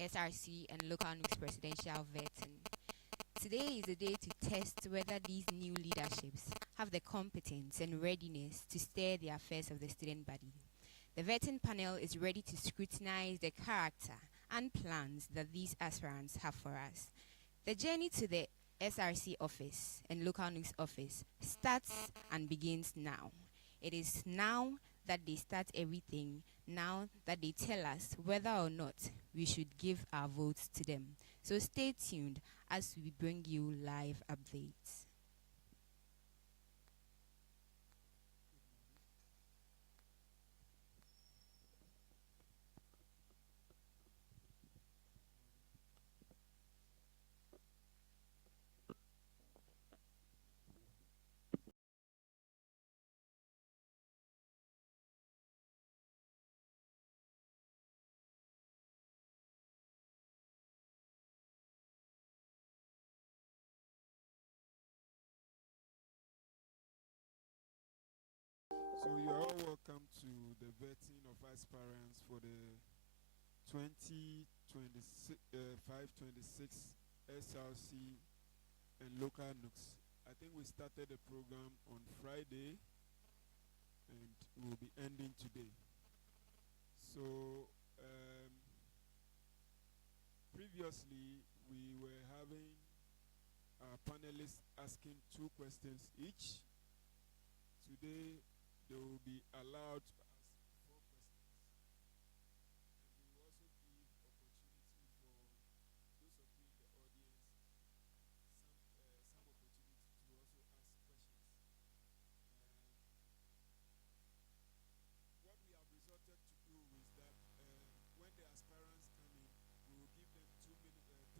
SRC and local NUGS Presidential Vetting. Today is a day to test whether these new leaderships have the competence and readiness to steer the affairs of the student body. The vetting panel is ready to scrutinize the character and plans that these aspirants have for us. The journey to the SRC office and local NUGS office starts and begins now. It is now that they start everything, now that they tell us whether or not we should give our votes to them. So stay tuned as we bring you live updates. So you are all welcome to the vetting of aspirants for the 2025-26 SRC and local NUGS. I think we started the program on Friday and we will be ending today. So previously we were having our panelists asking 2 questions each. Today they will be allowed to ask 4 questions. And we will also give opportunity for those of you in the audience some opportunity to also ask questions. What we have resorted to do is that when the aspirants come in, we will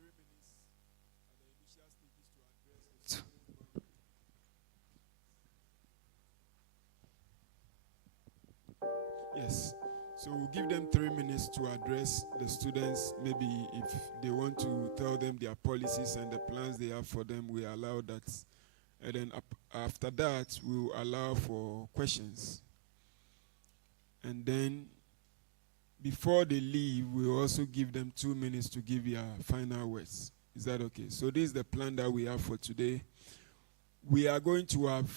give them 3 minutes at the initial stages to address the student body. Yes. So we'll give them 3 minutes to address the students. Maybe if they want to tell them their policies and the plans they have for them, we allow that. And then after that, we'll allow for questions. And then before they leave, we'll also give them 2 minutes to give their final words. Is that okay? So this is the plan that we have for today. We are going to have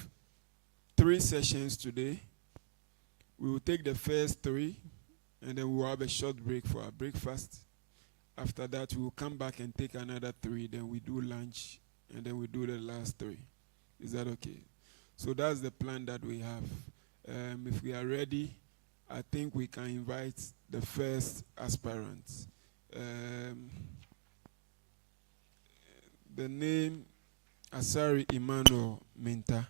3 sessions today. We will take the first 3, and then we will have a short break for our breakfast. After that, we will come back and take another 3, then we do lunch, and then we do the last 3. Is that okay? So that's the plan that we have. If we are ready, I think we can invite the first aspirant. The name Asari Emmanuel Minta.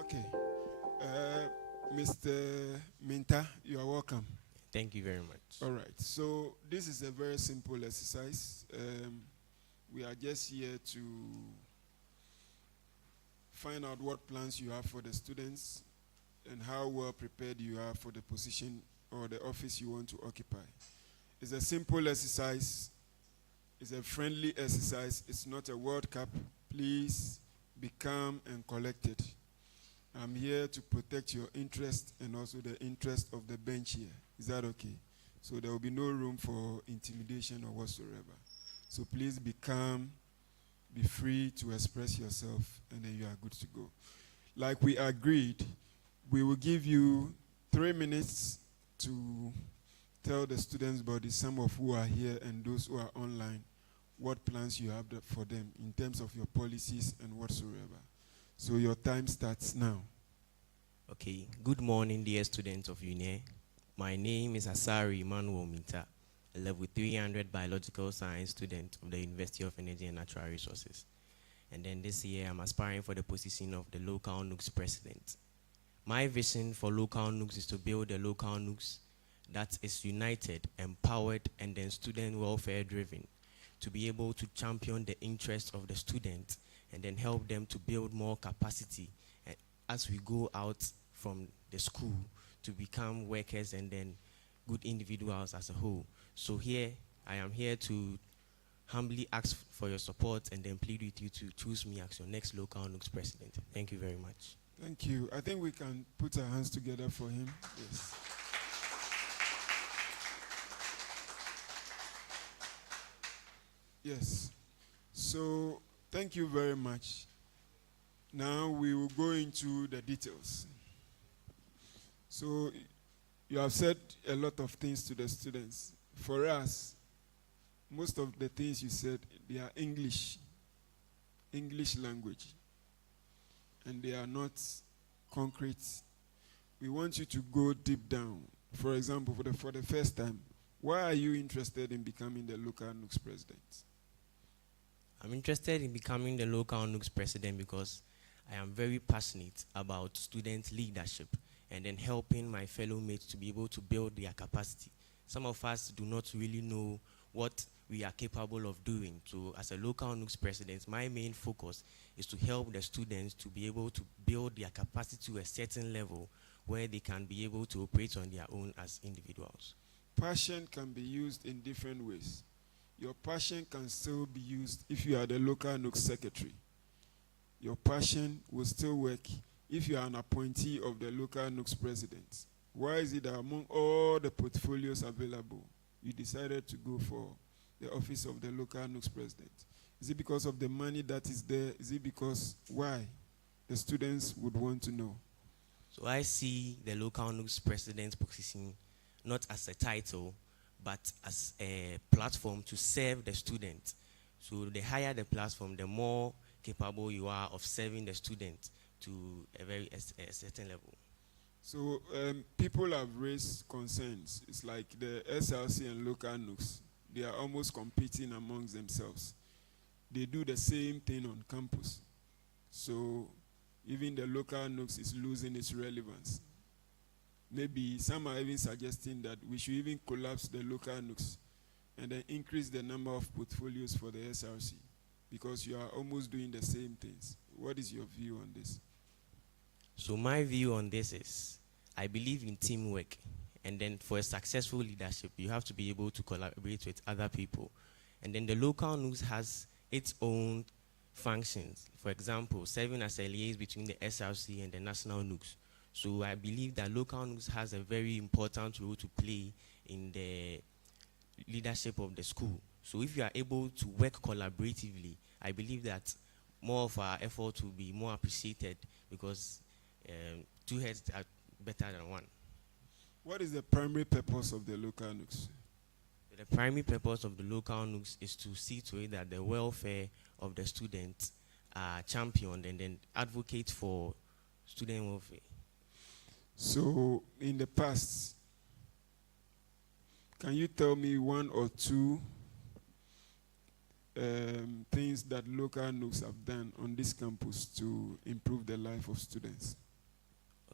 Okay. Mr. Minta, you are welcome. Thank you very much. All right. So this is a very simple exercise. We are just here to find out what plans you have for the students and how well prepared you are for the position or the office you want to occupy. It's a simple exercise. It's a friendly exercise. It's not a World Cup. Please be calm and collected. I'm here to protect your interest and also the interest of the bench here. Is that okay? So there will be no room for intimidation or whatsoever. So please be calm, be free to express yourself, and then you are good to go. Like we agreed, we will give you 3 minutes to tell the students body, some of who are here and those who are online, what plans you have for them in terms of your policies and whatsoever. So your time starts now. Okay, good morning, dear students of Uenr. My name is Asari Emmanuel Minta, a level 300 biological science student of the University of Energy and Natural Resources. And then this year, I'm aspiring for the position of the local LNUGS president. My vision for local LNUGS is to build a local LNUGS that is united, empowered, and then student welfare driven, to be able to champion the interests of the students and then help them to build more capacity as we go out from the school to become workers and then good individuals as a whole. So here, I am here to humbly ask for your support and then plead with you to choose me as your next local LNUGS president. Thank you very much. Thank you. I think we can put our hands together for him. Yes. Yes. So, thank you very much. Now we will go into the details. So, you have said a lot of things to the students. For us, most of the things you said, they are English language, and they are not concrete. We want you to go deep down. For example, for the first time, why are you interested in becoming the local LNUGS president? I'm interested in becoming the local LNUGS president because I am very passionate about student leadership and then helping my fellow mates to be able to build their capacity. Some of us do not really know what we are capable of doing. So as a local LNUGS president, my main focus is to help the students to be able to build their capacity to a certain level where they can be able to operate on their own as individuals. Passion can be used in different ways. Your passion can still be used if you are the local LNUGS secretary. Your passion will still work if you are an appointee of the local LNUGS president. Why is it that among all the portfolios available, you decided to go for the office of the local LNUGS president? Is it because of the money that is there? Is it because why? The students would want to know. So I see the local LNUGS president's position not as a title, but as a platform to serve the student. So the higher the platform, the more capable you are of serving the student to a certain level. So people have raised concerns. It's like the SRC and local LNUGS, they are almost competing amongst themselves. They do the same thing on campus. So even the local LNUGS is losing its relevance. Maybe some are even suggesting that we should even collapse the local LNUGS and then increase the number of portfolios for the SRC, because you are almost doing the same things. What is your view on this? So my view on this is, I believe in teamwork, and then for a successful leadership, you have to be able to collaborate with other people. And then the local LNUGS has its own functions. For example, serving as a liaison between the SRC and the national LNUGS. So I believe that local LNUGS has a very important role to play in the leadership of the school. So if you are able to work collaboratively, I believe that more of our effort will be more appreciated, because two heads are better than one. What is the primary purpose of the local LNUGS? The primary purpose of the local LNUGS is to see to it that the welfare of the students are championed and then advocate for student welfare. So in the past, can you tell me one or two things that local LNUGS have done on this campus to improve the life of students?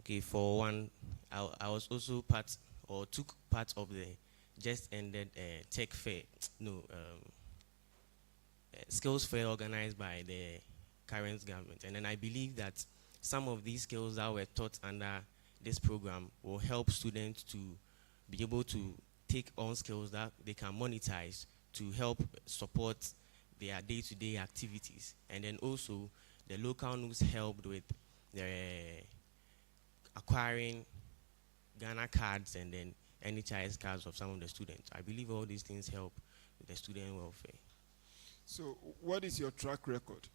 Okay, for one, I was also took part of the just ended tech fair, skills fair organized by the current government. And then I believe that some of these skills that were taught under this program will help students to be able to take on skills that they can monetize to help support their day-to-day activities. And then also, the local LNUGS helped with the acquiring Ghana cards and then NHIS cards of some of the students. I believe all these things help with the student welfare. So what is your track record?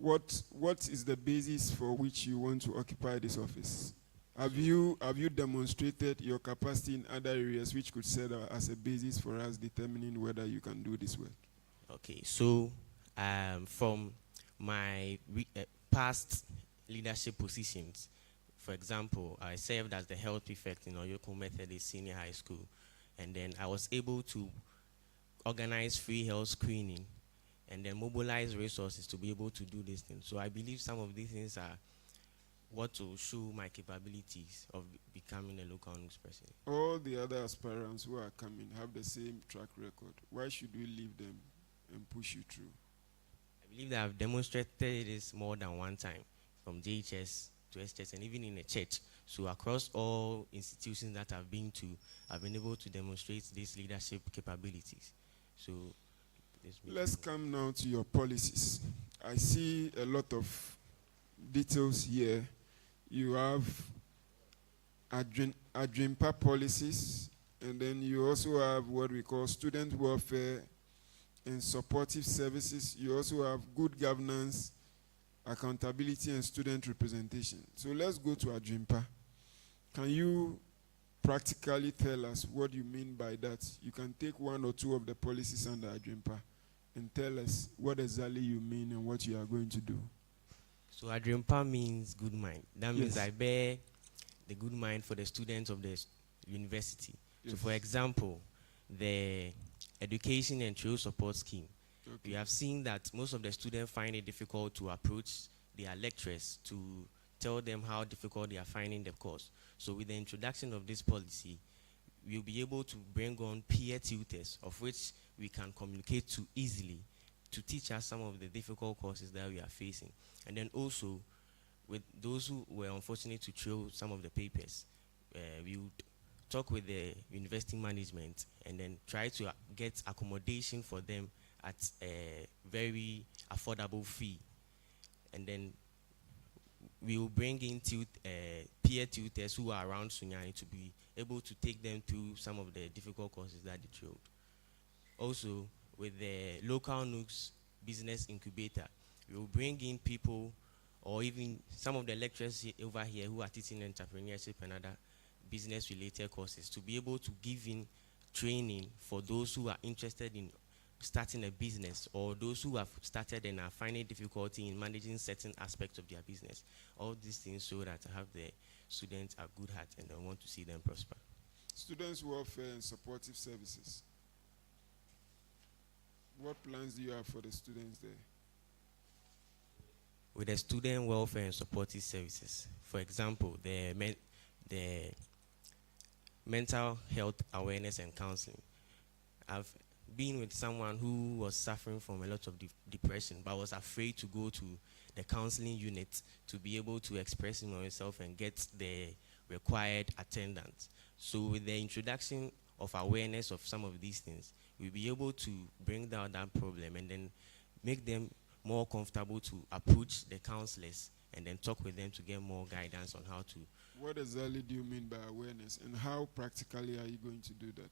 What is the basis for which you want to occupy this office? Have you demonstrated your capacity in other areas which could serve as a basis for us determining whether you can do this work? Okay, so from my past leadership positions, for example, I served as the health prefect in Oyoko Methodist Senior High School, and then I was able to organize free health screening and then mobilize resources to be able to do these things. So I believe some of these things are what will show my capabilities of becoming a local NUGS president. All the other aspirants who are coming have the same track record. Why should we leave them and push you through? I believe that I've demonstrated this more than one time, from JHS to SHS and even in a church. So across all institutions that I've been to, I've been able to demonstrate these leadership capabilities. So let's come now to your policies. I see a lot of details here. You have ADRIMPA policies, and then you also have what we call student welfare and supportive services. You also have good governance, accountability, and student representation. So let's go to ADRIMPA. Can you practically tell us what you mean by that? You can take one or two of the policies under ADRIMPA and tell us what exactly you mean and what you are going to do. So ADRIMPA means good mind. That means I bear the good mind for the students of the university. Yes. So for example, the education and trail support scheme. Okay. We have seen that most of the students find it difficult to approach their lecturers to tell them how difficult they are finding the course. So with the introduction of this policy, we'll be able to bring on peer tutors, of which we can communicate to easily, to teach us some of the difficult courses that we are facing. And then also, with those who were unfortunate to throw some of the papers, we would talk with the university management and then try to get accommodation for them at a very affordable fee. And then we will bring in peer tutors who are around Sunyani to be able to take them through some of the difficult courses that they throw. Also, with the local NUGS business incubator, we will bring in people or even some of the lecturers over here who are teaching entrepreneurship and other business-related courses to be able to give in training for those who are interested in starting a business or those who have started and are finding difficulty in managing certain aspects of their business. All these things show that have the students a good heart and I want to see them prosper. Students' welfare and supportive services. What plans do you have for the students there? With the student welfare and supportive services, for example, the mental health awareness and counseling. I've been with someone who was suffering from a lot of depression but was afraid to go to the counseling unit to be able to express himself and get the required attendance. So with the introduction of awareness of some of these things, we'll be able to bring down that problem and then make them more comfortable to approach the counselors and then talk with them to get more guidance on how to. What exactly do you mean by awareness and how practically are you going to do that?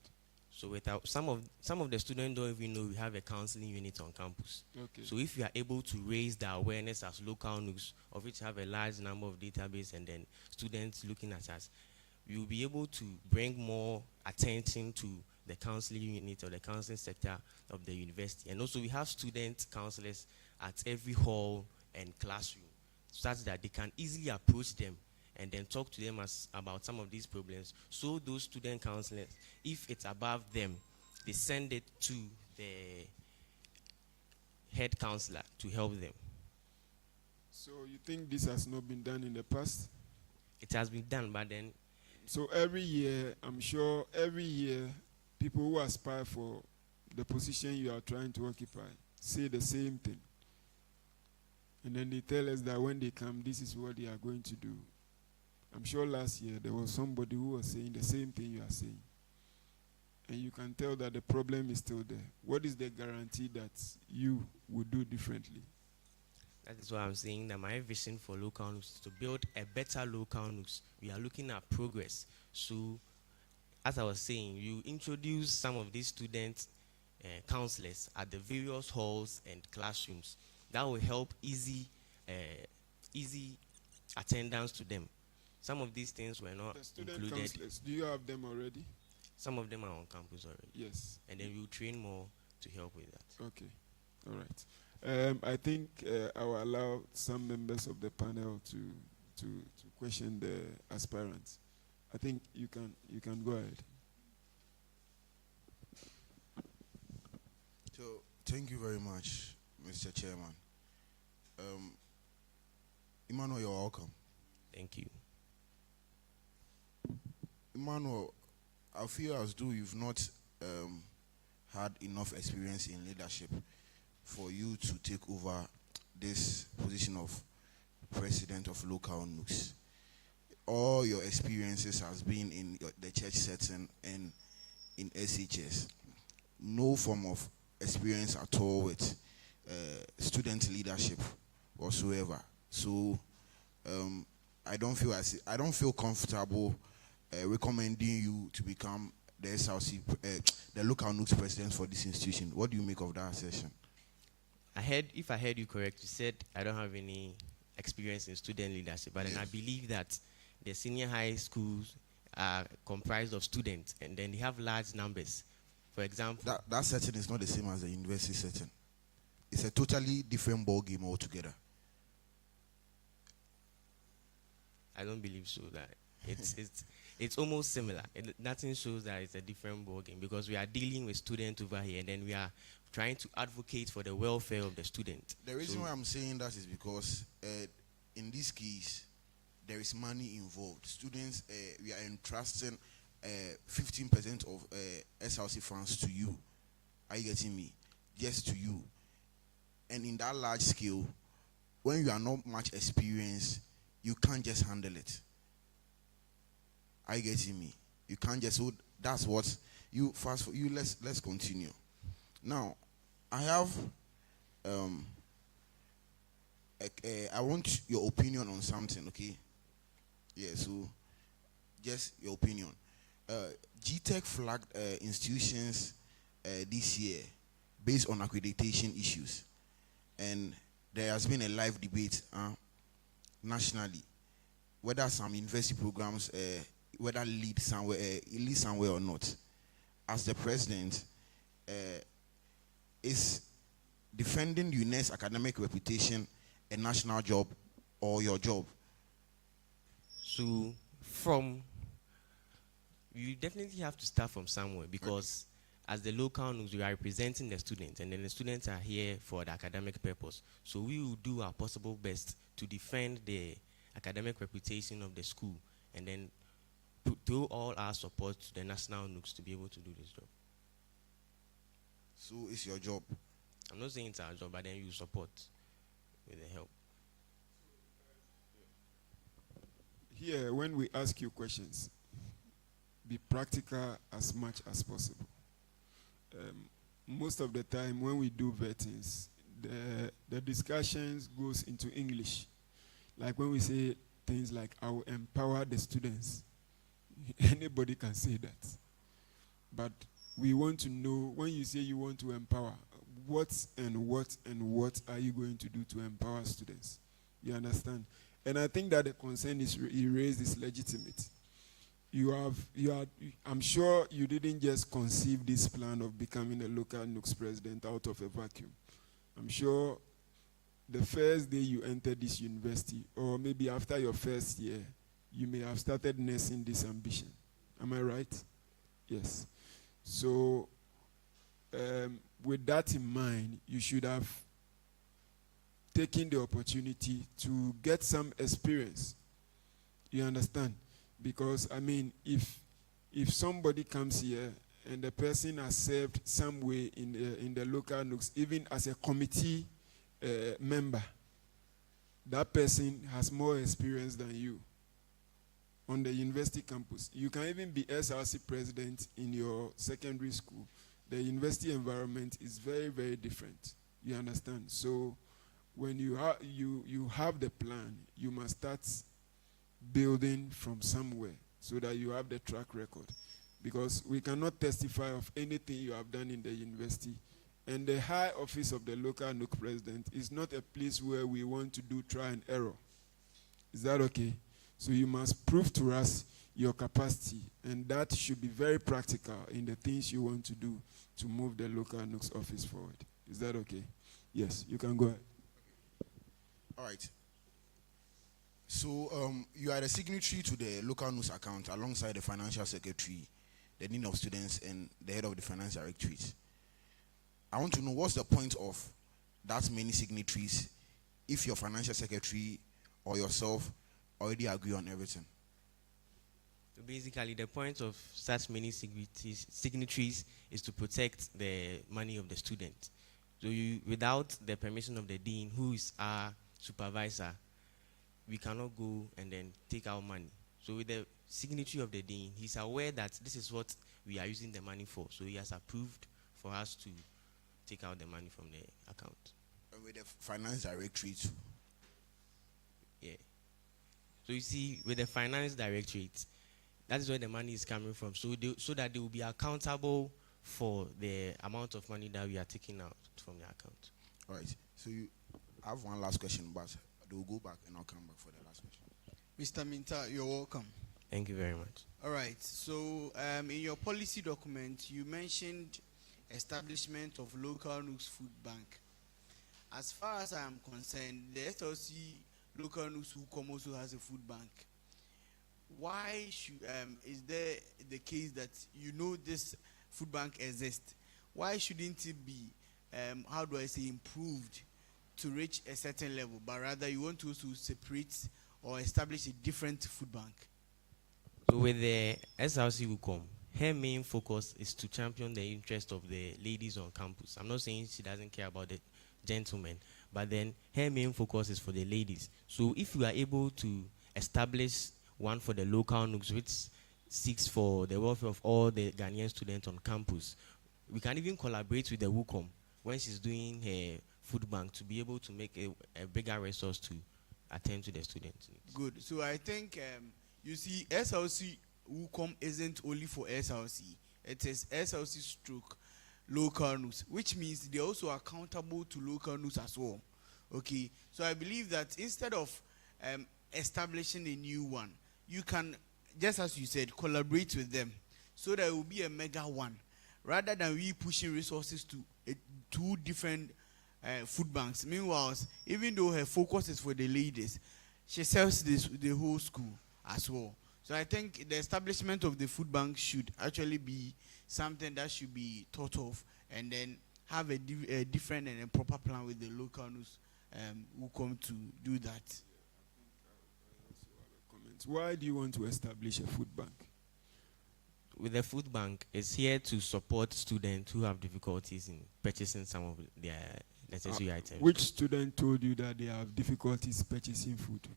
So without some of the students don't even know we have a counseling unit on campus. Okay. So if you are able to raise the awareness as local NUGS, of which have a large number of database and then students looking at us, we will be able to bring more attention to the counseling unit or the counseling sector of the university. And also we have student counselors at every hall and classroom such that they can easily approach them and then talk to them about some of these problems. So those student counselors, if it's above them, they send it to the head counselor to help them. So you think this has not been done in the past? It has been done, but then... So every year, I'm sure every year, people who aspire for the position you are trying to occupy say the same thing. And then they tell us that when they come, this is what they are going to do. I'm sure last year there was somebody who was saying the same thing you are saying. And you can tell that the problem is still there. What is the guarantee that you would do differently? That is why I'm saying that my vision for local NUGS is to build a better local NUGS. We are looking at progress. So, as I was saying, you introduce some of these students, counselors at the various halls and classrooms. That will help easy attendance to them. Some of these things were not The student included. counselors, do you have them already? Some of them are on campus already. Yes. And then we'll train more to help with that. Okay. All right. I think I will allow some members of the panel to question the aspirants. I think you can go ahead. So, thank you very much, Mr. Chairman. Emmanuel, you're welcome. Thank you. Emmanuel, I feel as though you've not had enough experience in leadership for you to take over this position of president of local NUGS. All your experiences has been in the church setting and in SHS. No form of experience at all with student leadership whatsoever. So I don't feel comfortable recommending you to become the SRC, the local NUGS president for this institution. What do you make of that assertion? If I heard you correct, you said I don't have any experience in student leadership, but then I believe that the senior high schools are comprised of students, and then they have large numbers. For example, that setting is not the same as the university setting. It's a totally different ball game altogether. I don't believe so. That it's almost similar. Nothing shows that it's a different ball game, because we are dealing with students over here, and then we are trying to advocate for the welfare of the student. The reason why I'm saying that is because in this case, there is money involved. Students, we are entrusting 15% of SRC funds to you. Are you getting me? Yes, to you. And in that large scale, when you are not much experienced, you can't just handle it. Are you getting me? You can't just. So that's what you fast for. You let's continue. Now, I have. I want your opinion on something, okay? Yeah. So, just your opinion. GTEC flagged institutions this year based on accreditation issues, and there has been a live debate nationally whether some university programs whether lead somewhere or not. As the president, is defending UNE's academic reputation a national job or your job? So you definitely have to start from somewhere, because as the local NUGS, we are representing the students, and then the students are here for the academic purpose. So we will do our possible best to defend the academic reputation of the school, and then throw all our support to the national NUGS to be able to do this job. So it's your job. I'm not saying it's our job, but then you support with the help. Here, when we ask you questions, be practical as much as possible. Most of the time when we do vettings, the discussions goes into English. Like when we say things like, I will empower the students. Anybody can say that. But we want to know, when you say you want to empower, what are you going to do to empower students? You understand? And I think that the concern you raised is legitimate. I'm sure you didn't just conceive this plan of becoming a local NUGS president out of a vacuum. I'm sure the first day you entered this university, or maybe after your first year, you may have started nursing this ambition. Am I right? Yes. So, with that in mind, you should have taken the opportunity to get some experience. You understand? Because, I mean, if somebody comes here and the person has served some way in the local NUGS, even as a committee member, that person has more experience than you on the university campus. You can even be SRC president in your secondary school. The university environment is very, very different. You understand? So when you have the plan, you must start building from somewhere so that you have the track record. Because we cannot testify of anything you have done in the university. And the high office of the local NUGS president is not a place where we want to do try and error. Is that okay? So you must prove to us your capacity, and that should be very practical in the things you want to do to move the local NUGS office forward. Is that okay? Yes, you can go ahead. All right. So you are the signatory to the local NUGS account alongside the financial secretary, the dean of students, and the head of the finance directorate. I want to know what's the point of that many signatories if your financial secretary or yourself already agree on everything? So basically, the point of such many signatories is to protect the money of the student. So without the permission of the dean, who is our supervisor, we cannot go and then take our money. So with the signature of the dean, he's aware that this is what we are using the money for. So he has approved for us to take out the money from the account. And with the finance directorate too? Yeah. So you see, with the finance directorate, that is where the money is coming from. So that they will be accountable for the amount of money that we are taking out from the account. All right. So I have one last question, but they will go back and I'll come back for the last question. Mr. Minta, you're welcome. Thank you very much. All right. So in your policy document, you mentioned establishment of local NUGS food bank. As far as I am concerned, the SLC local NUGS Wukom also has a food bank. Why should is there the case that you know this food bank exists? Why shouldn't it be how do I say improved to reach a certain level, but rather you want to separate or establish a different food bank? So with the SRC Wukom, her main focus is to champion the interest of the ladies on campus. I'm not saying she doesn't care about the gentlemen, but then her main focus is for the ladies. So if we are able to establish one for the local NUGS, which seeks for the welfare of all the Ghanaian students on campus, we can even collaborate with the Wukom when she's doing her food bank to be able to make a bigger resource to attend to the students. Good. So I think you see, SLC Wukom isn't only for SLC. It is SLC stroke local NUGS, which means they're also accountable to local NUGS as well. Okay. So I believe that instead of establishing a new one, you can, just as you said, collaborate with them so that it will be a mega one, rather than we pushing resources to two different food banks. Meanwhile, even though her focus is for the ladies, she serves the whole school as well. So I think the establishment of the food bank should actually be something that should be thought of, and then have a different and a proper plan with the local NUGS who come to do that. Why do you want to establish a food bank? With the food bank, it's here to support students who have difficulties in purchasing some of their necessary items. Which student told you that they have difficulties purchasing food?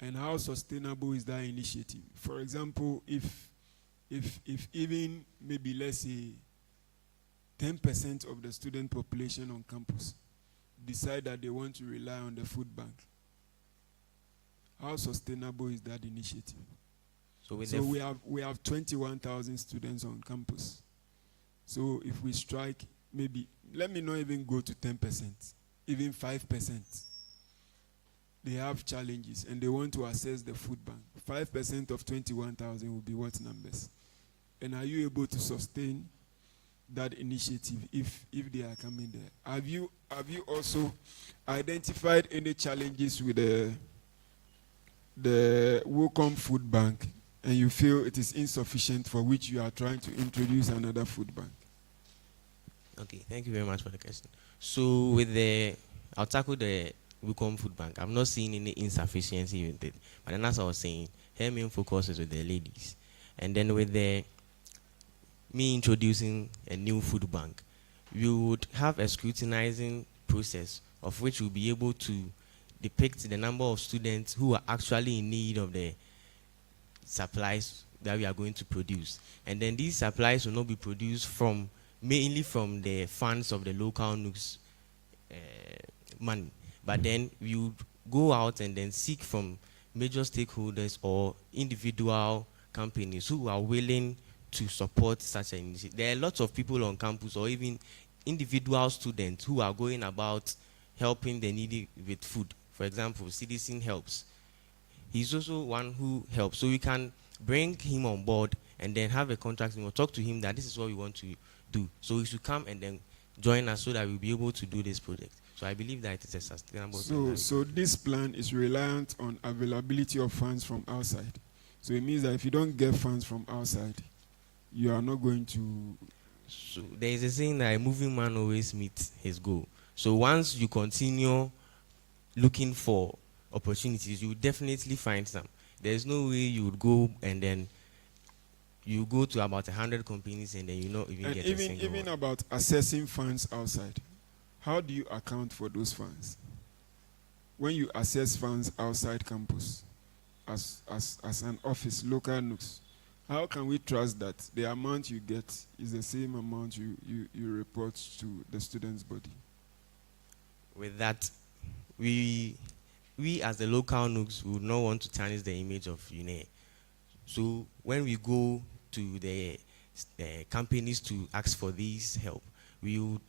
And how sustainable is that initiative? For example, if even maybe let's say 10% of the student population on campus decide that they want to rely on the food bank, how sustainable is that initiative? So we have 21,000 students on campus. So if we strike, maybe, let me not even go to 10%, even 5%. They have challenges and they want to access the food bank. 5% of 21,000 will be what numbers? And are you able to sustain that initiative if they are coming there? Have you also identified any challenges with the Wukom food bank, and you feel it is insufficient, for which you are trying to introduce another food bank? Okay, thank you very much for the question. So with I'll tackle the Wukom food bank. I'm not seeing any insufficiency with it. But then as I was saying, her main focus is with the ladies. And then with me introducing a new food bank, we would have a scrutinizing process of which we'll be able to depict the number of students who are actually in need of the supplies that we are going to produce. And then these supplies will not be produced mainly from the funds of the local NUGS money, But then we would go out and then seek from major stakeholders or individual companies who are willing to support such an initiative. There are lots of people on campus or even individual students who are going about helping the needy with food. For example, Citizen Helps. He's also one who helps. So we can bring him on board and then have a contract and we'll talk to him that this is what we want to do. So he should come and then join us so that we'll be able to do this project. So I believe that it is a sustainable thing. So this plan is reliant on availability of funds from outside. So it means that if you don't get funds from outside, you are not going to. So there is a saying that a moving man always meets his goal. So once you continue looking for opportunities, you will definitely find some. There is no way you would go and then you go to about 100 companies and then you not even get a single even one. about accessing funds outside, how do you account for those funds? When you access funds outside campus, as an office, local NUGS, how can we trust that the amount you get is the same amount you report to the student's body? With that, we as the local NUGS would not want to tarnish the image of UNE. So when we go to the companies to ask for this help, we would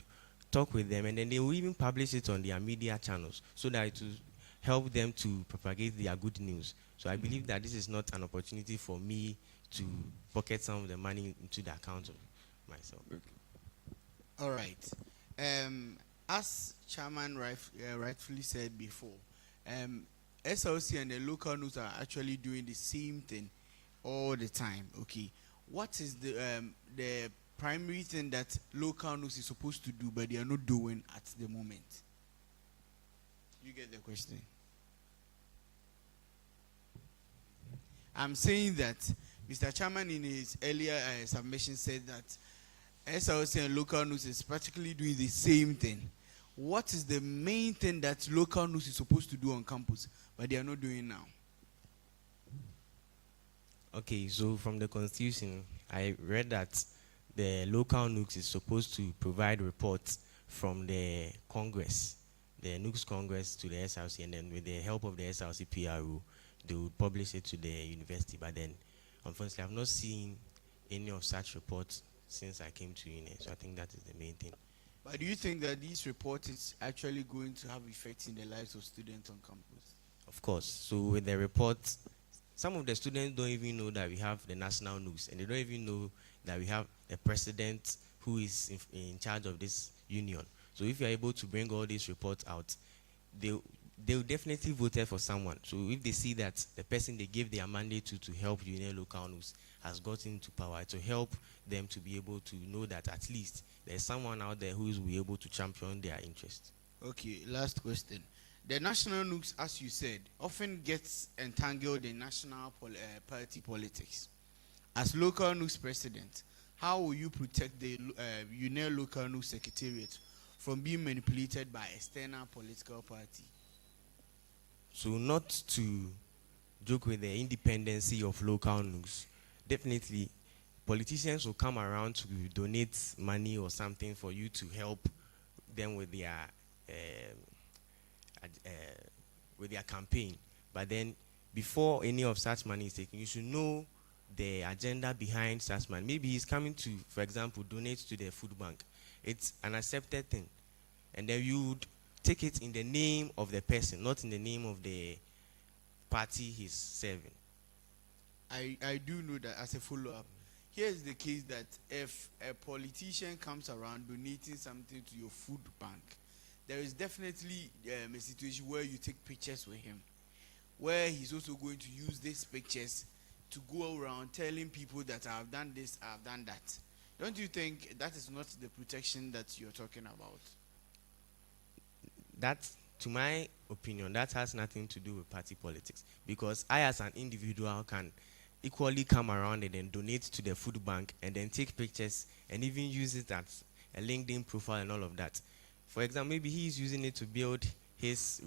talk with them and then they will even publish it on their media channels so that it will help them to propagate their good news. So I believe that this is not an opportunity for me to pocket some of the money into the account of myself. Okay. All right. As Chairman rightfully said before, SLC and the local NUGS are actually doing the same thing all the time. Okay, what is the primary thing that local NUGS is supposed to do but they are not doing at the moment? You get the question? I'm saying that Mr. Chairman in his earlier submission said that SLC and local NUGS is practically doing the same thing. What is the main thing that local NUGS is supposed to do on campus, but they are not doing now? Okay, so from the Constitution, I read that the local NUGS is supposed to provide reports from the Congress, the NUGS Congress to the SRC, and then with the help of the SRC PRO, they will publish it to the university. But then, unfortunately, I've not seen any of such reports since I came to UNE, so I think that is the main thing. But do you think that this report is actually going to have effects in the lives of students on campus? Of course. So with the report, some of the students don't even know that we have the national NUGS, and they don't even know that we have a president who is in charge of this union. So if you're able to bring all these reports out, they'll definitely vote for someone. So if they see that the person they gave their mandate to help UNE local NUGS has gotten into power, to help them to be able to know that at least there's someone out there who is able to champion their interest. Okay, last question. The national NUGS, as you said, often gets entangled in national party politics. As local NUGS president, how will you protect the UNE local NUGS secretariat from being manipulated by external political party? So not to joke with the independency of local NUGS, definitely politicians will come around to donate money or something for you to help them with their campaign. But then before any of such money is taken, you should know the agenda behind such money. Maybe he's coming to, for example, donate to the food bank. It's an accepted thing. And then you would take it in the name of the person, not in the name of the party he's serving. I do know that as a follow-up. Here's the case that if a politician comes around donating something to your food bank, there is definitely a situation where you take pictures with him, where he's also going to use these pictures to go around telling people that I've done this, I've done that. Don't you think that is not the protection that you're talking about? That, to my opinion, that has nothing to do with party politics, because I as an individual can equally come around and then donate to the food bank and then take pictures and even use it as a LinkedIn profile and all of that. For example, maybe he's using it to build his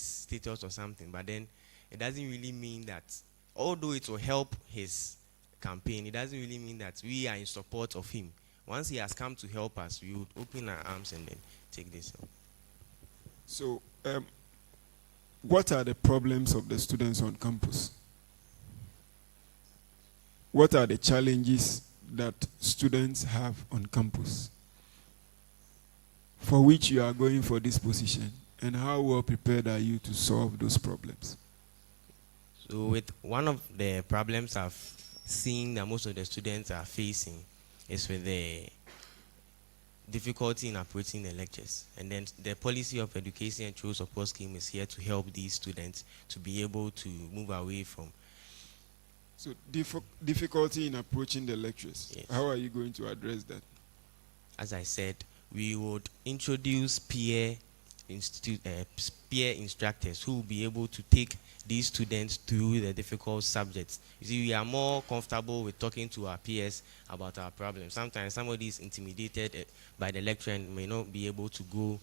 status or something, but then it doesn't really mean that, although it will help his campaign, it doesn't really mean that we are in support of him. Once he has come to help us, we would open our arms and then take this help. So, what are the problems of the students on campus? What are the challenges that students have on campus for which you are going for this position, and how well prepared are you to solve those problems? So with one of the problems I've seen that most of the students are facing is with the difficulty in approaching the lectures. And then the policy of education and true support scheme is here to help these students to be able to move away from. So difficulty in approaching the lectures. Yes. How are you going to address that? As I said, we would introduce peer instructors who will be able to take these students through the difficult subjects. You see, we are more comfortable with talking to our peers about our problems. Sometimes somebody is intimidated by the lecturer and may not be able to go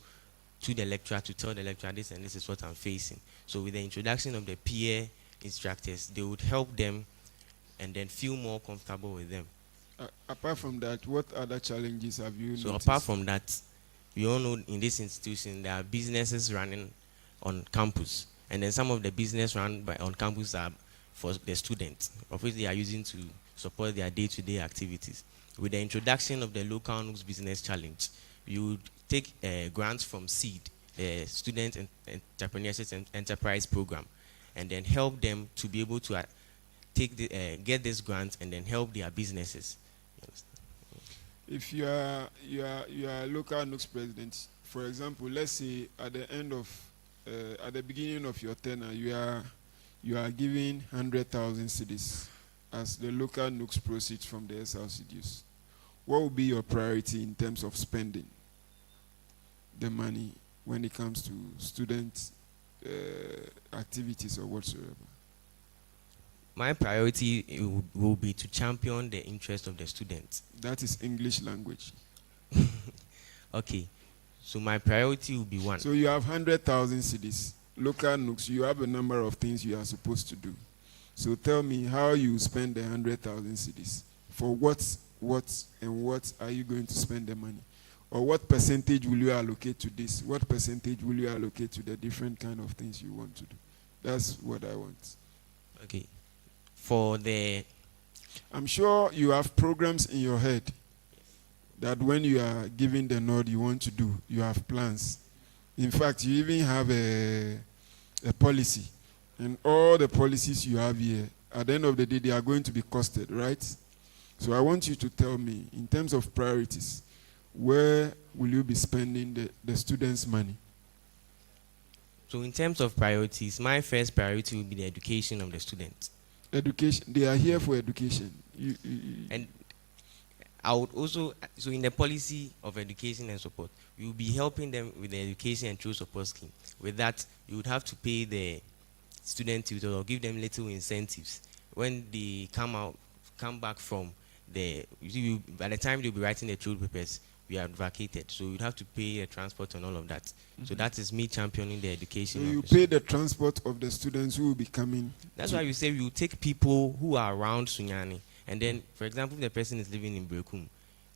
to the lecturer to tell the lecturer this and this is what I'm facing. So with the introduction of the peer instructors, they would help them and then feel more comfortable with them. Apart from that, what other challenges have you So noticed? apart from that, we all know in this institution there are businesses running on campus, and then some of the business run on campus are for the students, of which they are using to support their day-to-day activities. With the introduction of the local LNUGS Business Challenge, you would take grants from SEED, the Student Entrepreneurship and Enterprise Program, and then help them to be able to get this grant and then help their businesses. If you are a local LNUGS president, for example, let's say at the beginning of your tenure, you are giving 100,000 cedis as the local LNUGS proceeds from the SRC dues. What will be your priority in terms of spending the money when it comes to student activities or whatsoever? My priority will be to champion the interest of the students. That is English language. Okay, so my priority will be one. So you have 100,000 cedis. Local LNUGS, you have a number of things you are supposed to do. So tell me how you spend the 100,000 cedis. For what are you going to spend the money? Or what percentage will you allocate to this? What percentage will you allocate to the different kind of things you want to do? That's what I want. Okay. I'm sure you have programs in your head that when you are giving the nod you want to do, you have plans. In fact, you even have a policy. And all the policies you have here, at the end of the day, they are going to be costed, right? So I want you to tell me, in terms of priorities, where will you be spending the students' money? So in terms of priorities, my first priority will be the education of the students. Education. They are here for education. And I would also, so in the policy of education and support, we will be helping them with the education and true support scheme. With that, you would have to pay the student tutor or give them little incentives. When they come back from by the time they'll be writing the true papers, we are vacated. So you'd have to pay a transport and all of that. So that is me championing the education. So you pay the transport of the students who will be coming. That's why we say we will take people who are around Sunyani. And then, for example, if the person is living in Brekum,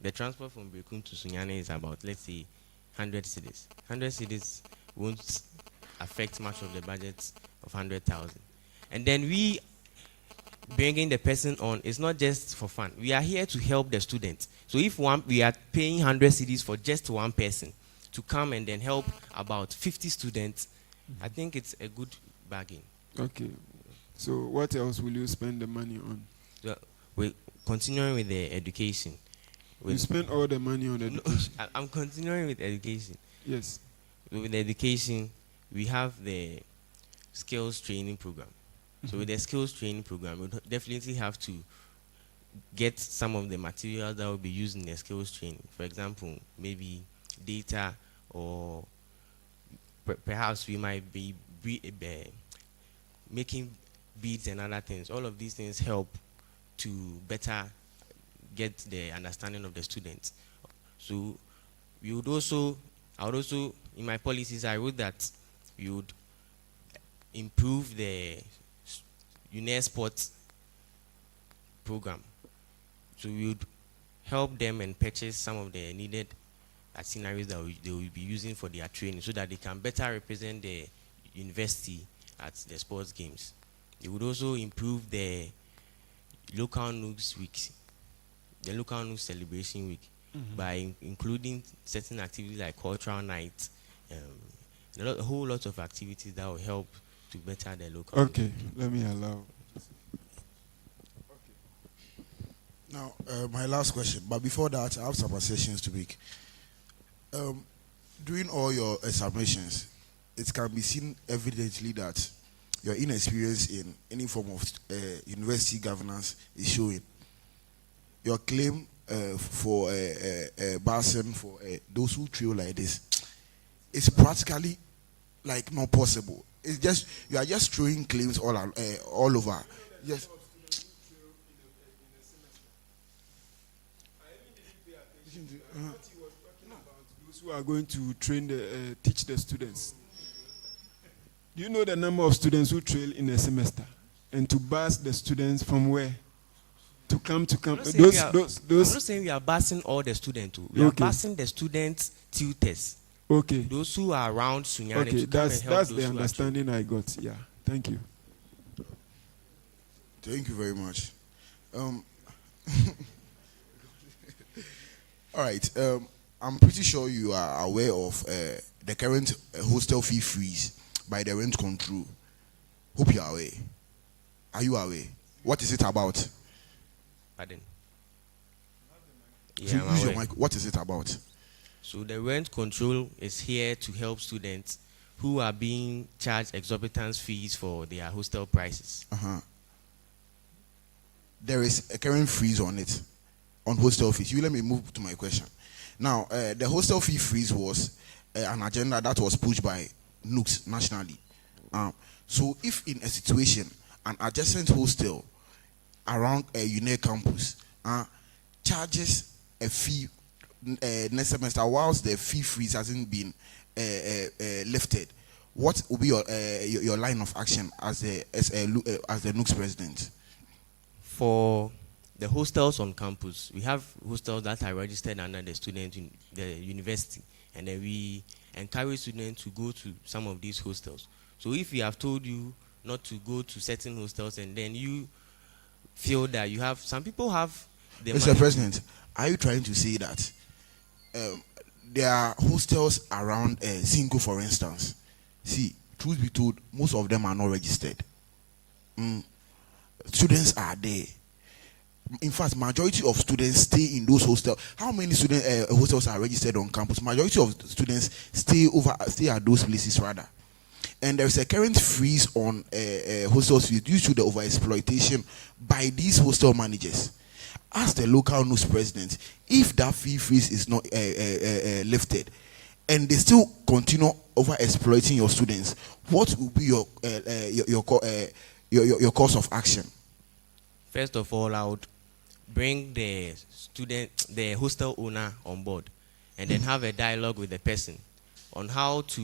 the transport from Brekum to Sunyani is about, let's say, 100 cedis. 100 cedis won't affect much of the budget of 100,000. And then we bringing the person on is not just for fun. We are here to help the students. So if we are paying 100 cedis for just one person to come and then help about 50 students, I think it's a good bargain. Okay. So what else will you spend the money on? So we're continuing with the education. You spend all the money on education? No, I'm continuing with education. Yes. With education, we have the skills training program. So with the skills training program, we'll definitely have to get some of the materials that will be used in the skills training. For example, maybe data, or perhaps we might be making beads and other things. All of these things help to better get the understanding of the students. So I would also, in my policies, I wrote that we would improve the Uenr Src program. So we would help them and purchase some of the needed itineraries that they will be using for their training so that they can better represent the university at the sports games. They would also improve the local NUGS weeks, the local NUGS celebration week, by including certain activities like cultural nights, a whole lot of activities that will help to better the local. Okay, let me allow. Now, my last question, but before that, I have some assertions to make. During all your examinations, it can be seen evidently that your inexperience in any form of university governance is showing. Your claim for Barson for those who trail like this is practically like not possible. It's just you are just throwing claims all over. Yes. Those who are going to teach the students. Do you know the number of students who trail in a semester? And to bus the students from where? To come. I'm not saying we are busing all the students. We are busing the students' tutors. Okay. Those who are around Sunyani. Okay, that's the understanding I got. Yeah. Thank you. Thank you very much. All right. I'm pretty sure you are aware of the current hostel fee freeze by the rent control. Hope you are aware. Are you aware? What is it about? Pardon? Yeah, use your mic. What is it about? So the rent control is here to help students who are being charged exorbitant fees for their hostel prices. There is a current freeze on it, on hostel fees. You let me move to my question. Now, the hostel fee freeze was an agenda that was pushed by NUGS nationally. So if in a situation, an adjacent hostel around a Uenr campus charges a fee next semester whilst the fee freeze hasn't been lifted, what will be your line of action as the NUGS president? For the hostels on campus, we have hostels that are registered under the student in the university, and then we encourage students to go to some of these hostels. So if we have told you not to go to certain hostels, and then you feel that you have, some people have the Mr. President, are you trying to say that there are hostels around Cinco, for instance? See, truth be told, most of them are not registered. Students are there. In fact, majority of students stay in those hostels. How many hostels are registered on campus? Majority of students stay at those places rather. And there is a current freeze on hostels due to the overexploitation by these hostel managers. As the local NUGS president, if that fee freeze is not lifted, and they still continue overexploiting your students, what will be your course of action? First of all, I would bring the hostel owner on board, and then have a dialogue with the person on how to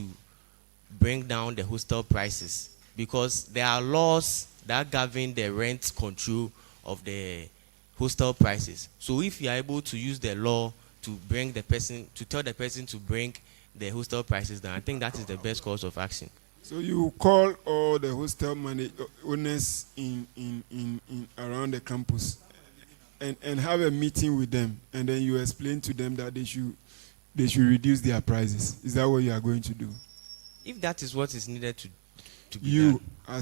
bring down the hostel prices, because there are laws that govern the rent control of the hostel prices. So if you are able to use the law to bring the person, to tell the person to bring the hostel prices down, I think that is the best course of action. So you call all the hostel owners in around the campus and have a meeting with them, and then you explain to them that they should reduce their prices. Is that what you are going to do? If that is what is needed to be you done.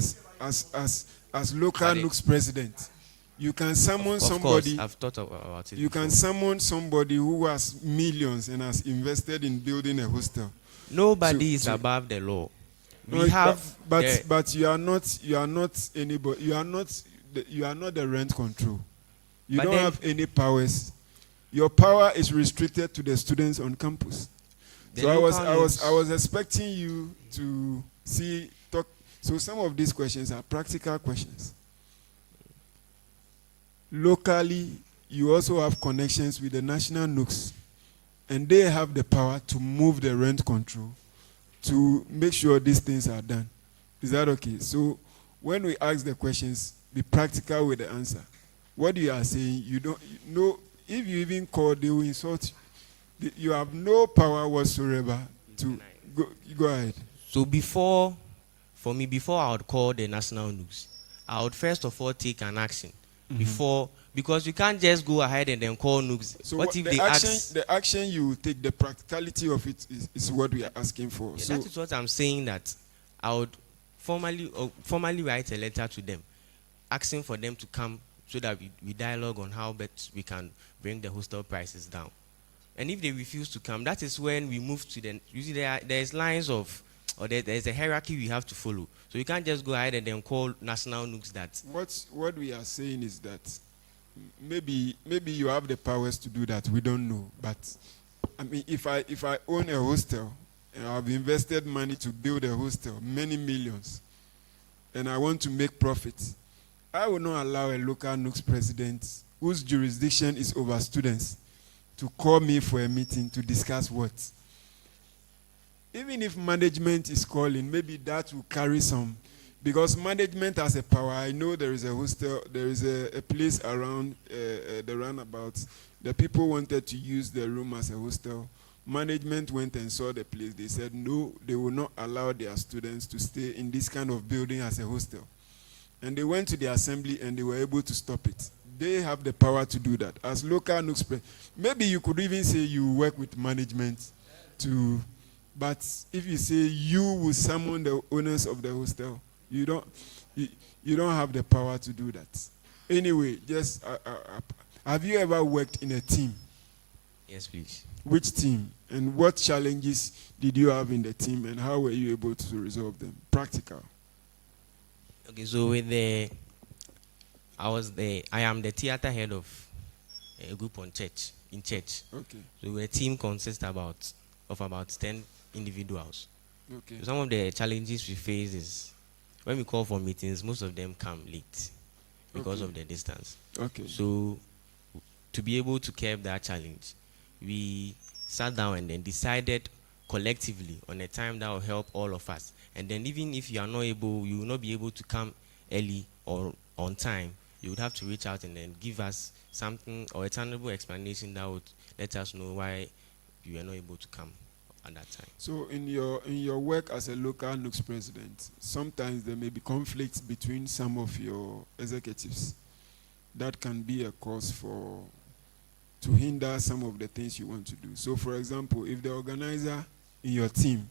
as local NUGS president, you can summon somebody. Course, I've thought about it. You can summon somebody who has millions and has invested in building a hostel. Nobody is above the law. We have, but you are not anybody. You are not the rent control. You don't have any powers. Your power is restricted to the students on campus. So I was expecting you to talk. So some of these questions are practical questions. Locally, you also have connections with the national NUGS, and they have the power to move the rent control to make sure these things are done. Is that okay? So when we ask the questions, be practical with the answer. What you are saying, you don't know. If you even call, they will insult you. You have no power whatsoever to go ahead. So before I would call the national NUGS, I would first of all take an action before, because you can't just go ahead and then call NUGS. So what if the action you take, the practicality of it is what we are asking for. Yeah, so that is what I'm saying, that I would formally write a letter to them, asking for them to come so that we dialogue on how best we can bring the hostel prices down. And if they refuse to come, that is when we move to the, you see there's lines of, or there's a hierarchy we have to follow. So you can't just go ahead and then call national NUGS that. What we are saying is that maybe you have the powers to do that, we don't know. But I mean, if I own a hostel and I've invested money to build a hostel, many millions, and I want to make profits, I will not allow a local NUGS president whose jurisdiction is over students to call me for a meeting to discuss what. Even if management is calling, maybe that will carry some, because management has a power. I know there is a hostel, there is a place around the roundabout. The people wanted to use the room as a hostel. Management went and saw the place. They said no, they will not allow their students to stay in this kind of building as a hostel. And they went to the assembly and they were able to stop it. They have the power to do that. As local NUGS, maybe you could even say you work with management to, but if you say you will summon the owners of the hostel, you don't have the power to do that. Anyway, just have you ever worked in a team? Yes, please. Which team? And what challenges did you have in the team, and how were you able to resolve them? Practical. Okay, so I am the theater head of a group in church. Okay. So a team consists of about 10 individuals. Okay. So some of the challenges we face is when we call for meetings, most of them come late because of the distance. Okay. So to be able to curb that challenge, we sat down and then decided collectively on a time that will help all of us. And then even if you are not able, you will not be able to come early or on time, you would have to reach out and then give us something or a tangible explanation that would let us know why you are not able to come at that time. So in your work as a local NUGS president, sometimes there may be conflicts between some of your executives that can be a cause to hinder some of the things you want to do. So for example, if the organizer in your team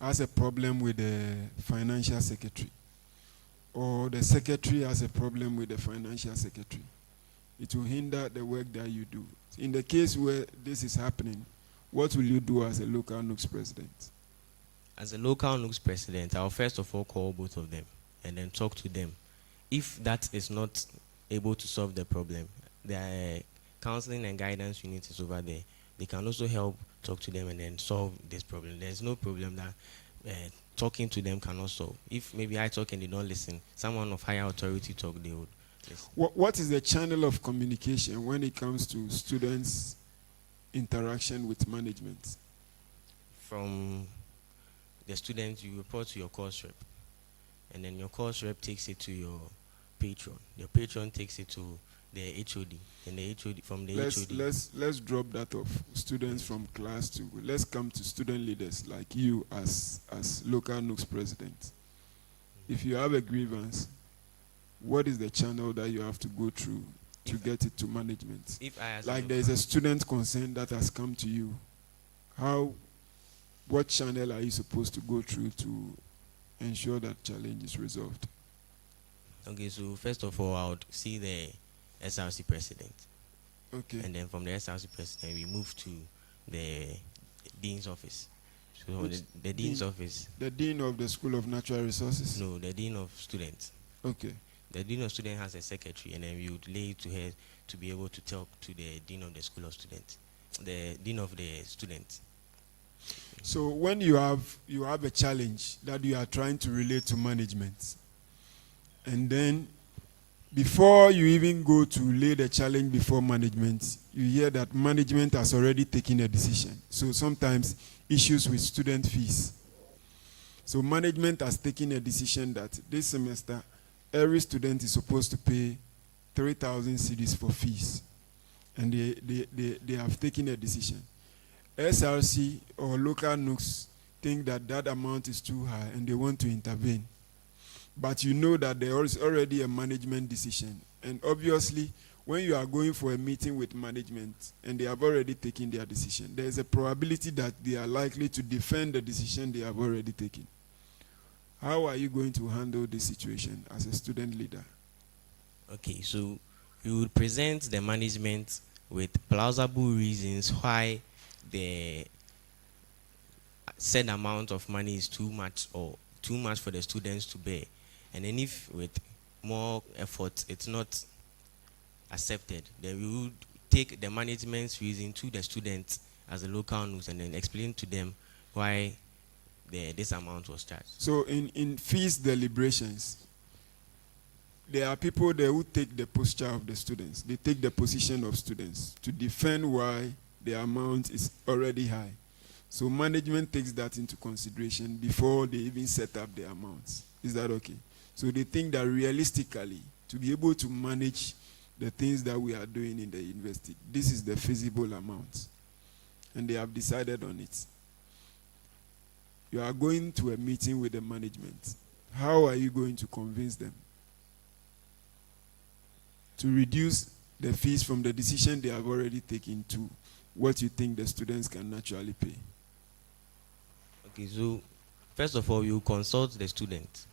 has a problem with the financial secretary, or the secretary has a problem with the financial secretary, it will hinder the work that you do. In the case where this is happening, what will you do as a local NUGS president? As a local NUGS president, I'll first of all call both of them and then talk to them. If that is not able to solve the problem, the counseling and guidance unit is over there. They can also help talk to them and then solve this problem. There's no problem that talking to them cannot solve. If maybe I talk and they don't listen, someone of higher authority talk, they would listen. What is the channel of communication when it comes to students' interaction with management? From the students, you report to your course rep, and then your course rep takes it to your patron. Your patron takes it to the HOD, and the HOD from the HOD. Let's drop that off. Students from class to, let's come to student leaders like you as local NUGS president. If you have a grievance, what is the channel that you have to go through to get it to management? Like there is a student concern that has come to you, what channel are you supposed to go through to ensure that challenge is resolved? Okay, so first of all, I would see the SRC president. Okay. And then from the SRC president, we move to the dean's office. So the dean's office. The dean of the School of Natural Resources? No, the dean of students. Okay. The dean of students has a secretary, and then we would lay it to her to be able to talk to the dean of the School of Students, the dean of the students. So when you have a challenge that you are trying to relate to management, and then before you even go to lay the challenge before management, you hear that management has already taken a decision. So sometimes issues with student fees. So management has taken a decision that this semester, every student is supposed to pay 3,000 cedis for fees. And they have taken a decision. SRC or local NUGS think that that amount is too high and they want to intervene. But you know that there is already a management decision. And obviously, when you are going for a meeting with management and they have already taken their decision, there is a probability that they are likely to defend the decision they have already taken. How are you going to handle this situation as a student leader? Okay, so you would present the management with plausible reasons why the said amount of money is too much or too much for the students to bear. And then if with more effort it's not accepted, then we would take the management's reason to the students as a local NUGS and then explain to them why this amount was charged. So in fees deliberations, there are people there who take the posture of the students. They take the position of students to defend why the amount is already high. So management takes that into consideration before they even set up the amounts. Is that okay? So they think that realistically, to be able to manage the things that we are doing in the university, this is the feasible amount. And they have decided on it. You are going to a meeting with the management. How are you going to convince them to reduce the fees from the decision they have already taken to what you think the students can naturally pay? Okay, so first of all, you consult the student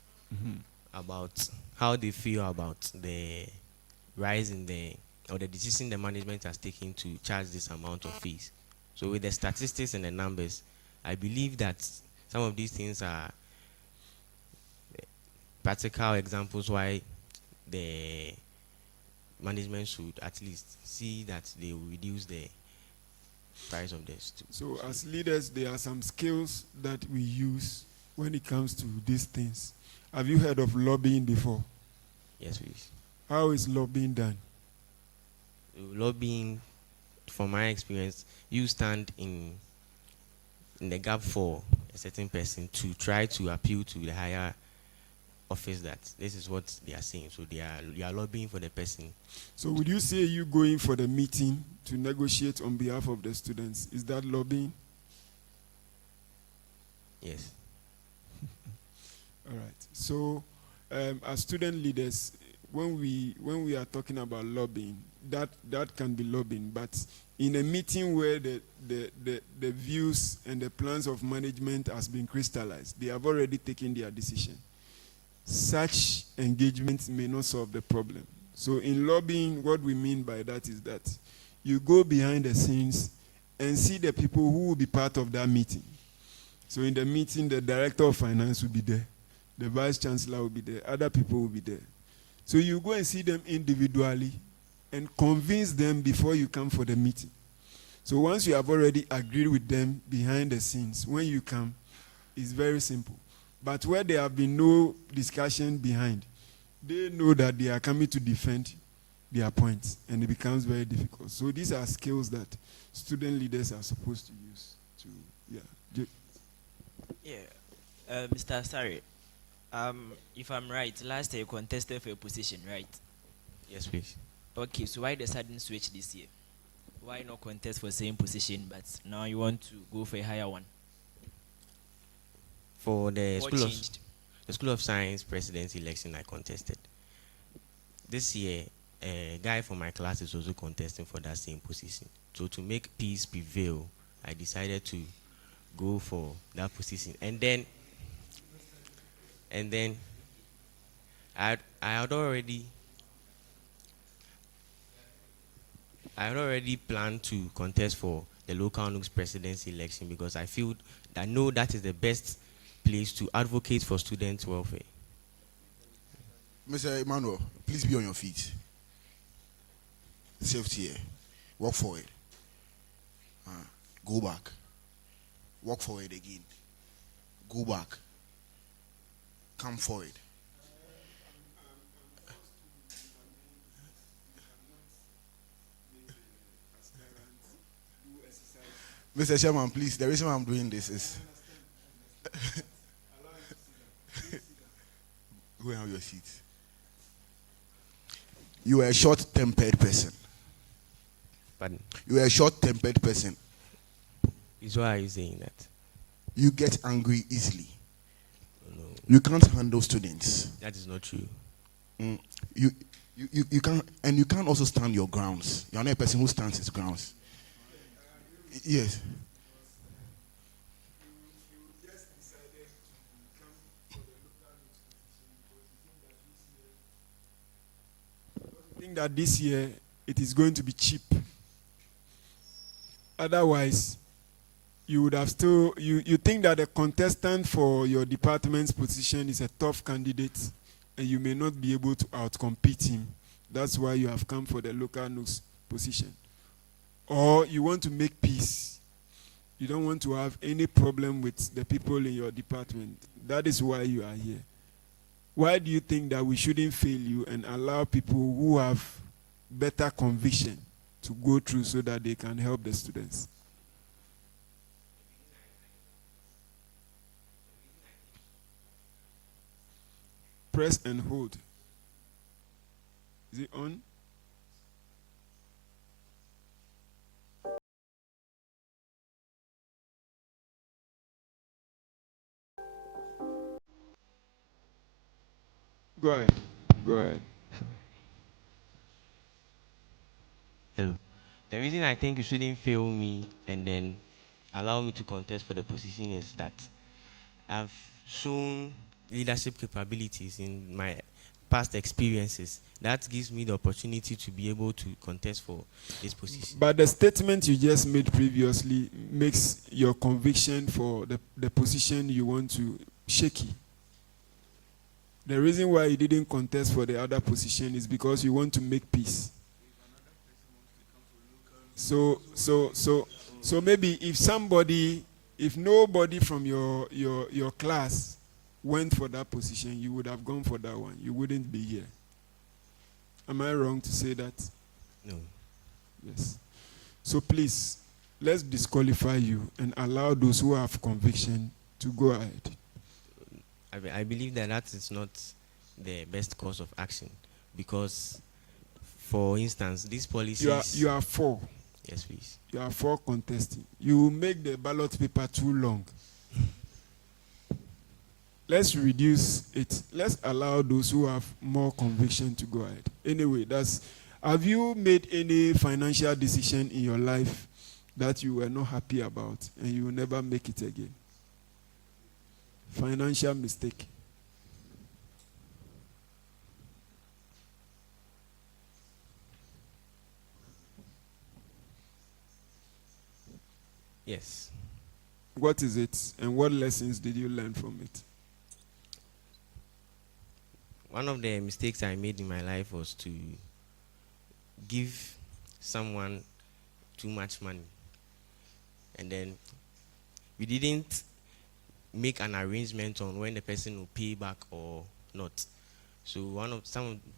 about how they feel about the rise in or the decision the management has taken to charge this amount of fees. So with the statistics and the numbers, I believe that some of these things are practical examples why the management should at least see that they will reduce the price of this. So as leaders, there are some skills that we use when it comes to these things. Have you heard of lobbying before? Yes, please. How is lobbying done? Lobbying, from my experience, you stand in the gap for a certain person to try to appeal to the higher office that this is what they are saying. So they are lobbying for the person. So would you say you going for the meeting to negotiate on behalf of the students? Is that lobbying? Yes. All right. So as student leaders, when we are talking about lobbying, that can be lobbying. But in a meeting where the views and the plans of management has been crystallized, they have already taken their decision. Such engagements may not solve the problem. So in lobbying, what we mean by that is that you go behind the scenes and see the people who will be part of that meeting. So in the meeting, the director of finance will be there. The vice chancellor will be there. Other people will be there. So you go and see them individually and convince them before you come for the meeting. So once you have already agreed with them behind the scenes, when you come, it's very simple. But where there have been no discussion behind, they know that they are coming to defend their points, and it becomes very difficult. So these are skills that student leaders are supposed to use to, Mr. Src, if I'm right, last year you contested for a position, right? Yes, please. Okay, so why the sudden switch this year? Why not contest for the same position, but now you want to go for a higher one? For the What School of Science presidency election, I contested. This year, a guy from my class is also contesting for that same position. So to make peace prevail, I decided to go for that position. And then I had already planned to contest for the local NUGS presidency election because I feel that that is the best place to advocate for students' welfare. Mr. Emmanuel, please be on your feet. Safety here. Walk forward. Go back. Walk forward again. Go back. Come forward. Mr. Chairman, please, the reason why I'm doing this is go and have your seat. You are a short-tempered person. Pardon? You are a short-tempered person. Please, why are you saying that? You get angry easily. No, You can't handle students. that is not true. You can't, and you can't also stand your grounds. You're not a person who stands his grounds. Yes. I think that this year it is going to be cheap. Otherwise, you would have still, you think that the contestant for your department's position is a tough candidate and you may not be able to outcompete him. That's why you have come for the local NUGS position. Or you want to make peace. You don't want to have any problem with the people in your department. That is why you are here. Why do you think that we shouldn't fail you and allow people who have better conviction to go through so that they can help the students? Press and hold. Is it on? Go ahead. Go ahead. Hello. The reason I think you shouldn't fail me and then allow me to contest for the position is that I've shown leadership capabilities in my past experiences. That gives me the opportunity to be able to contest for this position. But the statement you just made previously makes your conviction for the position you want to shaky. The reason why you didn't contest for the other position is because you want to make peace. So maybe if nobody from your class went for that position, you would have gone for that one. You wouldn't be here. Am I wrong to say that? No. Yes. So please, let's disqualify you and allow those who have conviction to go ahead. I believe that that is not the best course of action because, for instance, these policies... You are for. Yes, please. You are for contesting. You will make the ballot paper too long. Let's reduce it. Let's allow those who have more conviction to go ahead. Anyway, have you made any financial decision in your life that you were not happy about and you will never make it again? Financial mistake. Yes. What is it and what lessons did you learn from it? One of the mistakes I made in my life was to give someone too much money. And then we didn't make an arrangement on when the person will pay back or not. So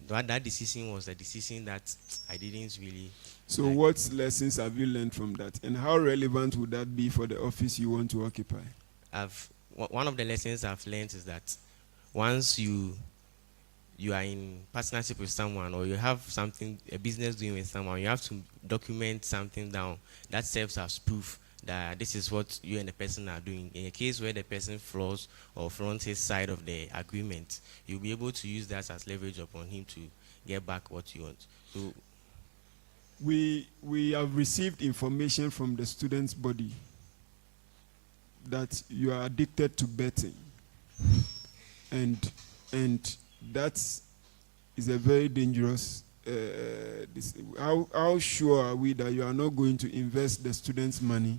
that decision was a decision that I didn't really... So what lessons have you learned from that? And how relevant would that be for the office you want to occupy? One of the lessons I've learned is that once you are in partnership with someone or you have a business doing with someone, you have to document something down that serves as proof that this is what you and the person are doing. In a case where the person flaws or flaunts his side of the agreement, you'll be able to use that as leverage upon him to get back what you want. So we have received information from the students' body that you are addicted to betting, and that is a very dangerous. How sure are we that you are not going to invest the students' money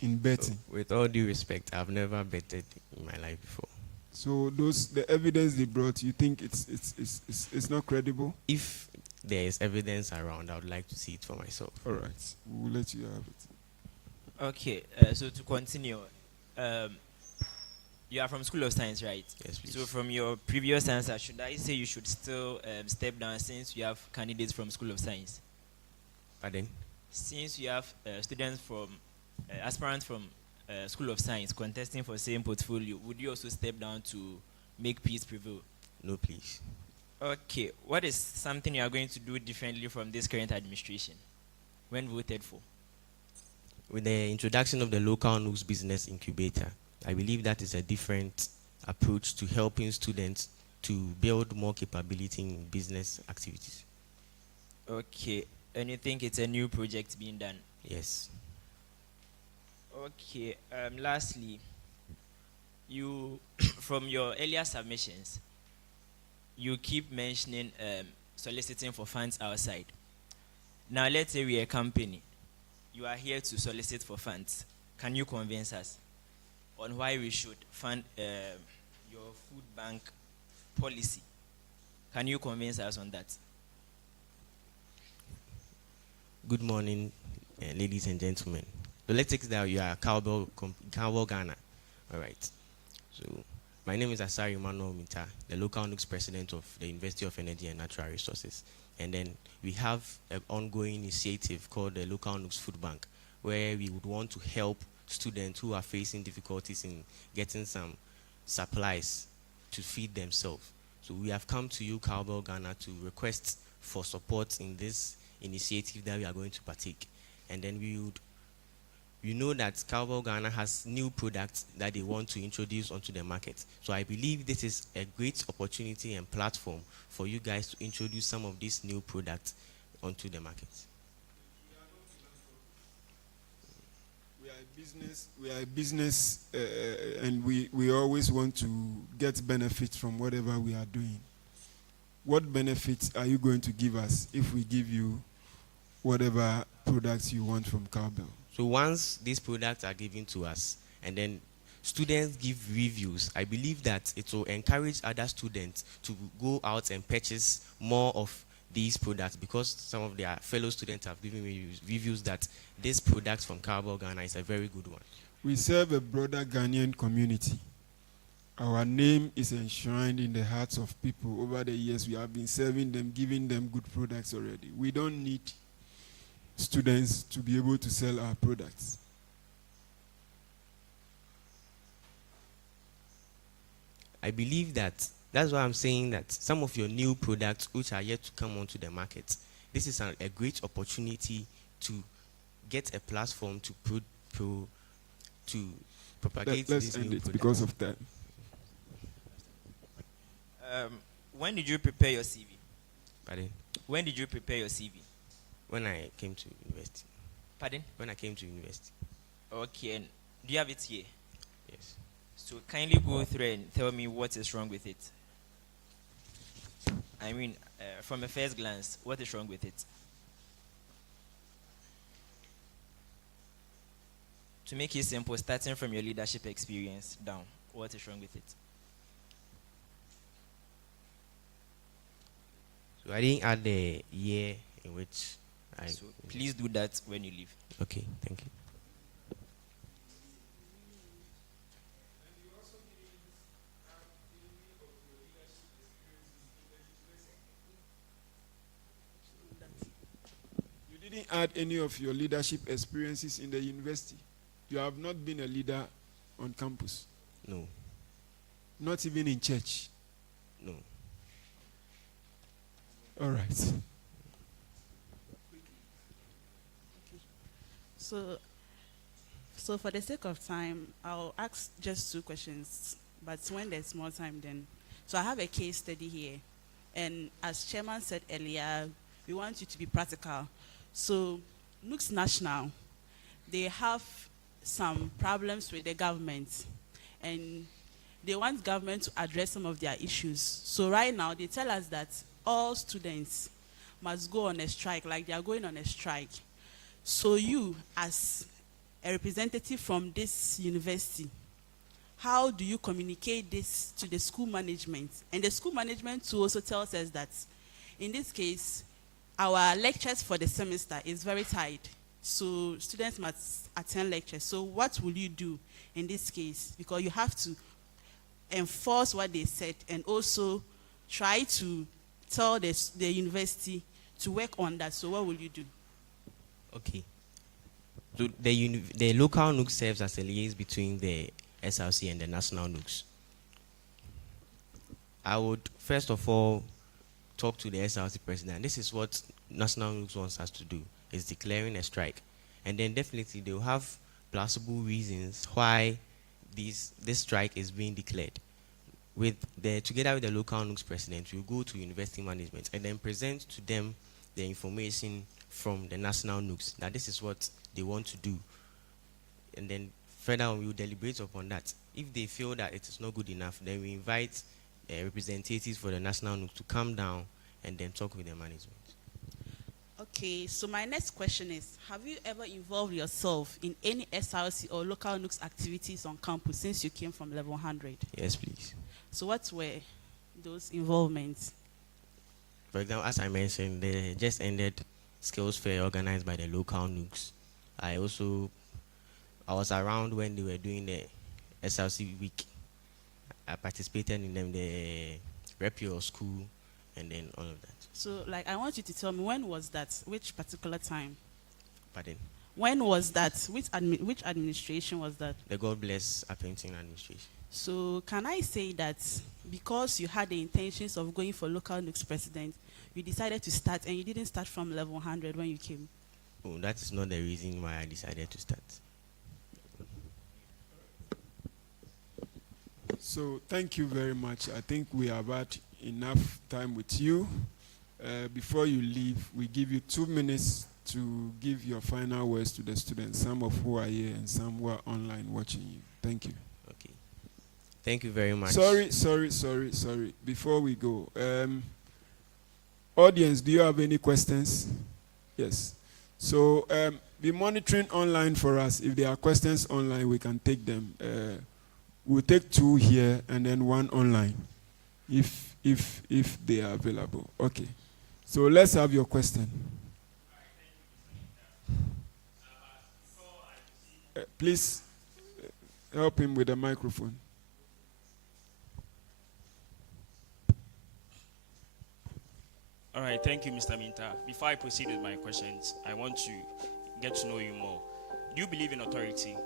in betting? So, with all due respect, I've never betted in my life before. So the evidence they brought, you think it's not credible? If there is evidence around, I would like to see it for myself. All right, we'll let you have it. Okay, so to continue, you are from School of Science, right? Yes, please. So from your previous answer, should I say you should still step down since you have candidates from School of Science? Pardon? Since you have students from, aspirants from School of Science contesting for same portfolio, would you also step down to make peace prevail? No, please. Okay, what is something you are going to do differently from this current administration when voted for? With the introduction of the local NUGS business incubator, I believe that is a different approach to helping students to build more capability in business activities. Okay. And you think it's a new project being done? Yes. Okay. Lastly, you from your earlier submissions, you keep mentioning soliciting for funds outside. Now, let's say we're a company. You are here to solicit for funds. Can you convince us on why we should fund your food bank policy? Can you convince us on that? Good morning, ladies and gentlemen. So let's take that you are Cowbell Ghana. All right. So my name is Asari Emmanuel Minta, the local LNUGS president of the University of Energy and Natural Resources. And then we have an ongoing initiative called the local LNUGS Food Bank, where we would want to help students who are facing difficulties in getting some supplies to feed themselves. So we have come to you, Cowbell Ghana, to request for support in this initiative that we are going to partake. And then we know that Cowbell Ghana has new products that they want to introduce onto the market. So I believe this is a great opportunity and platform for you guys to introduce some of these new products onto the market. We are a business, and we always want to get benefit from whatever we are doing. What benefits are you going to give us if we give you whatever products you want from Cowbell? So once these products are given to us and then students give reviews, I believe that it will encourage other students to go out and purchase more of these products, because some of their fellow students have given reviews that this product from Cowbell Ghana is a very good one. We serve a broader Ghanaian community. Our name is enshrined in the hearts of people. Over the years, we have been serving them, giving them good products already. We don't need students to be able to sell our products. I believe that's why I'm saying that some of your new products which are yet to come onto the market, this is a great opportunity to get a platform to propagate Let's these end new it products. because of time. When did you prepare your CV? Pardon? When did you prepare your CV? When I came to university. Pardon? When I came to university. Okay, and do you have it here? Yes. So kindly go through and tell me what is wrong with it. I mean, from a first glance, what is wrong with it? To make it simple, starting from your leadership experience down, what is wrong with it? So I didn't add the year in which So please do that when you leave. Okay, thank you. You didn't add any of your leadership experiences in the university. You have not been a leader on campus. No. Not even in church. No. All right. So for the sake of time, I'll ask just 2 questions, but when there's more time then. So I have a case study here, and as Chairman said earlier, we want you to be practical. So LNUGS National, they have some problems with the government, and they want government to address some of their issues. So right now, they tell us that all students must go on a strike, like they are going on a strike. So you, as a representative from this university, how do you communicate this to the school management? And the school management too also tells us that, in this case, our lectures for the semester is very tight. So students must attend lectures. So what will you do in this case? Because you have to enforce what they said and also try to tell the university to work on that. So what will you do? Okay. So the local NUGS serves as a liaison between the SRC and the national NUGS. I would first of all talk to the SRC president. This is what national NUGS wants us to do, is declaring a strike. And then definitely they'll have plausible reasons why this strike is being declared. Together with the local NUGS president, we'll go to university management and then present to them the information from the national NUGS that this is what they want to do. And then further on, we will deliberate upon that. If they feel that it is not good enough, then we invite representatives for the national NUGS to come down and then talk with the management. Okay, so my next question is, have you ever involved yourself in any SRC or local NUGS activities on campus since you came from level 100? Yes, please. So what were those involvements? For example, as I mentioned, they just ended skills fair organized by the local NUGS. I was around when they were doing the SRC week. I participated in them, the rep your school, and then all of that. So, like, I want you to tell me, when was that? Which particular time? Pardon? When was that? Which administration was that? The God Bless Appointing Administration. So, can I say that because you had the intentions of going for local NUGS president, you decided to start, and you didn't start from level 100 when you came? Oh, that is not the reason why I decided to start. So thank you very much. I think we have had enough time with you. Before you leave, we give you 2 minutes to give your final words to the students, some of who are here and some who are online watching you. Thank you. Okay. Thank you very much. Sorry. Before we go, audience, do you have any questions? Yes. So be monitoring online for us. If there are questions online, we can take them. We'll take 2 here and then 1 online, if they are available. Okay. So let's have your question. Please help him with the microphone. All right, thank you, Mr. Minta. Before I proceed with my questions, I want to get to know you more. Do you believe in authority?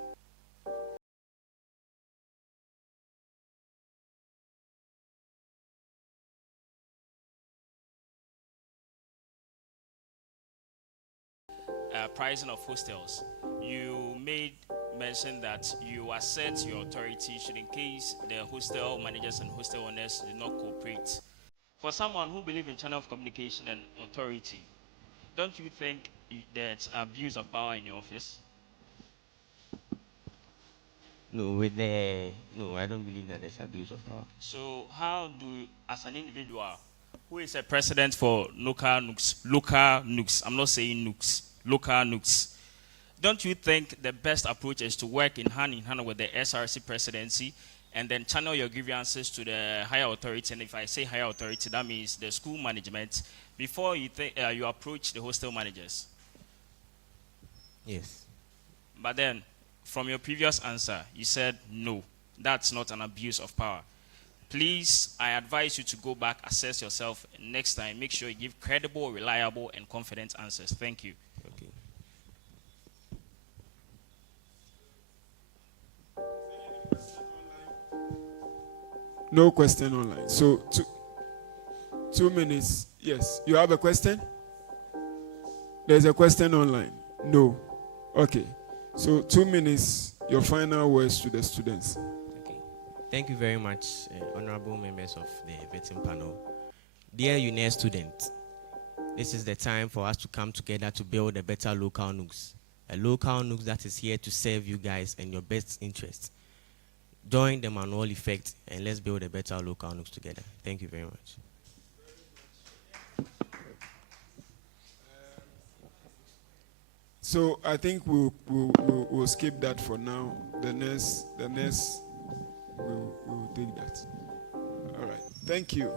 Pricing of hostels. You made mention that you assert your authority should in case the hostel managers and hostel owners do not cooperate. For someone who believes in channel of communication and authority, don't you think there's abuse of power in your office? No, I don't believe that there's abuse of power. So how do, as an individual who is a president for local NUGS, I'm not saying NUGS, local NUGS, don't you think the best approach is to work in hand with the SRC presidency and then channel your grievances to the higher authority? And if I say higher authority, that means the school management, before you you approach the hostel managers? Yes. But then, from your previous answer, you said no, that's not an abuse of power. Please, I advise you to go back, assess yourself, and next time, make sure you give credible, reliable, and confident answers. Thank you. Okay. No question online. So 2 minutes. Yes. You have a question? There's a question online. No. Okay. So 2 minutes, your final words to the students. Okay. Thank you very much, honorable members of the vetting panel. Dear Uenr students, this is the time for us to come together to build a better local NUGS. A local NUGS that is here to serve you guys and your best interests. Join the manual effect and let's build a better local NUGS together. Thank you very much. So I think we'll skip that for now. The next we'll take that. All right. Thank you.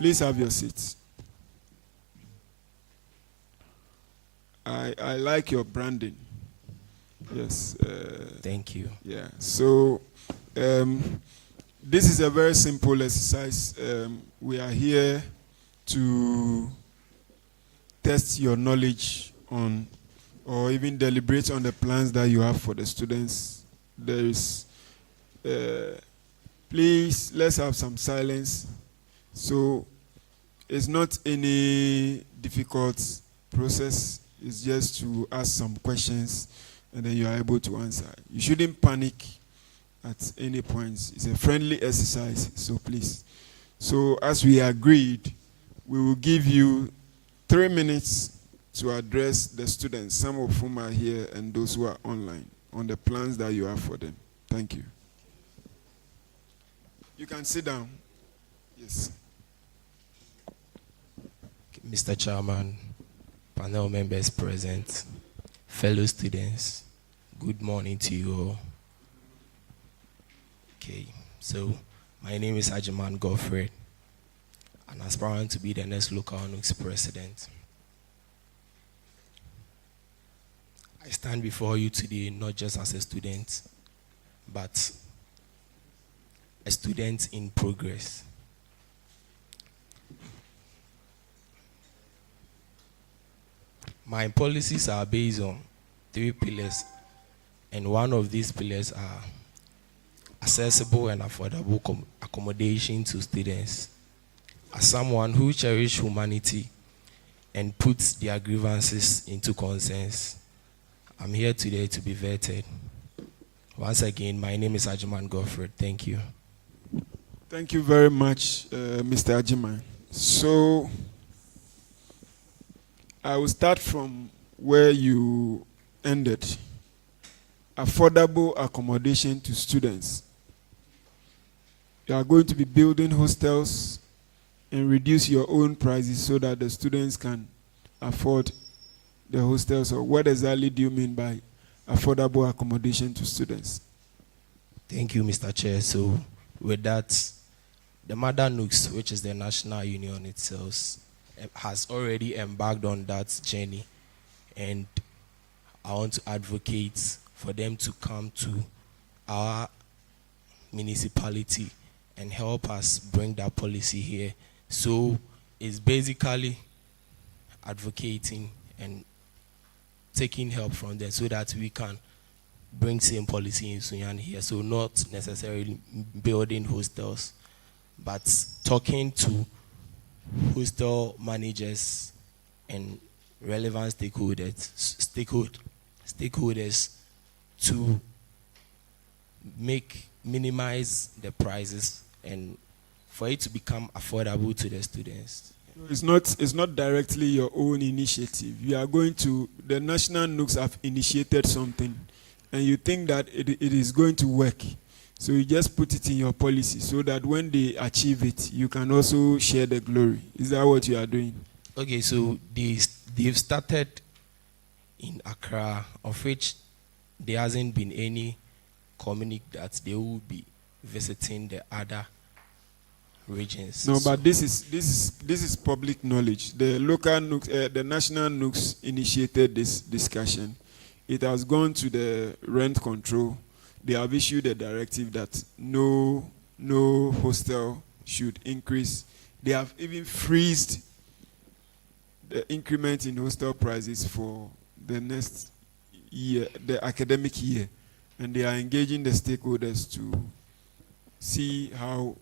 Please have your seats. I like your branding. Yes. Thank you. Yeah. So this is a very simple exercise. We are here to test your knowledge on, or even deliberate on the plans that you have for the students. There is, please, let's have some silence. So it's not any difficult process. It's just to ask some questions and then you are able to answer. You shouldn't panic at any point. It's a friendly exercise, so please. So as we agreed, we will give you 3 minutes to address the students, some of whom are here and those who are online, on the plans that you have for them. Thank you. You can sit down. Yes. Mr. Chairman, panel members present, fellow students, good morning to you all. Okay, so my name is Ajiman Godfrey, and aspiring to be the next local LNUGS president. I stand before you today not just as a student, but a student in progress. My policies are based on 3 pillars, and one of these pillars are accessible and affordable accommodation to students. As someone who cherishes humanity and puts their grievances into consensus, I'm here today to be vetted. Once again, my name is Ajiman Godfrey. Thank you. Thank you very much, Mr. Ajiman. So I will start from where you ended. Affordable accommodation to students. You are going to be building hostels and reduce your own prices so that the students can afford the hostels. Or what exactly do you mean by affordable accommodation to students? Thank you, Mr. Chair. So with that, the mother LNUGS, which is the national union itself, has already embarked on that journey, and I want to advocate for them to come to our municipality and help us bring that policy here. So it's basically advocating and taking help from them so that we can bring same policy in Suyan here. So not necessarily building hostels, but talking to hostel managers and relevant stakeholders to minimize the prices and for it to become affordable to the students. It's not directly your own initiative. You are going to, the national LNUGS have initiated something and you think that it is going to work. So you just put it in your policy so that when they achieve it, you can also share the glory. Is that what you are doing? Okay, so they've started in Accra, of which there hasn't been any communique that they will be visiting the other regions. No, but this is public knowledge. The local LNUGS, the national LNUGS initiated this discussion. It has gone to the rent control. They have issued a directive that no hostel should increase. They have even freezed the increment in hostel prices for the next year, the academic year. And they are engaging the stakeholders to see how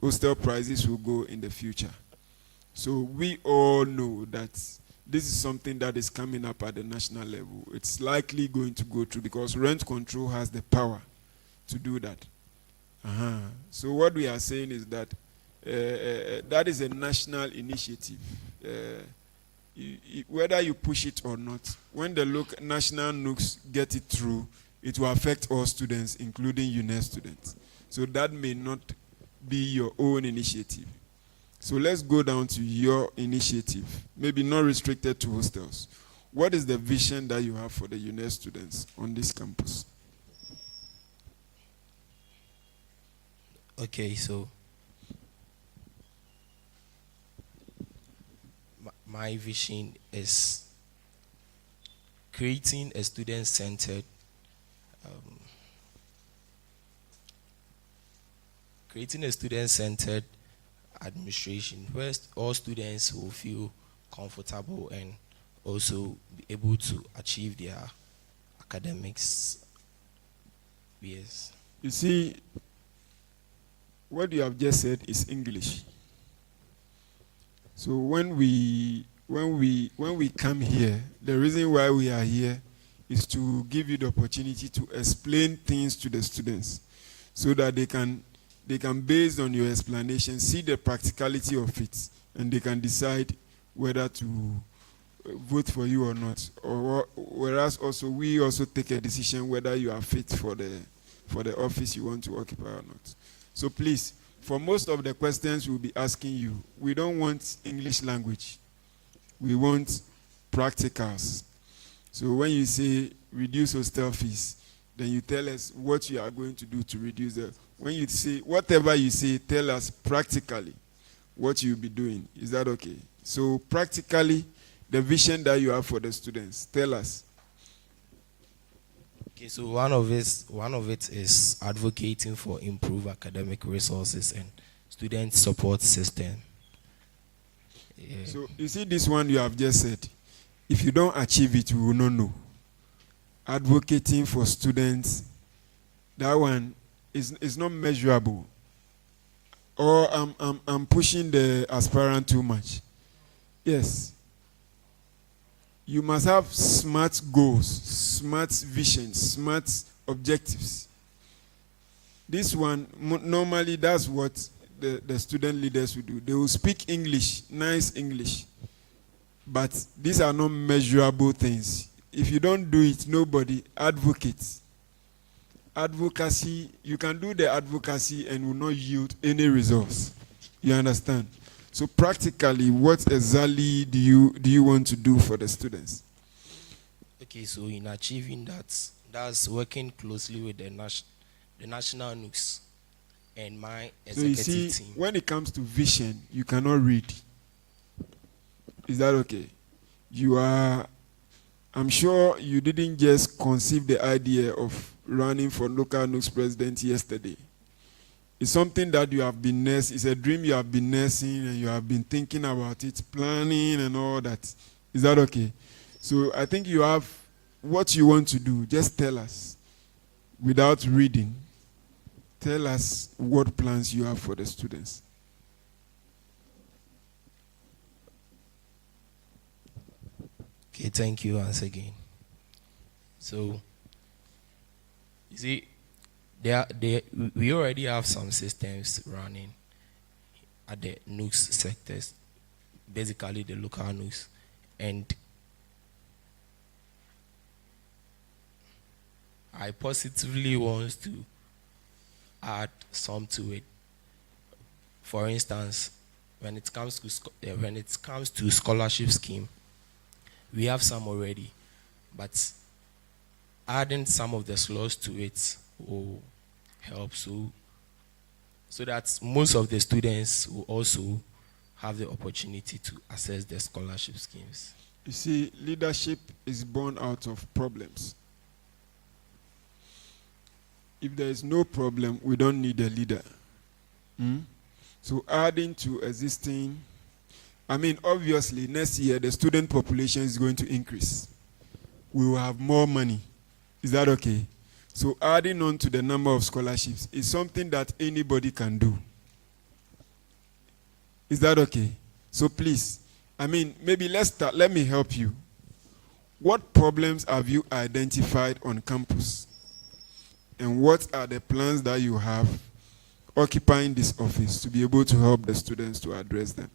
hostel prices will go in the future. So we all know that this is something that is coming up at the national level. It's likely going to go through because rent control has the power to do that. So what we are saying is that that is a national initiative. Whether you push it or not, when the national LNUGS get it through, it will affect all students, including Uenr students. So that may not be your own initiative. So let's go down to your initiative, maybe not restricted to hostels. What is the vision that you have for the Uenr students on this campus? Okay, so my vision is creating a student-centered administration where all students will feel comfortable and also be able to achieve their academics. Yes. You see, what you have just said is English. So when we come here, the reason why we are here is to give you the opportunity to explain things to the students so that they can based on your explanation see the practicality of it, and they can decide whether to vote for you or not. Or whereas also we also take a decision whether you are fit for the office you want to occupy or not. So please, for most of the questions we'll be asking you, we don't want English language. We want practicals. So when you say reduce hostel fees, then you tell us what you are going to do to reduce it. When you say, whatever you say, tell us practically what you'll be doing. Is that okay? So practically, the vision that you have for the students, tell us. Okay, so one of it is advocating for improved academic resources and student support system. Yeah. So you see this one you have just said. If you don't achieve it, we will not know. Advocating for students, that one is not measurable. Or I'm pushing the aspirant too much. Yes. You must have smart goals, smart visions, smart objectives. This one, normally that's what the student leaders will do. They will speak English, nice English. But these are not measurable things. If you don't do it, nobody advocates. Advocacy, you can do the advocacy and will not yield any results. You understand? So practically, what exactly do you want to do for the students? Okay, so in achieving that, that's working closely with the national NUGS and my executive so you see, team. When it comes to vision, you cannot read. Is that okay? I'm sure you didn't just conceive the idea of running for local NUGS president yesterday. It's something that you have been nursing. It's a dream you have been nursing and you have been thinking about it, planning and all that. Is that okay? So I think you have what you want to do. Just tell us without reading. Tell us what plans you have for the students. Okay, thank you once again. So, you see, we already have some systems running at the NUGS sectors, basically the local NUGS, and I positively want to add some to it. For instance, when it comes to scholarship scheme, we have some already, but adding some of the slots to it will help so that most of the students will also have the opportunity to access the scholarship schemes. You see, leadership is born out of problems. If there is no problem, we don't need a leader. So adding to existing, obviously next year the student population is going to increase. We will have more money. Is that okay? So adding on to the number of scholarships is something that anybody can do. Is that okay? So please, maybe let's start. Let me help you. What problems have you identified on campus? And what are the plans that you have occupying this office to be able to help the students to address them?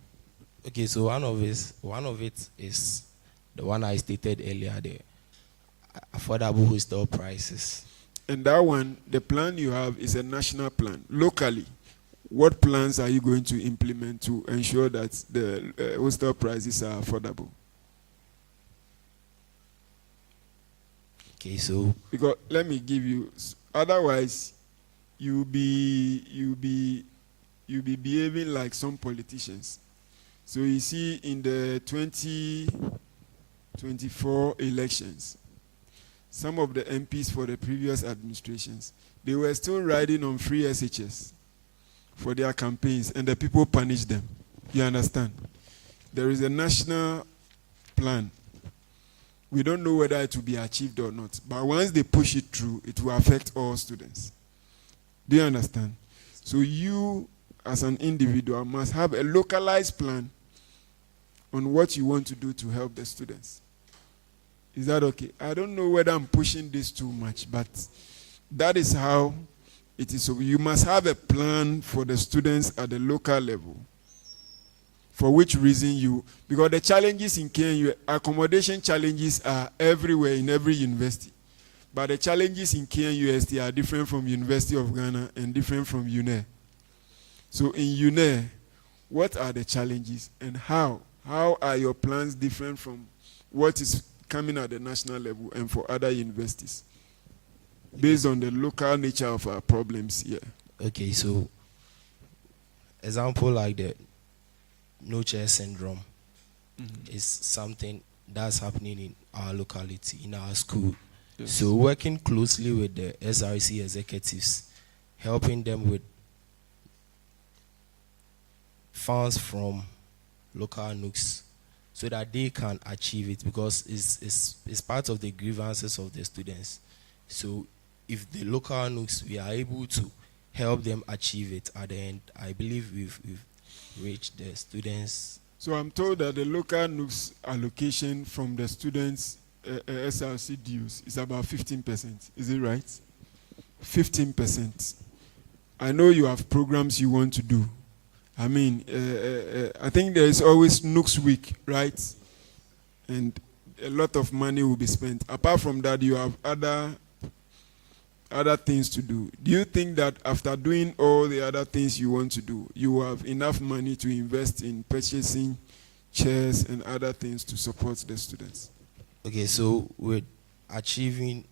Okay, so one of it is the one I stated earlier, the affordable hostel prices. And that one, the plan you have is a national plan. Locally, what plans are you going to implement to ensure that the hostel prices are affordable? Okay, so because let me give you. Otherwise, you'll be behaving like some politicians. So you see in the 2024 elections, some of the MPs for the previous administrations, they were still riding on free SHS for their campaigns, and the people punished them. You understand? There is a national plan. We don't know whether it will be achieved or not, but once they push it through, it will affect all students. Do you understand? So you, as an individual, must have a localized plan on what you want to do to help the students. Is that okay? I don't know whether I'm pushing this too much, but that is how it is. So you must have a plan for the students at the local level. For which reason because the challenges in KNU, accommodation challenges are everywhere in every university. But the challenges in KNUST are different from University of Ghana and different from Uenr. So in Uenr, what are the challenges and how? How are your plans different from what is coming at the national level and for other universities? Based on the local nature of our problems here. Okay, so example like the no chair syndrome is something that's happening in our locality, in our school. Yes. So working closely with the SRC executives, helping them with funds from local NUGS so that they can achieve it, because it's part of the grievances of the students. So if the local NUGS, we are able to help them achieve it at the end, I believe we've reached the students. So I'm told that the local NUGS allocation from the students' SRC dues is about 15%. Is it right? 15%. I know you have programs you want to do. I mean, I think there is always NUGS week, right? And a lot of money will be spent. Apart from that, you have other things to do. Do you think that after doing all the other things you want to do, you have enough money to invest in purchasing chairs and other things to support the students? Okay, so with achieving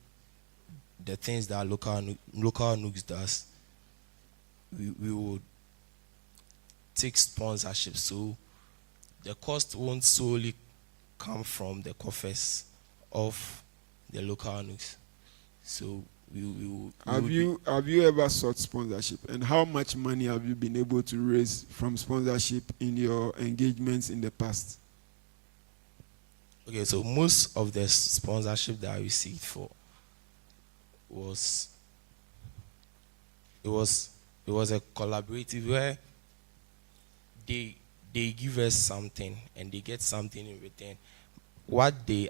the things that local NUGS does, we would take sponsorship. So the cost won't solely come from the coffers of the local NUGS. So have you ever sought sponsorship, and how much money have you been able to raise from sponsorship in your engagements in the past? Okay, so most of the sponsorship that I received for was a collaborative where they give us something and they get something in return. What they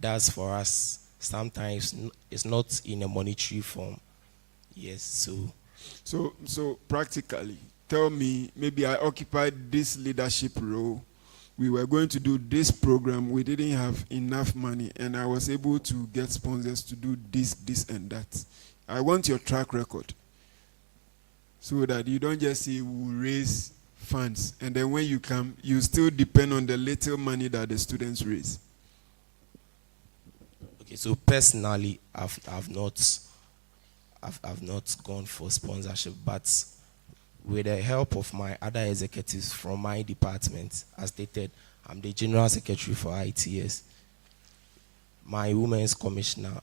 does for us sometimes it's not in a monetary form. Yes, so practically, tell me, maybe I occupied this leadership role. We were going to do this program. We didn't have enough money, and I was able to get sponsors to do this, and that. I want your track record so that you don't just say we'll raise funds, and then when you come, you still depend on the little money that the students raise. Okay, so personally, I've not gone for sponsorship, but with the help of my other executives from my department, as stated, I'm the General Secretary for ITS. My Women's Commissioner,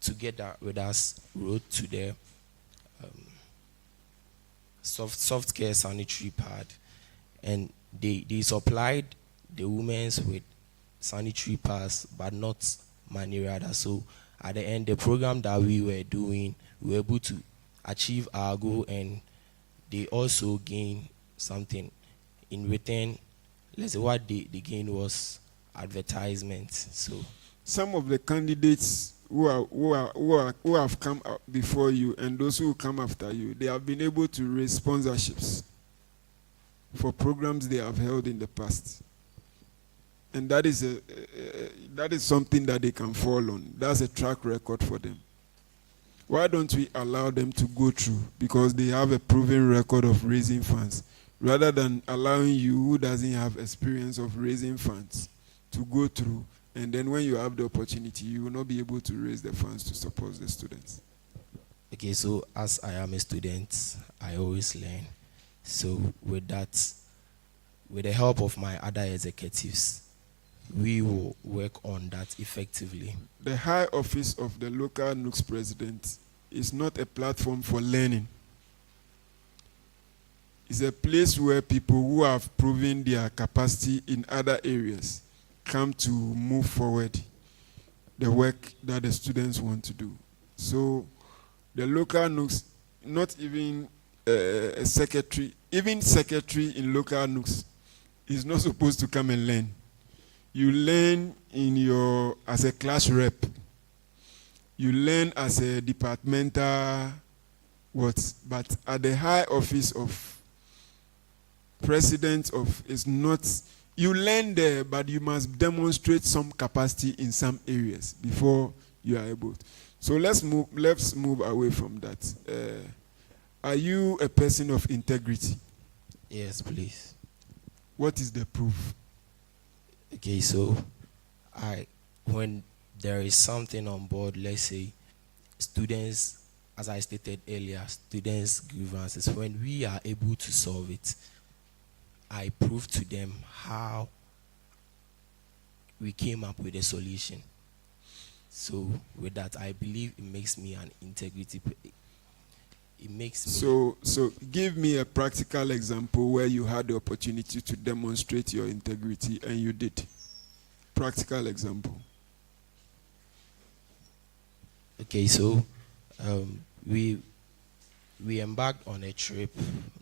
together with us, wrote to the soft care sanitary pad, and they supplied the women's with sanitary pads, but not money rather. So at the end, the program that we were doing, we were able to achieve our goal, and they also gain something in return. Let's say what they gained was advertisement. So some of the candidates who have come up before you and those who come after you, they have been able to raise sponsorships for programs they have held in the past, and that is something that they can fall on. That's a track record for them. Why don't we allow them to go through, because they have a proven record of raising funds, rather than allowing you, who doesn't have experience of raising funds, to go through, and then when you have the opportunity, you will not be able to raise the funds to support the students. Okay, so as I am a student, I always learn. So with that, with the help of my other executives, we will work on that effectively. The high office of the local NUGS president is not a platform for learning. It's a place where people who have proven their capacity in other areas come to move forward the work that the students want to do. So the local NUGS, not even a secretary, even secretary in local NUGS is not supposed to come and learn. You learn as a class rep. You learn as a departmental but at the high office of president of is not, you learn there, but you must demonstrate some capacity in some areas before you are able to. So let's move away from that. Are you a person of integrity? Yes, please. What is the proof? Okay, so when there is something on board, let's say students, as I stated earlier, students' grievances, when we are able to solve it, I prove to them how we came up with a solution. So with that, I believe it makes me an integrity. It makes me. So give me a practical example where you had the opportunity to demonstrate your integrity and you did. Practical example. Okay, so we embarked on a trip,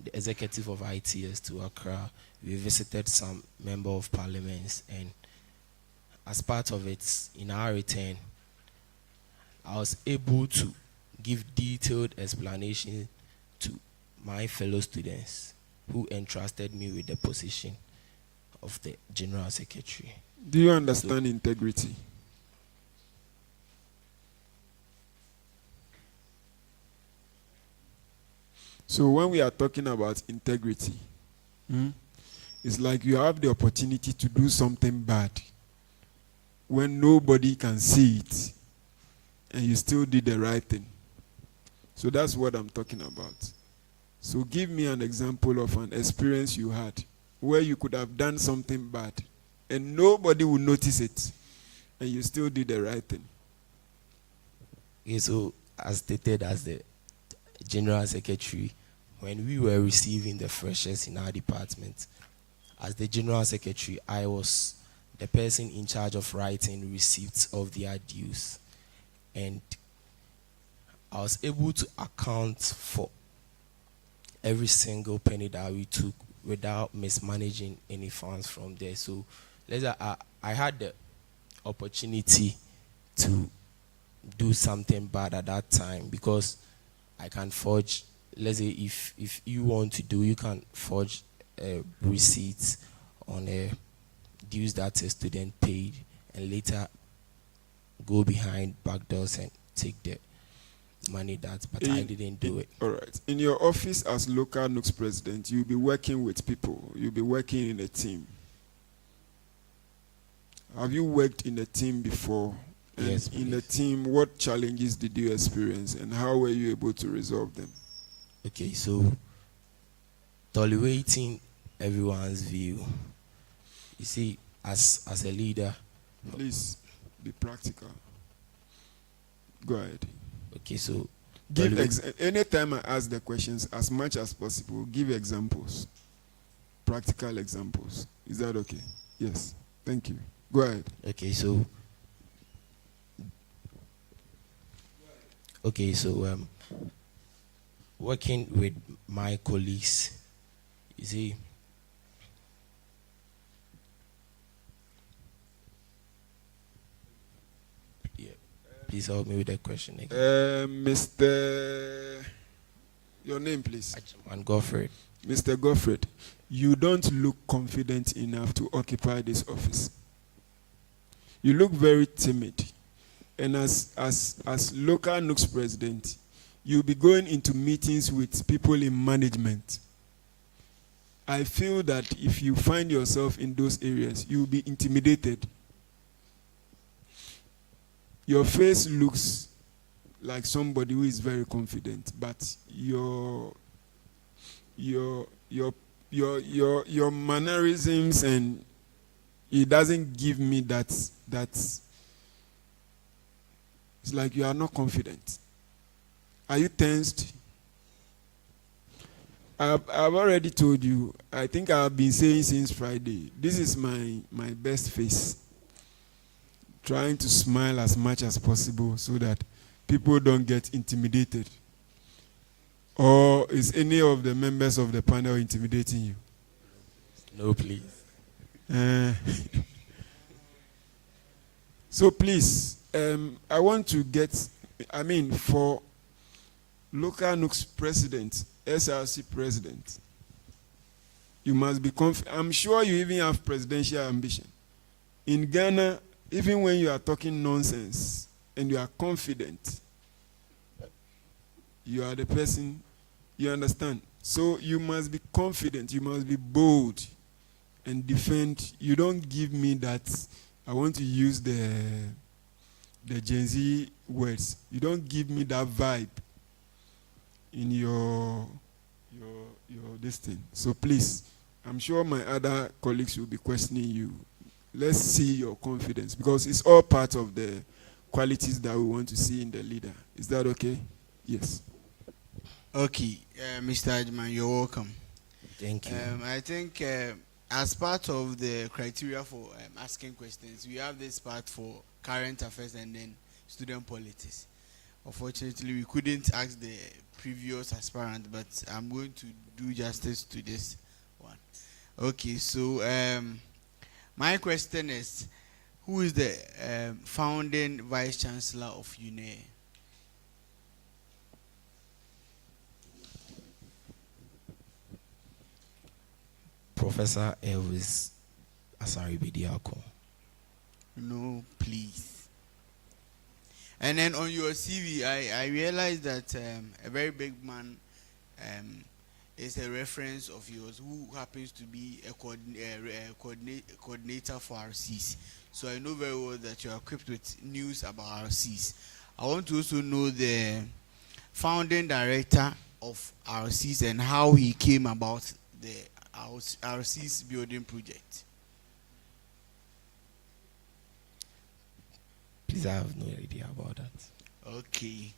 the executive of ITS to Accra. We visited some member of parliaments, and as part of it, in our return, I was able to give detailed explanation to my fellow students who entrusted me with the position of the General Secretary. Do you understand integrity? So when we are talking about integrity, it's like you have the opportunity to do something bad when nobody can see it and you still did the right thing. So that's what I'm talking about. So give me an example of an experience you had where you could have done something bad and nobody would notice it and you still did the right thing. Okay, so as stated as the General Secretary, when we were receiving the freshers in our department, as the General Secretary, I was the person in charge of writing receipts of their dues. And I was able to account for every single penny that we took without mismanaging any funds from there. So I had the opportunity to do something bad at that time because I can forge, let's say if you want to do, you can forge receipts on a dues that a student paid and later go behind back doors and take the money but I didn't do it. All right. In your office as local NUGS president, you'll be working with people. You'll be working in a team. Have you worked in a team before? And yes, in a team, what challenges did you experience and how were you able to resolve them? Okay, so tolerating everyone's view. You see, as a leader. Please be practical. Go ahead. Okay, so anytime I ask the questions, as much as possible, give examples. Practical examples. Is that okay? Yes. Thank you. Go ahead. Okay, so working with my colleagues, you see, please help me with that question again. Your name, please. And Godfrey. Mr. Godfrey, you don't look confident enough to occupy this office. You look very timid. And as local NUGS president, you'll be going into meetings with people in management. I feel that if you find yourself in those areas, you'll be intimidated. Your face looks like somebody who is very confident, but your your mannerisms, and it doesn't give me that it's like you are not confident. Are you tensed? I've already told you, I think I've been saying since Friday, this is my best face. Trying to smile as much as possible so that people don't get intimidated. Or is any of the members of the panel intimidating you? No, please. So please, I want to get, for local NUGS president, SRC president, you must be confident. I'm sure you even have presidential ambition. In Ghana, even when you are talking nonsense and you are confident, you are the person, you understand. So you must be confident, you must be bold and defend. You don't give me that, I want to use the Gen Z words. You don't give me that vibe in your this thing. So please, I'm sure my other colleagues will be questioning you. Let's see your confidence, because it's all part of the qualities that we want to see in the leader. Is that okay? Yes. Okay, Mr. Ajman, you're welcome. Thank you. I think as part of the criteria for asking questions, we have this part for current affairs and then student politics. Unfortunately, we couldn't ask the previous aspirant, but I'm going to do justice to this one. Okay, so my question is, who is the founding vice chancellor of Uenr? Professor Elvis Asari Bediako. No, please. And then on your CV, I realized that a very big man is a reference of yours who happens to be a coordinator for RCs. So I know very well that you are equipped with news about RCs. I want to also know the founding director of RCs and how he came about the RCs building project. Please, I have no idea about that. Okay.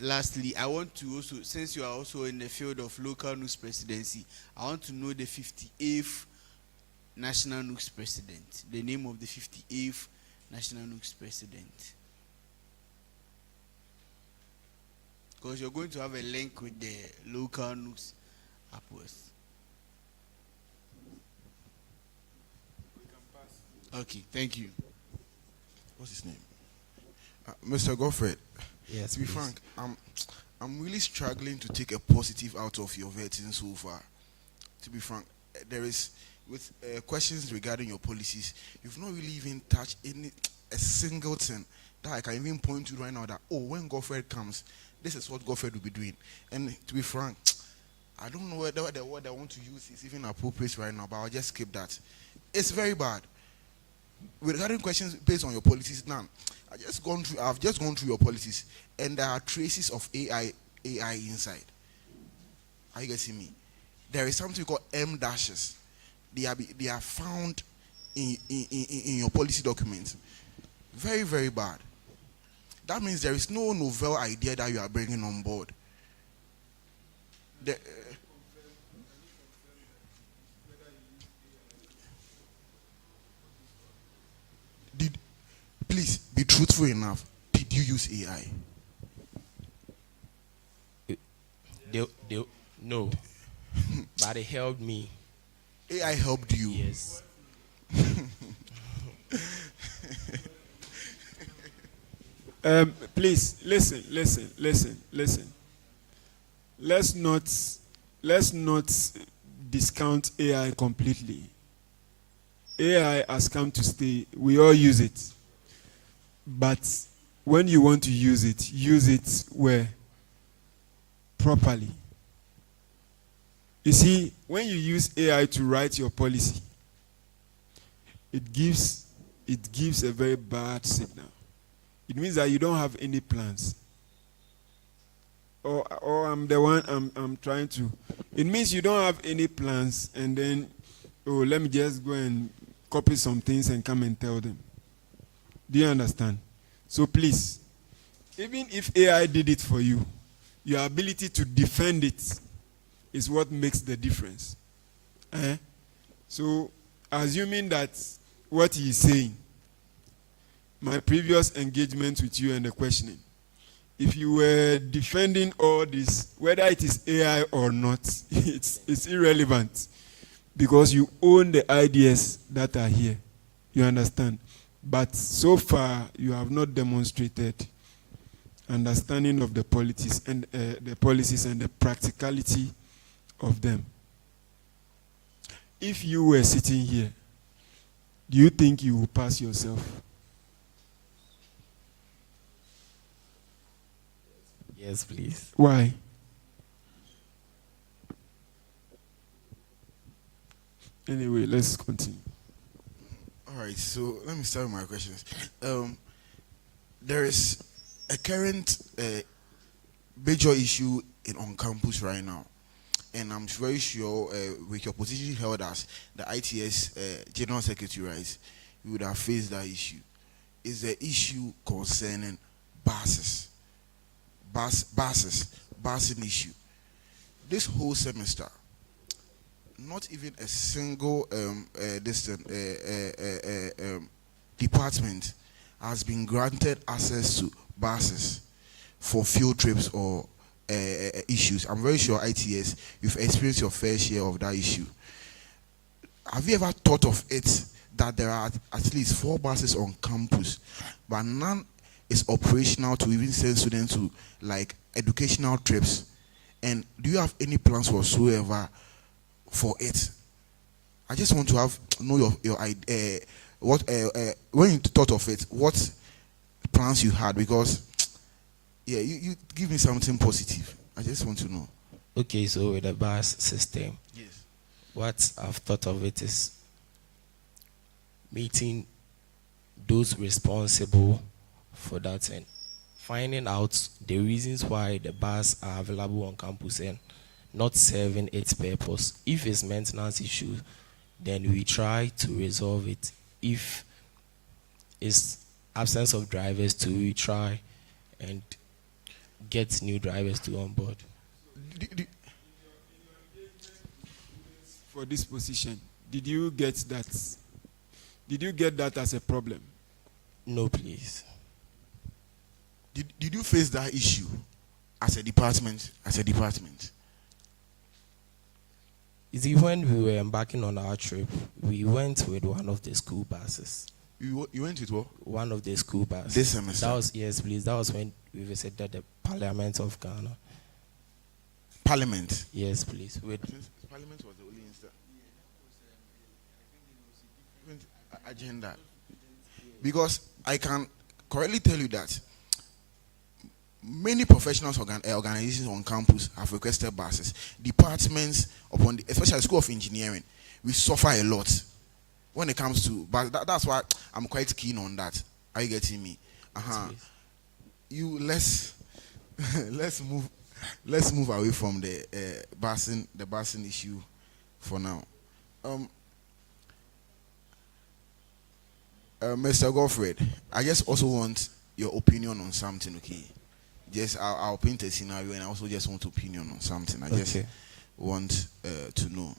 Lastly, I want to also, since you are also in the field of local NUGS presidency, I want to know the 58th National NUGS president, the name of the 58th National NUGS president. Because you're going to have a link with the local NUGS upwards. Okay, thank you. What's his name? Mr. Godfred. Yes, To be please. frank, I'm really struggling to take a positive out of your vetting so far. To be frank, there is with questions regarding your policies, you've not really even touched a single thing that I can even point to right now that, oh, when Godfred comes, this is what Godfred will be doing. And to be frank, I don't know whether the word I want to use is even appropriate right now, but I'll just skip that. It's very bad. Regarding questions based on your policies, now, I've just gone through your policies, and there are traces of AI inside. Are you getting me? There is something called M dashes. They are found in your policy documents. Very, very bad. That means there is no novel idea that you are bringing on board. Please be truthful enough. Did you use AI? No, but it helped me. AI helped you. Yes. Please listen. Let's not discount AI completely. AI has come to stay. We all use it. But when you want to use it where? Properly. You see, when you use AI to write your policy, it gives a very bad signal. It means that you don't have any plans. or I'm the one I'm trying to. It means you don't have any plans, and then, oh, let me just go and copy some things and come and tell them. Do you understand? So please, even if AI did it for you, your ability to defend it is what makes the difference. So, assuming that what he is saying, my previous engagement with you and the questioning, if you were defending all this, whether it is AI or not, it's irrelevant, because you own the ideas that are here. You understand? But so far, you have not demonstrated understanding of the policies and the practicality of them. If you were sitting here, do you think you will pass yourself? Yes, please. Why? Anyway, let's continue. All right, so let me start with my questions. There is a current major issue on campus right now, and I'm very sure with your position held as the ITS General Secretary, right, you would have faced that issue. Is the issue concerning buses. Busing issue. This whole semester, not even a single department has been granted access to buses for field trips or issues. I'm very sure ITS, you've experienced your fair share of that issue. Have you ever thought of it that there are at least 4 buses on campus, but none is operational to even send students to like educational trips? And do you have any plans whatsoever for it? I just want to know your idea. What when you thought of it, what plans you had? Because you give me something positive. I just want to know. Okay, so with the bus system, yes, what I've thought of it is meeting those responsible for that and finding out the reasons why the bus are available on campus and not serving its purpose. If it's maintenance issue, then we try to resolve it. If it's absence of drivers, we try and get new drivers to on board. For this position, did you get that? Did you get that as a problem? No, please. Did you face that issue as a department? You see, when we were embarking on our trip, we went with one of the school buses. You went with what? One of the school buses. This semester? That was, yes, please. That was when we visited the Parliament of Ghana. Parliament? Yes, please. Parliament was the only agenda. Because I can correctly tell you that many professionals organizations on campus have requested buses. Departments, especially the School of Engineering, we suffer a lot when it comes to. But that's why I'm quite keen on that. Are you getting me? Let's move away from the busing issue for now. Mr. Godfred, I just also want your opinion on something, okay? Just I'll paint a scenario, and I also just want opinion on something. I just want to know.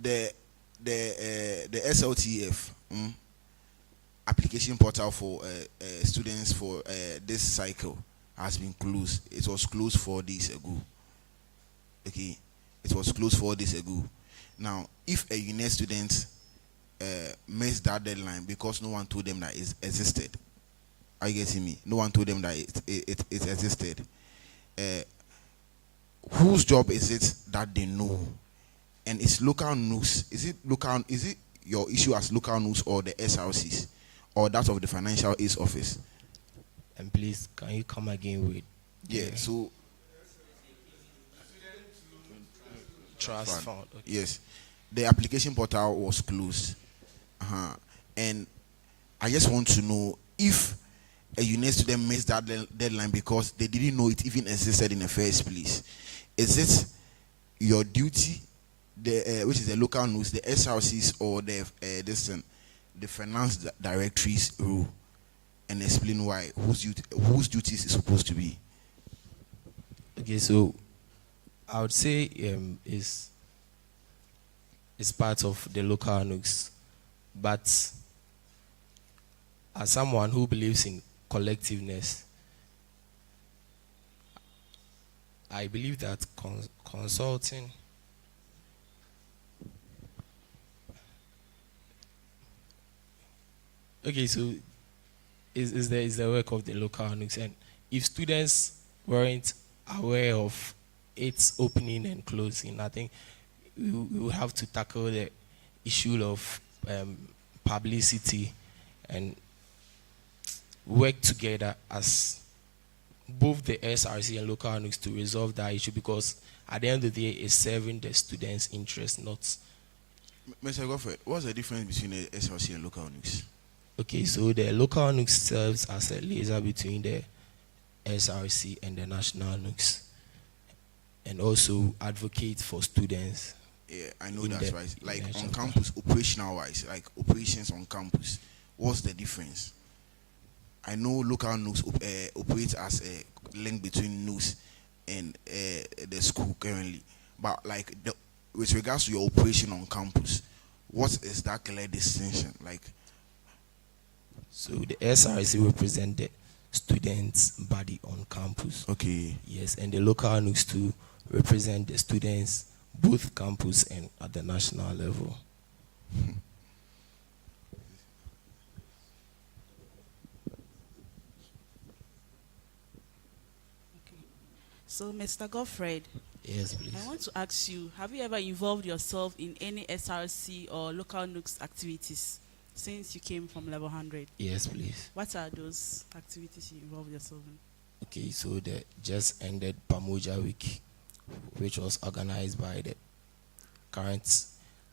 The SLTF application portal for students for this cycle has been closed. It was closed 4 days ago. Okay, it was closed 4 days ago. Now, if a Uenr student missed that deadline because no one told them that it existed, are you getting me? No one told them that it existed. Whose job is it that they know? And it's local NUGS. Is it your issue as local NUGS or the SRCs or that of the Financial Aid Office? And please, can you come again with? Yeah. So. Trust fund. Okay. Yes, the application portal was closed, and I just want to know if a UNED student missed that deadline because they didn't know it even existed in the first place. Is it your duty, which is the local news, the SRCs, or the finance directory's rule, and explain why whose duties is supposed to be? Okay, so I would say it's part of the local NUGS, but as someone who believes in collectiveness, I believe that consulting okay, so is the work of the local NUGS, and if students weren't aware of its opening and closing, I think we will have to tackle the issue of publicity and work together as both the SRC and local NUGS to resolve that issue, because at the end of the day, it's serving the students' interest, not. Mr. Godfrey, what's the difference between the SRC and local NUGS? Okay, so the local NUGS serves as a liaison between the SRC and the national NUGS, and also advocate for students. Yeah, I know that's right. Like on campus, operational wise, like operations on campus, what's the difference? I know local NUGS operates as a link between NUGS and the school currently, but like with regards to your operation on campus, what is that clear distinction like? So the SRC represents the students' body on campus. Okay. Yes, and the local NUGS to represent the students both campus and at the national level. So, Mr. Godfred, Yes, please. I want to ask you, have you ever involved yourself in any SRC or local NUGS activities since you came from level 100? Yes, please. What are those activities you involved yourself in? Okay, so the just ended Pamoja Week, which was organized by the current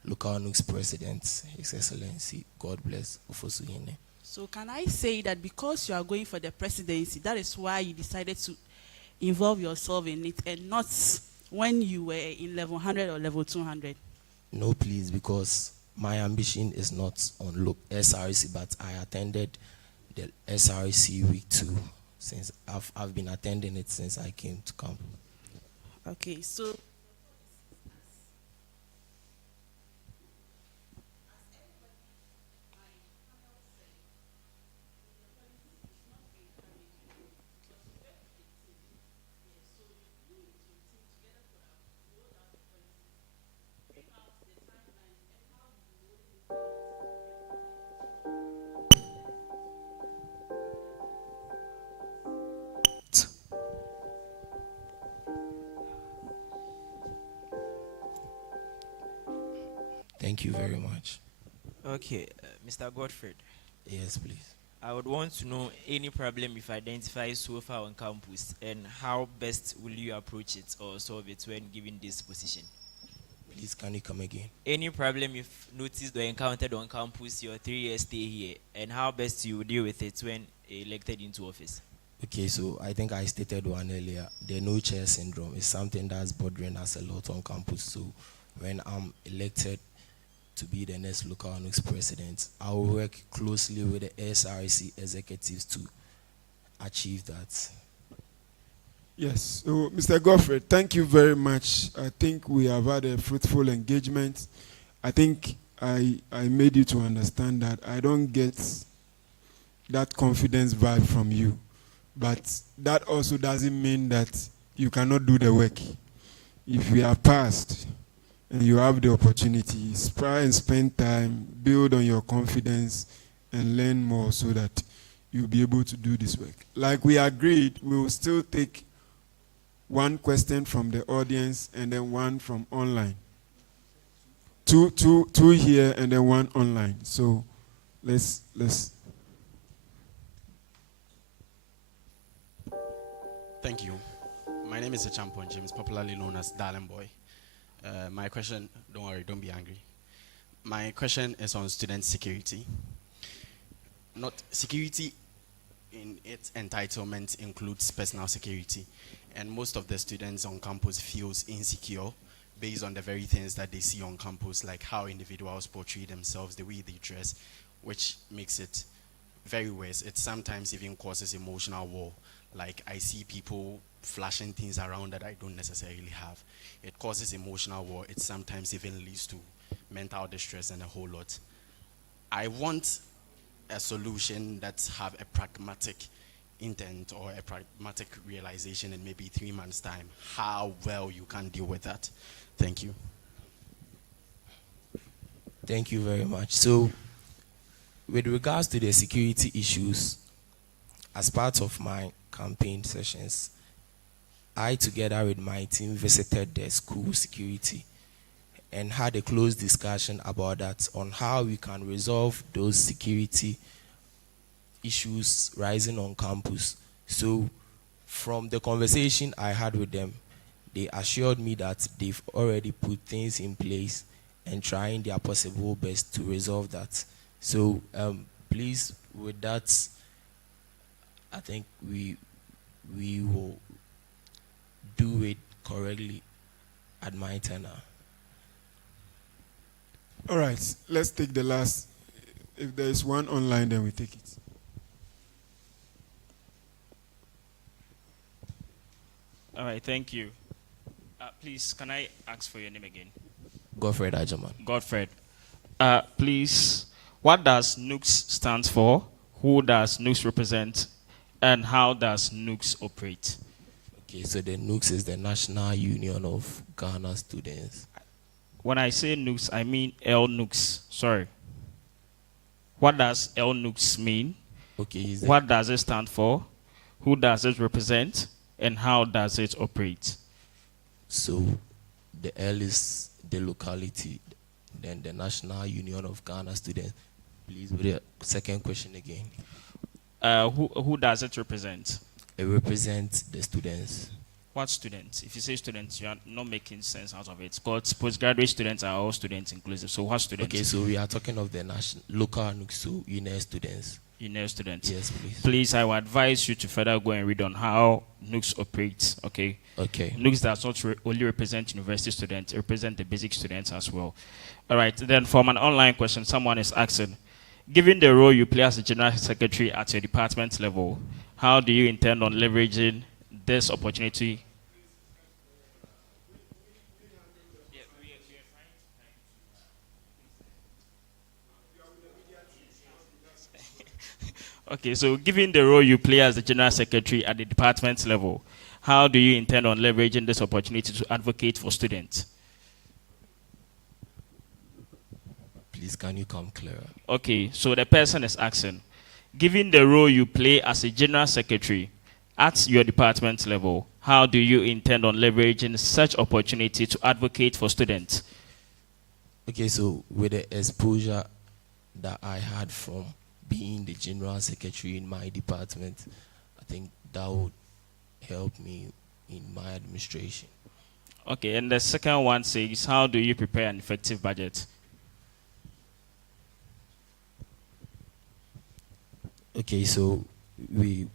local NUGS President, His Excellency, God bless Ufosuhine. So can I say that because you are going for the presidency, that is why you decided to involve yourself in it, and not when you were in level 100 or level 200? No, please, because my ambition is not on SRC, but I attended the SRC week too, since I've been attending it since I came to camp. Okay, so Thank you very much. Okay, Mr. Godfred, Yes, please. I would want to know any problem you've identified so far on campus, and how best will you approach it or solve it when given this position? Please, can you come again? Any problem you've noticed or encountered on campus your 3 years stay here, and how best you deal with it when elected into office? Okay, so I think I stated one earlier. The no chair syndrome is something that's bothering us a lot on campus. So when I'm elected to be the next local NUGS president, I will work closely with the SRC executives to achieve that. Yes. So, Mr. Godfred, thank you very much. I think we have had a fruitful engagement. I think I made you to understand that I don't get that confidence vibe from you. But that also doesn't mean that you cannot do the work. If we are passed and you have the opportunity, try and spend time, build on your confidence, and learn more so that you'll be able to do this work. Like we agreed, we will still take one question from the audience and then one from online. Two here and then one online. So let's. Thank you. My name is Echampon James, popularly known as Darling Boy. My question, don't worry, don't be angry. My question is on student security. Not security in its entitlement includes personal security. And most of the students on campus feels insecure based on the very things that they see on campus, like how individuals portray themselves, the way they dress, which makes it very worse. It sometimes even causes emotional war. Like I see people flashing things around that I don't necessarily have. It causes emotional war. It sometimes even leads to mental distress and a whole lot. I want a solution that have a pragmatic intent or a pragmatic realization in maybe 3 months' time, how well you can deal with that. Thank you. Thank you very much. So, with regards to the security issues, as part of my campaign sessions, I, together with my team, visited the school security and had a close discussion about that, on how we can resolve those security issues rising on campus. So, from the conversation I had with them, they assured me that they've already put things in place and trying their possible best to resolve that. So, please, with that, I think we will do it correctly at my tenure. All right, let's take the last. If there is one online, then we take it. All right, thank you. Please, can I ask for your name again? Godfred Ajaman. Godfred. Please, what does LNUGS stand for? Who does LNUGS represent? And how does LNUGS operate? Okay, so the LNUGS is the National Union of Ghana Students. When I say LNUGS, I mean LNUGS. Sorry. What does LNUGS mean? Okay. What does it stand for? Who does it represent? And how does it operate? So the L is the locality, then the National Union of Ghana Students. Please, with the second question again. Who does it represent? It represents the students. What students? If you say students, you are not making sense out of it. Because postgraduate students are all students inclusive. So what students? Okay, so we are talking of the local LNUGS, so Uenr students. Uenr students. Yes, please. Please, I would advise you to further go and read on how LNUGS operates. Okay. Okay. LNUGS does not only represent university students; it represents the basic students as well. All right. Then, from an online question, someone is asking, given the role you play as a general secretary at your department level, how do you intend on leveraging this opportunity? Okay, so given the role you play as the general secretary at the department level, how do you intend on leveraging this opportunity to advocate for students? Please, can you come clearer? Okay, so the person is asking, given the role you play as a general secretary at your department level, how do you intend on leveraging such opportunity to advocate for students? Okay, so with the exposure that I had from being the general secretary in my department, I think that would help me in my administration. Okay, and the second one says, how do you prepare an effective budget? Okay, so we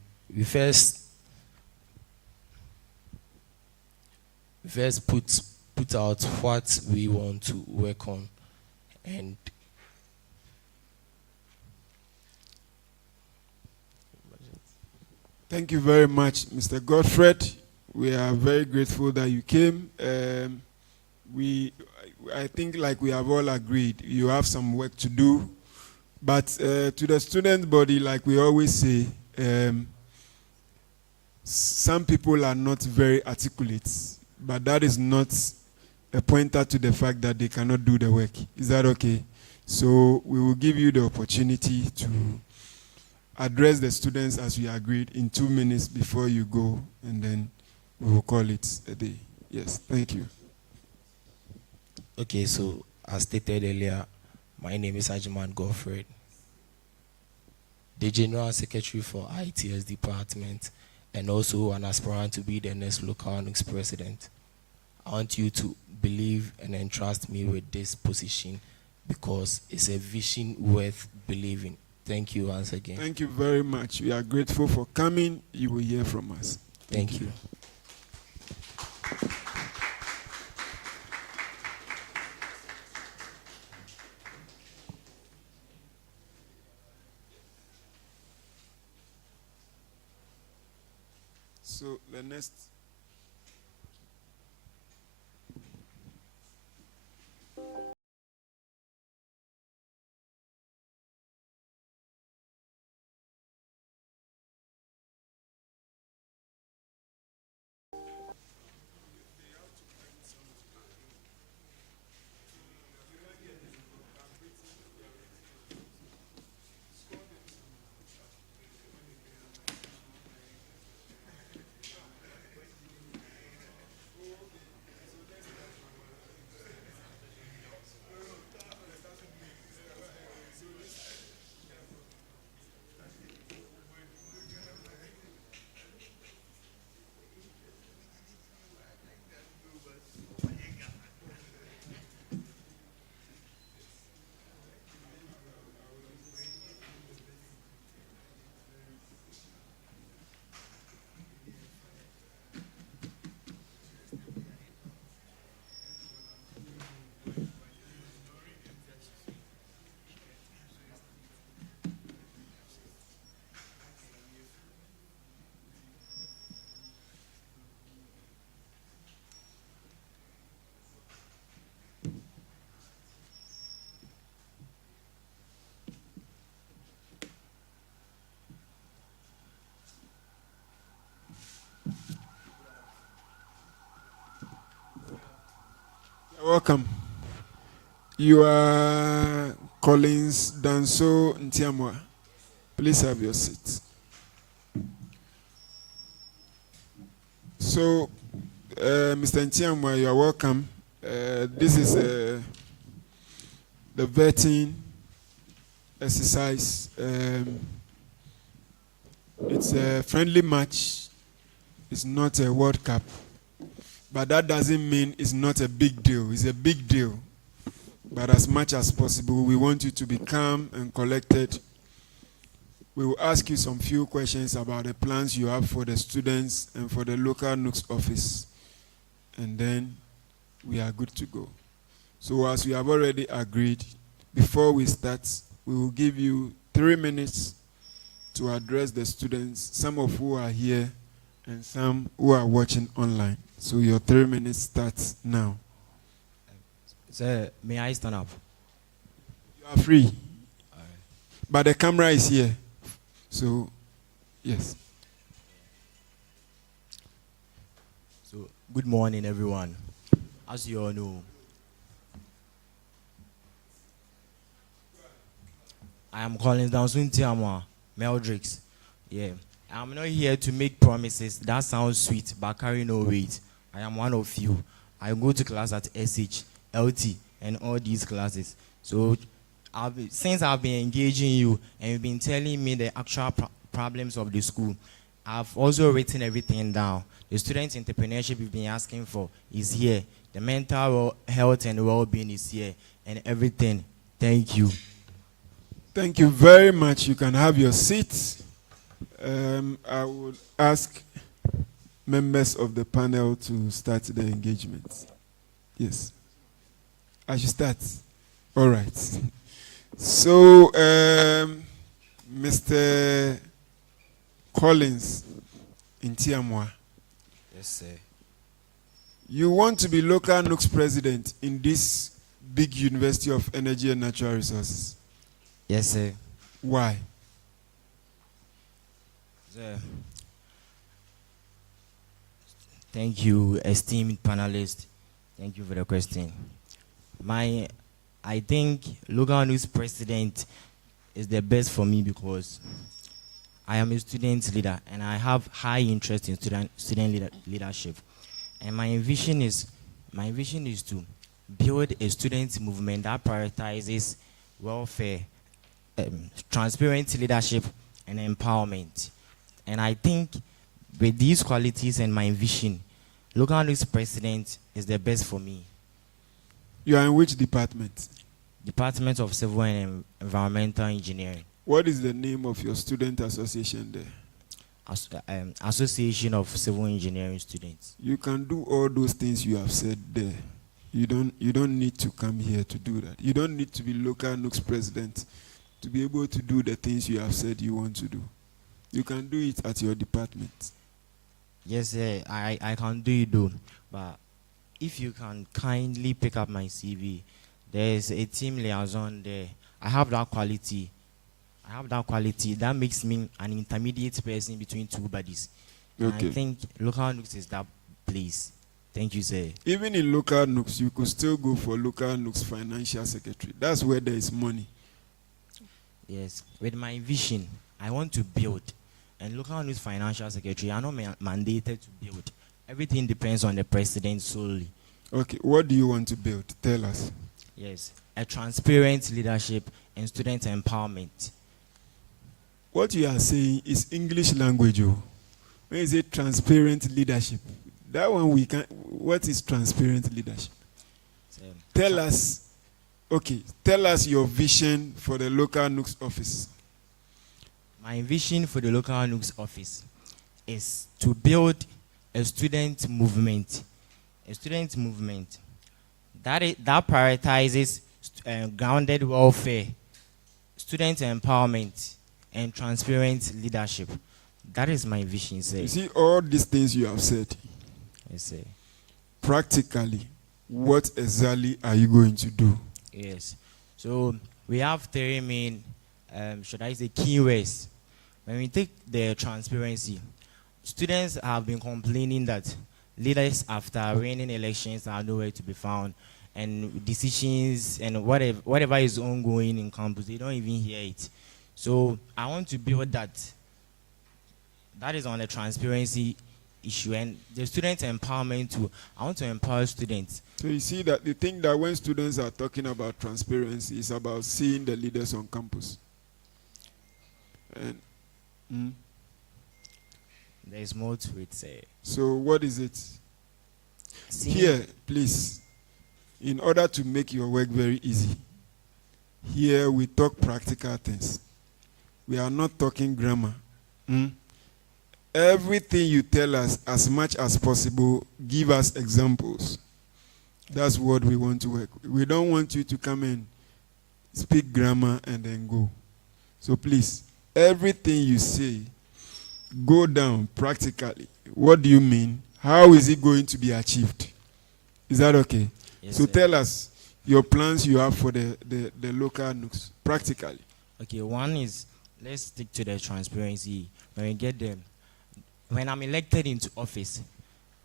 first put out what we want to work on, and thank you very much, Mr. Godfred. We are very grateful that you came. I think, like we have all agreed, you have some work to do. But to the student body, like we always say, some people are not very articulate, but that is not a pointer to the fact that they cannot do the work. Is that okay? So we will give you the opportunity to address the students as we agreed in 2 minutes before you go, and then we will call it a day. Yes, thank you. Okay, so as stated earlier, my name is Ajaman Godfred, the General Secretary for ITS Department, and also an aspirant to be the next local LNUGS President. I want you to believe and entrust me with this position because it's a vision worth believing Thank you once again. Thank you very much. We are grateful for coming. You will hear from us. Thank you. So the next. Welcome. You are Collins Danso Ntiamwa. Please have your seat. So, Mr. Ntiamwa, you are welcome. This is the vetting exercise. It's a friendly match. It's not a World Cup. But that doesn't mean it's not a big deal. It's a big deal. But as much as possible, we want you to be calm and collected. We will ask you some few questions about the plans you have for the students and for the local LNUGS office. And then we are good to go. So as we have already agreed, before we start, we will give you 3 minutes to address the students, some of who are here and some who are watching online. So your 3 minutes starts now. Sir, may I stand up? You are free. But the camera is here. So, yes. So, good morning, everyone. As you all know, I am calling down Suntiamwa, Meldrix. Yeah. I'm not here to make promises. That sounds sweet, but carry no weight. I am one of you. I go to class at SH, LT, and all these classes. So, since I've been engaging you and you've been telling me the actual problems of the school, I've also written everything down. The student entrepreneurship you've been asking for is here. The mental health and well-being is here, and everything. Thank you. Thank you very much. You can have your seat. I would ask members of the panel to start the engagement. Yes. I should start. All right. So, Mr. Collins Ntiamwa. Yes, sir. You want to be local LNUGS president in this big University of Energy and Natural Resources? Yes, sir. Why? Sir, thank you, esteemed panelist. Thank you for the question. I think local LNUGS president is the best for me because I am a student leader and I have high interest in student leadership. And my vision is to build a student movement that prioritizes welfare, transparent leadership, and empowerment. And I think with these qualities and my vision, local LNUGS president is the best for me. You are in which department? Department of Civil and Environmental Engineering. What is the name of your student association there? Association of Civil Engineering Students. You can do all those things you have said there. You don't need to come here to do that. You don't need to be local LNUGS president to be able to do the things you have said you want to do. You can do it at your department. Yes, sir, I can do it though. But if you can kindly pick up my CV, there's a team liaison there. I have that quality. That makes me an intermediate person between two bodies. And Okay. I think local LNUGS is that place. Thank you, sir. Even in local LNUGS, you could still go for local LNUGS financial secretary. That's where there is money. Yes, with my vision, I want to build. And local LNUGS financial secretary, I'm not mandated to build. Everything depends on the president solely. Okay, what do you want to build? Tell us. Yes, a transparent leadership and student empowerment. What you are saying is English language. Oh. When you say transparent leadership, that one we can. What is transparent leadership? Tell us. Okay, tell us your vision for the local LNUGS office. My vision for the local LNUGS office is to build a student movement. A student movement that prioritizes grounded welfare, student empowerment, and transparent leadership. That is my vision, sir. You see all these things you have said. Yes, sir. Practically, what exactly are you going to do? Yes. So we have three main, should I say, keywords. When we take the transparency, students have been complaining that leaders after winning elections are nowhere to be found, and decisions and whatever is ongoing in campus, they don't even hear it. So I want to build that. That is on the transparency issue, and the student empowerment too. I want to empower students. So you see that the thing that when students are talking about transparency is about seeing the leaders on campus. And there's more to it, sir. So what is it? Here, please, in order to make your work very easy, here we talk practical things. We are not talking grammar. Everything you tell us, as much as possible, give us examples. That's what we want to work with. We don't want you to come and speak grammar and then go. So please, everything you say, go down practically. What do you mean? How is it going to be achieved? Is that okay? Yes, so sir. tell us your plans you have for the local LNUGS, practically. Okay, one is, let's stick to the transparency. When we get them, when I'm elected into office,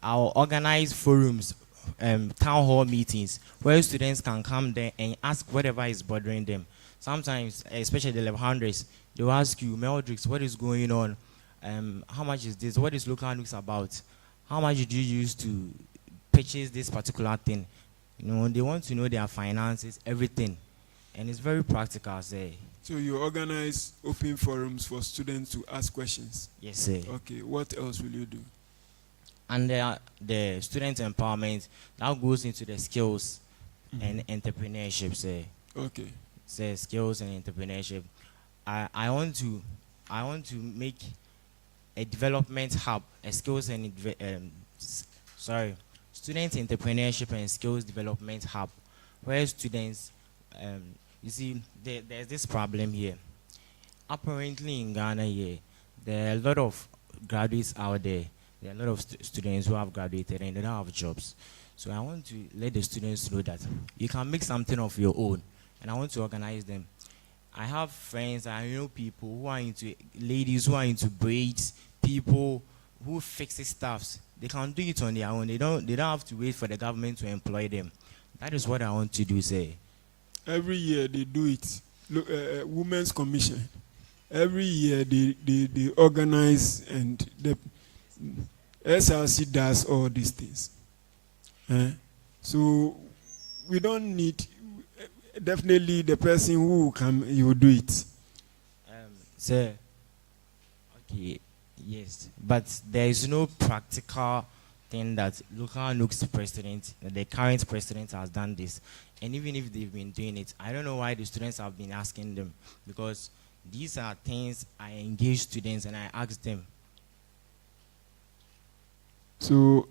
I'll organize forums, town hall meetings, where students can come there and ask whatever is bothering them. Sometimes, especially the level hundreds, they'll ask you, Meldrix, what is going on? How much is this? What is local LNUGS about? How much did you use to purchase this particular thing? You know, they want to know their finances, everything. And it's very practical, say. So you organize open forums for students to ask questions? Yes, sir. Okay, what else will you do? And the student empowerment, that goes into the skills and entrepreneurship, say. Okay. Say skills and entrepreneurship. I want to make a development hub, a skills and student entrepreneurship and skills development hub, where students, you see, there's this problem here. Apparently in Ghana here, there are a lot of graduates out there. There are a lot of students who have graduated and they don't have jobs. So I want to let the students know that you can make something of your own, and I want to organize them. I have friends, I know people who are into, ladies who are into braids, people who fixes stuffs. They can do it on their own. They don't have to wait for the government to employ them. That is what I want to do, say. Every year they do it. Look, Women's Commission. Every year they organize, and the SRC does all these things. So we don't need, definitely the person who will come, he will do it. Sir, okay, yes, but there is no practical thing that local LNUGS president, the current president, has done this. And even if they've been doing it, I don't know why the students have been asking them, because these are things I engage students and I ask them. So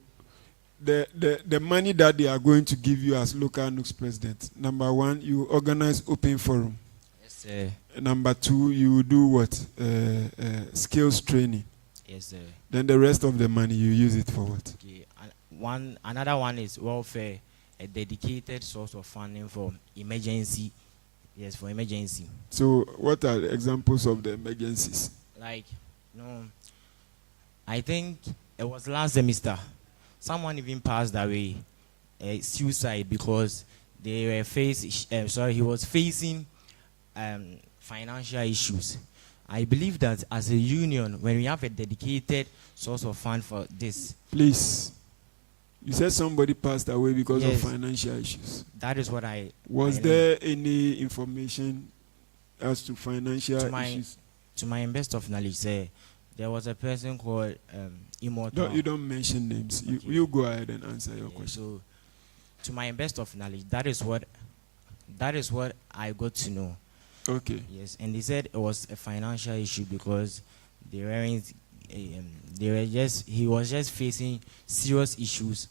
the money that they are going to give you as local NUGS president, number one, you organize open forum. Yes, sir. Number two, you do what? Skills training. Yes, sir. Then the rest of the money, you use it for what? Okay. And another one is welfare, a dedicated source of funding for emergency. Yes, for emergency. So what are the examples of the emergencies? Like, I think it was last semester. Someone even passed away, suicide, because they were he was facing financial issues. I believe that as a union, when we have a dedicated source of fund for this. Please. You said somebody passed away because Yes. of financial issues. That is what I. Was I there any information as to financial issues? To my best of knowledge, sir, there was a person called Immortal. You don't mention names. Okay. You go ahead and answer your question. So, to my best of knowledge, that is what I got to know. Okay. Yes, and they said it was a financial issue because he was just facing serious issues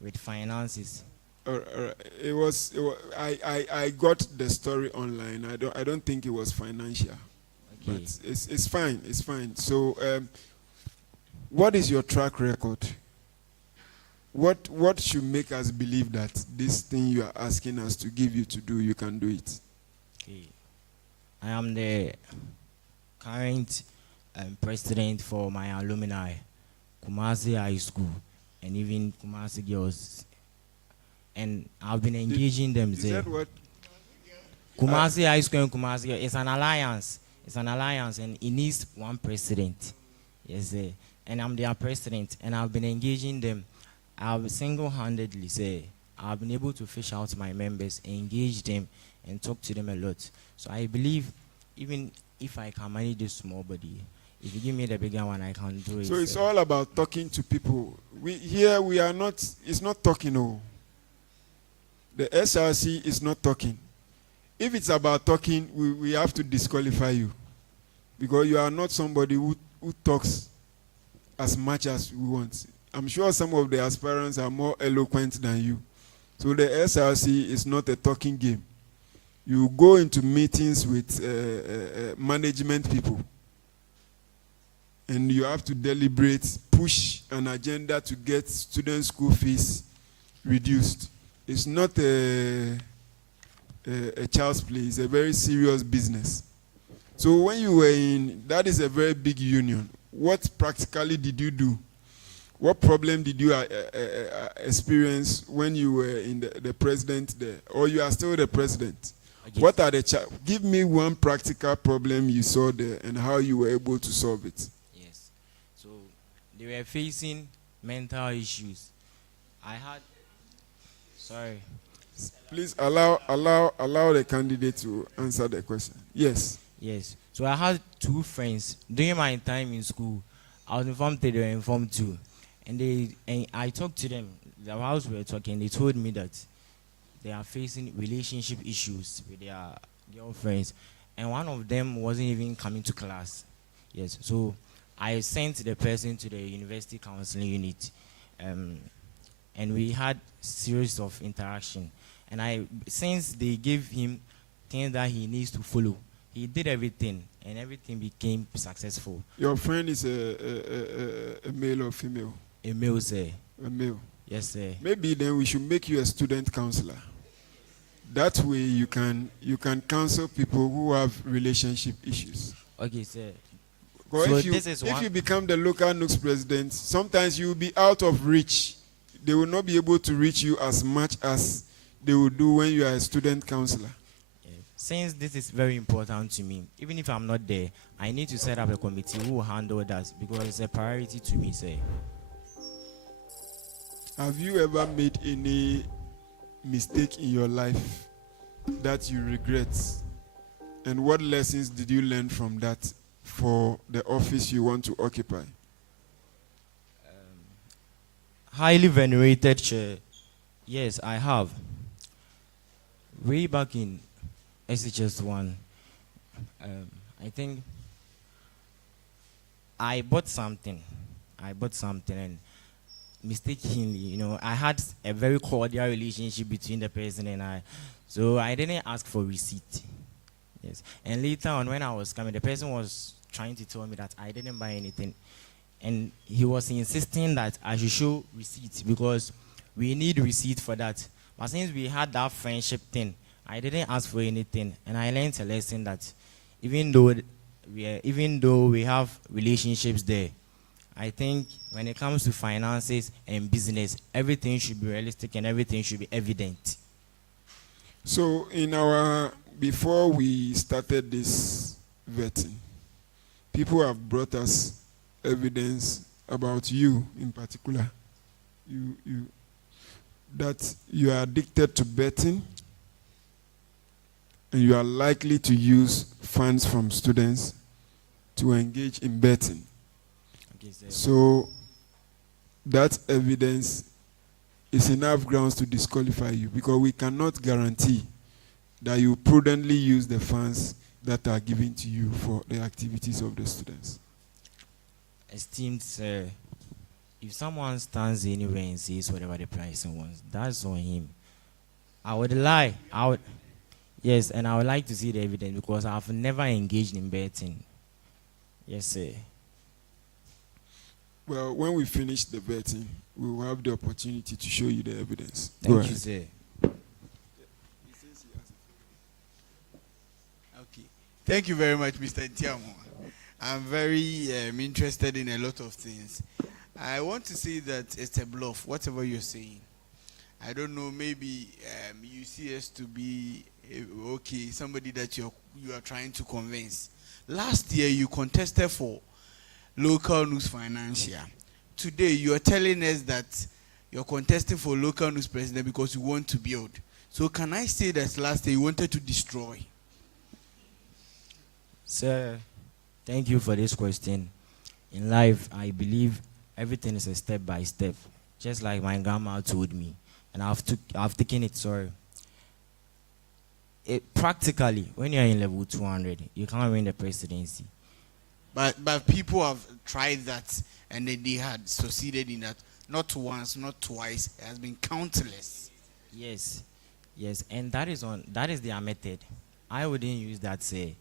with finances. I got the story online. I don't think it was financial. Okay. But it's fine. It's fine. So, what is your track record? What should make us believe that this thing you are asking us to give you to do, you can do it? Okay. I am the current president for my alumni, Kumasi High School, and even Kumasi Girls. And I've been engaging them Is there. that what? Kumasi High School and Kumasi Girls, it's an alliance. It's an alliance, and it needs one president. Yes, sir. And I'm their president, and I've been engaging them. I've single-handedly, say, I've been able to fish out my members, engage them, and talk to them a lot. So I believe, even if I can manage this small body, if you give me the bigger one, I can do it. So it's all about talking to people. It's not talking, no. The SRC is not talking. If it's about talking, we have to disqualify you. Because you are not somebody who talks as much as we want. I'm sure some of the aspirants are more eloquent than you. So the SRC is not a talking game. You go into meetings with management people, and you have to deliberate, push an agenda to get student school fees reduced. It's not a child's play. It's a very serious business. So when you were that is a very big union. What practically did you do? What problem did you experience when you were in the president there? Or you are still the president? Okay. What are give me one practical problem you saw there and how you were able to solve it. Yes. So they were facing mental issues. Sorry. Please allow the candidate to answer the question. Yes. Yes. So I had two friends during my time in school. I was informed they were informed too. And I talked to them. The house we were talking, they told me that they are facing relationship issues with their girlfriends. And one of them wasn't even coming to class. Yes. So I sent the person to the university counseling unit. And we had series of interaction. And since they gave him things that he needs to follow, he did everything, and everything became successful. Your friend is a male or female? A male, sir. A male. Yes, sir. Maybe then we should make you a student counselor. That way you can counsel people who have relationship issues. Okay, sir. So if you become the local NUGS president, sometimes you will be out of reach. They will not be able to reach you as much as they will do when you are a student counselor. Since this is very important to me, even if I'm not there, I need to set up a committee who will handle that because it's a priority to me, sir. Have you ever made any mistake in your life that you regret? And what lessons did you learn from that for the office you want to occupy? Highly venerated chair. Yes, I have. Way back in SHS1, I think I bought something. And mistakenly, I had a very cordial relationship between the person and I. So I didn't ask for receipt. Yes. And later on when I was coming, the person was trying to tell me that I didn't buy anything. And he was insisting that I should show receipt because we need receipt for that. But since we had that friendship thing, I didn't ask for anything. And I learned a lesson that even though we have relationships there, I think when it comes to finances and business, everything should be realistic and everything should be evident. So before we started this vetting, people have brought us evidence about you in particular. That you are addicted to betting and you are likely to use funds from students to engage in betting. Okay, so that evidence is enough grounds to disqualify you because we cannot guarantee that you prudently use the funds that are given to you for the activities of the students. Esteemed sir, if someone stands anywhere and says whatever the person wants, that's on him. I would lie. Yes, and I would like to see the evidence because I've never engaged in betting. Yes, sir. Well, when we finish the vetting, we will have the opportunity to show you the evidence. Thank you, sir. Okay. Thank you very much, Mr. Ntiamo. I'm very interested in a lot of things. I want to say that it's a bluff, whatever you're saying. I don't know, maybe you see us to be, somebody that you are trying to convince. Last year, you contested for Local NUGS Financial. Today, you are telling us that you're contesting for Local NUGS President because you want to build. So can I say that last year you wanted to destroy? Sir, thank you for this question. In life, I believe everything is a step by step, just like my grandma told me, and I've taken it. Sorry. Practically, when you're in level 200, you can't win the presidency. But people have tried that, and they had succeeded in that. Not once, not twice. It has been countless. Yes, and that is their method. I wouldn't use that, say.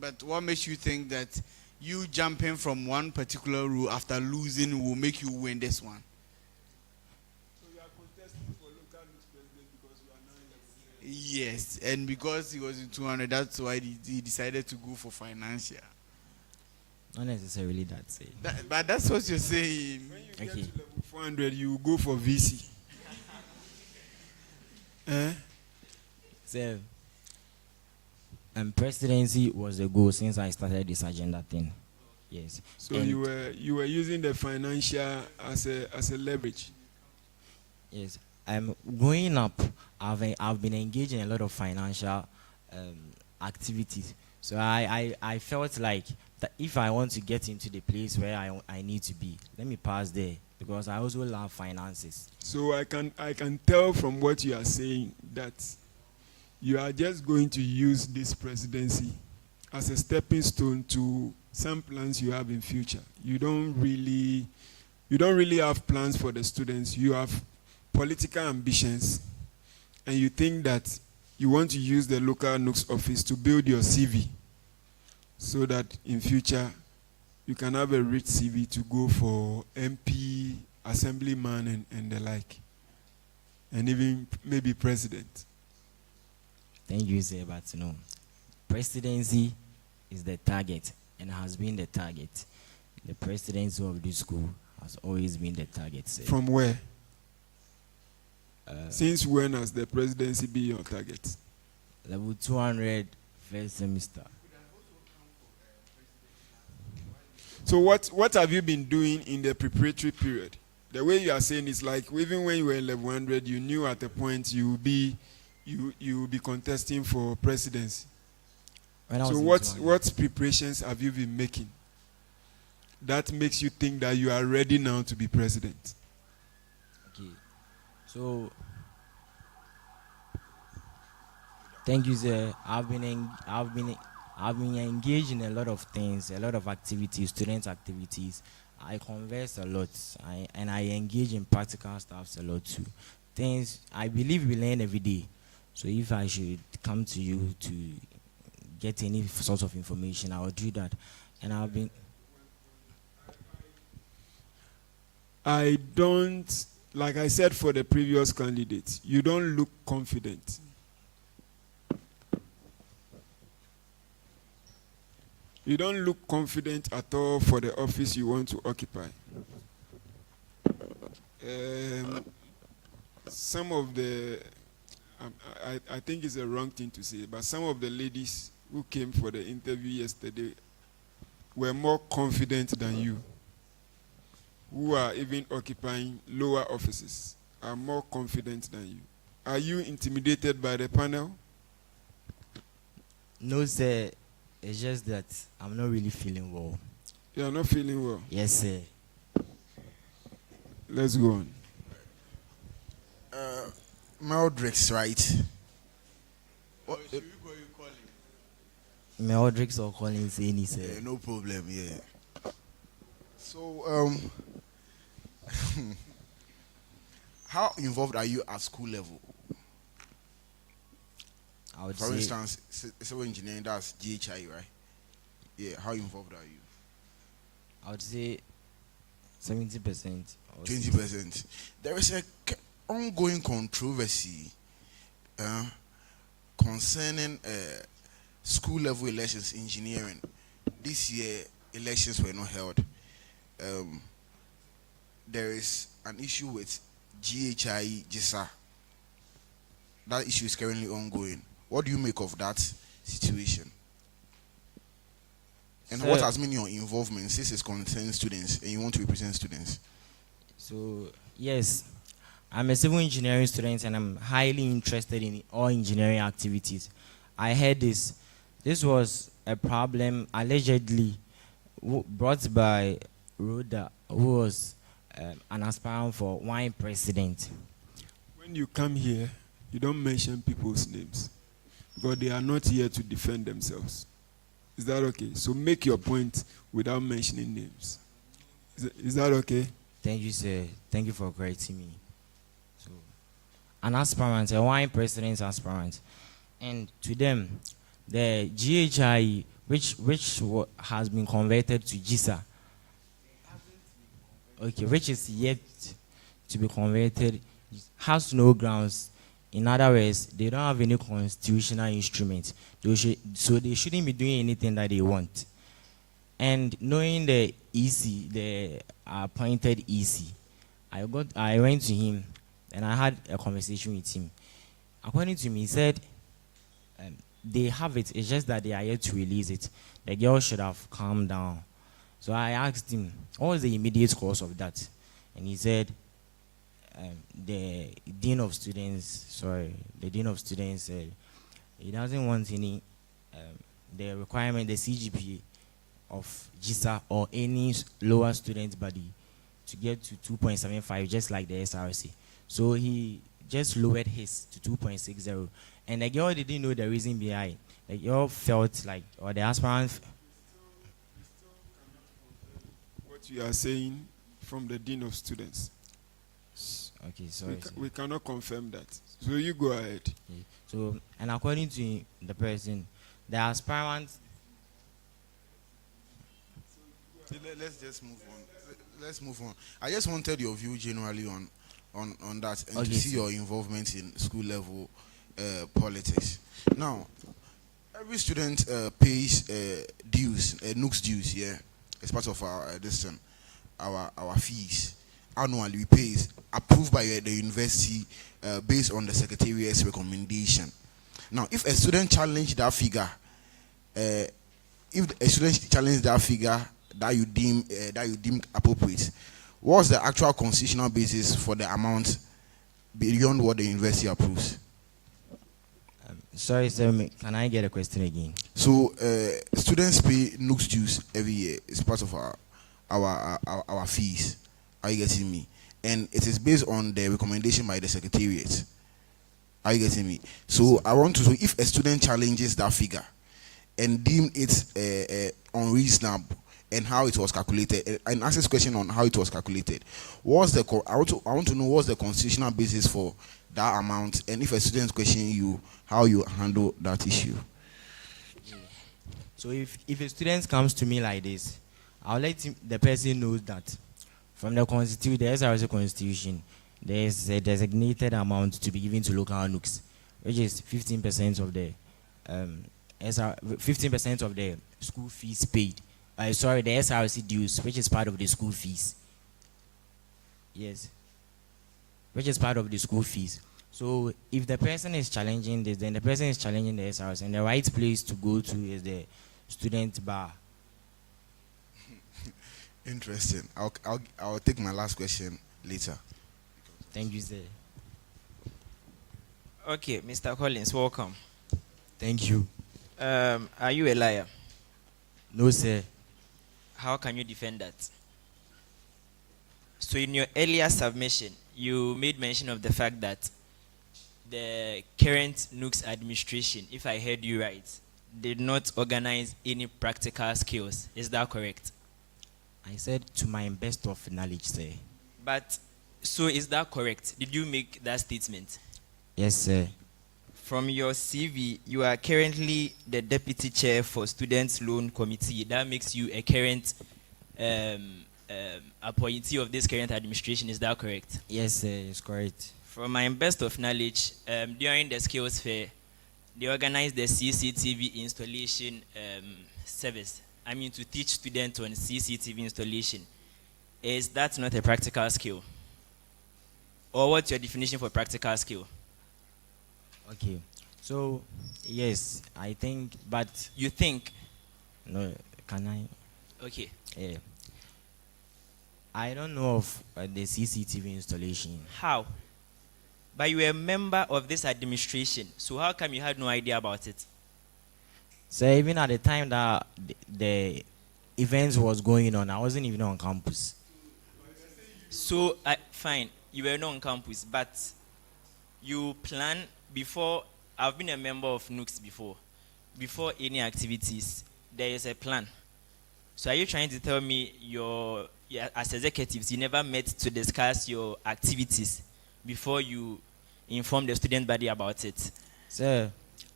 But what makes you think that you jumping from one particular rule after losing will make you win this one? So you are contesting for Local NUGS President because you are now in level 200. Yes, and because he was in 200, that's why he decided to go for financial. Not necessarily that, say. But that's what you're saying. When you get to level 400, you go for VC. So, presidency was the goal since I started this agenda thing. Yes. So you were using the financial as a leverage. Yes. Growing up, I've been engaged in a lot of financial activities. So I felt like that if I want to get into the place where I need to be, let me pass there because I also love finances. So I can tell from what you are saying that you are just going to use this presidency as a stepping stone to some plans you have in future. You don't really have plans for the students. You have political ambitions, and you think that you want to use the Local NUGS office to build your CV so that in future you can have a rich CV to go for MP, assemblyman, and the like, and even maybe president. Thank you, sir, but presidency is the target and has been the target. The presidency of this school has always been the target, sir. From where? Since when has the presidency been your target? Level 200, first semester. So what have you been doing in the preparatory period? The way you are saying is like even when you were in level 100, you knew at a point you would be contesting for presidency. So what preparations have you been making that makes you think that you are ready now to be president? Okay. So thank you, sir. I've been engaged in a lot of things, a lot of activities, student activities. I converse a lot, and I engage in practical stuff a lot too. Things I believe we learn every day. So if I should come to you to get any sort of information, I will do that. And I've been. I don't, like I said for the previous candidate, you don't look confident. You don't look confident at all for the office you want to occupy. Some of the, I think it's a wrong thing to say, but some of the ladies who came for the interview yesterday were more confident than you, who are even occupying lower offices, are more confident than you. Are you intimidated by the panel? No, sir. It's just that I'm not really feeling well. You are not feeling well? Yes, sir. Let's go on. Meldrix, right? What should we call him? Meldrix or Collins, any, sir. Yeah, no problem, yeah. So, how involved are you at school level? I would For say, instance, civil engineering, that's GHI, right? Yeah, how involved are you? I would say 70%. 20%. There is a ongoing controversy concerning school level elections in engineering. This year, elections were not held. There is an issue with GHI, GISA. That issue is currently ongoing. What do you make of that situation? And Sir, what has been your involvement since it concerns students and you want to represent students? So, yes, I'm a civil engineering student and I'm highly interested in all engineering activities. I heard this. This was a problem allegedly brought by Rhoda, who was an aspirant for Uenr president. When you come here, you don't mention people's names because they are not here to defend themselves. Is that okay? So make your point without mentioning names. Is that okay? Thank you, sir. Thank you for correcting me. So, an aspirant, a Uenr president aspirant, and to them, the GHI, which has been converted to GISA, okay, which is yet to be converted, has no grounds. In other words, they don't have any constitutional instrument. So they shouldn't be doing anything that they want. And knowing the EC, the appointed EC, I went to him and I had a conversation with him. According to me, he said they have it. It's just that they are yet to release it. The girl should have calmed down. So I asked him, what was the immediate cause of that? And he said, the dean of students said he doesn't want any the requirement, the CGPA of GISA or any lower student body to get to 2.75, just like the SRC. So he just lowered his to 2.60, and the girl didn't know the reason behind. The girl felt like, or the aspirant. What you are saying from the dean of students. Okay, sorry. We cannot confirm that. So you go ahead. Okay. So, and according to the person, the aspirant. Let's just move on. Let's move on. I just wanted your view generally on that and okay, to see your involvement in school level politics. Now, every student pays dues, LNUGS dues, yeah, as part of our fees. Annually we pay, approved by the university based on the secretariat's recommendation. Now, if a student challenge that figure, that you deem appropriate, what's the actual constitutional basis for the amount beyond what the university approves? Sorry, sir, can I get a question again? So, students pay LNUGS dues every year. It's part of our fees. Are you getting me? And it is based on the recommendation by the secretariat. Are you getting me? So I want to know if a student challenges that figure and deemed it unreasonable and how it was calculated, and ask this question on how it was calculated. I want to know what's the constitutional basis for that amount, and if a student question you, how you handle that issue. So if a student comes to me like this, I'll let the person know that from the SRC constitution, there is a designated amount to be given to local NUGS, which is 15% of the 15% of the school fees paid. The SRC dues, which is part of the school fees. Yes, which is part of the school fees. So if the person is challenging this, then the person is challenging the SRC, and the right place to go to is the student bar. Interesting. I'll take my last question later. Thank you, sir. Okay, Mr. Collins, welcome. Thank you. Are you a liar? No, sir. How can you defend that? So in your earlier submission, you made mention of the fact that the current NUGS administration, if I heard you right, did not organize any practical skills. Is that correct? I said to my best of knowledge, sir. But, so is that correct? Did you make that statement? Yes, sir. From your CV, you are currently the deputy chair for Students' Loan Committee. That makes you a current appointee of this current administration. Is that correct? Yes, sir, it's correct. From my best of knowledge, during the skills fair, they organized the CCTV installation service. I mean, to teach students on CCTV installation. Is that not a practical skill? Or what's your definition for practical skill? Okay. So, yes, I think, but... You think? No, can I? Okay. Yeah. I don't know of the CCTV installation. How? But you were a member of this administration, so how come you had no idea about it? So even at the time that the events was going on, I wasn't even on campus. So, fine, you were not on campus, but you plan before. I've been a member of NUGS before. Before any activities, there is a plan. So are you trying to tell me as executives, you never met to discuss your activities before you inform the student body about it? Sir,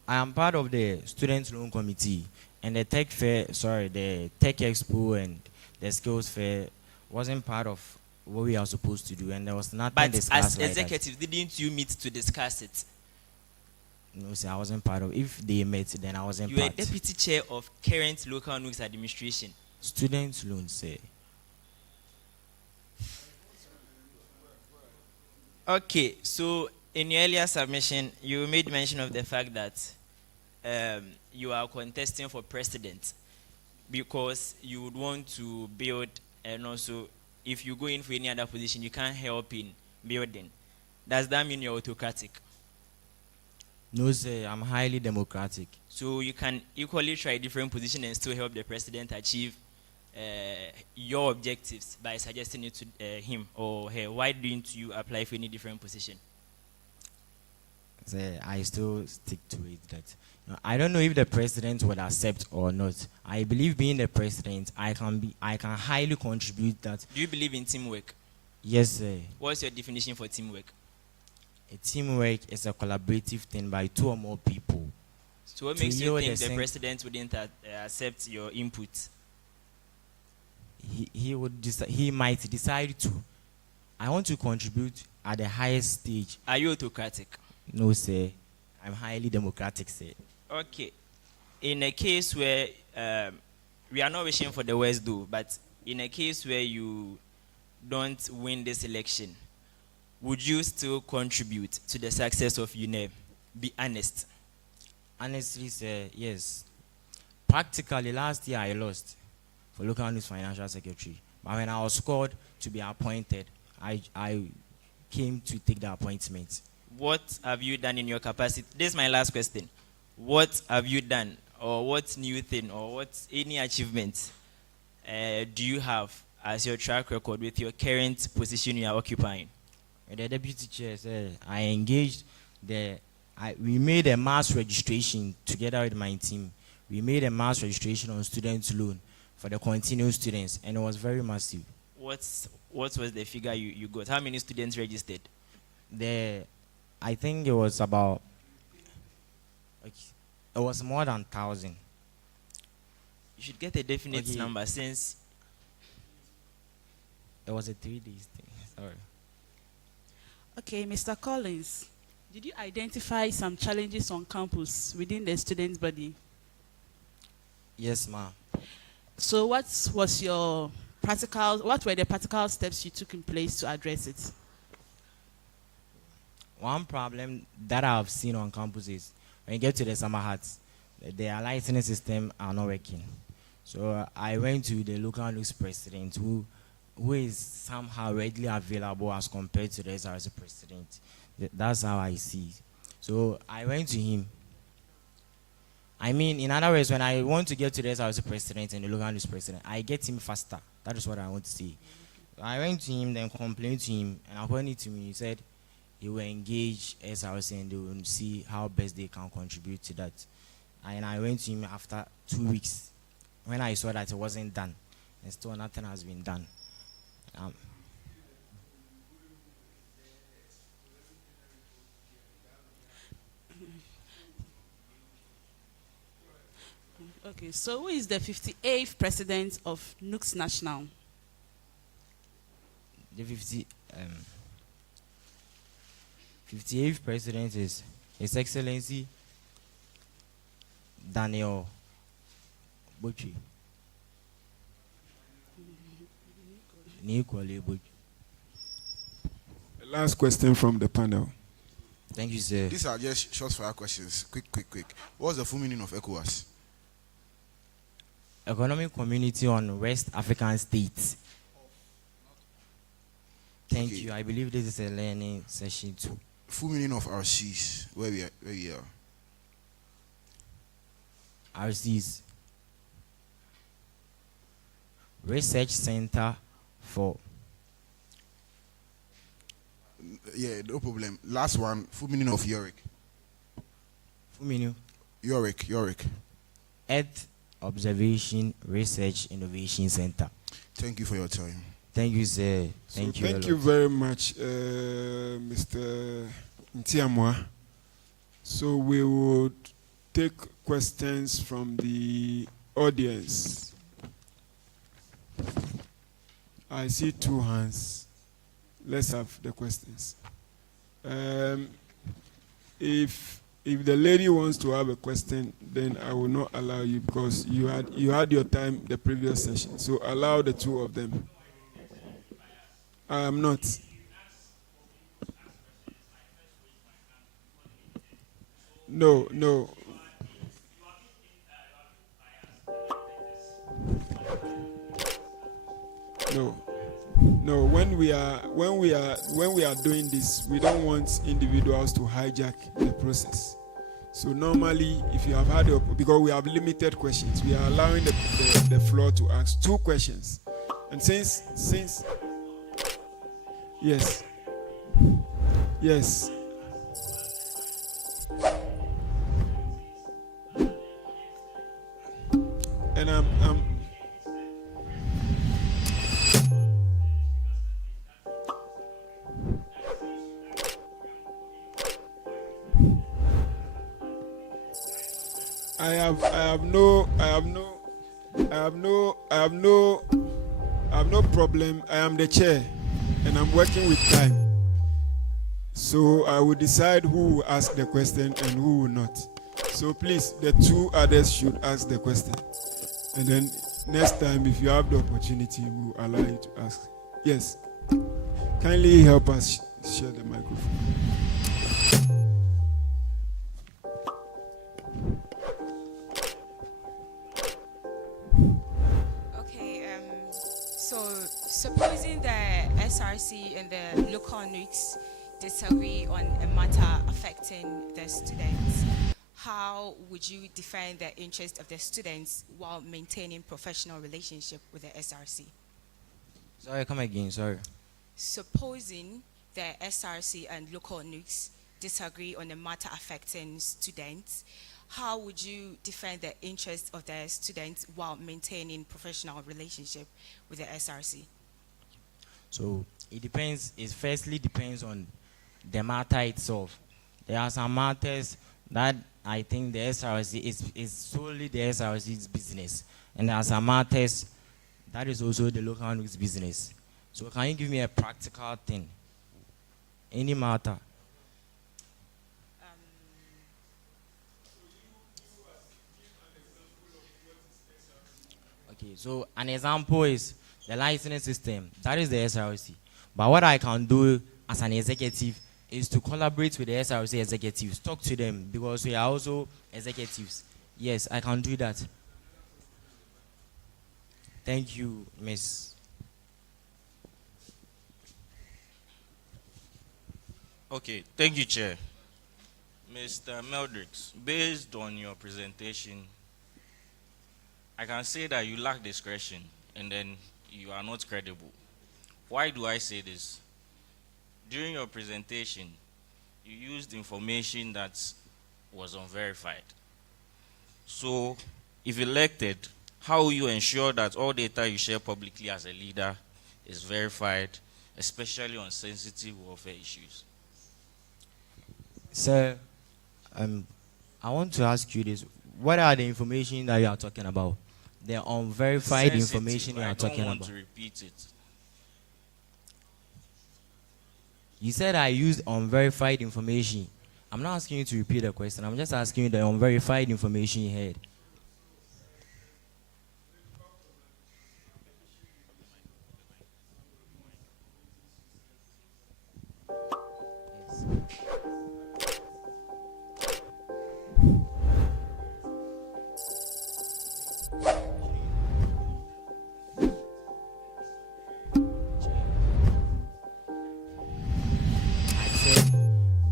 I am part of the Students' Loan Committee, and the Tech Expo and the Skills Fair wasn't part of what we are supposed to do, and there was nothing discussed. But as like executives, didn't you meet to discuss it? No, sir, I wasn't part of. If they met, then I wasn't part. You were deputy chair of current local NUGS administration. Students' loan, sir. Okay, so in your earlier submission, you made mention of the fact that you are contesting for president because you would want to build, and also if you go in for any other position, you can't help in building. Does that mean you're autocratic? No, sir, I'm highly democratic. So you can equally try different positions and still help the president achieve your objectives by suggesting it to him or her. Why didn't you apply for any different position? Sir, I still stick to it that I don't know if the president would accept or not. I believe being the president, I can highly contribute that. Do you believe in teamwork? Yes, sir. What's your definition for teamwork? A teamwork is a collaborative thing by two or more people. So what makes you think the president wouldn't accept your input? He might decide to. I want to contribute at the highest stage. Are you autocratic? No, sir. I'm highly democratic, sir. Okay. In a case where we are not wishing for the worst, though, but in a case where you don't win this election, would you still contribute to the success of UNEB? Be honest. Honestly, sir, yes. Practically, last year I lost for local NUGS financial secretary. But when I was called to be appointed, I came to take the appointment. What have you done in your capacity? This is my last question. What have you done, or what new thing, or what any achievements do you have as your track record with your current position you are occupying? The deputy chair, sir, I engaged we made a mass registration together with my team. we made a mass registration on student loan for the continuing students, and it was very massive. What was the figure you got? How many students registered? I think it was about, it was more than 1,000. You should get a definite number since it was a 3 days thing. Sorry. Okay, Mr. Collins, did you identify some challenges on campus within the student body? Yes, ma'am. So what were the practical steps you took in place to address it? One problem that I've seen on campus is when you get to the summer huts, their lighting system are not working. So I went to the local LNUGS president who is somehow readily available as compared to the SRC president. That's how I see it. So I went to him. I mean, in other words, when I want to get to the SRC president and the local LNUGS president, I get him faster. That is what I want to say. So I went to him, then complained to him, and according to me, he said he will engage SRC and they will see how best they can contribute to that. And I went to him after 2 weeks when I saw that it wasn't done, and still nothing has been done. Okay, so who is the 58th president of LNUGS National? The 58th president is His Excellency Daniel Bochi. Last question from the panel. Thank you, sir. These are just short fire questions. Quick. What's the full meaning of ECOWAS? Economic Community on West African States. Thank you. I believe this is a learning session too. Full meaning of RCs, where we are. RCs. Research Center for. Yeah, no problem. Last one, full meaning of Yorick. Full meaning? Yorick. Earth Observation Research Innovation Center. Thank you for your time. Thank you, sir. Thank you. Thank you very much, Mr. Ntiamwa. So we would take questions from the audience. I see 2 hands. Let's have the questions. If the lady wants to have a question, then I will not allow you because you had your time the previous session. So allow the 2 of them. I am not. No. No, when we are doing this, we don't want individuals to hijack the process. So normally, if you have had because we have limited questions, we are allowing the floor to ask 2 questions. And since yes. And I have no problem. I am the chair and I'm working with time. So I will decide who will ask the question and who will not. So please, the 2 others should ask the question. And then next time, if you have the opportunity, we will allow you to ask. Yes. Kindly help us share the microphone. So supposing the SRC and the local LNUGS disagree on a matter affecting the students, how would you define the interest of the students while maintaining professional relationship with the SRC? Sorry, come again, sorry. Supposing the SRC and local LNUGS disagree on a matter affecting students, how would you defend the interests of the students while maintaining professional relationship with the SRC? So it depends. It firstly depends on the matter itself. There are some matters that I think the SRC is solely the SRC's business, and there are some matters that is also the local NUGS business. So can you give me a practical thing? Any matter? Okay, so an example is the licensing system. That is the SRC. But what I can do as an executive is to collaborate with the SRC executives, talk to them, because we are also executives. Yes, I can do that. Thank you, Miss. Okay, thank you, Chair. Mr. Meldrix, based on your presentation, I can say that you lack discretion and then you are not credible. Why do I say this? During your presentation, you used information that was unverified. So, if elected, how will you ensure that all data you share publicly as a leader is verified, especially on sensitive warfare issues? Sir, I want to ask you this. What are the information that you are talking about? The unverified information you are talking about. I don't want to repeat it. You said I used unverified information. I'm not asking you to repeat the question. I'm just asking you the unverified information you had.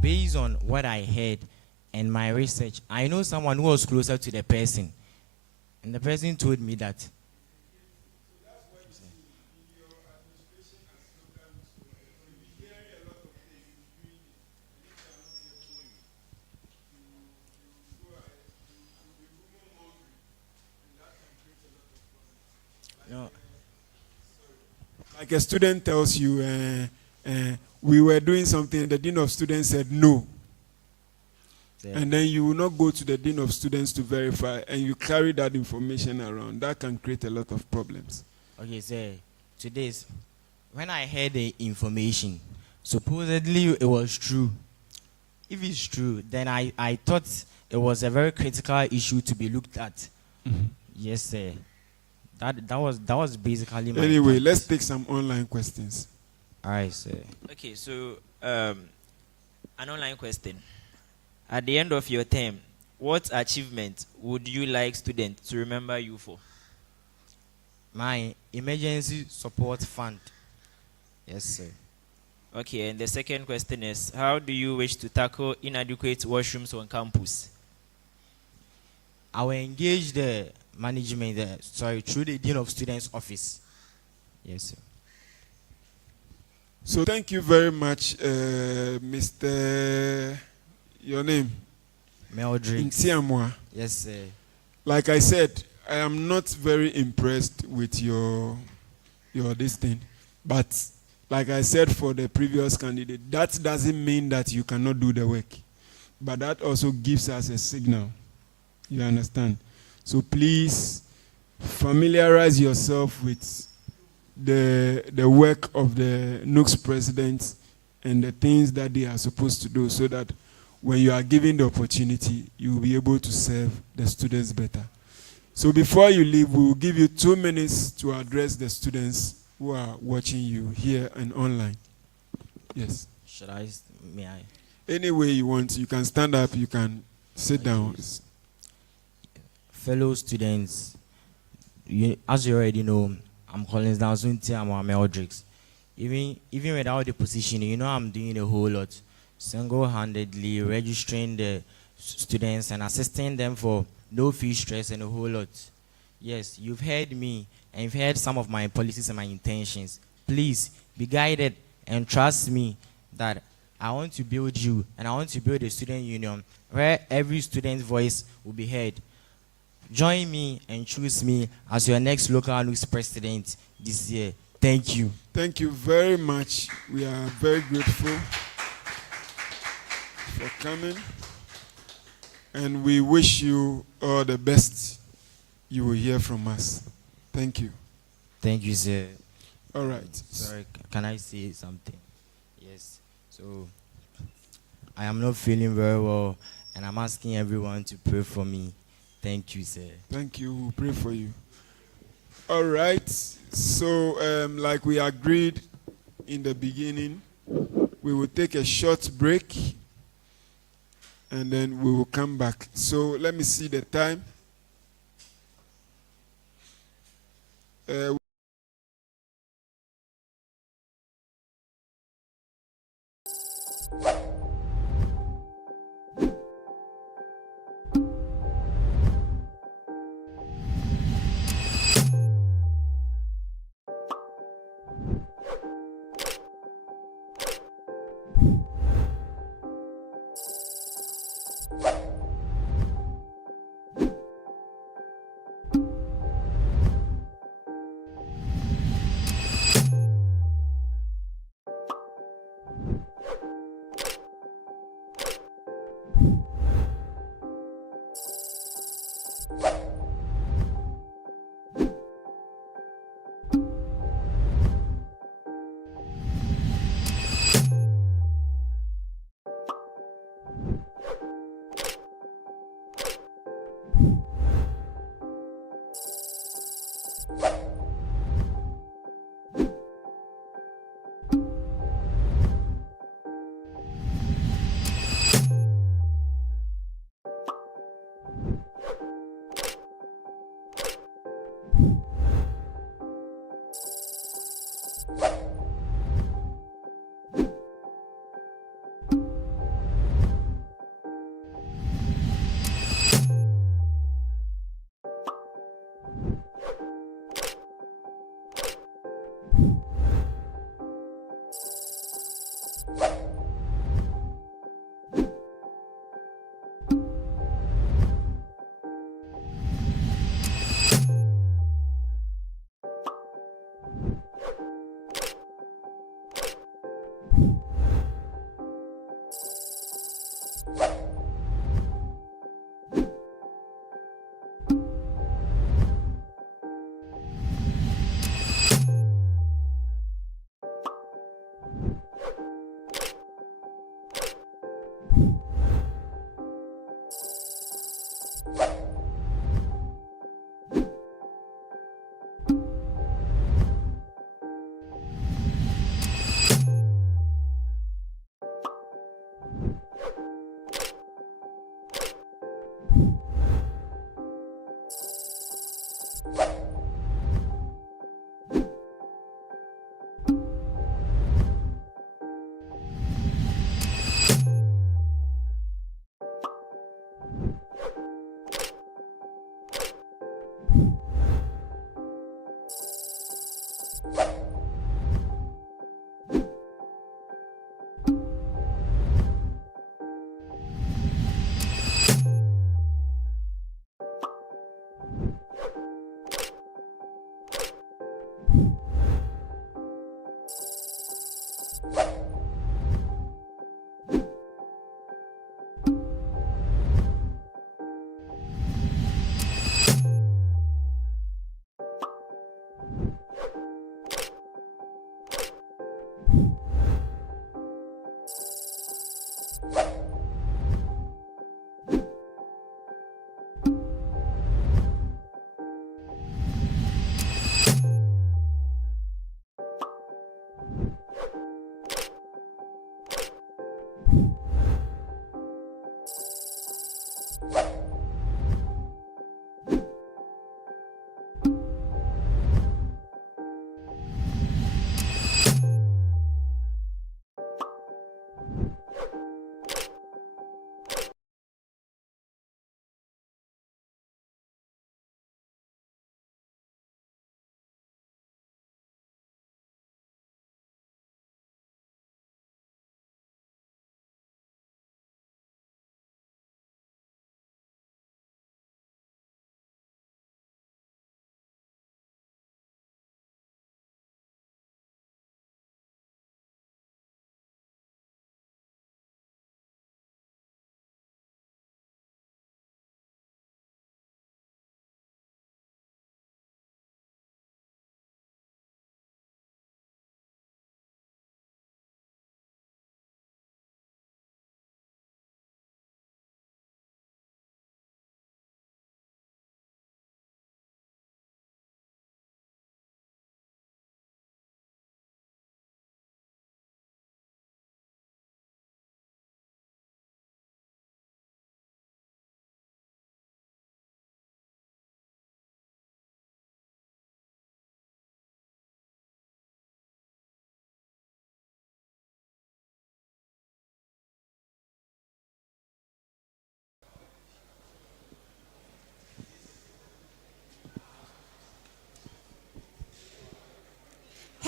Based on what I heard and my research, I know someone who was closer to the person. And the person told me that. No. Like a student tells you, we were doing something, the dean of students said no. And then you will not go to the dean of students to verify, and you carry that information around. That can create a lot of problems. Okay, sir. Today's, when I heard the information, supposedly it was true. If it's true, then I thought it was a very critical issue to be looked at. Mm-hmm. Yes, sir. That was basically my Anyway, point. let's take some online questions. All right, sir. Okay, so an online question. At the end of your term, what achievement would you like students to remember you for? My emergency support fund. Yes, sir. Okay, and the second question is, how do you wish to tackle inadequate washrooms on campus? I will engage the management, through the dean of students' office. Yes, sir. So thank you very much, Mr. Your name? Meldrix. Ntiamwa. Yes, sir. Like I said, I am not very impressed with your this thing. But like I said for the previous candidate, that doesn't mean that you cannot do the work. But that also gives us a signal. You understand? So please familiarize yourself with the work of the NUGS presidents and the things that they are supposed to do, so that when you are given the opportunity, you will be able to serve the students better. So before you leave, we will give you 2 minutes to address the students who are watching you here and online. Yes. May I? Any way you want, you can stand up, you can sit down. Fellow students, as you already know, I'm Collins Danzunti, I'm a Meldrix. Even without the position, I'm doing a whole lot. Single-handedly registering the students and assisting them for no fee stress and a whole lot. Yes, you've heard me and you've heard some of my policies and my intentions. Please be guided and trust me that I want to build you and I want to build a student union where every student's voice will be heard. Join me and choose me as your next local LNUGS president this year. Thank you. Thank you very much. We are very grateful for coming. And we wish you all the best. You will hear from us. Thank you. Thank you, sir. All right. Sorry, can I say something? Yes. So, I am not feeling very well, and I'm asking everyone to pray for me. Thank you, sir. Thank you. We'll pray for you. All right. So, like we agreed in the beginning, we will take a short break, and then we will come back. So, let me see the time.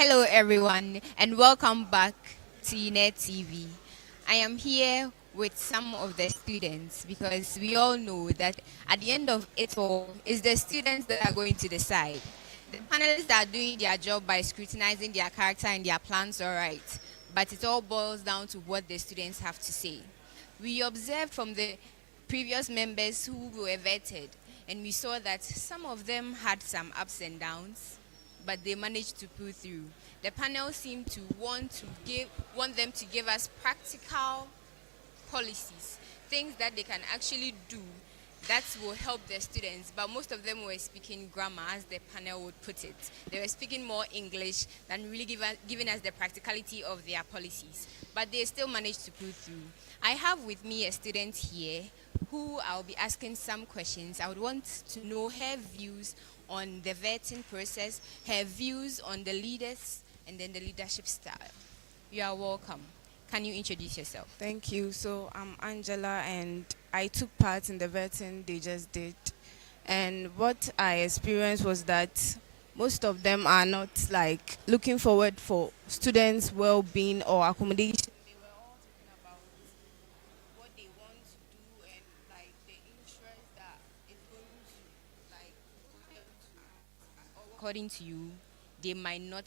Hello, everyone, and welcome back to Uenr TV. I am here with some of the students because we all know that at the end of it all, it's the students that are going to decide. The panelists are doing their job by scrutinizing their character and their plans, all right, but it all boils down to what the students have to say. We observed from the previous members who were vetted, and we saw that some of them had some ups and downs, but they managed to pull through. The panel seemed to want them to give us practical policies, things that they can actually do that will help the students, but most of them were speaking grammar, as the panel would put it. They were speaking more English than really giving us the practicality of their policies, but they still managed to pull through. I have with me a student here who I'll be asking some questions. I would want to know her views on the vetting process, her views on the leaders, and then the leadership style. You are welcome. Can you introduce yourself? Thank you. So I'm Angela, and I took part in the vetting they just did. And what I experienced was that most of them are not like looking forward for students' well-being or accommodation. They were all talking about what they want to do and like the interest that is going to like put them to. According to you, they might not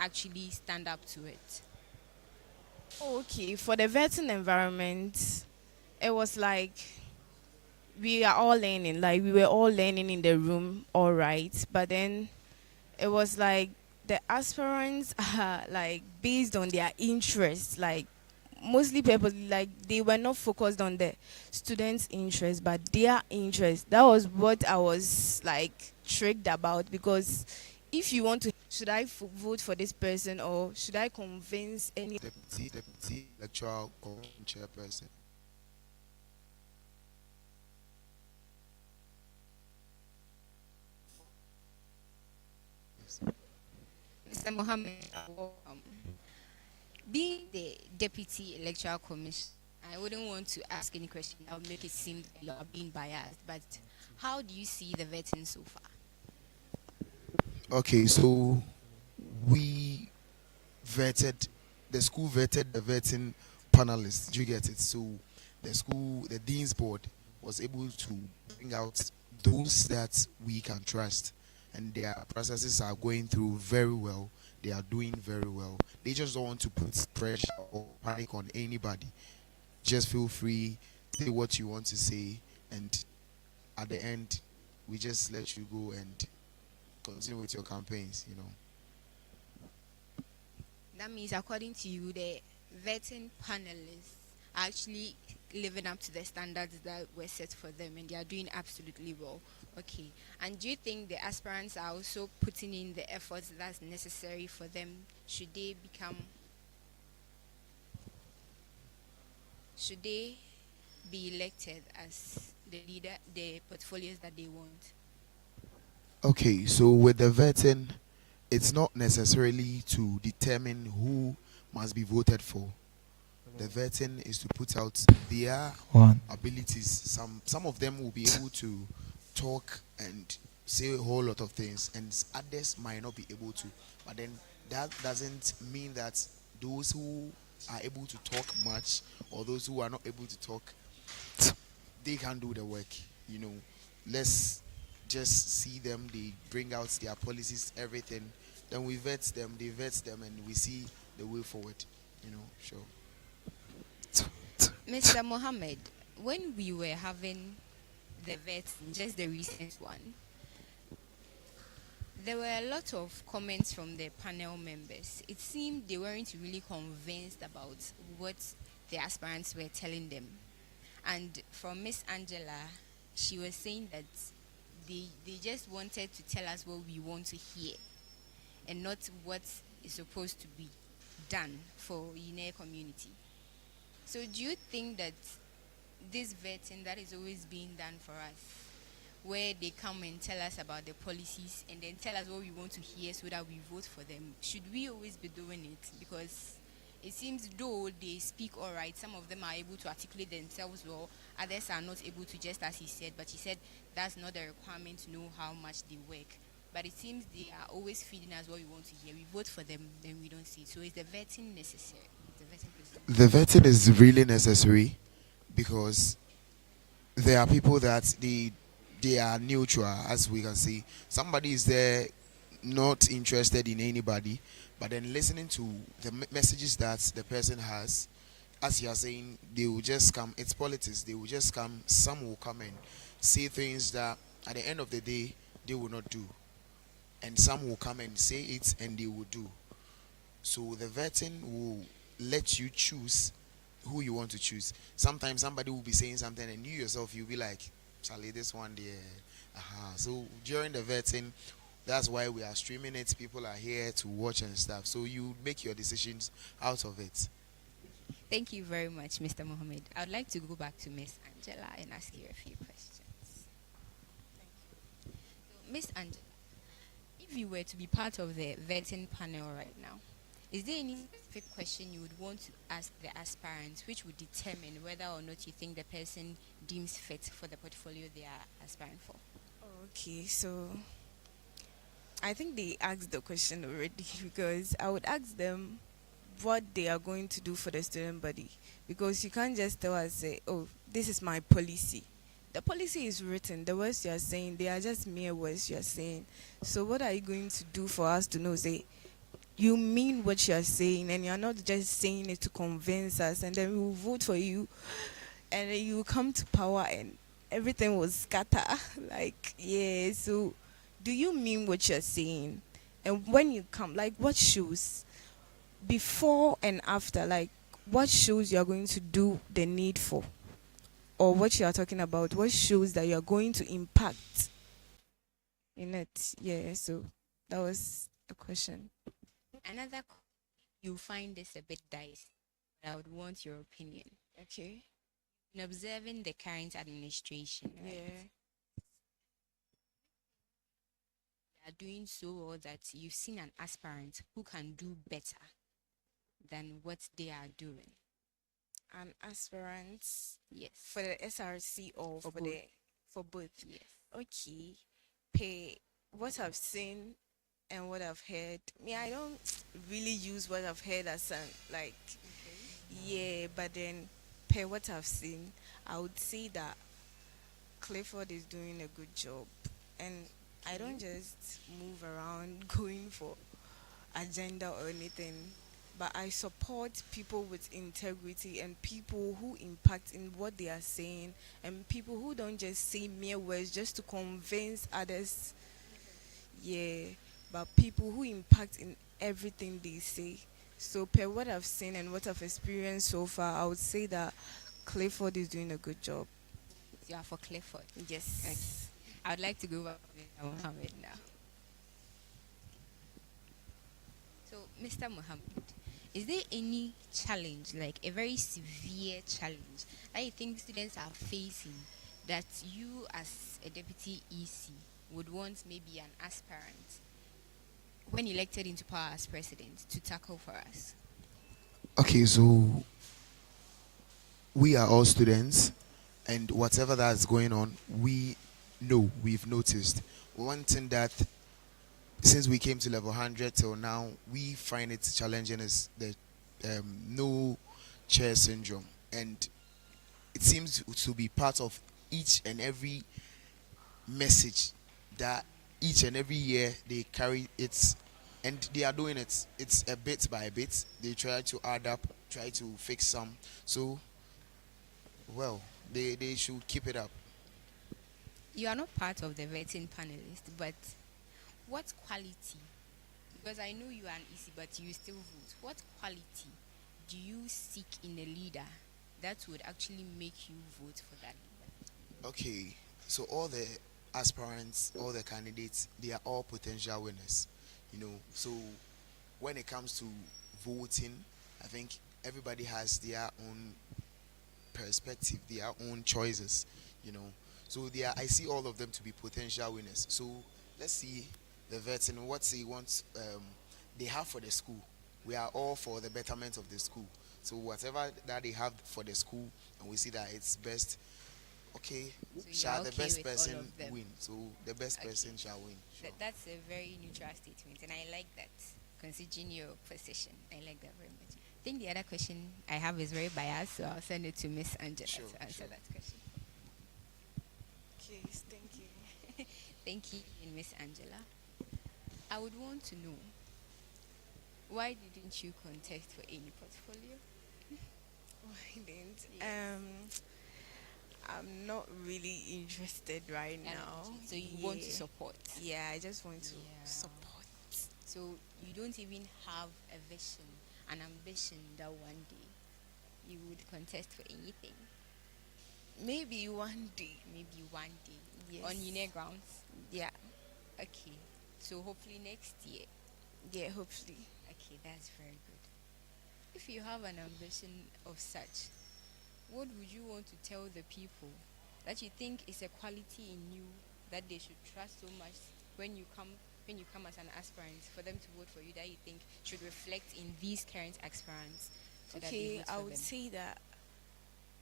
actually stand up to it. Okay, for the vetting environment, it was like we are all learning, like we were all learning in the room, all right. But then it was like the aspirants are like based on their interests, like mostly purposely, like they were not focused on the students' interest, but their interest. That was what I was like tricked about, because if you want to, should I vote for this person or should I convince any Deputy electoral chairperson. Mr. Mohammed, being the Deputy Electoral Commission, I wouldn't want to ask any question that would make it seem that you are being biased, but how do you see the vetting so far? Okay, so we vetted, the school vetted the vetting panelists. Do you get it? So the Dean's Board was able to bring out those that we can trust, and their processes are going through very well. They are doing very well. They just don't want to put pressure or panic on anybody. Just feel free, say what you want to say, and at the end, we just let you go and continue with your campaigns, you know. That means, according to you, the vetting panelists are actually living up to the standards that were set for them, and they are doing absolutely well. Okay. And do you think the aspirants are also putting in the efforts that's necessary for them? Should they be elected as the leader, the portfolios that they want? Okay, so with the vetting, it's not necessarily to determine who must be voted for. The vetting is to put out their abilities. Some of them will be able to talk and say a whole lot of things, and others might not be able to. But then that doesn't mean that those who are able to talk much or those who are not able to talk, they can do the work. You know, let's just see them, they bring out their policies, everything. Then we vet them, they vet them, and we see the way forward. You know, sure. Mr. Mohammed, when we were having the vets, just the recent one, there were a lot of comments from the panel members. It seemed they weren't really convinced about what the aspirants were telling them. And from Miss Angela, she was saying that they just wanted to tell us what we want to hear and not what is supposed to be done for Uenr community. So do you think that this vetting that is always being done for us, where they come and tell us about the policies and then tell us what we want to hear so that we vote for them, should we always be doing it? Because it seems though they speak all right, some of them are able to articulate themselves well, others are not able to, just as he said. But he said that's not a requirement to know how much they work. but it seems they are always feeding us what we want to hear. We vote for them, then we don't see it. So is the vetting necessary? Is the vetting procedure? The vetting is really necessary because there are people that they are neutral, as we can see. Somebody is there not interested in anybody, but then listening to the messages that the person has, as you are saying, they will just come. It's politics. They will just come. Some will come and say things that at the end of the day they will not do, and some will come and say it and they will do. So the vetting will let you choose who you want to choose. Sometimes somebody will be saying something and you yourself you'll be like, Charlie, this one there. So during the vetting, that's why we are streaming it. People are here to watch and stuff. So you make your decisions out of it. Thank you very much, Mr. Mohammed. I would like to go back to Miss Angela and ask you a few questions. So, Miss Angela, if you were to be part of the vetting panel right now, is there any specific question you would want to ask the aspirants which would determine whether or not you think the person deems fit for the portfolio they are aspiring for? Okay, so I think they asked the question already because I would ask them what they are going to do for the student body, because you can't just tell us, say, oh, this is my policy. The policy is written. The words you are saying, they are just mere words you are saying. So what are you going to do for us to know, say, you mean what you are saying and you are not just saying it to convince us, and then we will vote for you and then you will come to power and everything will scatter. Like, yeah, so do you mean what you're saying? And when you come, like, what shows before and after, like, what shows you are going to do the need for, or what you are talking about, what shows that you are going to impact in it? Yeah, so that was the question. Another, you find this a bit dicey, but I would want your opinion. Okay. In observing the current administration, right? Yeah. They are doing so well that you've seen an aspirant who can do better than what they are doing. An aspirant? Yes. For the SRC or for both. for both? Yes. Okay. Pay what I've seen and what I've heard. Me, I don't really use what I've heard as an like. Yeah, but then per what I've seen, I would say that Clifford is doing a good job, and I don't just move around going for agenda or anything, but I support people with integrity and people who impact in what they are saying, and people who don't just say mere words just to convince others. Yeah, but people who impact in everything they say. So per what I've seen and what I've experienced so far, I would say that Clifford is doing a good job. You are for Clifford. Yes. Okay. I would like to go back to Mr. Mohammed now. So, Mr. Mohammed, is there any challenge, like a very severe challenge, that you think students are facing that you, as a deputy EC, would want maybe an aspirant, when elected into power as president, to tackle for us? Okay, so we are all students, and whatever that's going on, we've noticed. One thing that since we came to level 100 till now, we find it challenging is the no chair syndrome, and it seems to be part of each and every message that each and every year they carry it, and they are doing it. It's a bit by bit. They try to add up, try to fix some. So, well, they should keep it up. You are not part of the vetting panelist, but what quality, because I know you are an EC, but you still vote, what quality do you seek in a leader that would actually make you vote for that leader? Okay, so all the aspirants, all the candidates, they are all potential winners, So when it comes to voting, I think everybody has their own perspective, their own choices. So I see all of them to be potential winners. So let's see the vetting, what they want, they have for the school. We are all for the betterment of the school. So whatever that they have for the school, and we see that it's best, Okay, So you shall are the okay best with all person of them? win? So the best Okay. person shall win. Sure. That's a very neutral statement, and I like that. Considering your position, I like that very much. I think the other question I have is very biased, so I'll send it to Miss Angela Sure, to answer sure. that question. Please, thank you. Thank you, Miss Angela. I would want to know, why didn't you contest for any portfolio? Why didn't? Yes. I'm not really interested right now. So you want to Yeah. support? Yeah, I just want to Yeah. support. So you don't even have a vision, an ambition that one day you would contest for anything. Maybe one day. Maybe one day. Yes. On UNER grounds. Yeah. Okay. So hopefully next year. Yeah, hopefully. Okay, that's very good. If you have an ambition of such, what would you want to tell the people that you think is a quality in you that they should trust so much when you come as an aspirant, for them to vote for you, that you think should reflect in these current aspirants, so that they Okay, vote I for would them? say that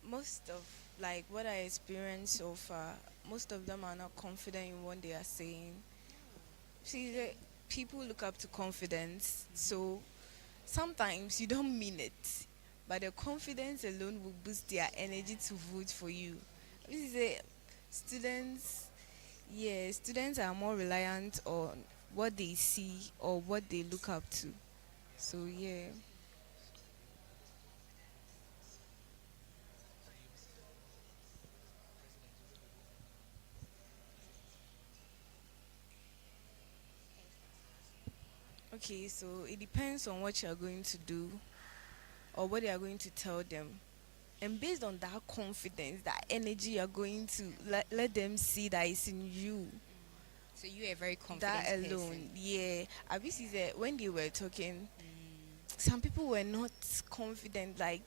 most of like what I experienced so far, most of them are not confident in what they are saying. See, people look up to confidence, so sometimes you don't mean it, but the confidence alone will boost their energy to vote for you. This is a students. Yeah, students are more reliant on what they see or what they look up to. So yeah. Okay, so it depends on what you are going to do or what you are going to tell them. And based on that confidence, that energy, you're going to let them see that it's in you. So you are a very confident That alone, person. yeah. Obviously, when they were talking, some people were not confident. Like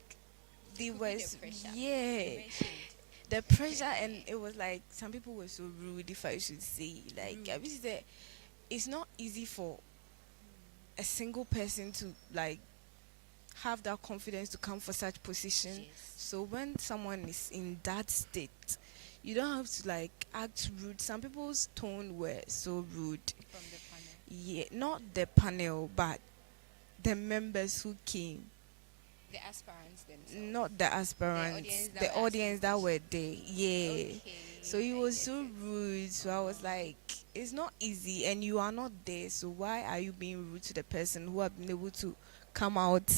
they Could were, be the pressure. yeah, You mentioned. the pressure, and it was like some people were so rude, if I should say. Like obviously, it's not easy for a single person to like have that confidence to come for such position. Yes. So when someone is in that state, you don't have to like act rude. Some people's tone were so rude. From the panel. Yeah, not the panel, but the members who came. The aspirants themselves. Not the aspirants, the audience that were there. Yeah. Okay, So it was so rude. So I was like, it's not easy, and you are not there. So why are you being rude to the person who have been able to come out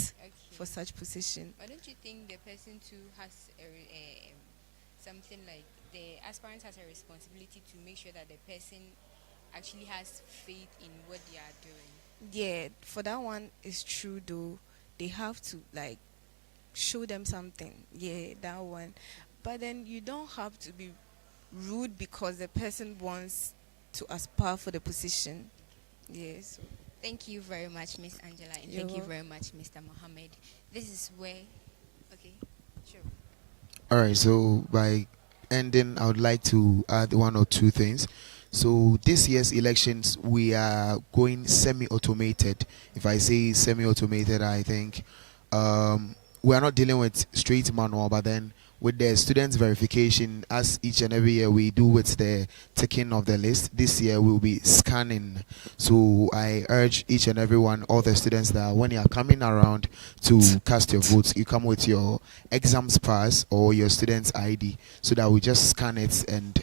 for such position? But don't you think the person too has something like the aspirant has a responsibility to make sure that the person actually has faith in what they are doing? Yeah, for that one, it's true though. They have to like show them something. Yeah, that one. But then you don't have to be rude because the person wants to aspire for the position. Yes. Yeah, so. Thank you very much, Miss Angela, and thank you very much, Mr. Mohammed. This is where. Okay, sure. All right, so by ending, I would like to add one or two things. So this year's elections, we are going semi-automated. If I say semi-automated, I think we are not dealing with straight manual, but then with the students verification, as each and every year we do with the ticking of the list, this year we'll be scanning. So I urge each and every one, all the students, that when you are coming around to cast your votes, you come with your exams pass or your student's ID, so that we just scan it and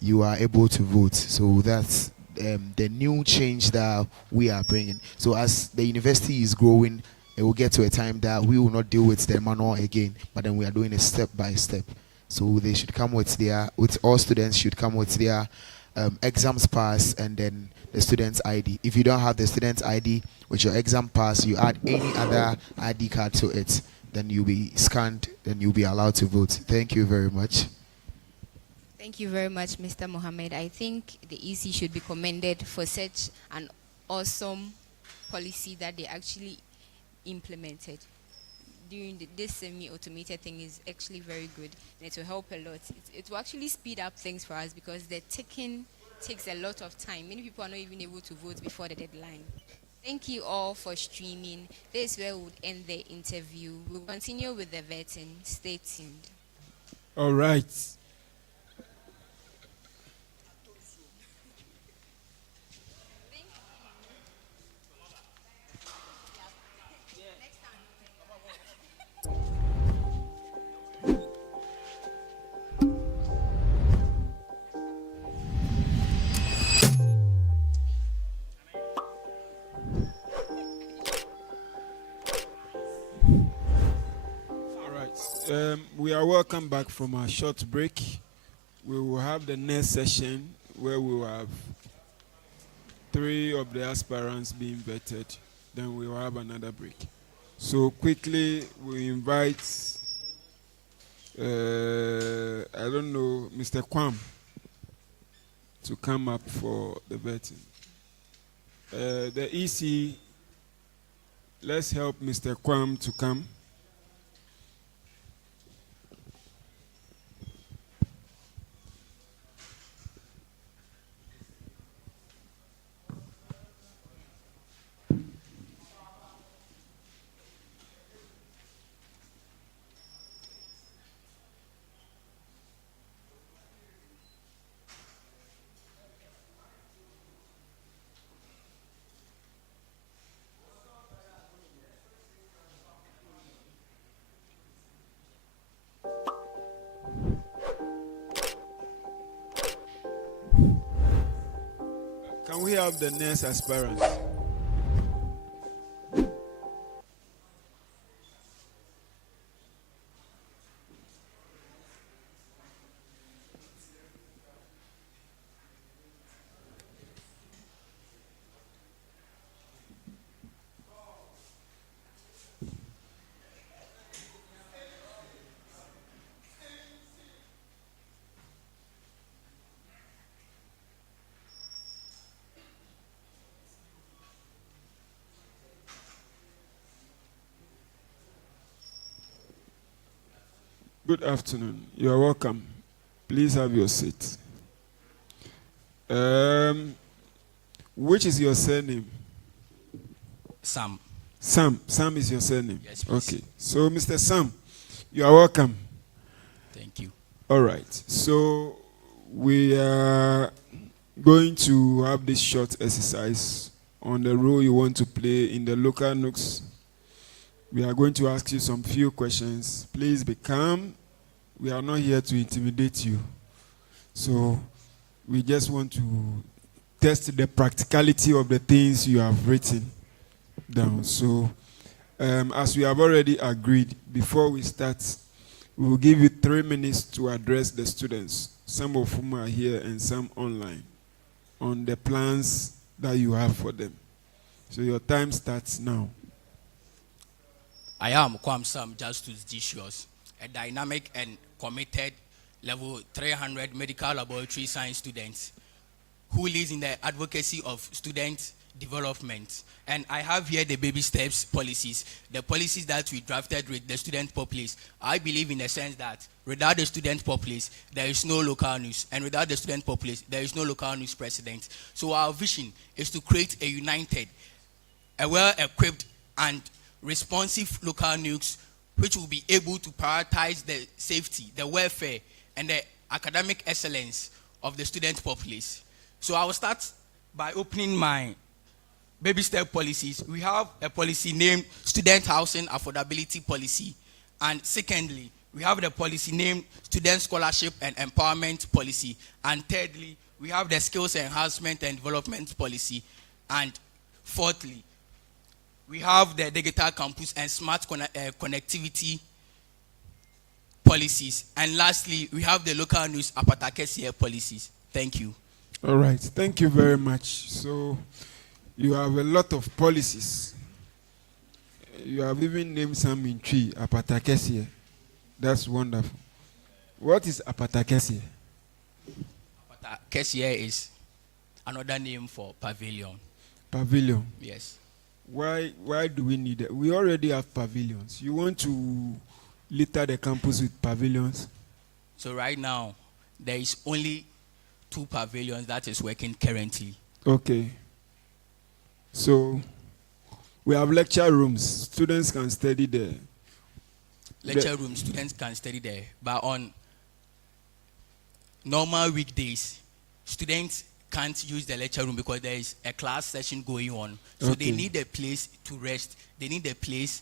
you are able to vote. So that's the new change that we are bringing. So as the university is growing, it will get to a time that we will not deal with the manual again, but then we are doing it step by step. So they should come with all students should come with their exams pass and then the student's ID. If you don't have the student's ID with your exam pass, you add any other ID card to it, then you'll be scanned and you'll be allowed to vote. Thank you very much. Thank you very much, Mr. Mohammed. I think the EC should be commended for such an awesome policy that they actually implemented. During this semi-automated thing is actually very good, and it will help a lot. It will actually speed up things for us because the ticking takes a lot of time. Many people are not even able to vote before the deadline. Thank you all for streaming. This is where we would end the interview. We'll continue with the vetting. Stay tuned. All right. welcome back from our short break. We will have the next session where we will have 3 of the aspirants being vetted. Then we will have another break. So quickly, we invite, I don't know, Mr. Kwam to come up for the vetting. The EC, let's help Mr. Kwam to come. Can we have the next aspirant? Good afternoon. You are welcome. Please have your seat. Which is your surname? Sam. Sam is your surname? Yes, please. Okay. So, Mr. Sam, you are welcome. Thank you. All right. So, we are going to have this short exercise on the role you want to play in the local NUGS. We are going to ask you some few questions. Please be calm. We are not here to intimidate you. So we just want to test the practicality of the things you have written down. So as we have already agreed, before we start, we will give you 3 minutes to address the students, some of whom are here and some online, on the plans that you have for them. So your time starts now. I am Kwam Sam Justus Dicius, a dynamic and committed level 300 medical laboratory science student who leads in the advocacy of student development. And I have here the baby steps policies, the policies that we drafted with the student populace. I believe in the sense that without the student populace, there is no local NUGS, and without the student populace, there is no local NUGS president. So our vision is to create a united, a well-equipped and responsive local NUGS which will be able to prioritize the safety, the welfare, and the academic excellence of the student populace. So I will start by opening my baby step policies. We have a policy named Student Housing Affordability Policy. And secondly, we have the policy named Student Scholarship and Empowerment Policy. And thirdly, we have the Skills Enhancement and Development Policy. And fourthly, we have the digital campus and smart connectivity policies. And lastly, we have the local NUGS Apatakesia policies. Thank you. All right. Thank you very much. So you have a lot of policies. You have even named some in tree, Apatakesia. That's wonderful. What is Apatakesia? Apatakesia is another name for pavilion. Pavilion? Yes. Why do we need it? We already have pavilions. You want to litter the campus with pavilions? So right now, there is only 2 pavilions that is working currently. Okay. So we have lecture rooms. Students can study there. Lecture rooms, students can study there. But on normal weekdays, students can't use the lecture room because there is a class session going on. So they need a place to rest. They need a place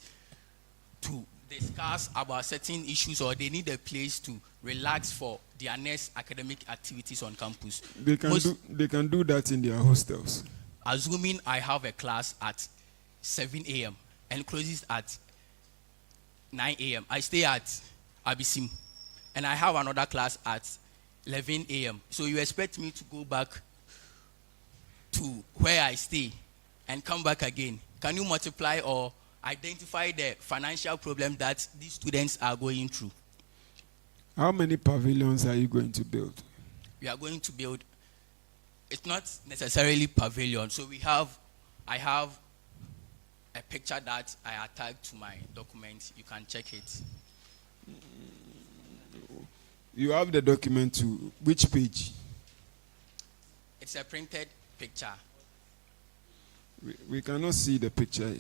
to discuss about certain issues, or they need a place to relax for their next academic activities on campus. They can do that in their hostels. Assuming I have a class at 7 a.m. and closes at 9 a.m., I stay at Abisim. and I have another class at 11 a.m. So you expect me to go back to where I stay and come back again? Can you multiply or identify the financial problem that these students are going through? How many pavilions are you going to build? We are going to build, it's not necessarily pavilion. So I have a picture that I attached to my document. You can check it. You have the document to which page? It's a printed picture. We cannot see the picture here.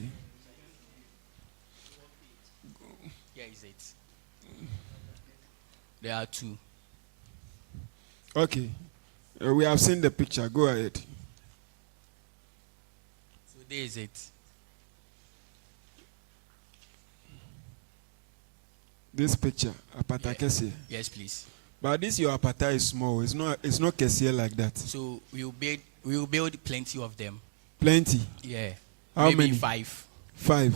Here is it. There are two. Okay. We have seen the picture. Go ahead. So there is it. This picture, apata kese. Yes, please. But this your apata is small. It's not kese like that. So we will build plenty of them. Plenty. Yeah. How Maybe many? 5. 5.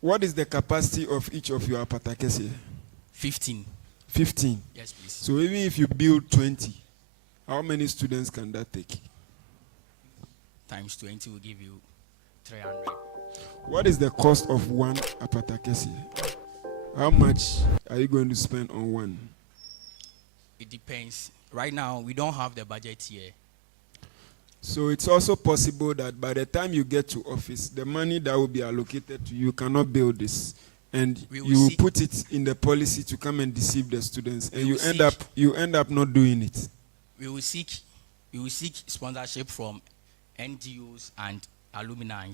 What is the capacity of each of your apata kese? 15. 15. Yes, please. So even if you build 20, how many students can that take? Times 20 will give you 300. What is the cost of one apata kese? How much are you going to spend on one? It depends. Right now, we don't have the budget here. So it's also possible that by the time you get to office, the money that will be allocated to you cannot build this. And you will put it in the policy to come and deceive the students. And you end up not doing it. We will seek sponsorship from NGOs and alumni.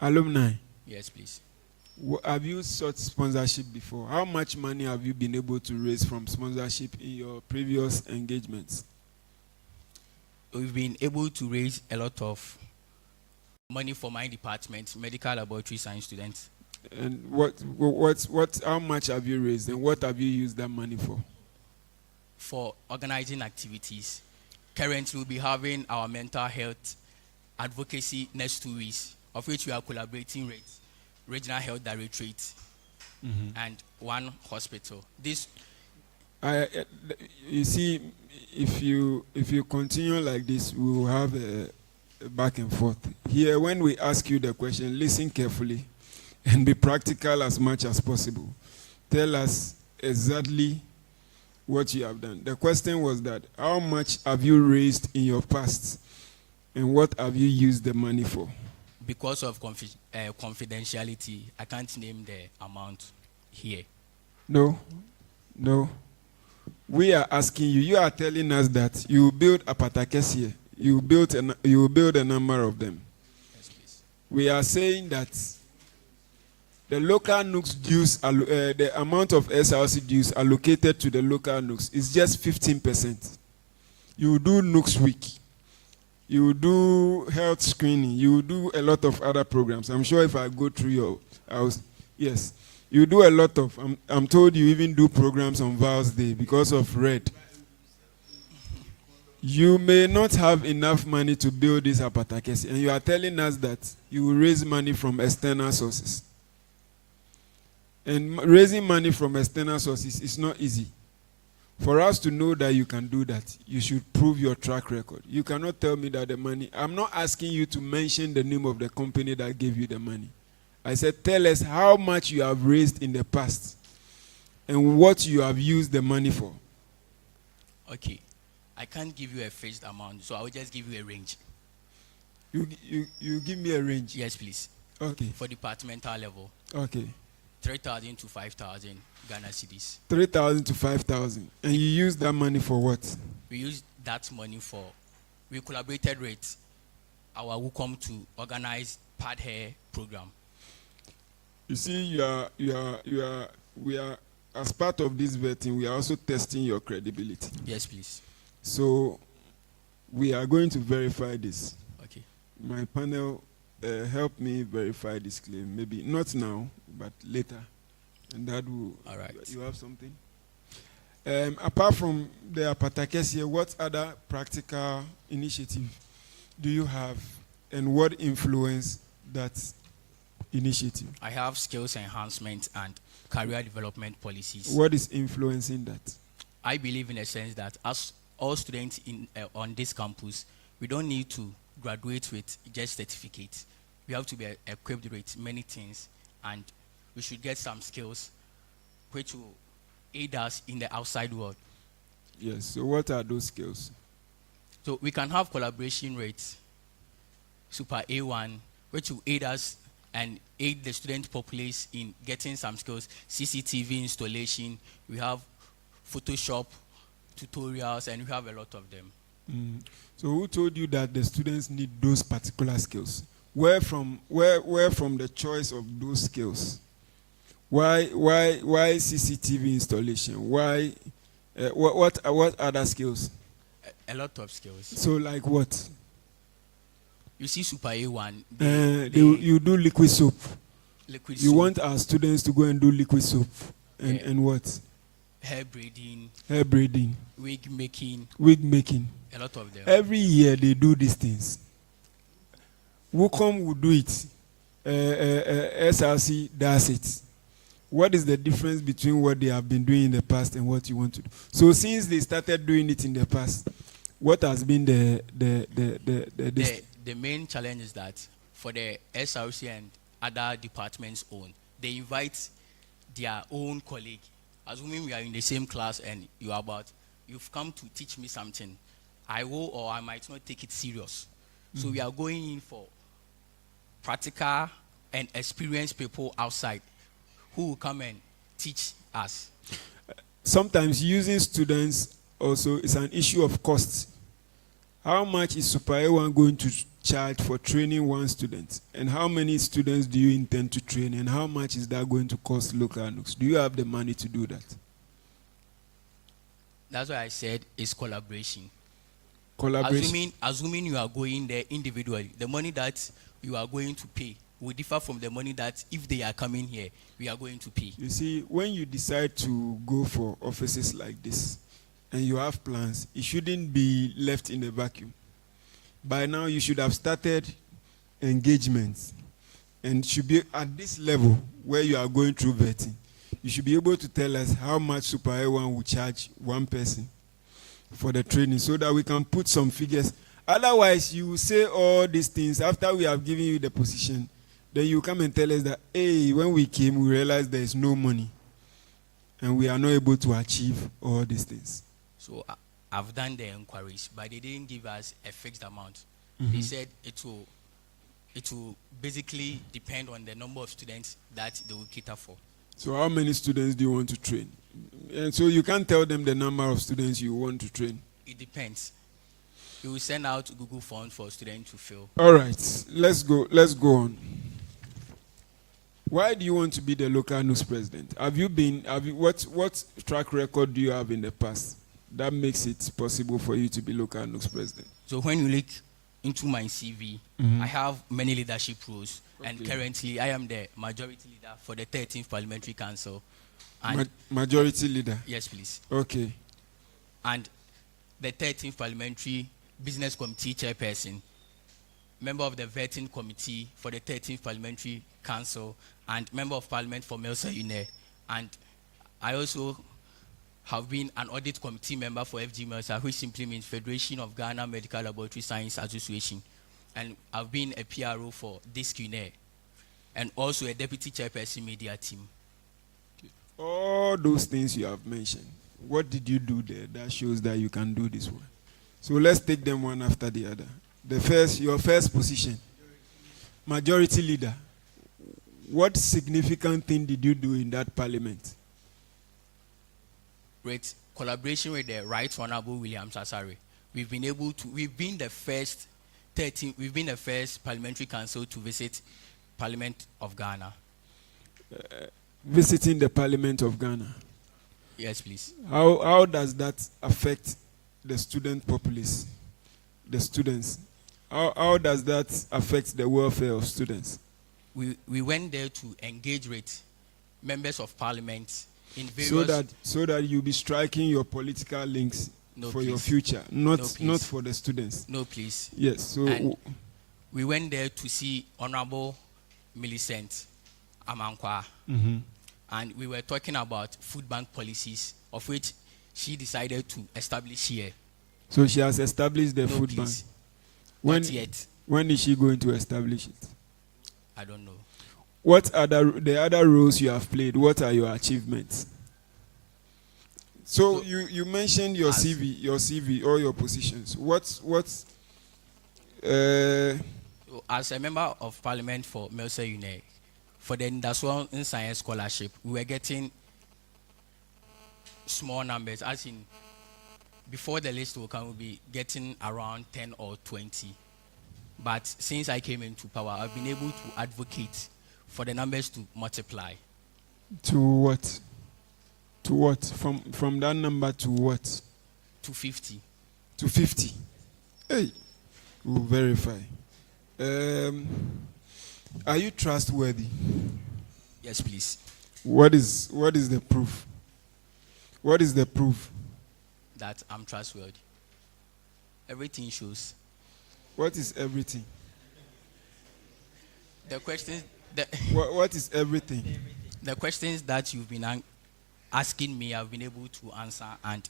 Alumni? Yes, please. Have you sought sponsorship before? How much money have you been able to raise from sponsorship in your previous engagements? We've been able to raise a lot of money for my department, medical laboratory science students. And how much have you raised and what have you used that money for? For organizing activities. Currently, we'll be having our mental health advocacy next 2 weeks, of which we are collaborating with Regional Health Directorate and one hospital. You see, if you continue like this, we will have a back and forth. Here, when we ask you the question, listen carefully and be practical as much as possible. Tell us exactly what you have done. The question was that, how much have you raised in your past and what have you used the money for? Because of confidentiality, I can't name the amount here. No. We are asking you. You are telling us that you build apata kese. You will build a number of them. Yes, please. We are saying that the local NUGS dues, the amount of SRC dues allocated to the local NUGS is just 15%. You do NUGS week. You do health screening. You do a lot of other programs. I'm sure if I go through your house, yes. You do a lot of, I'm told you even do programs on Val's Day because of red. You may not have enough money to build this apata kese, and you are telling us that you will raise money from external sources. And raising money from external sources is not easy. For us to know that you can do that, you should prove your track record. You cannot tell me that the money, I'm not asking you to mention the name of the company that gave you the money. I said, tell us how much you have raised in the past and what you have used the money for. Okay. I can't give you a fixed amount, so I will just give you a range. You give me a range? Yes, please. Okay. For departmental level. Okay. 3,000 to 5,000 Ghana cedis. 3,000 to 5,000. And you use that money for what? We use that money for, we collaborated with our WUCOM to organize adhere program. You see, we are, as part of this vetting, we are also testing your credibility. Yes, please. So, we are going to verify this. Okay. My panel help me verify this claim. Maybe not now, but later. And that will... All right. You have something? Apart from the apata kese, what other practical initiative do you have and what influence that initiative? I have skills enhancement and career development policies. What is influencing that? I believe in a sense that as all students on this campus, we don't need to graduate with just certificates. We have to be equipped with many things, and we should get some skills which will aid us in the outside world. Yes, so what are those skills? So we can have collaboration rates, Super A1, which will aid us and aid the student populace in getting some skills. CCTV installation, we have Photoshop tutorials, and we have a lot of them. So who told you that the students need those particular skills? Where from the choice of those skills? Why CCTV installation? Why what other skills? A lot of skills. So like what? You see Super A1. You do liquid soap. Liquid you soap. want our students to go and do liquid soap and what? Hair braiding. Hair braiding. Wig making. Wig making. A lot of them. Every year they do these things. WUCOM will do it. SRC does it. What is the difference between what they have been doing in the past and what you want to do? So since they started doing it in the past, what has been the main challenge is that for the SRC and other departments own, they invite their own colleague. Assuming we are in the same class and you've come to teach me something, I will or I might not take it serious. So we are going in for practical and experienced people outside who will come and teach us. Sometimes using students also is an issue of cost. How much is Super A1 going to charge for training one student? And how many students do you intend to train? And how much is that going to cost local NUGS? Do you have the money to do that? That's why I said it's collaboration. Collaboration. Assuming you are going there individually, the money that you are going to pay will differ from the money that if they are coming here, we are going to pay. You see, when you decide to go for offices like this and you have plans, it shouldn't be left in a vacuum. By now, you should have started engagements and should be at this level where you are going through vetting. You should be able to tell us how much Super A1 will charge one person for the training so that we can put some figures. Otherwise, you will say all these things after we have given you the position. Then you come and tell us that, hey, when we came, we realized there is no money. And we are not able to achieve all these things. So I've done the inquiries, but they didn't give us a fixed amount. Mm-hmm. They said it will basically depend on the number of students that they will cater for. So how many students do you want to train? And so you can't tell them the number of students you want to train. It depends. You will send out Google Forms for students to fill. All right, let's go on. Why do you want to be the local NUGS president? What track record do you have in the past that makes it possible for you to be local NUGS president? So when you look into my CV, I have many leadership roles. Okay. And currently I am the majority leader for the 13th Parliamentary Council. And majority leader? Yes, please. Okay. And the 13th Parliamentary Business Committee chairperson, member of the vetting committee for the 13th Parliamentary Council, and member of parliament for Uenr. And I also have been an audit committee member for FG MELSA, which simply means Federation of Ghana Medical Laboratory Science Association. And I've been a PRO for this Uenr, and also a deputy chairperson media team. All those things you have mentioned, what did you do there that shows that you can do this one? So let's take them one after the other. Your first position, majority leader. What significant thing did you do in that parliament? With collaboration with the Right Honorable Uenr Src, we've been the first parliamentary council to visit Parliament of Ghana. Visiting the Parliament of Ghana. Yes, please. How does that affect the student populace, the students? How does that affect the welfare of students? We went there to engage with members of parliament in various... So that you'll be striking your political links your future, not for the students. No, please. Yes. So and we went there to see Honorable Millicent Amankwa and we were talking about food bank policies, of which she decided to establish here. So she has established the No, food bank. please. When, Not yet. when is she going to establish it? I don't know. What are the other roles you have played? What are your achievements? So you mentioned your CV, all your positions. As a member of parliament for Melsa Uenr, for the Industrial and Science Scholarship, we were getting small numbers, as in before the list will come, we'll be getting around 10 or 20. But since I came into power, I've been able to advocate for the numbers to multiply. To what? To what? From that number to what? To 50. To 50. Hey, we'll verify. Are you trustworthy? Yes, please. What is the proof? What is the proof? That I'm trustworthy. Everything shows. What is everything? The questions. What is everything? The questions that you've been asking me, I've been able to answer, and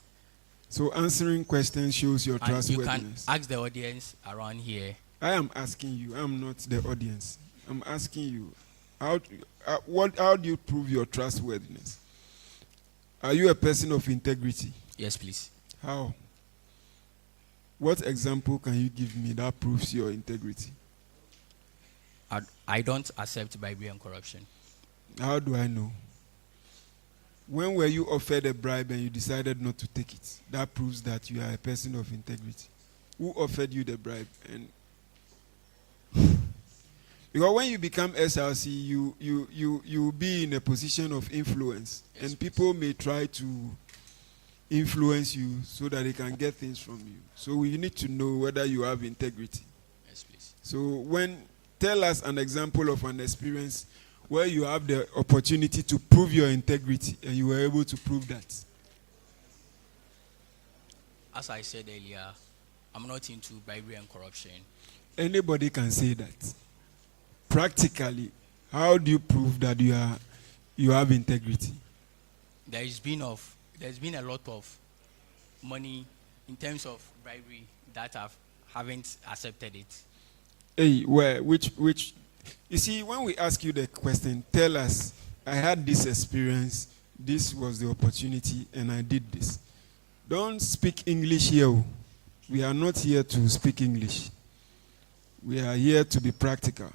so answering questions shows your trustworthiness. You can ask the audience around here. I am asking you. I'm not the audience. I'm asking you. How do you prove your trustworthiness? Are you a person of integrity? Yes, please. How? What example can you give me that proves your integrity? I don't accept bribery and corruption. How do I know? When were you offered a bribe and you decided not to take it? That proves that you are a person of integrity. Who offered you the bribe? And because when you become SRC, you will be in a position of influence, yes, and people may try to influence you so that they can get things from you. So we need to know whether you have integrity. Yes, please. So tell us an example of an experience where you have the opportunity to prove your integrity and you were able to prove that. As I said earlier, I'm not into bribery and corruption. Anybody can say that. Practically, how do you prove that you have integrity? There's been a lot of money in terms of bribery that haven't accepted it. Hey, where? Which? You see, when we ask you the question, tell us, I had this experience, this was the opportunity, and I did this. Don't speak English here. We are not here to speak English. We are here to be practical.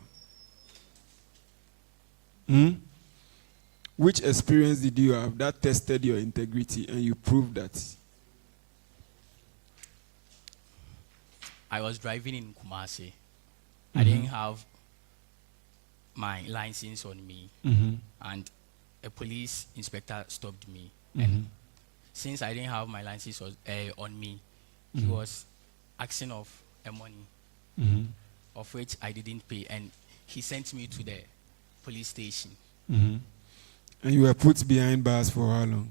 Which experience did you have that tested your integrity and you proved that? I was driving in Kumasi. I didn't have my license on me, and a police inspector stopped me. And since I didn't have my license on me, he was asking of a money, of which I didn't pay, and he sent me to the police station. And you were put behind bars for how long?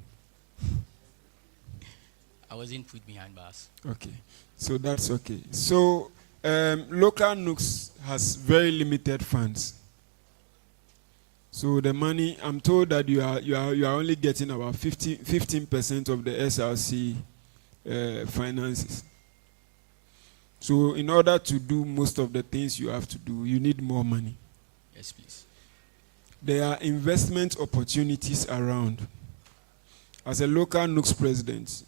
I wasn't put behind bars. Okay, so that's okay. So local NUGS has very limited funds. So the money, I'm told that you are only getting about 15% of the SRC finances. So in order to do most of the things you have to do, you need more money. Yes, please. There are investment opportunities around. As a local NUGS president,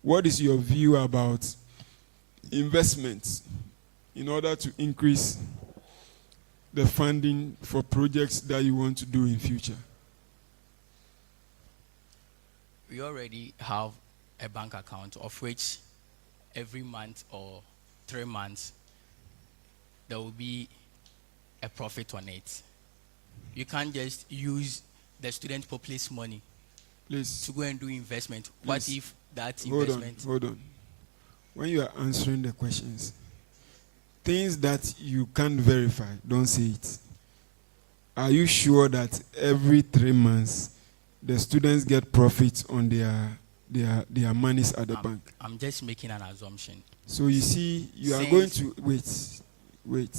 what is your view about investments in order to increase the funding for projects that you want to do in future? We already have a bank account of which every month or 3 months there will be a profit on it. You can't just use the student populace money to go and do investment. What if that investment... Hold on. When you are answering the questions, things that you can't verify, don't say it. Are you sure that every 3 months the students get profits on their monies at the bank? I'm just making an assumption. So you see, you are going to... Wait.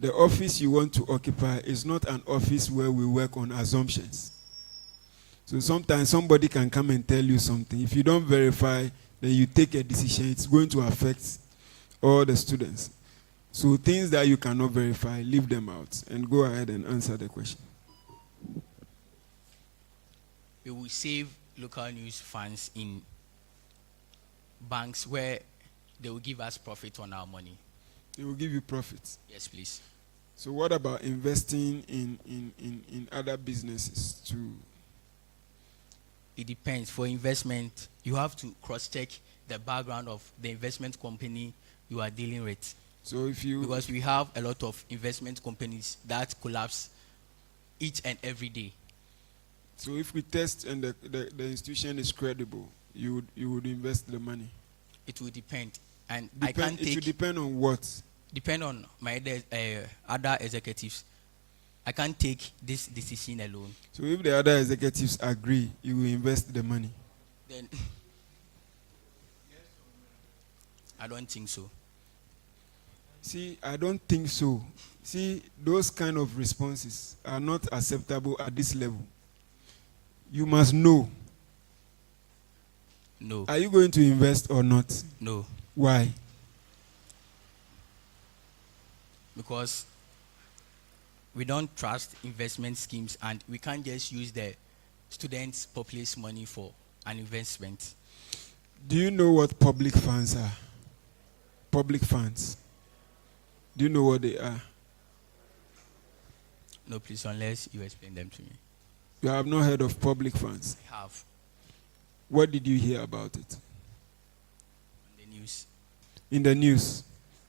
The office you want to occupy is not an office where we work on assumptions. So sometimes somebody can come and tell you something. If you don't verify, then you take a decision. It's going to affect all the students. So things that you cannot verify, leave them out and go ahead and answer the question. We will save local news funds in banks where they will give us profit on our money. They will give you profits. Yes, please. So what about investing in other businesses too? It depends. For investment, you have to cross-check the background of the investment company you are dealing with. So if you... Because we have a lot of investment companies that collapse each and every day. So if we test and the institution is credible, you would invest the money? It will depend. And I can't take... It will depend on what? Depend on my other executives. I can't take this decision alone. So if the other executives agree, you will invest the money? Then I don't think so. See, I don't think so. See, those kind of responses are not acceptable at this level. You must know. No. Are you going to invest or not? No. Why? Because we don't trust investment schemes and we can't just use the students' populace money for an investment. Do you know what public funds are? Public funds. Do you know what they are? No, please, unless you explain them to me. You have not heard of public funds? I have. What did you hear about it? On the news. In the news.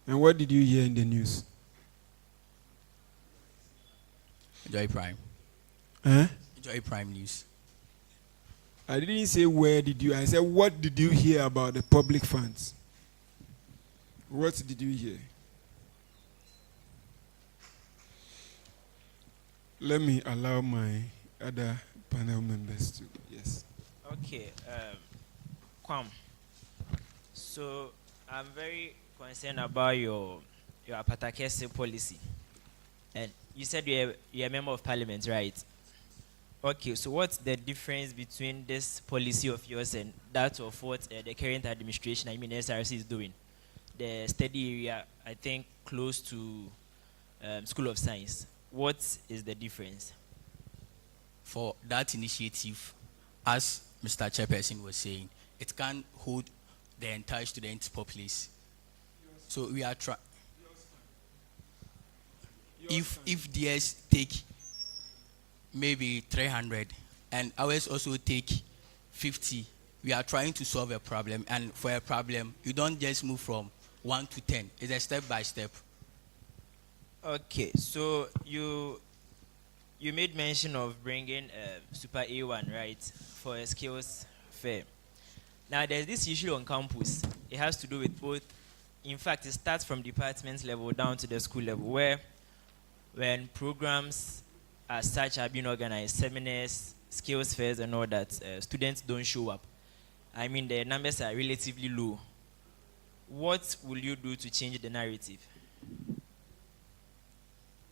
And what did you hear in the news? Joy Prime. Huh? Joy Prime News. I didn't say where did you, I said what did you hear about the public funds? What did you hear? Let me allow my other panel members to, yes. Okay, Kwam. So I'm very concerned about your Apatakese policy. And you said you're a member of parliament, right? Okay, so what's the difference between this policy of yours and that of what the current administration, I mean SRC, is doing? The study area, I think, close to School of Science. What is the difference? For that initiative, as Mr. Chairperson was saying, it can hold the entire student populace. So we are trying. If DS take maybe 300 and ours also take 50, we are trying to solve a problem. And for a problem, you don't just move from 1 to 10. It's a step by step. Okay, so you made mention of bringing Super A1, right, for a skills fair. Now there's this issue on campus. It has to do with both. In fact, it starts from department level down to the school level, where when programs as such are being organized, seminars, skills fairs and all that, students don't show up. I mean, the numbers are relatively low. What will you do to change the narrative?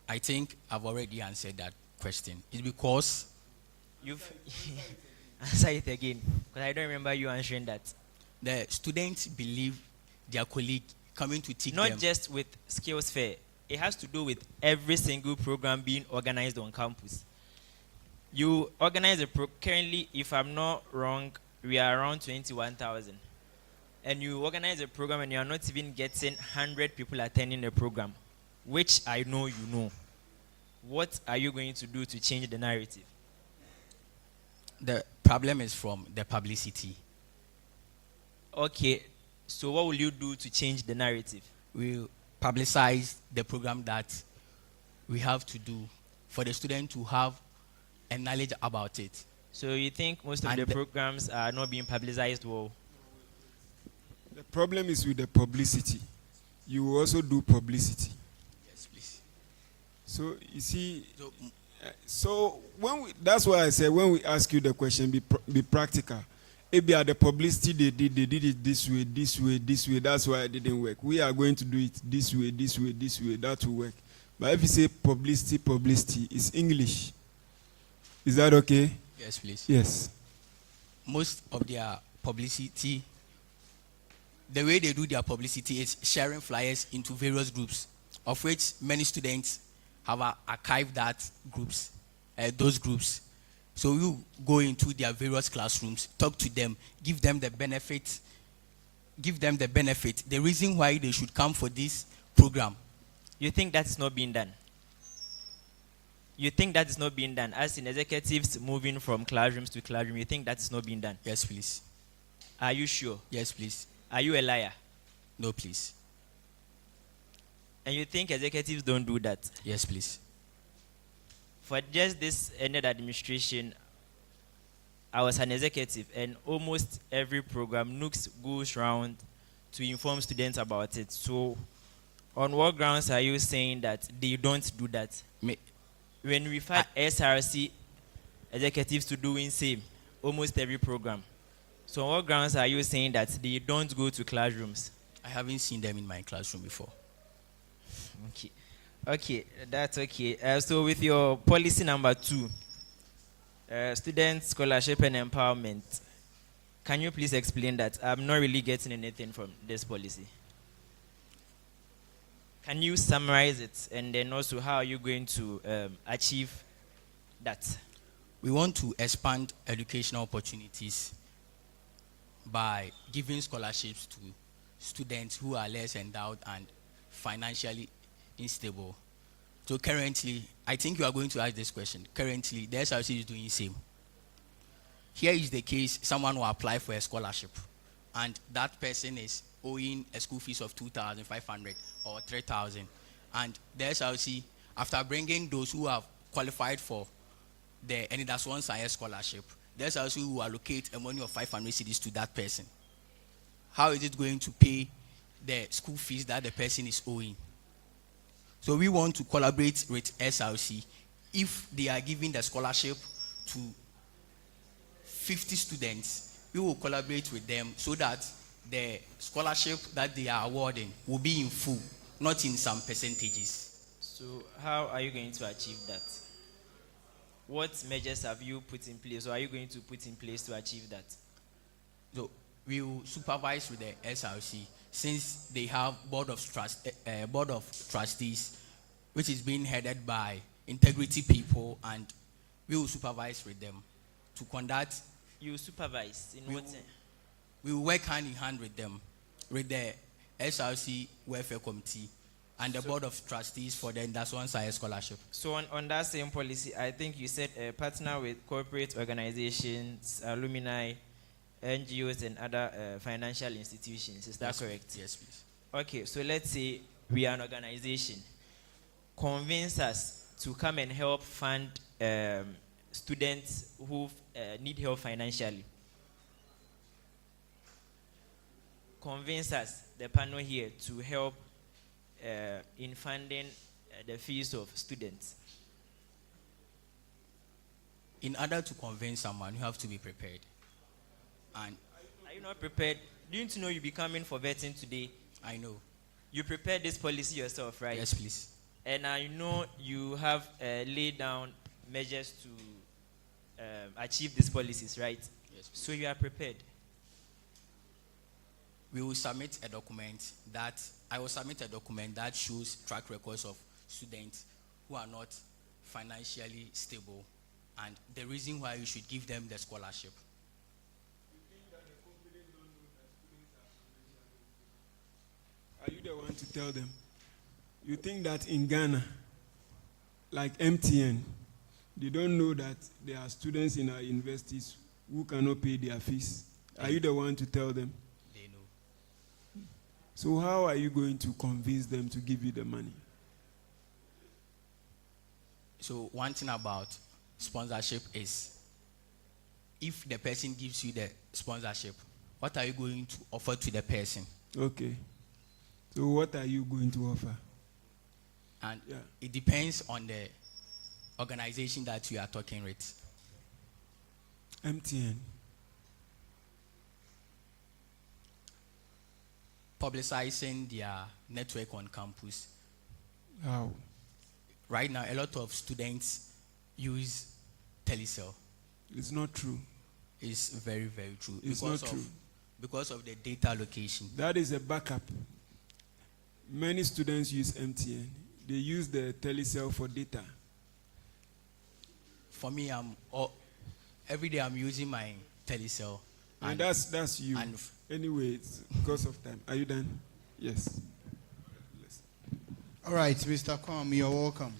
I think I've already answered that question. It's because you've answer it again, because I don't remember you answering that. The students believe their colleague coming to teach not them. Just with skills fair. It has to do with every single program being organized on campus. You organize currently, if I'm not wrong, we are around 21,000. And you organize a program and you are not even getting 100 people attending the program, which I know you know. What are you going to do to change the narrative? The problem is from the publicity. Okay, so what will you do to change the narrative? We'll publicize the program that we have to do for the student to have a knowledge about it. So you think most of the programs are not being publicized well? The problem is with the publicity. You will also do publicity. Yes, please. So you see, that's why I said when we ask you the question, be practical. Maybe at the publicity they did it this way, this way, this way. That's why it didn't work. We are going to do it this way, this way, this way. That will work. But if you say publicity, it's English. Is that okay? Yes, please. Yes. Most of their publicity, the way they do their publicity is sharing flyers into various groups, of which many students have archived those groups. So you go into their various classrooms, talk to them, give them the benefit, the reason why they should come for this program. You think that is not being done? You think that is not being done? As in executives moving from classrooms to classroom, you think that is not being done? Yes, please. Are you sure? Yes, please. Are you a liar? No, please. And you think executives don't do that? Yes, please. For just this ended administration, I was an executive, and almost every program, NUGS goes around to inform students about it. So, on what grounds are you saying that they don't do that? When we find SRC executives to doing same, almost every program. So, on what grounds are you saying that they don't go to classrooms? I haven't seen them in my classroom before. Okay. Okay, that's okay. So with your policy number 2, student scholarship and empowerment, can you please explain that? I'm not really getting anything from this policy. Can you summarize it, and then also how are you going to achieve that? We want to expand educational opportunities by giving scholarships to students who are less endowed and financially unstable. So currently, I think you are going to ask this question. Currently, the SRC is doing the same. Here is the case: someone will apply for a scholarship, and that person is owing a school fees of 2,500 or 3,000, and the SRC, after bringing those who have qualified for the NIDAS One Science scholarship, the SRC will allocate a money of 500 cedis to that person. How is it going to pay the school fees that the person is owing? So we want to collaborate with SRC. If they are giving the scholarship to 50 students, we will collaborate with them so that the scholarship that they are awarding will be in full, not in some percentages. So how are you going to achieve that? What measures have you put in place, or are you going to put in place to achieve that? So we will supervise with the SRC, since they have board of trustees, which is being headed by integrity people, and we will supervise with them to conduct. You supervise in what? We will work hand in hand with them, with the SRC welfare committee and the board of trustees for the NIDAS One Science scholarship. So on that same policy, I think you said partner with corporate organizations, alumni, NGOs, and other financial institutions. Is that correct? Yes, please. Okay, so let's say we are an organization. Convince us to come and help fund students who need help financially. Convince us, the panel here, to help in funding the fees of students. In order to convince someone, you have to be prepared. And are you not prepared? Didn't you know you'll be coming for vetting today? I know. You prepared this policy yourself, right? Yes, please. And I know you have laid down measures to achieve these policies, right? Yes. So you are prepared. We will submit a document that shows track records of students who are not financially stable and the reason why you should give them the scholarship. Are you the one to tell them? You think that in Ghana, like MTN, they don't know that there are students in our universities who cannot pay their fees? Are you the one to tell them? They know. So how are you going to convince them to give you the money? So one thing about sponsorship is, if the person gives you the sponsorship, what are you going to offer to the person? Okay. So what are you going to offer? And it depends on the organization that you are talking with. MTN. Publicizing their network on campus. How? Right now, a lot of students use Telecel. It's not true. It's very, very true. It's not true. Because of the data allocation. That is a backup. Many students use MTN. They use the telecell for data. For me, every day I'm using my telecell. And that's you. Anyway, it's because of time. Are you done? Yes. All right, Mr. Kwame, you're welcome.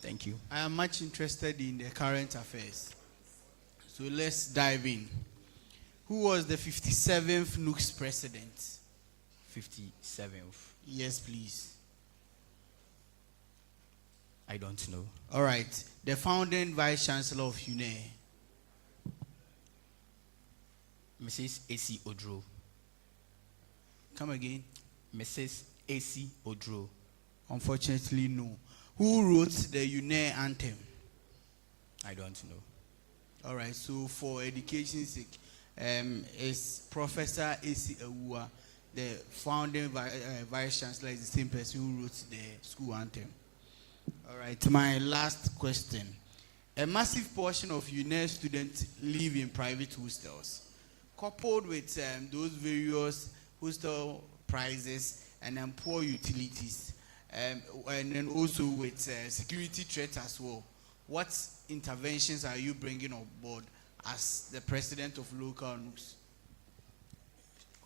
Thank you. I am much interested in the current affairs. So let's dive in. Who was the 57th LNUGS president? 57th? Yes, please. I don't know. All right. The founding vice chancellor of Uenr. Mrs. A.C. Odro. Come again. Mrs. A.C. Odro. Unfortunately, no. Who wrote the Uenr anthem? I don't know. All right. So for education's sake, is Professor A.C. Awua, the founding vice chancellor, is the same person who wrote the school anthem. All right. My last question. A massive portion of Uenr students live in private hostels, coupled with those various hostel prices and poor utilities, and then also with security threats as well. What interventions are you bringing on board as the president of local NUGS?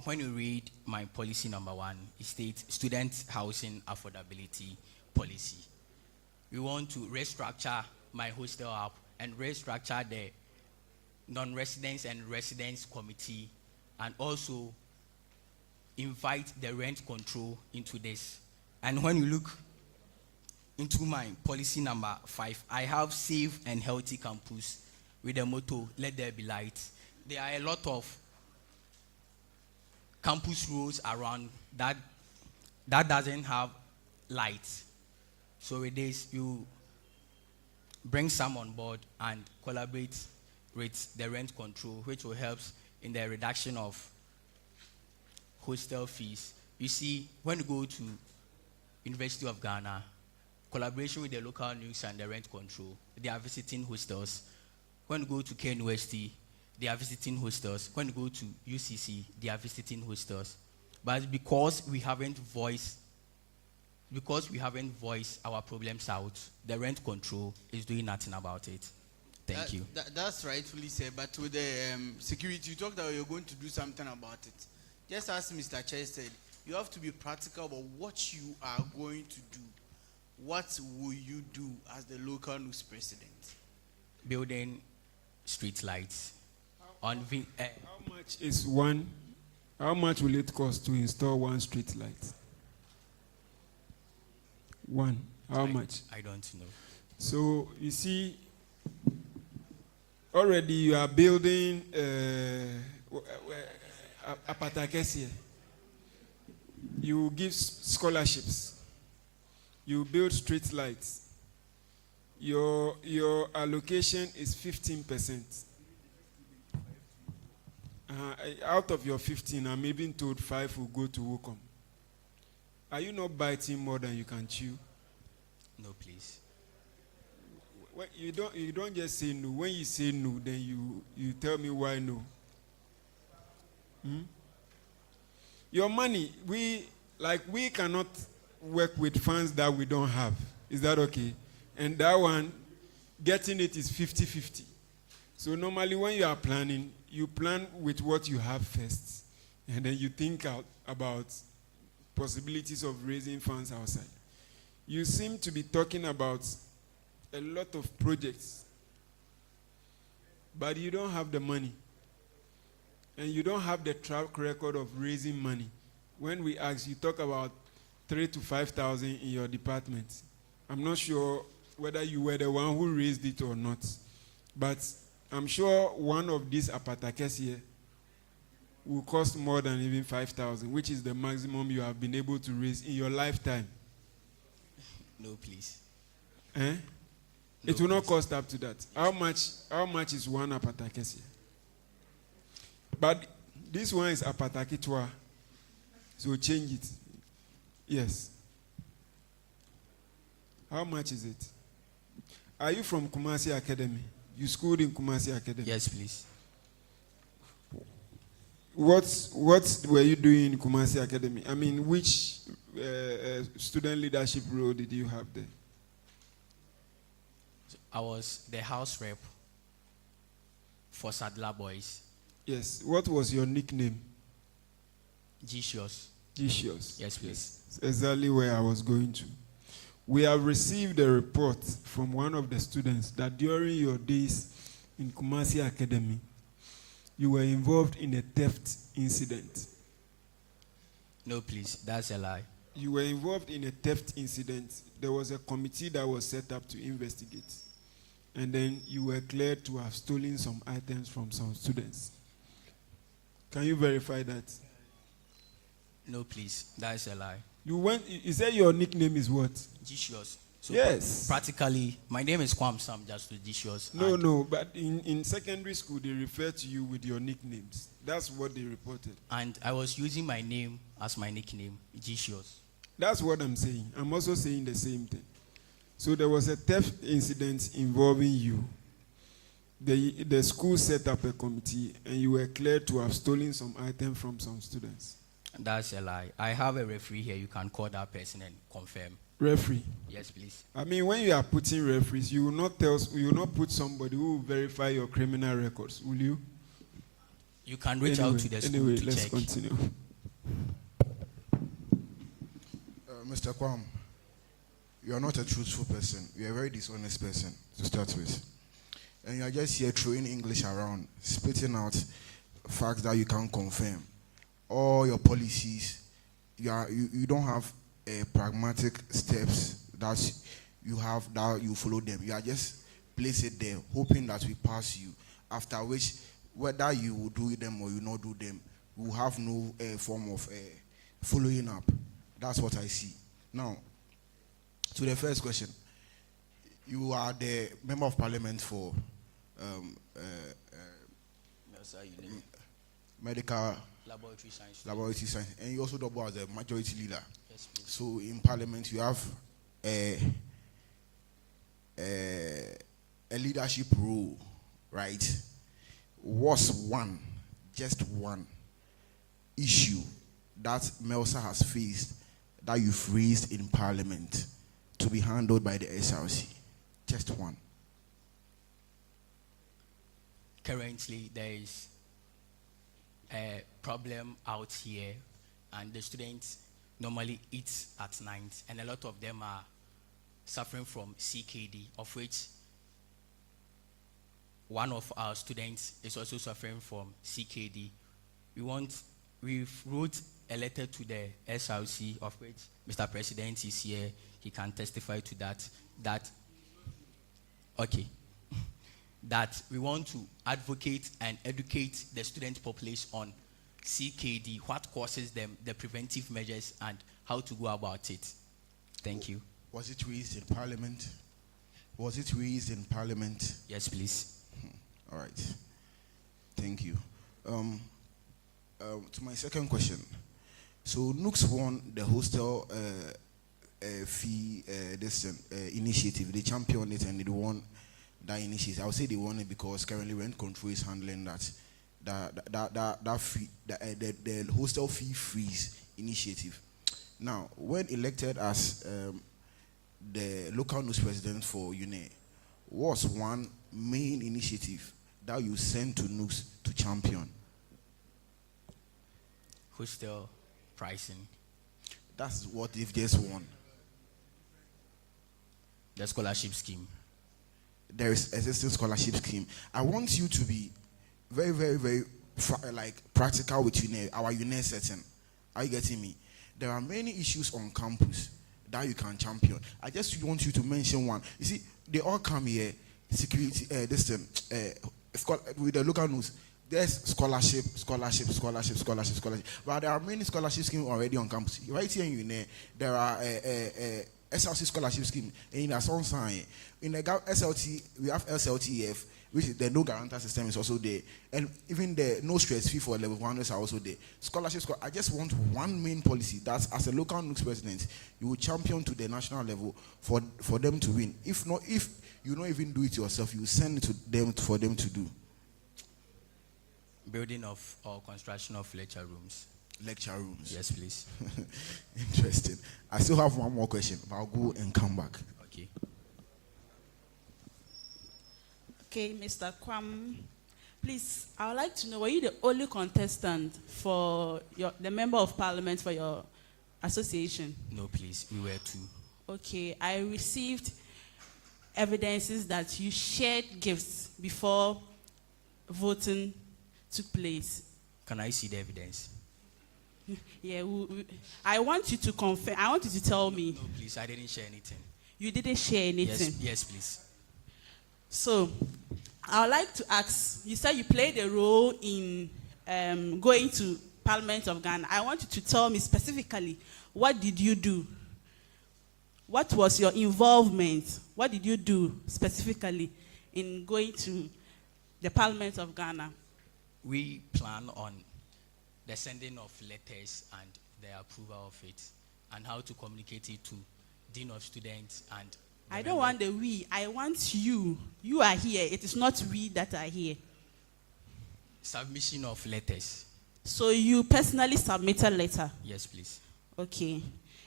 When you read my policy number 1, it states student housing affordability policy. We want to restructure my hostel up and restructure the non-residents and residents committee, and also invite the rent control into this. And when you look into my policy number 5, I have safe and healthy campus with the motto, let there be light. There are a lot of campus rules around that doesn't have light. So with this, you bring some on board and collaborate with the rent control, which will help in the reduction of hostel fees. You see, when you go to University of Ghana, collaboration with the local NUGS and the rent control, they are visiting hostels. When you go to KNUST, they are visiting hostels. When you go to UCC, they are visiting hostels. But because we haven't voiced our problems out, the rent control is doing nothing about it. Thank you. That's rightfully said, but with the security, you talked about you're going to do something about it. Just as Mr. Chair said, you have to be practical about what you are going to do. What will you do as the local NUGS president? Building street lights. How much is one? How much will it cost to install one street light? One. How much? I don't know. So you see, already you are building Apatakesi. You give scholarships. You build street lights. Your allocation is 15%. Out of your 15, I'm even told 5 will go to WOCOM. Are you not biting more than you can chew? No, please. Well, you don't just say no. When you say no, then you tell me why no. Your money, we cannot work with funds that we don't have. Is that okay? And that one, getting it is 50-50. So normally when you are planning, you plan with what you have first, and then you think out about possibilities of raising funds outside. You seem to be talking about a lot of projects, but you don't have the money, and you don't have the track record of raising money. When we ask, you talk about 3,000 to 5,000 in your department. I'm not sure whether you were the one who raised it or not, but I'm sure one of these apatakes here will cost more than even 5,000, which is the maximum you have been able to raise in your lifetime. No, please. No, it will not cost up to that. How much is one apatakes here? But this one is apatakitwa, so change it. Yes. How much is it? Are you from Kumasi Academy? You schooled in Kumasi Academy? Yes, please. What were you doing in Kumasi Academy? I mean, which student leadership role did you have there? I was the house rep for Sadler Boys. Yes. What was your nickname? Gicious. Gicious. Yes, please. That's exactly where I was going to. We have received a report from one of the students that during your days in Kumasi Academy, you were involved in a theft incident. No, please. That's a lie. You were involved in a theft incident. There was a committee that was set up to investigate. And then you were cleared to have stolen some items from some students. Can you verify that? No, please. That's a lie. You said your nickname is what? Gicious. So yes. Practically, my name is Kwam Sam, just to Gicious. No, but in secondary school, they refer to you with your nicknames. That's what they reported. And I was using my name as my nickname, Gicious. That's what I'm saying. I'm also saying the same thing. So there was a theft incident involving you. The school set up a committee, and you were cleared to have stolen some items from some students. That's a lie. I have a referee here. You can call that person and confirm. Referee? Yes, please. I mean, when you are putting referees, you will not put somebody who will verify your criminal records, will you? You can reach out to the school anyway, to let's check. Continue. Mr. Kwam, you are not a truthful person. You are a very dishonest person to start with. And you are just here throwing English around, spitting out facts that you can't confirm. All your policies, you don't have pragmatic steps that you have, that you follow them. You are just place it there, hoping that we pass you. After which, whether you will do them or you not do them, we will have no form of following up. That's what I see. Now, to the first question, you are the member of parliament for medical laboratory science, and you also double as a majority leader. Yes, please. So in parliament, you have a leadership role, right? What's just one issue that Melsa has faced that you've raised in parliament to be handled by the SRC? Just one. Currently, there is a problem out here, and the students normally eat at night, and a lot of them are suffering from CKD, of which one of our students is also suffering from CKD. We wrote a letter to the SRC, of which Mr. President is here. He can testify to that. That we want to advocate and educate the student population on CKD, what causes them, the preventive measures, and how to go about it. Thank you. Was it raised in parliament? Yes, please. All right. Thank you. To my second question. So LNUGS won the hostel fee initiative. They championed it and they won that initiative. I would say they won it because currently rent control is handling that fee, the hostel fee freeze initiative. Now, when elected as the local news president for Uenr, what's one main initiative that you sent to LNUGS to champion? Hostel pricing. That's what they've just won. The scholarship scheme. There is existing scholarship scheme. I want you to be very, very, very practical with Uenr, our Uenr setting. Are you getting me? There are many issues on campus that you can champion. I just want you to mention one. You see, they all come here, security, with the local news. There's scholarship. But there are many scholarship schemes already on campus. Right here in Uenr, there are SRC scholarship scheme. In a song sign, in the SLT, we have SLTF, which is the no guarantor system is also there, and even the no stress fee for level 100s are also there. I just want one main policy that, as a local NUGS president, you will champion to the national level for them to win. If not, if You don't even do it yourself. You send it to them for them to do. Building of or construction of lecture rooms. Lecture rooms. Yes, please. Interesting. I still have one more question, but I'll go and come back. Okay. Okay, Mr. Kwam, please, I would like to know, were you the only contestant for the member of parliament for your association? No, please. We were two. Okay, I received evidences that you shared gifts before voting took place. Can I see the evidence? Yeah, I want you to confirm. I want you to tell me. No, please. I didn't share anything. You didn't share anything? Yes, please. So, I would like to ask, you said you played a role in going to Parliament of Ghana. I want you to tell me specifically, what did you do? What was your involvement? What did you do specifically in going to the Parliament of Ghana? We plan on the sending of letters and the approval of it, and how to communicate it to Dean of Students and... I don't want the we. I want you. You are here. It is not we that are here. Submission of letters. So you personally submitted a letter? Yes, please. Okay.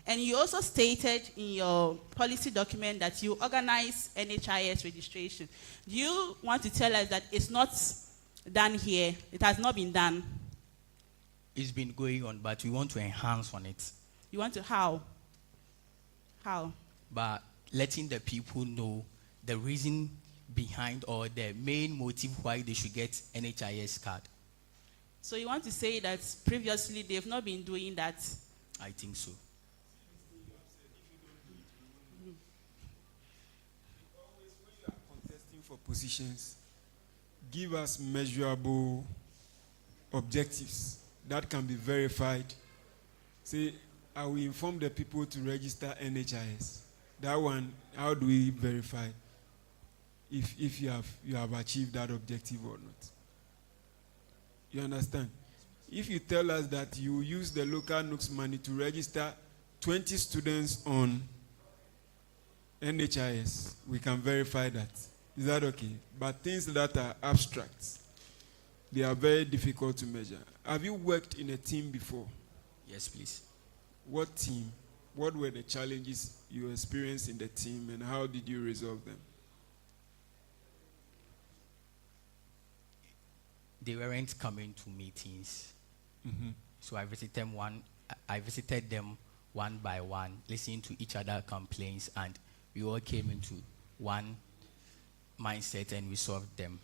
And you also stated in your policy document that you organize NHIS registration. Do you want to tell us that it's not done here? It has not been done? It's been going on, but we want to enhance on it. You want to how? How? But letting the people know the reason behind or the main motive why they should get NHIS card. So you want to say that previously they've not been doing that? I think so. Always when you are contesting for positions, give us measurable objectives that can be verified. Say, I will inform the people to register NHIS. That one, how do we verify if you have achieved that objective or not? You understand? If you tell us that you use the local NUGS money to register 20 students on NHIS, we can verify that. Is that okay? But things that are abstract, they are very difficult to measure. Have you worked in a team before? Yes, please. What team? What were the challenges you experienced in the team, and how did you resolve them? They weren't coming to meetings. Mm-hmm. So I visited them one by one, listening to each other complaints, and we all came into one mindset and we solved them.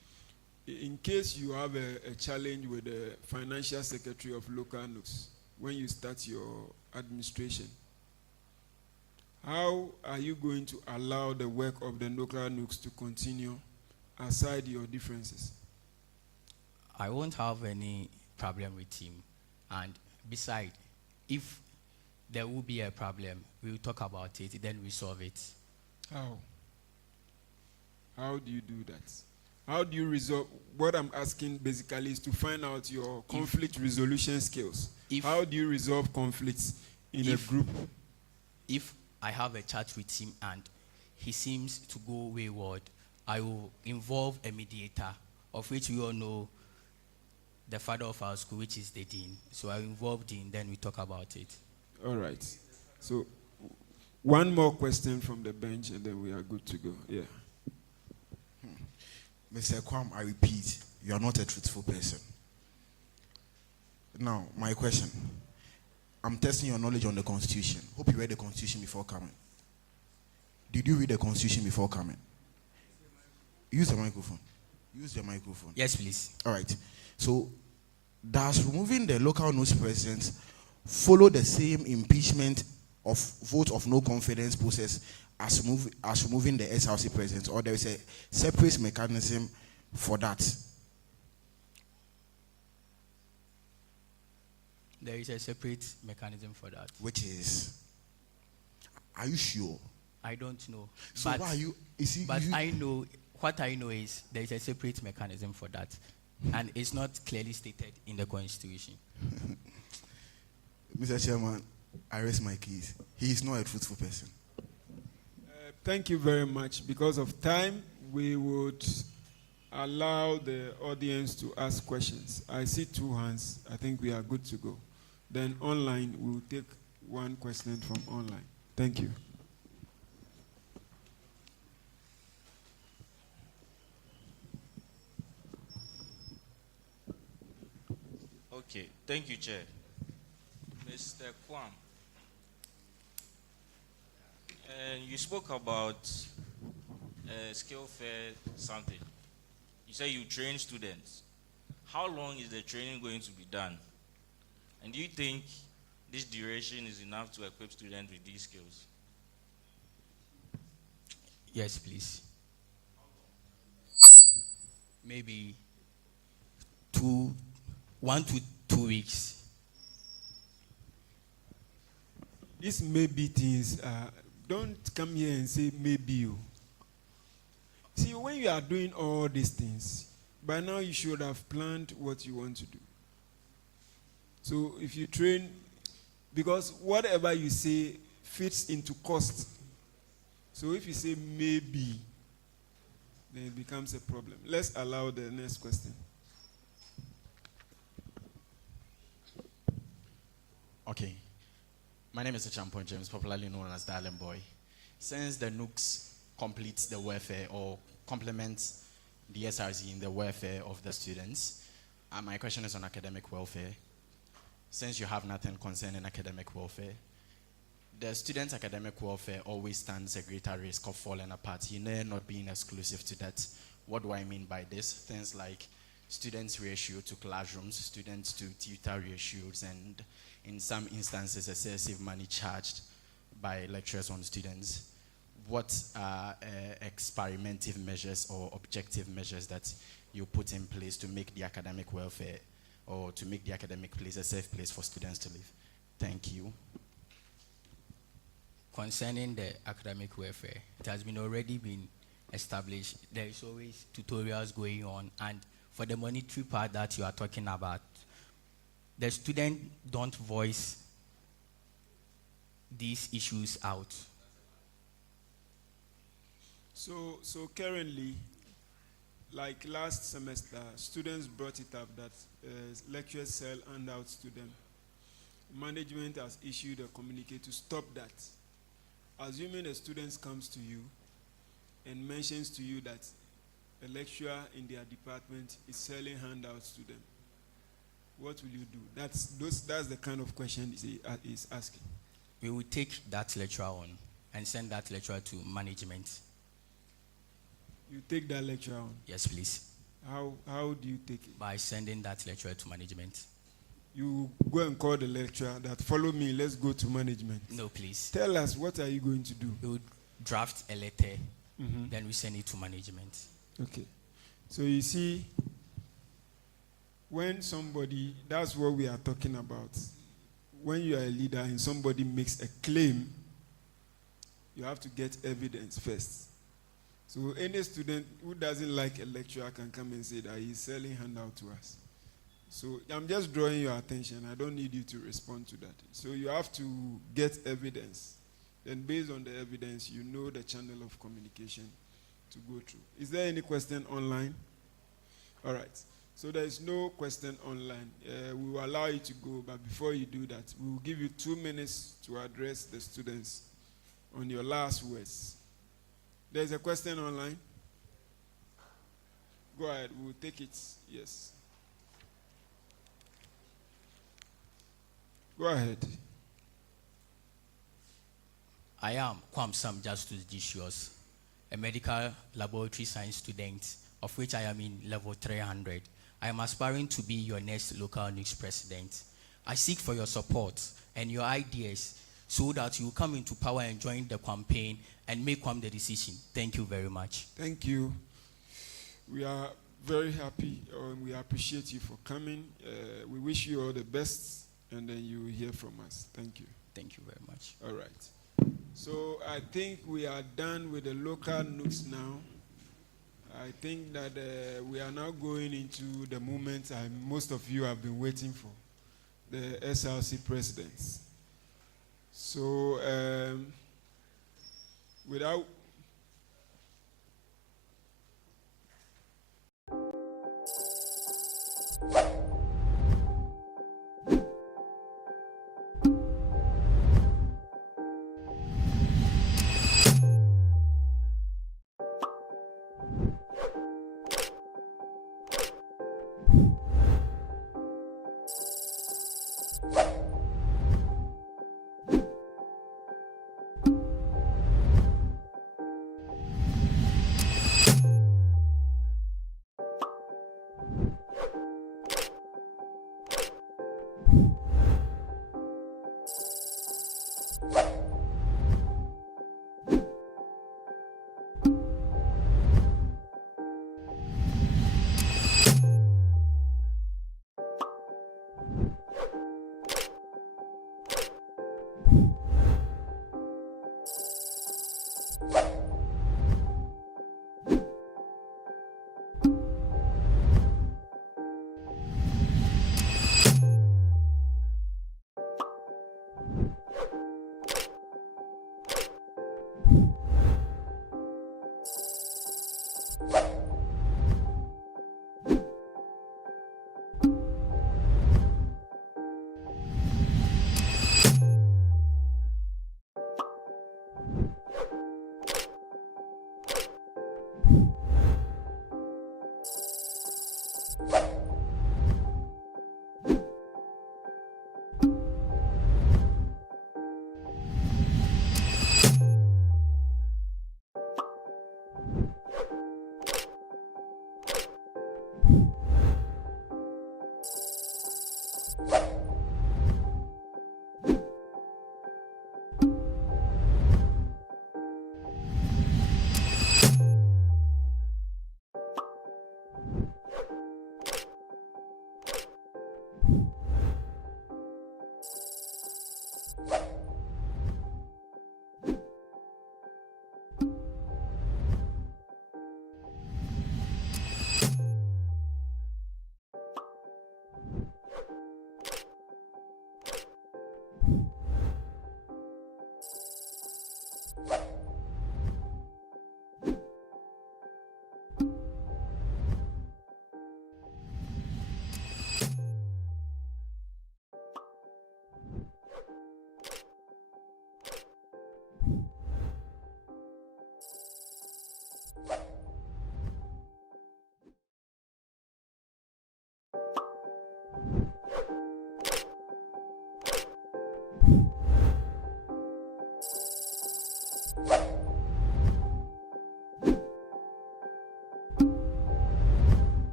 In case you have a challenge with the financial secretary of local NUGS when you start your administration, how are you going to allow the work of the local NUGS to continue aside your differences? I won't have any problem with him. And besides, if there will be a problem, we will talk about it, then we solve it. How? How do you do that? How do you resolve? What I'm asking basically is to find out your conflict resolution skills. How do you resolve conflicts in a group? If I have a chat with him and he seems to go wayward, I will involve a mediator, of which we all know the father of our school, which is the dean. So I involve Dean, then we talk about it. All right. So one more question from the bench, and then we are good to go. Yeah. Mr. Kwam, I repeat, you are not a truthful person. Now, my question. I'm testing your knowledge on the Constitution. Hope you read the Constitution before coming. Did you read the Constitution before coming? Use the microphone. Use the microphone. Yes, please. All right. So, does removing the local NUGS president follow the same impeachment of vote of no confidence process as removing the SRC president, or there is a separate mechanism for that? There is a separate mechanism for that. Which is? Are you sure? I don't know. So but why are you? I know. What I know is there is a separate mechanism for that, and it's not clearly stated in the Constitution. Mr. Chairman, I raise my case. He is not a truthful person. Thank you very much. Because of time, we would allow the audience to ask questions. I see 2 hands. I think we are good to go. Then online, we will take 1 question from online. Thank you. Okay, thank you, Chair. Mr. Kwam, and you spoke about skill fair something. You say you train students. How long is the training going to be done? And do you think this duration is enough to equip students with these skills? Yes, please. Maybe 1 to 2 weeks. These maybe things, don't come here and say maybe you. See, when you are doing all these things, by now you should have planned what you want to do. So if you train, because whatever you say fits into cost. So if you say maybe, then it becomes a problem. Let's allow the next question. Okay. My name is Champon James, popularly known as Darling Boy. Since the NUGS completes the welfare or complements the SRC in the welfare of the students, my question is on academic welfare. Since you have nothing concerning academic welfare, the students' academic welfare always stands a greater risk of falling apart. You know, not being exclusive to that. What do I mean by this? Things like students' ratio to classrooms, students to tutor ratios, and in some instances, excessive money charged by lecturers on students. What are experimental measures or objective measures that you put in place to make the academic welfare or to make the academic place a safe place for students to live? Thank you. Concerning the academic welfare, it has already been established. There is always tutorials going on, and for the monetary part that you are talking about, the students don't voice these issues out. So currently, like last semester, students brought it up that lecturers sell handouts to them. Management has issued a communique to stop that. Assuming a student comes to you and mentions to you that a lecturer in their department is selling handouts to them, what will you do? That's the kind of question he's asking. We will take that lecturer on and send that lecturer to management. You take that lecturer on? Yes, please. How do you take it? By sending that lecturer to management. You go and call the lecturer that follow me, let's go to management. No, please. Tell us, what are you going to do? We would draft a letter, then we send it to management. Okay. So you see, when somebody, that's what we are talking about. When you are a leader and somebody makes a claim, you have to get evidence first. So any student who doesn't like a lecturer can come and say that he's selling handout to us. So I'm just drawing your attention. I don't need you to respond to that. So you have to get evidence. Then based on the evidence, you know the channel of communication to go through. Is there any question online? All right. So there is no question online. We will allow you to go, but before you do that, we will give you 2 minutes to address the students on your last words. There's a question online. Go ahead. We will take it. Yes. Go ahead. I am Kwamsam Justus Dicius, a medical laboratory science student, of which I am in level 300. I am aspiring to be your next local LNUGS president. I seek for your support and your ideas so that you come into power and join the campaign and make Kwam the decision. Thank you very much. Thank you. We are very happy and we appreciate you for coming. We wish you all the best, and then you will hear from us. Thank you. Thank you very much. All right. So I think we are done with the local LNUGS now. I think that we are now going into the moment most of you have been waiting for, the SRC presidents. So without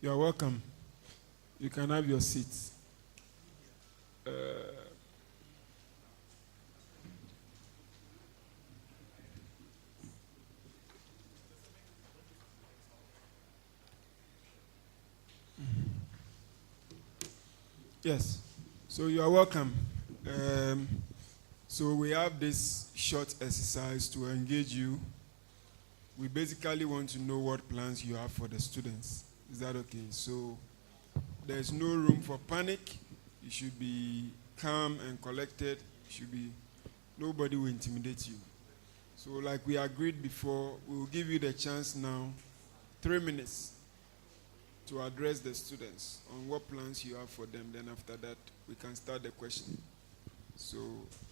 You're welcome. You can have your seats. Yes. So you are welcome. So we have this short exercise to engage you. We basically want to know what plans you have for the students. Is that okay? So there's no room for panic. You should be calm and collected. Nobody will intimidate you. So like we agreed before, we will give you the chance now, 3 minutes, to address the students on what plans you have for them. Then after that, we can start the questioning. So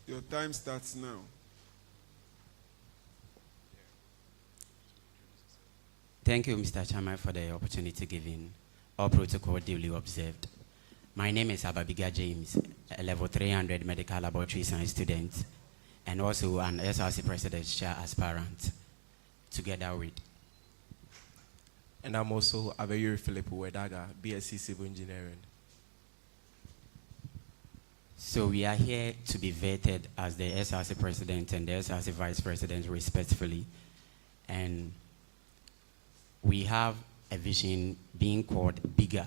your time starts now. Thank you, Mr. Chairman, for the opportunity given. All protocol duly observed. My name is Ababiga James, a level 300 medical laboratory science student, and also an SRC presidential aspirant, together with. And I'm also Abayuri Philip Uwedaga, BSc Civil Engineering. So we are here to be vetted as the SRC president and the SRC vice president respectively. And we have a vision being called bigger.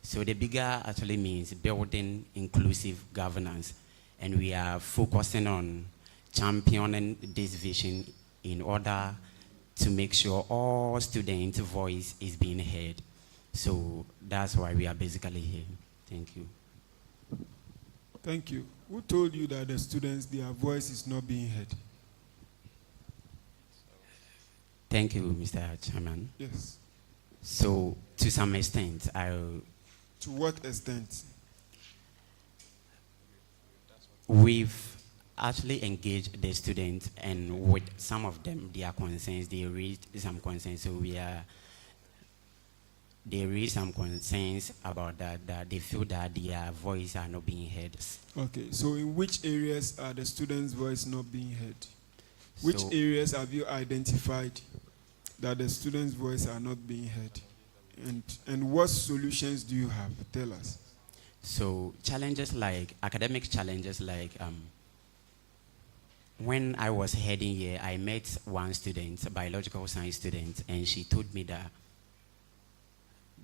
So the bigger actually means building inclusive governance. And we are focusing on championing this vision in order to make sure all students' voice is being heard. So that's why we are basically here. Thank you. Thank you. Who told you that the students, their voice is not being heard? Thank you, Mr. Chairman. Yes. So, to some extent, To what extent? We've actually engaged the students, and with some of them, their concerns, they raised some concerns. So they raised some concerns about that they feel that their voice are not being heard. Okay, so in which areas are the students' voice not being heard? Which areas have you identified that the students' voice are not being heard? And what solutions do you have? Tell us. So challenges like, academic challenges like, when I was heading here, I met one student, a biological science student, and she told me that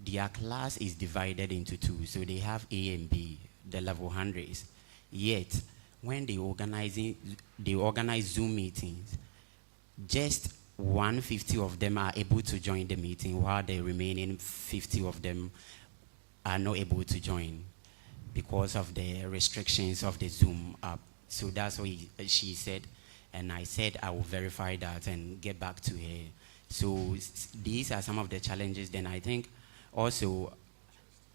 their class is divided into two. So they have A and B, the level 100s. Yet, when they organize Zoom meetings, just 150 of them are able to join the meeting, while the remaining 50 of them are not able to join because of the restrictions of the Zoom app. So that's what she said, and I said I will verify that and get back to her. So these are some of the challenges. Then I think also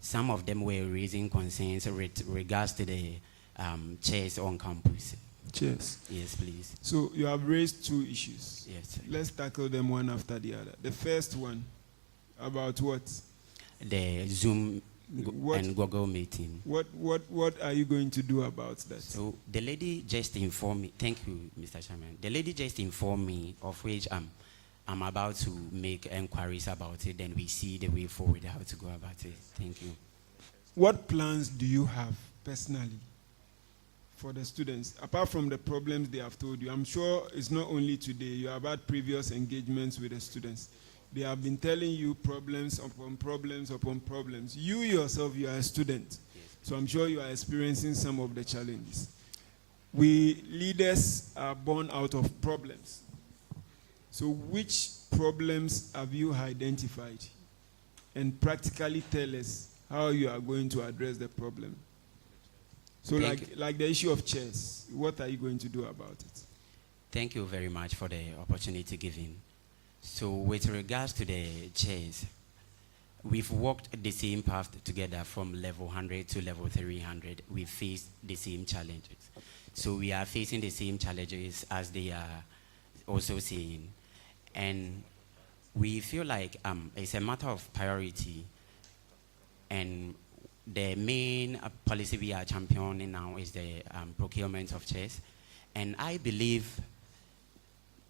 some of them were raising concerns with regards to the chairs on campus. Chairs? Yes, please. So you have raised two issues. Yes. Let's tackle them one after the other. The first one, about what? The Zoom and Google meeting. What are you going to do about that? So the lady just informed me. Thank you, Mr. Chairman. The lady just informed me, of which I'm about to make inquiries about it. Then we see the way forward, how to go about it. Thank you. What plans do you have personally for the students, apart from the problems they have told you? I'm sure it's not only today. You have had previous engagements with the students. They have been telling you problems upon problems upon problems. You yourself, you are a student. Yes. So I'm sure you are experiencing some of the challenges. We leaders are born out of problems. So which problems have you identified? And practically tell us how you are going to address the problem. So like the issue of chairs, what are you going to do about it? Thank you very much for the opportunity given. So with regards to the chairs, we've walked the same path together from level 100 to level 300. We faced the same challenges. So we are facing the same challenges as they are also saying. And we feel like it's a matter of priority. And the main policy we are championing now is the procurement of chairs. And I believe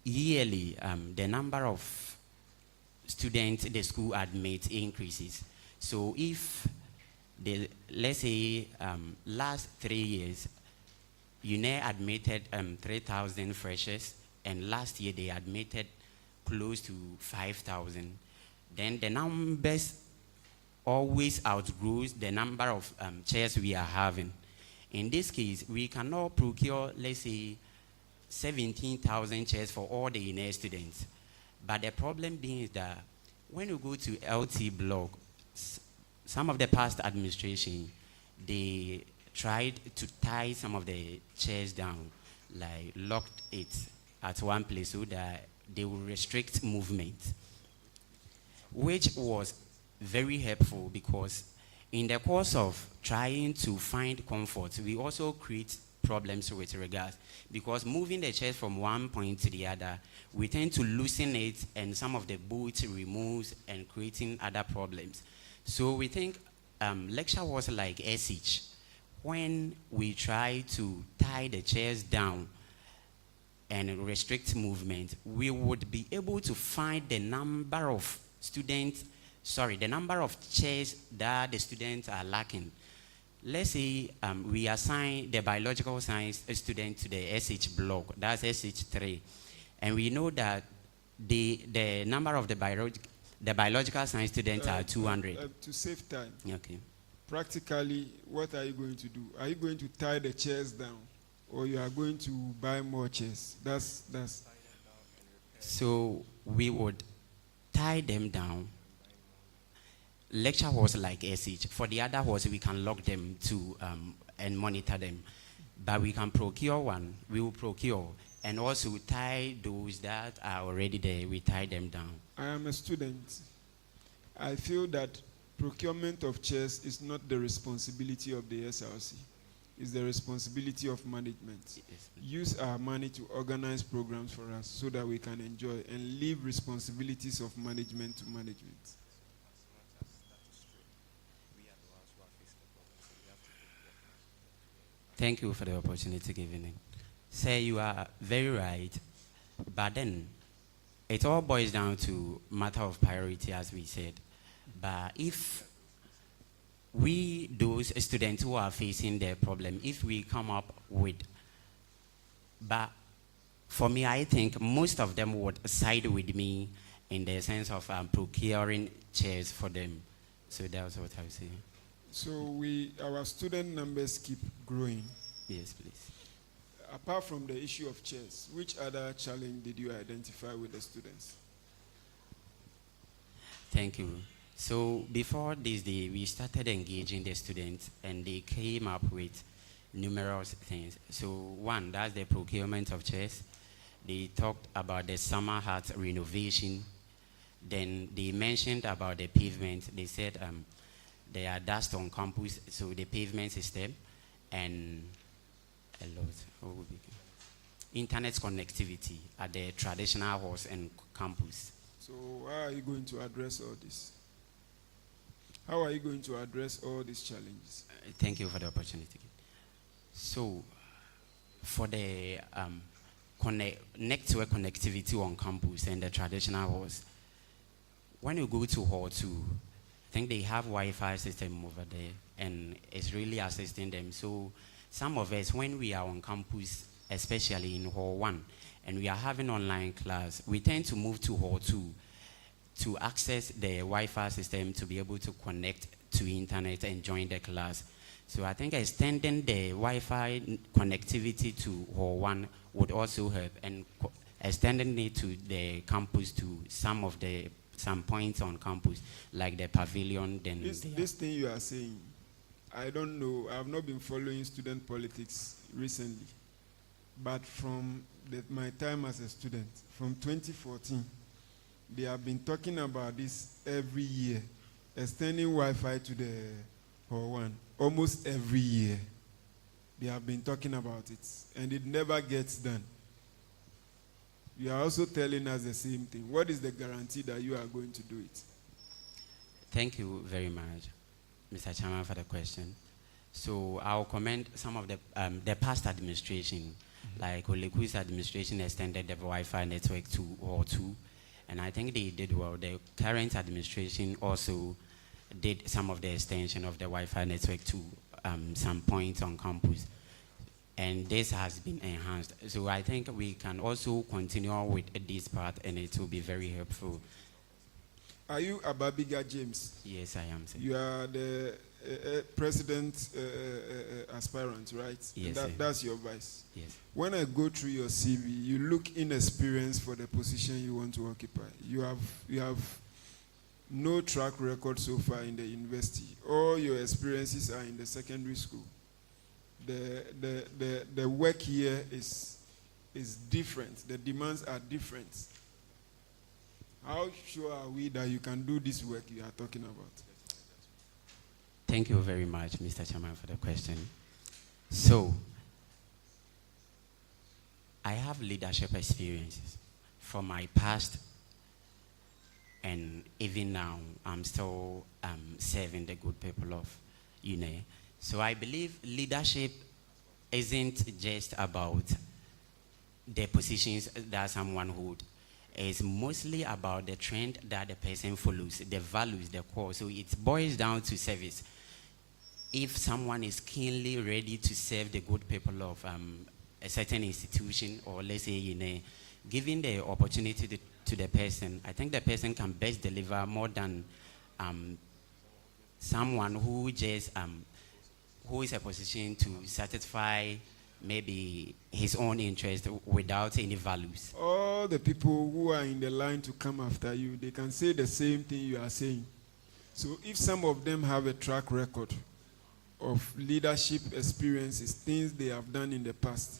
yearly, the number of students the school admits increases. So if, let's say, last 3 years, UNER admitted 3,000 freshers, and last year they admitted close to 5,000, then the numbers always outgrows the number of chairs we are having. In this case, we cannot procure, let's say, 17,000 chairs for all the UNER students. But the problem being is that when you go to LT block, some of the past administration, they tried to tie some of the chairs down, like locked it at one place so that they will restrict movement, which was very helpful because in the course of trying to find comfort, we also create problems with regards, because moving the chairs from one point to the other, we tend to loosen it and some of the bolts removes and creating other problems. So we think lecture was like SH. When we try to tie the chairs down and restrict movement, we would be able to find the number of the number of chairs that the students are lacking. Let's say we assign the biological science student to the SH block, that's SH3, and we know that the number of the biological science students are 200. To save time. Okay. Practically, what are you going to do? Are you going to tie the chairs down, or you are going to buy more chairs? That's. So we would tie them down. Lecture halls like SH. For the other halls, we can lock them to and monitor them. But we can procure one. We will procure and also tie those that are already there. We tie them down. I am a student. I feel that procurement of chairs is not the responsibility of the SRC. It's the responsibility of management. Yes, use our money to organize programs for us so that we can enjoy and leave responsibilities of management to management. Thank you for the opportunity given in. Sir, you are very right, but then it all boils down to matter of priority, as we said. But if we, those students who are facing the problem, if we come up with, but for me, I think most of them would side with me in the sense of procuring chairs for them. So that's what I was saying. So our student numbers keep growing. Yes, please. Apart from the issue of chairs, which other challenge did you identify with the students? Thank you. So before this day, we started engaging the students and they came up with numerous things. So one, that's the procurement of chairs. They talked about the summer hut renovation. Then they mentioned about the pavement. They said there are dust on campus, so the pavement system and a lot. What would be internet connectivity at the traditional halls and campus. So how are you going to address all this? How are you going to address all these challenges? Thank you for the opportunity. So for the network connectivity on campus and the traditional halls, when you go to hall 2, I think they have Wi-Fi system over there and it's really assisting them. So some of us, when we are on campus, especially in hall 1, and we are having online class, we tend to move to hall 2 to access the Wi-Fi system to be able to connect to internet and join the class. So I think extending the Wi-Fi connectivity to hall 1 would also help, and extending it to the campus to some points on campus, like the pavilion. Then this thing you are saying, I don't know, I have not been following student politics recently, but from my time as a student, from 2014, they have been talking about this every year, extending Wi-Fi to the hall 1, almost every year. They have been talking about it, and it never gets done. You are also telling us the same thing. What is the guarantee that you are going to do it? Thank you very much, Mr. Chairman, for the question. So I'll commend some of the past administration, like Oleku's administration extended the Wi-Fi network to hall 2, and I think they did well. The current administration also did some of the extension of the Wi-Fi network to some points on campus, and this has been enhanced. So I think we can also continue with this part, and it will be very helpful. Are you Ababiga James? Yes, I am, sir. You are the president aspirant, right? Yes, sir. That's your vice. Yes. When I go through your CV, you look inexperienced for the position you want to occupy. You have no track record so far in the university. All your experiences are in the secondary school. The work here is is different. The demands are different. How sure are we that you can do this work you are talking about? Thank you very much, Mr. Chairman, for the question. So, I have leadership experiences from my past, and even now, I'm still serving the good people of Uenr. So I believe leadership isn't just about the positions that someone holds. It's mostly about the trend that the person follows, the values, the core. So it boils down to service. If someone is keenly ready to serve the good people of a certain institution, or let's say Uenr, giving the opportunity to the person, I think the person can best deliver more than someone who just who is a position to satisfy maybe his own interest without any values. All the people who are in the line to come after you, they can say the same thing you are saying. So if some of them have a track record of leadership experiences, things they have done in the past,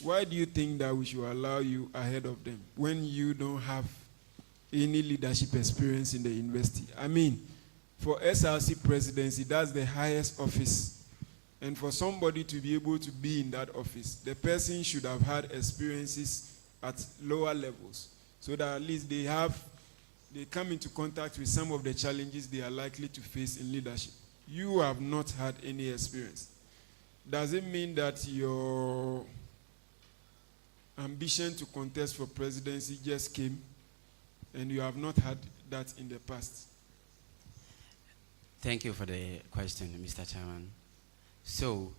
why do you think that we should allow you ahead of them when you don't have any leadership experience in the university? I mean, for SRC presidency, that's the highest office. And for somebody to be able to be in that office, the person should have had experiences at lower levels, so that at least they come into contact with some of the challenges they are likely to face in leadership. You have not had any experience. Does it mean that your ambition to contest for presidency just came and you have not had that in the past? Thank you for the question, Mr. Chairman. So,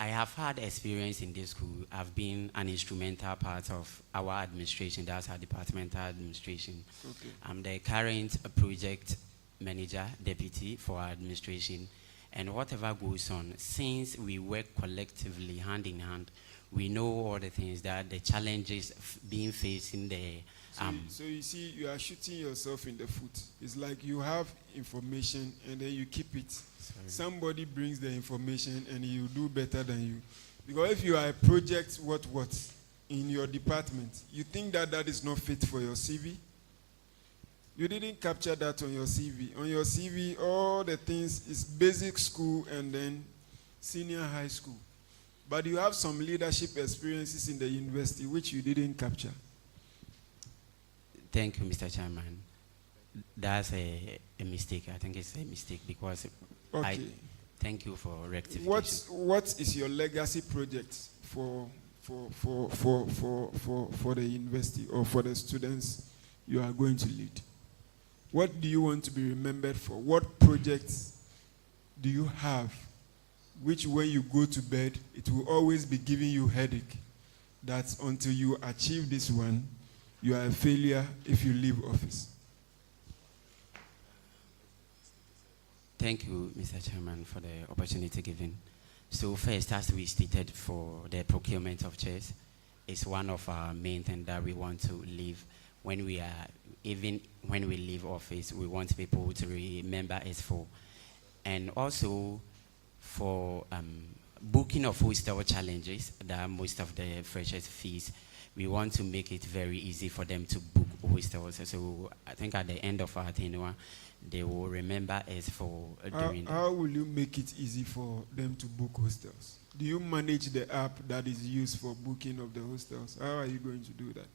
I have had experience in this school. I've been an instrumental part of our administration, that's our departmental administration. Okay. I'm the current project manager, deputy for our administration. And whatever goes on, since we work collectively, hand in hand, we know all the things that the challenges being faced in the... So you see, you are shooting yourself in the foot. It's like you have information and then you keep it. Sorry. Somebody brings the information and you do better than you. Because if you are a project what in your department, you think that that is not fit for your CV? You didn't capture that on your CV. On your CV, all the things is basic school and then senior high school. But you have some leadership experiences in the university which you didn't capture. Thank you, Mr. Chairman. That's a mistake. I think it's a mistake because Okay. Thank you for rectification. What is your legacy project for the university or for the students you are going to lead? What do you want to be remembered for? What projects do you have which when you go to bed, it will always be giving you headache, that until you achieve this one, you are a failure if you leave office? Thank you, Mr. Chairman, for the opportunity given. So first, as we stated, for the procurement of chairs, it's one of our main things that we want to leave. When we are, even when we leave office, we want people to remember us for. And also for booking of hostel challenges that most of the freshers face, we want to make it very easy for them to book hostels. So I think at the end of our tenure, they will remember us for doing that. How will you make it easy for them to book hostels? Do you manage the app that is used for booking of the hostels? How are you going to do that?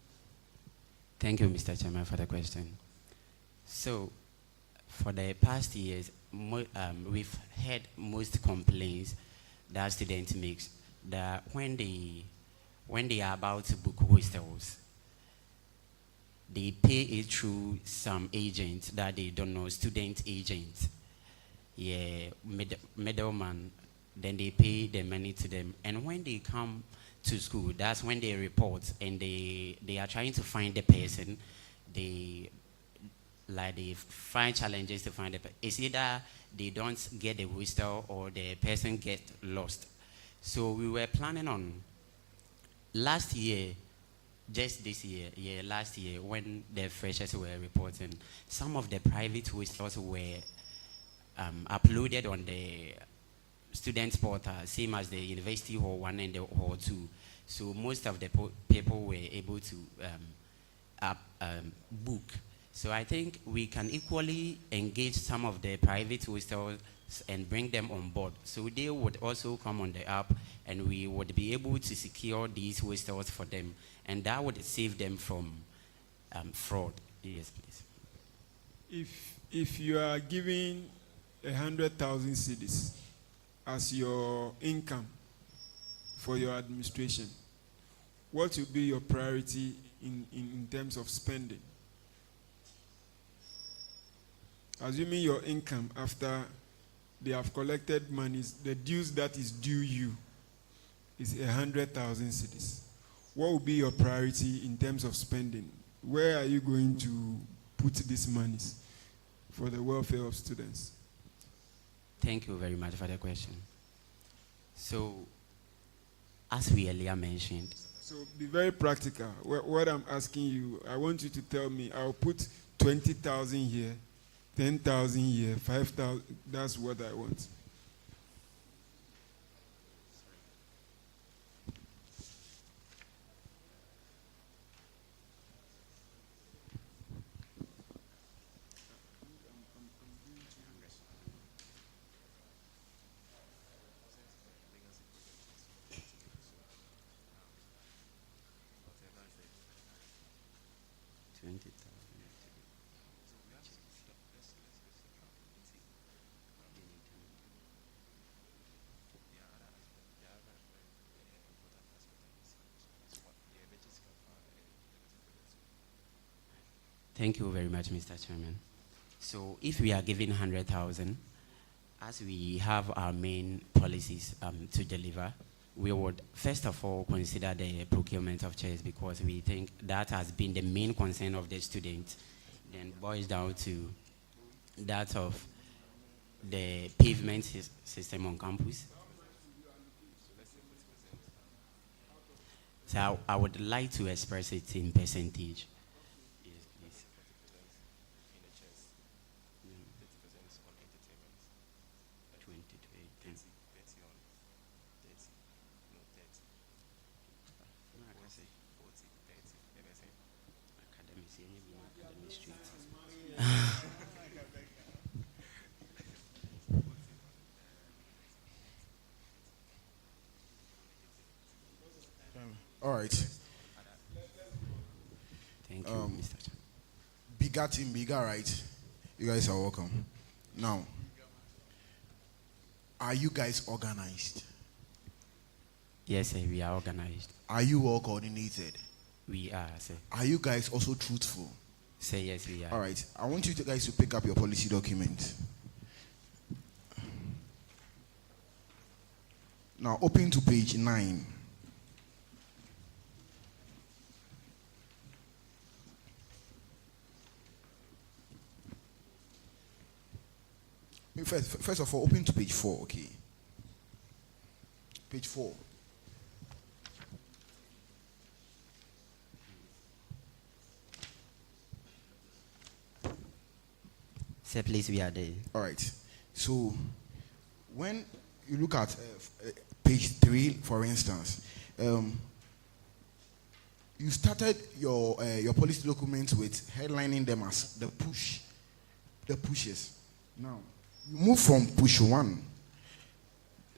Thank you, Mr. Chairman, for the question. So, for the past years, we've had most complaints that students make that when they are about to book hostels, they pay it through some agent that they don't know, student agent. Yeah, middleman. Then they pay the money to them. And when they come to school, that's when they report and they are trying to find the person. They find challenges to find the person. It's either they don't get the hostel or the person get lost. So we were planning on last year, just this year, last year, when the freshers were reporting, some of the private hostels were uploaded on the student portal, same as the University Hall 1 and the Hall 2. So most of the people were able to book. So I think we can equally engage some of the private hostels and bring them on board. So they would also come on the app and we would be able to secure these hostels for them. And that would save them from fraud. Yes, please. If you are giving 100,000 cedis as your income for your administration, what will be your priority in terms of spending? Assuming your income after they have collected monies, the dues that is due you is 100,000 cedis. What will be your priority in terms of spending? Where are you going to put these monies for the welfare of students? Thank you very much for the question. So, as we earlier mentioned. So be very practical. What I'm asking you, I want you to tell me, I'll put 20,000 here, 10,000 here, 5,000, that's what I want. Thank you very much, Mr. Chairman. So if we are giving 100,000, as we have our main policies to deliver, we would first of all consider the procurement of chairs because we think that has been the main concern of the students. Then boils down to that of the pavement system on campus. So I would like to express it in percentage. All right. Thank you, Mr. Chairman. Bigger team, bigger, right? You guys are welcome. Now, are you guys organized? Yes, sir, we are organized. Are you all coordinated? We are, sir. Are you guys also truthful? Say yes, we are. All right. I want you guys to pick up your policy document. Now, open to page 9. First of all, open to page 4, okay? Page 4. Sir, please, we are there. All right. So, when you look at page 3, for instance, you started your policy documents with headlining them as the pushes. Now, you move from push 1,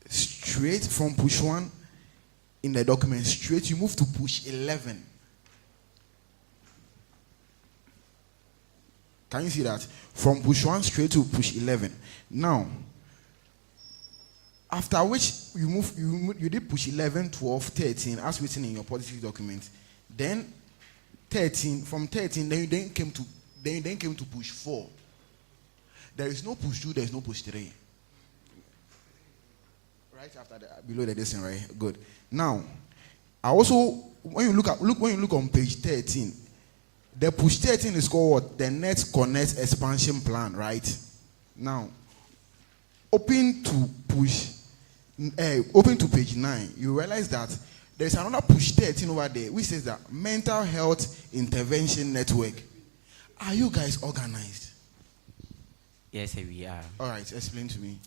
straight from push 1 in the document, straight, you move to push 11. Can you see that? From push 1 straight to push 11. Now, after which you did push 11, 12, 13, as written in your policy document. Then 13, from 13, then you then came to push 4. There is no push 2, there is no push 3. Right after that, below the distance, right? Good. Now, I also when you look on page 13, the push 13 is called what? The Net Connect Expansion Plan, right? Now, open to page 9, you realize that there's another push 13 over there, which says that Mental Health Intervention Network. Are you guys organized? Yes, sir, we are. All right, explain to me.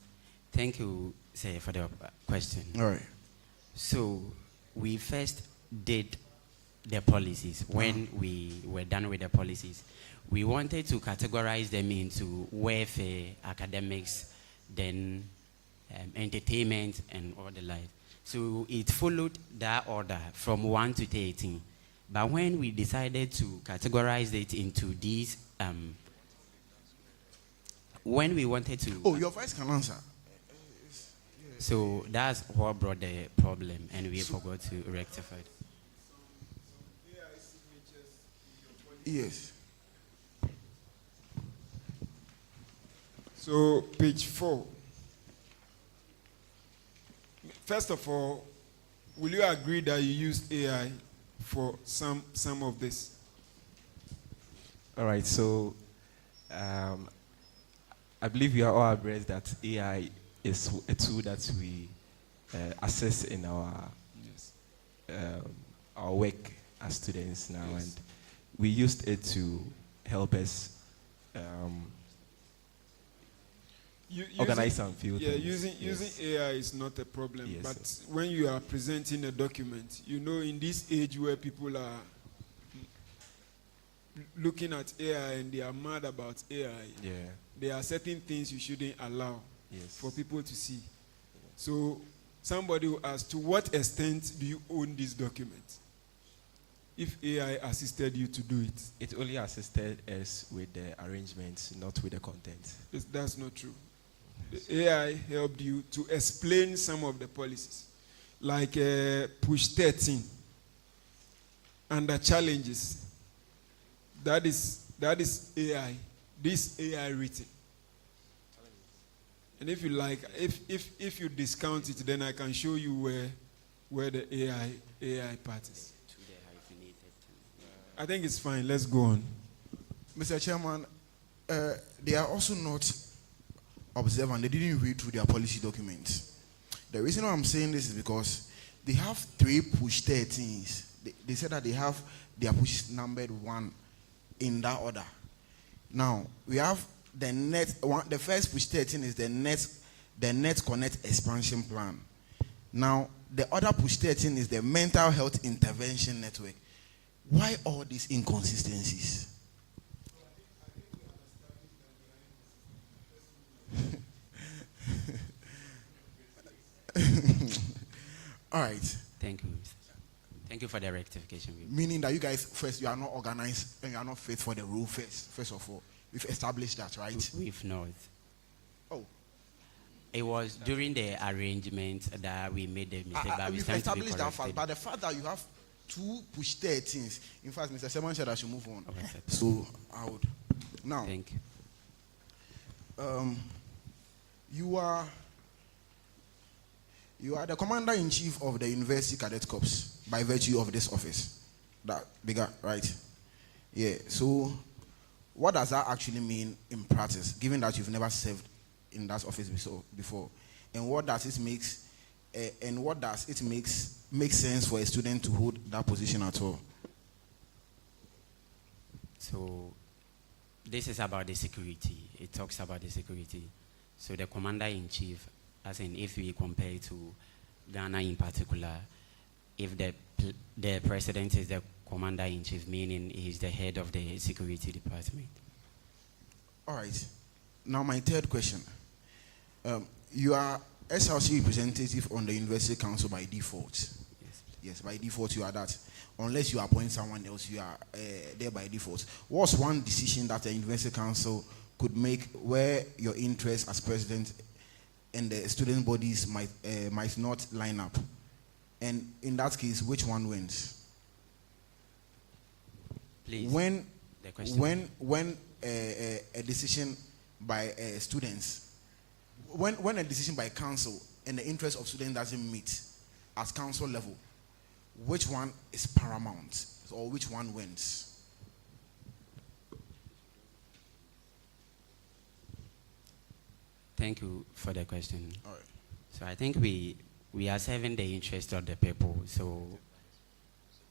Thank you, sir, for the question. All right. So, we first did the policies, when we were done with the policies, we wanted to categorize them into welfare, academics, then entertainment, and all the like. So it followed that order from 1 to 13. But when we decided to categorize it into these, when we wanted to... Oh, your vice can answer. So that's what brought the problem, and we forgot to rectify it. Yes. So page 4. First of all, will you agree that you used AI for some of this? All right, so I believe we are all abreast that AI is a tool that we assess in our work as students now, and we used it to help us organize some field. Yeah, using AI is not a problem, Yes, but sir. when you are presenting a document, in this age where people are looking at AI and they are mad about AI, there are certain things you shouldn't allow for people to see. So somebody will ask, to what extent do you own this document? If AI assisted you to do it. It only assisted us with the arrangements, not with the content. That's not true. The AI helped you to explain some of the policies, like push 13 under challenges. That is AI. This AI written. And if you like, if you discount it, then I can show you where the AI part is. I think it's fine. Let's go on. Mr. Chairman, they are also not observant. They didn't read through their policy documents. The reason why I'm saying this is because they have 3 push 13s. They said that they have their push numbered 1 in that order. Now, we have the net one. The first push 13 is the net connect expansion plan. Now, the other push 13 is the mental health intervention network. Why all these inconsistencies? All right. Thank you. Thank you for the rectification. Meaning that you guys, first, you are not organized and you are not fit for the rule first of all. We've established that, right? We've not. Oh. It was during the arrangement that we made the mistake, but we we've stand to be established that fact, corrected. but the fact that you have 2 push 13s. In fact, Mr. Seman said I should move on. Okay, so I would. Now, thank you. You are the commander-in-chief of the University Cadet Corps by virtue of this office. That bigger, right? Yeah. So, what does that actually mean in practice, given that you've never served in that office before? And what does it make sense for a student to hold that position at all? So, this is about the security. It talks about the security. So, the commander-in-chief, as in if we compare to Ghana in particular, if the president is the commander-in-chief, meaning he's the head of the security department. All right. Now, my third question. You are SRC representative on the University Council by default. Yes, by default you are that. Unless you appoint someone else, you are there by default. What's one decision that the University Council could make where your interests as president and the student bodies might not line up? And in that case, which one wins? Please. When a decision by students, when a decision by council and the interest of students doesn't meet at council level, which one is paramount or which one wins? Thank you for the question. All right. So I think we are serving the interest of the people. So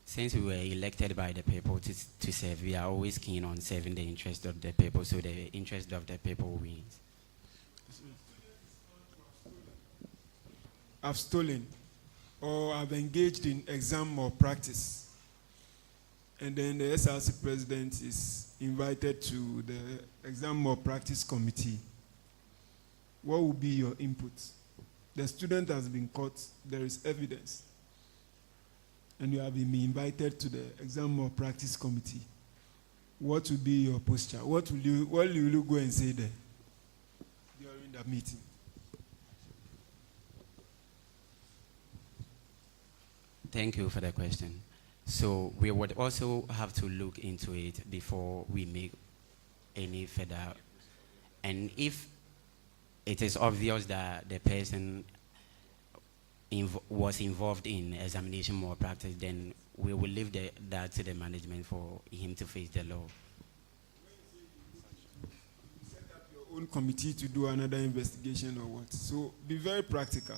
since we were elected by the people to serve, we are always keen on serving the interest of the people. So the interest of the people wins. I've stolen or have engaged in exam or practice, and then the SRC president is invited to the exam or practice committee, what will be your input? The student has been caught, there is evidence, and you have been invited to the exam or practice committee. What will be your posture? What will you go and say there during that meeting? Thank you for the question. So we would also have to look into it before we make any further. And if it is obvious that the person was involved in examination or practice, then we will leave that to the management for him to face the law. Set up your own committee to do another investigation or what? So be very practical.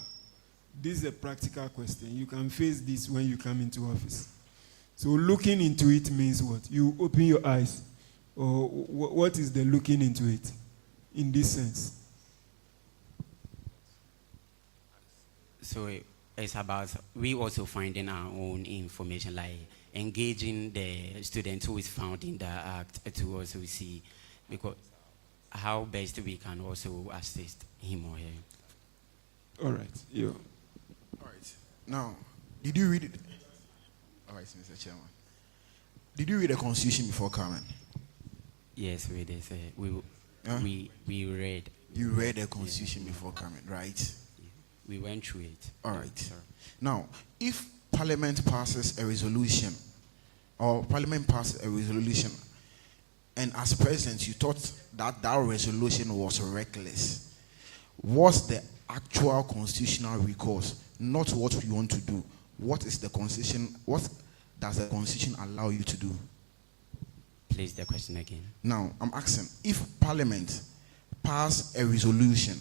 This is a practical question. You can face this when you come into office. So looking into it means what? You open your eyes. Or what is the looking into it in this sense? So it's about we also finding our own information, like engaging the student who is found in the act to also see because how best we can also assist him or her. All right. Yeah. All right. Now, did you read it? All right, Mr. Chairman. Did you read the Constitution before coming? Yes, we did. We read. You read the Constitution before coming, right? We went through it. All right. Now, if Parliament passes a resolution, or Parliament passes a resolution, and as president you thought that that resolution was reckless, what's the actual constitutional recourse? Not what we want to do. What is the Constitution? What does the Constitution allow you to do? Please, the question again. Now, I'm asking, if Parliament pass a resolution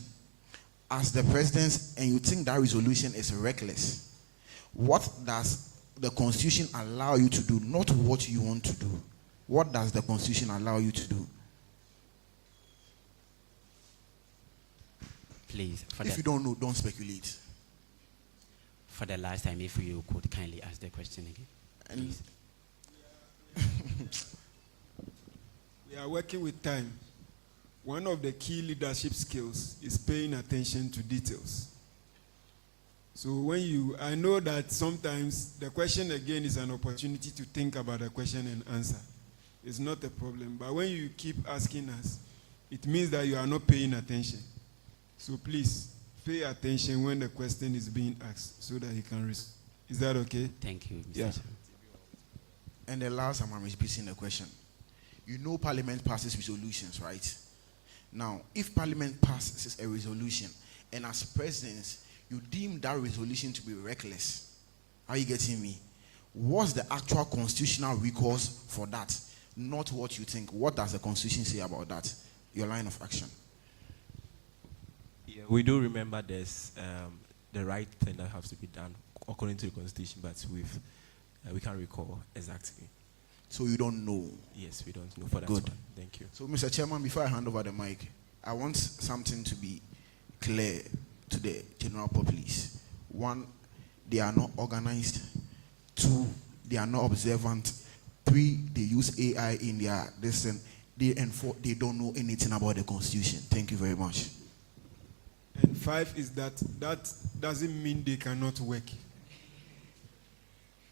as the president and you think that resolution is reckless, what does the Constitution allow you to do? Not what you want to do. What does the Constitution allow you to do? Please. If you don't know, don't speculate. For the last time, if you could kindly ask the question again. We are working with time. One of the key leadership skills is paying attention to details. So I know that sometimes the question again is an opportunity to think about the question and answer. It's not a problem. But when you keep asking us, it means that you are not paying attention. So please, pay attention when the question is being asked so that you can respond. Is that okay? Thank you, Mr. Yeah. And the last time I'm repeating the question. You know Parliament passes resolutions, right? Now, if Parliament passes a resolution and as presidents, you deem that resolution to be reckless, are you getting me? What's the actual constitutional recourse for that? Not what you think. What does the Constitution say about that? Your line of action. Yeah, we do remember there's the right thing that has to be done according to the Constitution, but we can't recall exactly. So you don't know? Yes, we don't know for that. Good. One. Thank you. So, Mr. Chairman, before I hand over the mic, I want something to be clear to the general populace. One, they are not organized. Two, they are not observant. Three, they use AI in their lesson. And four, they don't know anything about the Constitution. Thank you very much. And five is that doesn't mean they cannot work.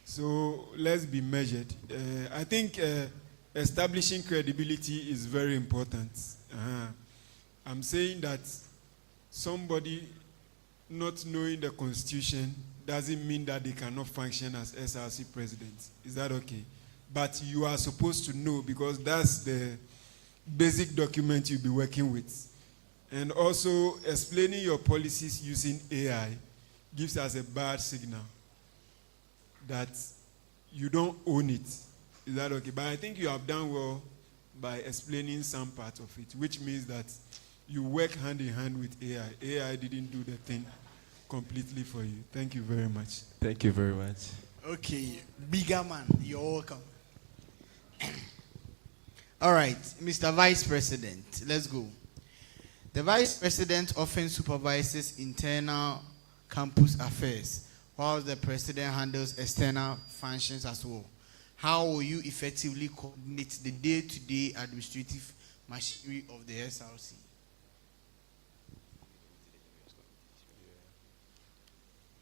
So let's be measured. I think establishing credibility is very important. I'm saying that somebody not knowing the Constitution doesn't mean that they cannot function as SRC president. Is that okay? But you are supposed to know because that's the basic document you'll be working with. And also explaining your policies using AI gives us a bad signal that you don't own it. Is that okay? But I think you have done well by explaining some part of it, which means that you work hand in hand with AI. AI didn't do the thing completely for you. Thank you very much. Thank you very much. Okay, bigger man, you're welcome. All right, Mr. Vice President, let's go. The Vice President often supervises internal campus affairs. whilst the president handles external functions as well. How will you effectively coordinate the day-to-day administrative machinery of the SRC?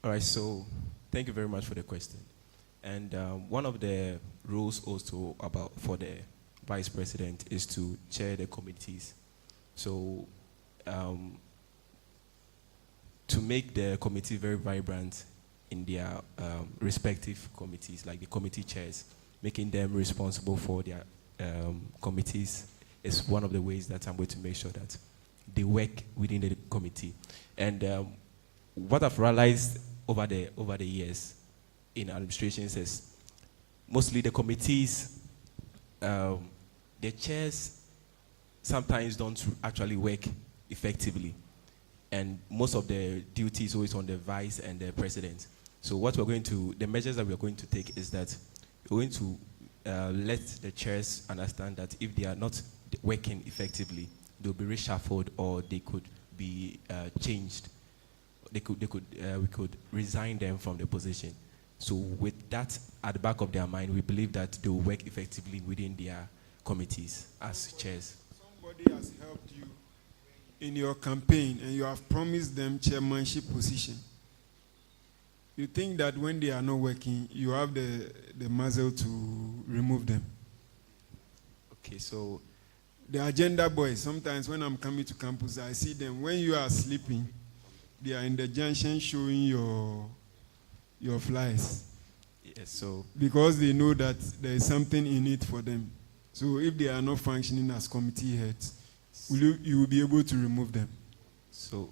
All right, so thank you very much for the question. And one of the rules also for the vice president is to chair the committees. So to make the committee very vibrant in their respective committees, like the committee chairs, making them responsible for their committees is one of the ways that I'm going to make sure that they work within the committee. And what I've realized over the years in administrations is mostly the committees, the chairs sometimes don't actually work effectively. And most of the duty is always on the vice and the president. So what the measures that we're going to take is that we're going to let the chairs understand that if they are not working effectively, they'll be reshuffled or they could be changed. We could resign them from the position. So with that at the back of their mind, we believe that they will work effectively within their committees as chairs. Somebody has helped you in your campaign and you have promised them chairmanship position. You think that when they are not working, you have the muzzle to remove them? Okay, so the agenda boys, sometimes when I'm coming to campus, I see them. When you are sleeping, they are in the junction showing your flies. Yes, so because they know that there is something in it for them. So if they are not functioning as committee heads, you will be able to remove them. So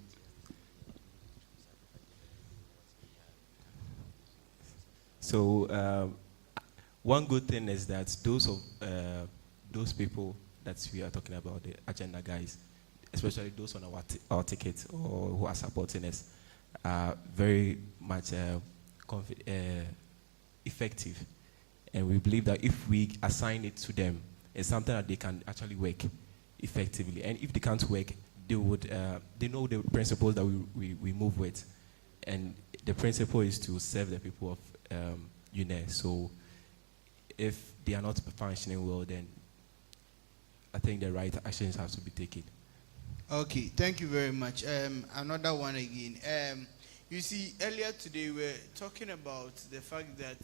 one good thing is that those people that we are talking about, the agenda guys, especially those on our ticket or who are supporting us, are very much effective. And we believe that if we assign it to them, it's something that they can actually work effectively. And if they can't work, they know the principles that we move with. And the principle is to serve the people of Uenr. So if they are not functioning well, then I think the right actions have to be taken. Okay, thank you very much. Another one again. You see, earlier today we were talking about the fact that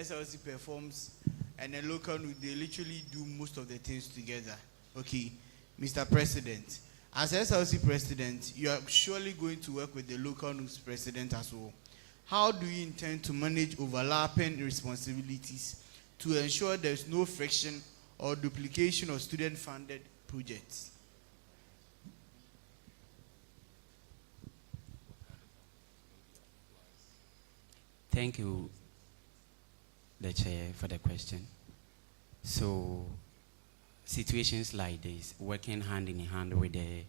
SRC performs and a local, they literally do most of the things together. Okay, Mr. President, as SRC president, you are surely going to work with the local NUGS president as well. How do you intend to manage overlapping responsibilities to ensure there's no friction or duplication of student-funded projects? Thank you, the chair, for the question. So, situations like this, working hand in hand with the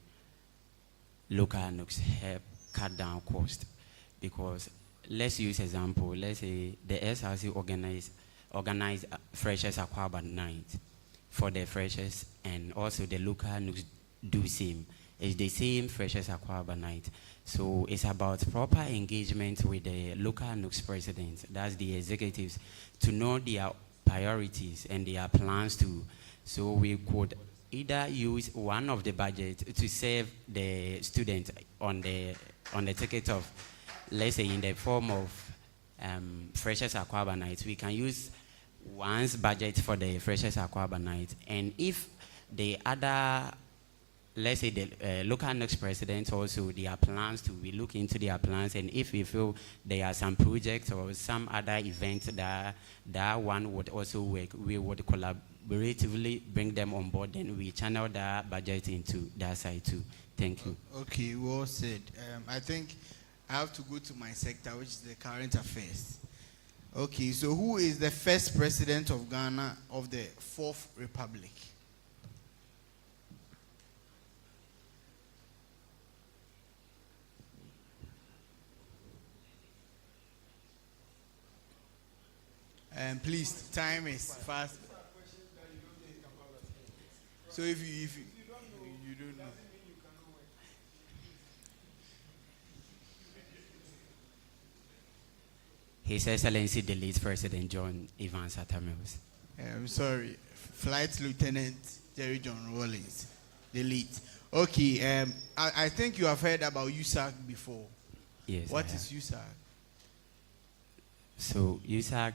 local NUGS help cut down cost. Because let's use example. Let's say the SRC organize freshers Aquaba night for the freshers, and also the local NUGS do same. It's the same freshers Aquaba night. So it's about proper engagement with the local NUGS president, that's the executives, to know their priorities and their plans too. So we could either use one of the budget to save the student on the ticket of, let's say in the form of freshers Aquaba night. We can use one's budget for the freshers Aquaba night, and if the other, let's say the local NUGS president also, their plans to, we look into their plans, and if we feel there are some projects or some other events that one would also work, we would collaboratively bring them on board, and we channel that budget into that side too. Thank you. Okay, well said. I think I have to go to my sector, which is the current affairs. Okay, so who is the first president of Ghana of the Fourth Republic? And please, time is fast. So if you don't know. His Excellency the late President John Evans Atamils. I'm sorry, Flight Lieutenant Jerry John Rawlings, the late. Okay, I think you have heard about USAC before. Yes. What is USAC? So USAC.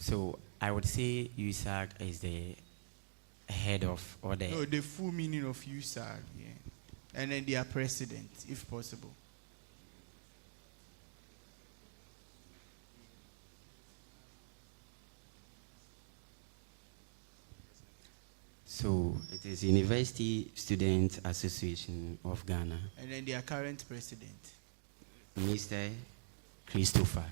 So I would say USAC is the head of or the. No, the full meaning of USAC, yeah, and then their president, if possible. So it is University Student Association of Ghana. And then their current president. Mr. Christopher.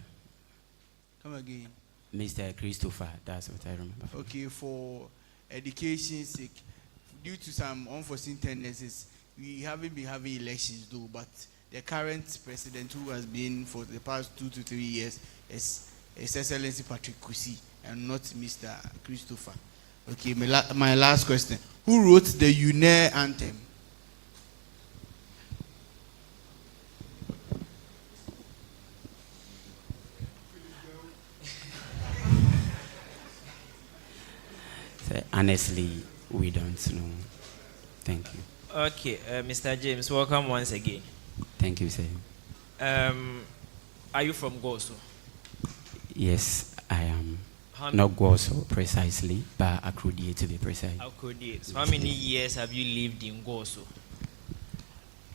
Come again. Mr. Christopher, that's what I remember. Okay, for education's sake, due to some unforeseen tendencies, we haven't been having elections though, but the current president who has been for the past 2 to 3 years is His Excellency Patrick Kusi and not Mr. Christopher. Okay, my last question. Who wrote the Uenr anthem? Honestly, we don't know. Thank you. Okay, Mr. James, welcome once again. Thank you, sir. Are you from Goso? Yes, I am. Not Goso precisely, but Akrudie to be precise. Akrudie. So how many years have you lived in Goso?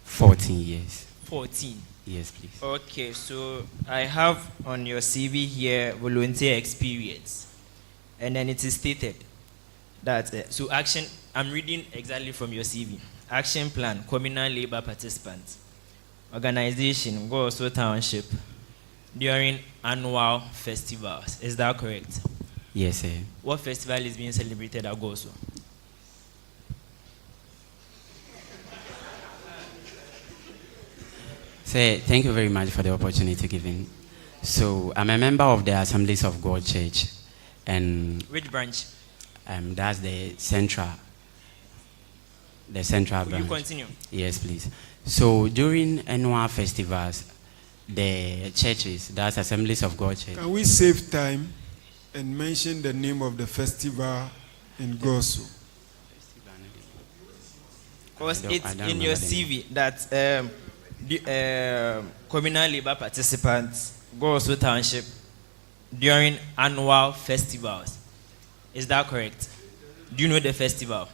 14 years. 14? Yes, please. Okay, so I have on your CV here volunteer experience. And then it is stated that, so action, I'm reading exactly from your CV. Action plan, communal labor participants. Organization, Goso Township, during annual festivals. Is that correct? Yes, sir. What festival is being celebrated at Goso? Sir, thank you very much for the opportunity given. So, I'm a member of the Assemblies of God Church. And which branch? That's the central branch. Will you continue? Yes, please. So, during annual festivals, the churches, that's Assemblies of God Church. Can we save time and mention the name of the festival in Goso? Because it's in your CV that the communal labor participants Goso Township during annual festivals. Is that correct? Do you know the festival?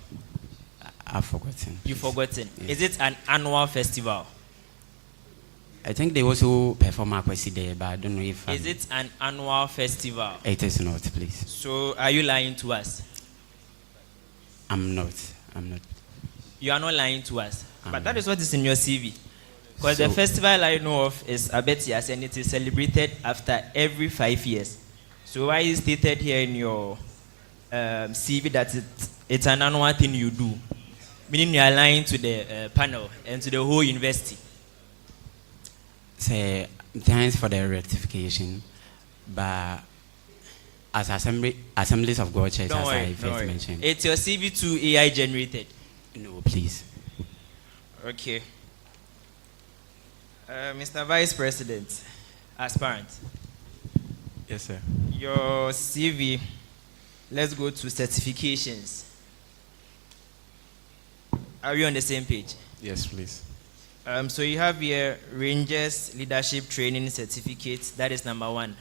I've forgotten. You've forgotten. Yes. Is it an annual festival? I think they also perform Akwesi there, but I don't know if. Is it an annual festival? It is not, please. So are you lying to us? I'm not. You are not lying to us. But that is what is in your CV. Because the festival I know of is Abetias and it is celebrated after every 5 years. So why is stated here in your CV that it's an annual thing you do? Meaning you are lying to the panel and to the whole university. Say, thanks for the rectification, but as Assemblies of God Church, as I first mentioned. It's your CV to AI generated? No, please. Okay. Mr. Vice President, aspirant. Yes, sir. Your CV, let's go to certifications. Are we on the same page? Yes, please. So you have here Rangers Leadership Training Certificate, that is number 1.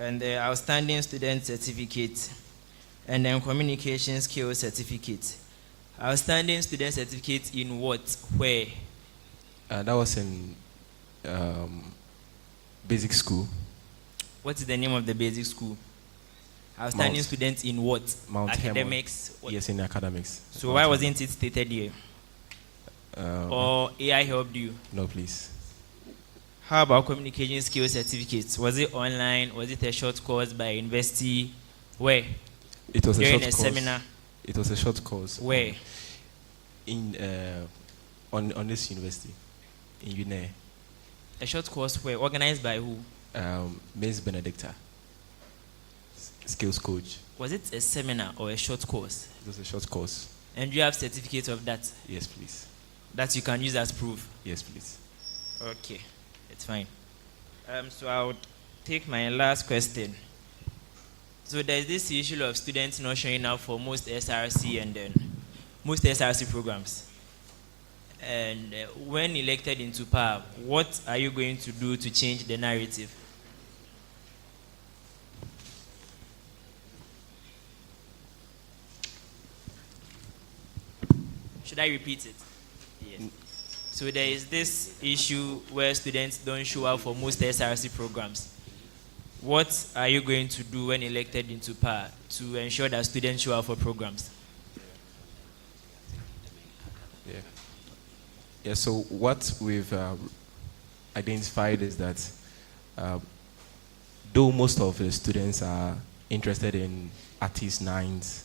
And the Outstanding Student Certificate, and then Communication Skills Certificate. Outstanding Student Certificate in what? Where? That was in basic school. What is the name of the basic school? Outstanding student in what? Mount Academics? What? Yes, in academics. So why wasn't it stated here? Or AI helped you? No, please. How about communication skills certificates? Was it online? Was it a short course by university? Where? It was during a short course. Seminar? It was a short course. Where? In on this university, in Uenr. A short course where? Organized by who? Ms. Benedicta, skills coach. Was it a seminar or a short course? It was a short course. And you have certificate of that? Yes, please. that you can use as proof? Yes, please. Okay, it's fine. So I would take my last question. So there's this issue of students not showing up for most SRC and then most SRC programs. And when elected into power, what are you going to do to change the narrative? Should I repeat it? Yes. So there is this issue where students don't show up for most SRC programs. What are you going to do when elected into power to ensure that students show up for programs? Yeah, so what we've identified is that though most of the students are interested in artist nines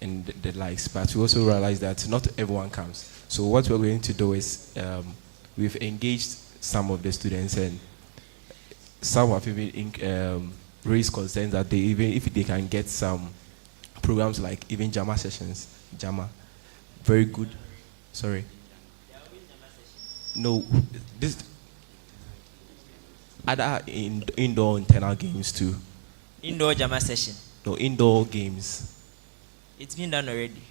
and the likes, but we also realize that not everyone comes. So what we're going to do is we've engaged some of the students, and some have even raised concerns that they even if they can get some programs like even JAMA sessions, JAMA, very good. Sorry. No, this other indoor internal games too. Indoor JAMA session? No, indoor games. It's been done already.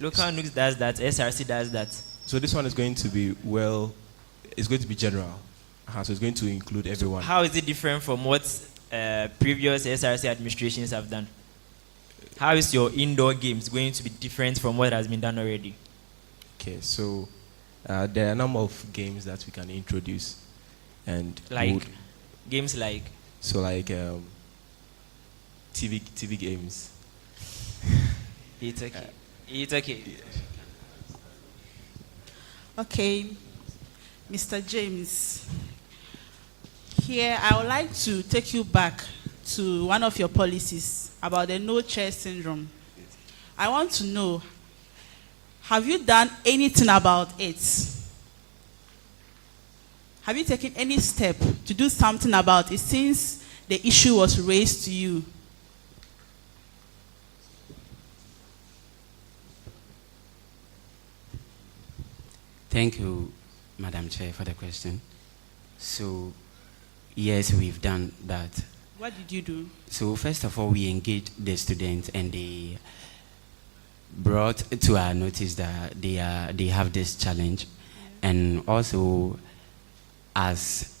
Local NUGS does that, SRC does that. So this one is going to be, well, it's going to be general. So it's going to include everyone. How is it different from what previous SRC administrations have done? How is your indoor games going to be different from what has been done already? Okay, so there are a number of games that we can introduce, and like games like. So like TV games. It's okay. It's okay. Okay, Mr. James. Here, I would like to take you back to one of your policies about the no chair syndrome. I want to know, have you done anything about it? Have you taken any step to do something about it since the issue was raised to you? Thank you, Madam Chair, for the question. So, yes, we've done that. What did you do? So, first of all, we engaged the students, and they brought to our notice that they have this challenge. Yeah. And also, as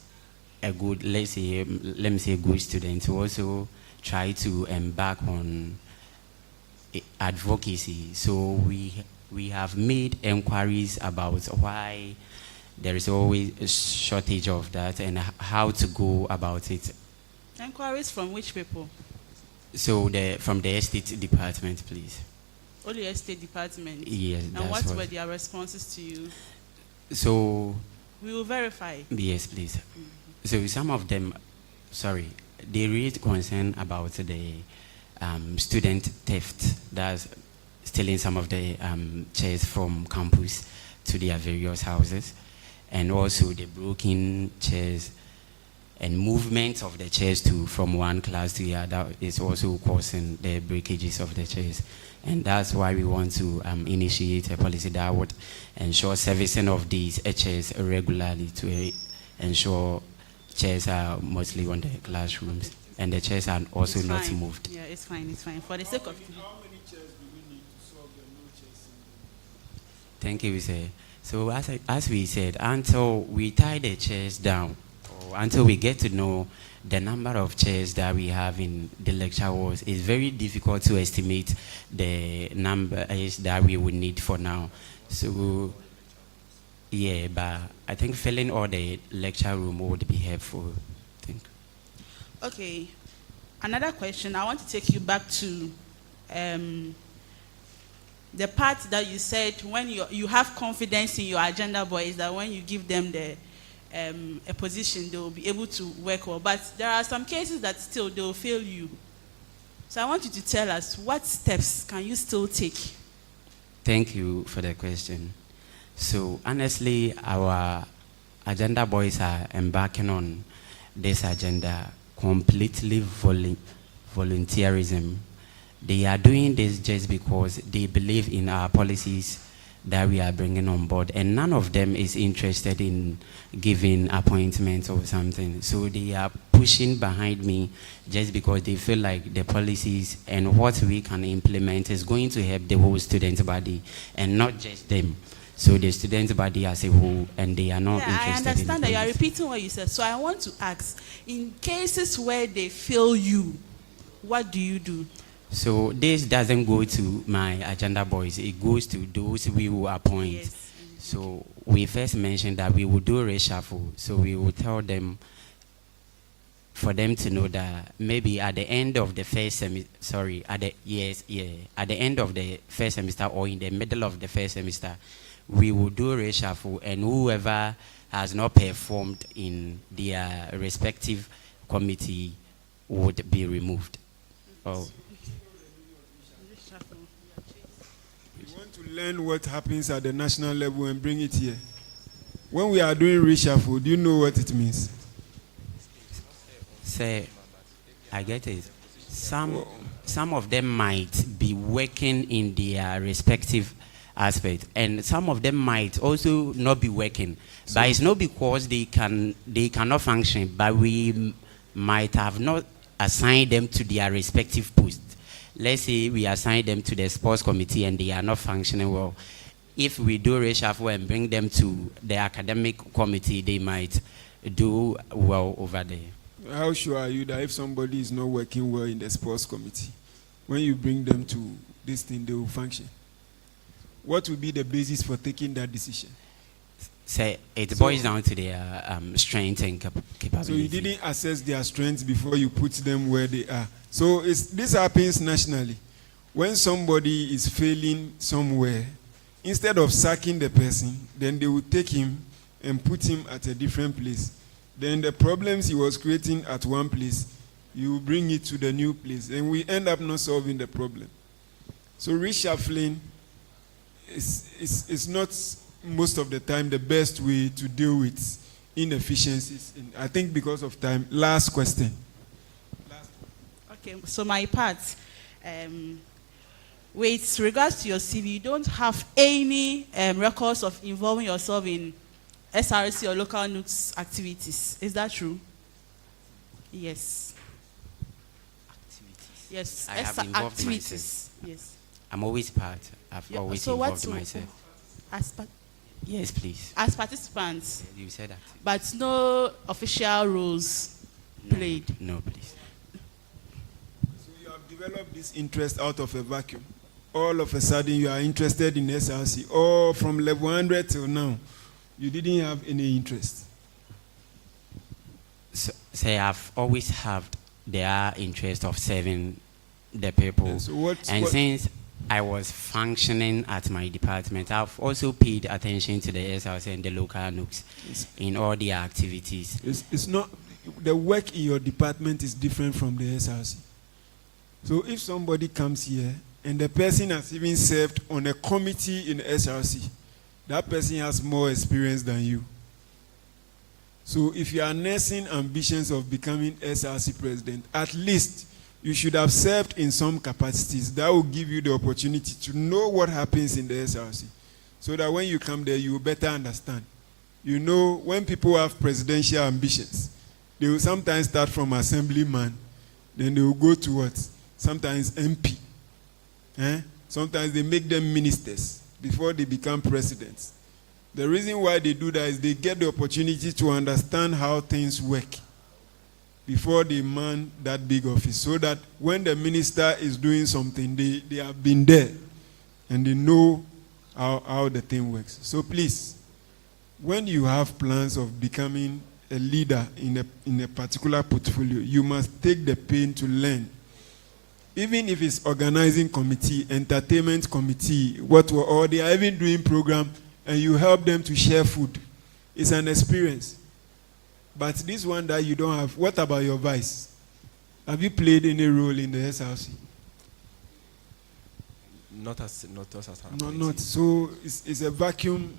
a good, let me say good student, we also try to embark on advocacy. So we have made inquiries about why there is always a shortage of that and how to go about it. Inquiries from which people? So from the estate department, please. Only estate department? Yes, and what were their responses to you? So we will verify. Yes, please. So some of them, they raised concern about the student theft, that's stealing some of the chairs from campus to their various houses, and also the broken chairs and movement of the chairs from one class to the other is also causing the breakages of the chairs. And that's why we want to initiate a policy that would ensure servicing of these chairs regularly to ensure chairs are mostly on the classrooms and the chairs are also not moved. Yeah, it's fine, it's fine. For the sake of... How many chairs do we need to solve the no chair syndrome? Thank you, sir. So as we said, until we tie the chairs down, or until we get to know the number of chairs that we have in the lecture halls, it's very difficult to estimate the number that we would need for now. So, yeah, but I think filling all the lecture room would be helpful, I think. Okay. Another question. I want to take you back to the part that you said when you have confidence in your agenda boys, that when you give them a position, they will be able to work well. But there are some cases that still they will fail you. So I want you to tell us, what steps can you still take? Thank you for the question. So honestly, our agenda boys are embarking on this agenda completely volunteerism. They are doing this just because they believe in our policies that we are bringing on board, and none of them is interested in giving appointments or something. So they are pushing behind me just because they feel like the policies and what we can implement is going to help the whole student body and not just them. So the student body as a whole, and they are not interested in I understand that you are policy. repeating what you said. So I want to ask, in cases where they fail you, what do you do? So this doesn't go to my agenda boys, it goes to those we will appoint. Yes. So we first mentioned that we will do reshuffle. So we will tell them, for them to know that maybe at the end of the first semester, at the end of the first semester or in the middle of the first semester, we will do reshuffle, and whoever has not performed in their respective committee would be removed. Oh. Learn what happens at the national level and bring it here. When we are doing reshuffle, do you know what it means? Say, I get it. Some of them might be working in their respective aspect, and some of them might also not be working. So, but it's not because they cannot function, but we might have not assigned them to their respective posts. Let's say we assign them to the sports committee and they are not functioning well. If we do reshuffle and bring them to the academic committee, they might do well over there. How sure are you that if somebody is not working well in the sports committee, when you bring them to this thing, they will function? What will be the basis for taking that decision? Say, it boils down to their strength and capability. So you didn't assess their strengths before you put them where they are. So this happens nationally. When somebody is failing somewhere, instead of sacking the person, then they will take him and put him at a different place. Then the problems he was creating at one place, you bring it to the new place, and we end up not solving the problem. So reshuffling is not most of the time the best way to deal with inefficiencies. And I think because of time, last question. Okay, so my part, with regards to your CV, you don't have any records of involving yourself in SRC or local NUGS activities. Is that true? Yes. Activities. Yes. I have involved myself. Yes. I'm always part. I've always involved myself. Yes, please. As participants. You said that. But no official roles played. No, please. So you have developed this interest out of a vacuum. All of a sudden you are interested in SRC, or from level 100 till now, you didn't have any interest. So, say I've always had their interest of serving the people. Yeah, so and since I was functioning at my department, I've also paid attention to the SRC and the local NUGS in all their activities. It's not, the work in your department is different from the SRC. So if somebody comes here and the person has even served on a committee in SRC, that person has more experience than you. So if you are nursing ambitions of becoming SRC president, at least you should have served in some capacities. That will give you the opportunity to know what happens in the SRC, so that when you come there, you will better understand. You know, when people have presidential ambitions, they will sometimes start from assemblyman, then they will go to what? Sometimes MP. Sometimes they make them ministers before they become presidents. The reason why they do that is they get the opportunity to understand how things work before they man that big office, so that when the minister is doing something, they have been there and they know how the thing works. So please, when you have plans of becoming a leader in a particular portfolio, you must take the pain to learn. Even if it's organizing committee, entertainment committee, or they are even doing program, and you help them to share food. It's an experience. But this one that you don't have, what about your vice? Have you played any role in the SRC? Not as No, not. So it's a vacuum.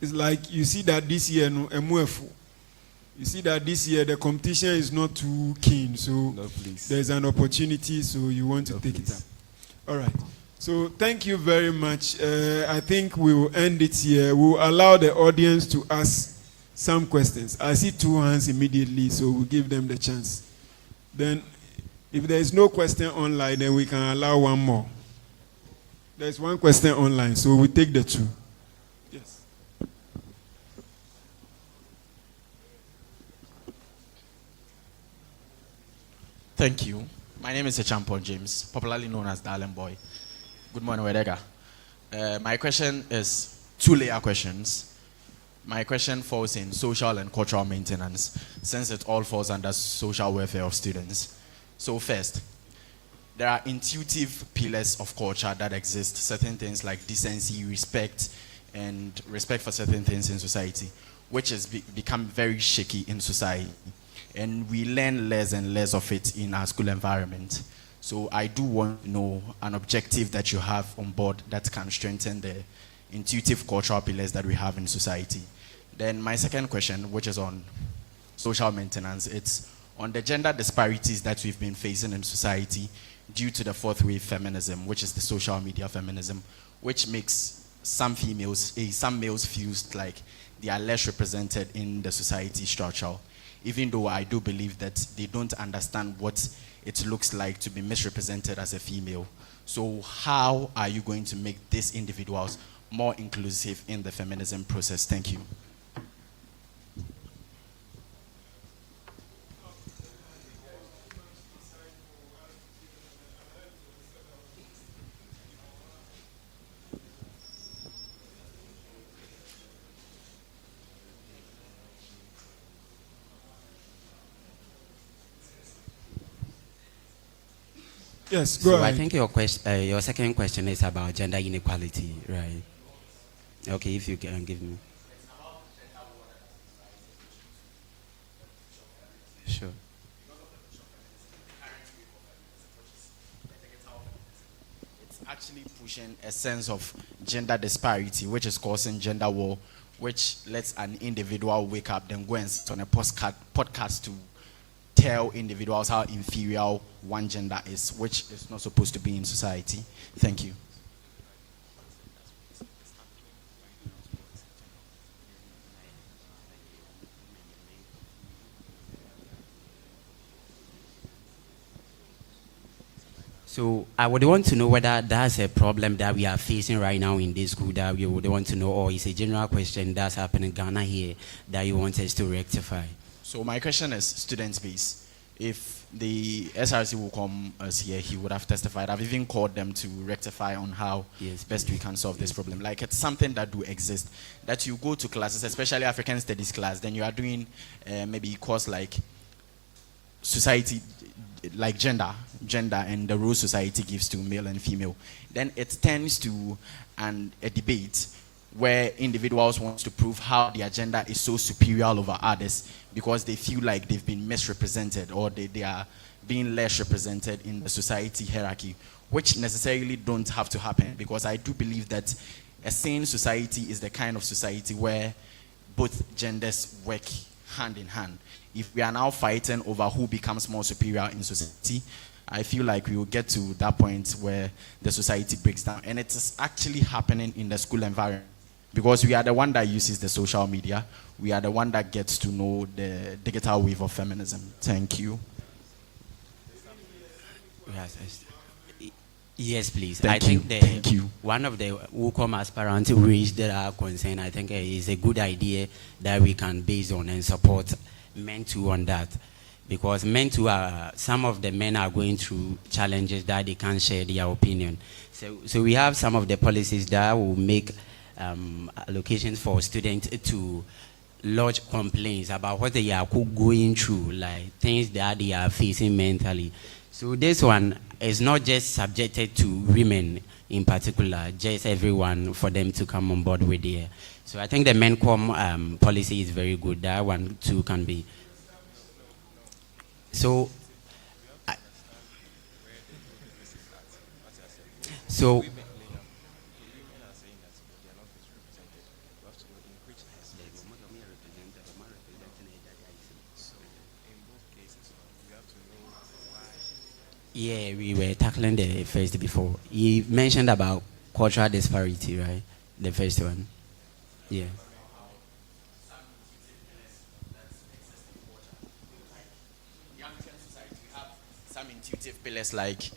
It's like you see that this year, you see that this year the competition is not too keen. So there's an opportunity, so you want to take it up. All right. So thank you very much. I think we will end it here. We'll allow the audience to ask some questions. I see two hands immediately, so we'll give them the chance. Then, if there is no question online, then we can allow one more. There's one question online, so we take the two. Yes. Thank you. My name is Echampon James, popularly known as Darling Boy. Good morning, Wedega. My question is two-layer questions. My question falls in social and cultural maintenance, since it all falls under social welfare of students. So first, there are intuitive pillars of culture that exist, certain things like decency, respect, and respect for certain things in society, which has become very shaky in society. And we learn less and less of it in our school environment. So I do want to know an objective that you have on board that can strengthen the intuitive cultural pillars that we have in society. Then my second question, which is on social maintenance, it's on the gender disparities that we've been facing in society due to the fourth wave feminism, which is the social media feminism, which makes some males feel like they are less represented in the society structure, even though I do believe that they don't understand what it looks like to be misrepresented as a female. So how are you going to make these individuals more inclusive in the feminism process? Thank you. Yes, go ahead. I think your second question is about gender inequality, right? Okay, if you can give me. Sure. It's actually pushing a sense of gender disparity, which is causing gender war, which lets an individual wake up, then go and sit on a podcast to tell individuals how inferior one gender is, which is not supposed to be in society. Thank you. So I would want to know whether that's a problem that we are facing right now in this school that we would want to know, or it's a general question that's happening in Ghana here that you want us to rectify. So my question is student-based. If the SRC will come as here, he would have testified. I've even called them to rectify on how best we can solve this problem. Like, it's something that do exist, that you go to classes, especially African studies class, then you are doing maybe course like society, like gender and the role society gives to male and female. Then it tends to a debate where individuals want to prove how their gender is so superior over others because they feel like they've been misrepresented or they are being less represented in the society hierarchy, which necessarily don't have to happen, because I do believe that a sane society is the kind of society where both genders work hand in hand. If we are now fighting over who becomes more superior in society, I feel like we will get to that point where the society breaks down. And it is actually happening in the school environment, because we are the one that uses the social media. We are the one that gets to know the digital wave of feminism. Thank you. Yes, please. Thank you. Thank you. One of the WUCOM aspirants raised that are concerned, I think is a good idea that we can base on and support men too on that. Because men too some of the men are going through challenges that they can't share their opinion. So we have some of the policies that will make allocations for students to lodge complaints about what they are going through, like things that they are facing mentally. So this one is not just subjected to women in particular, just everyone, for them to come on board with it. So I think the MENCOM policy is very good. That one too can be. So yeah, we were tackling the first before. He mentioned about cultural disparity, right? The first one. Yeah. Some intuitive pillars like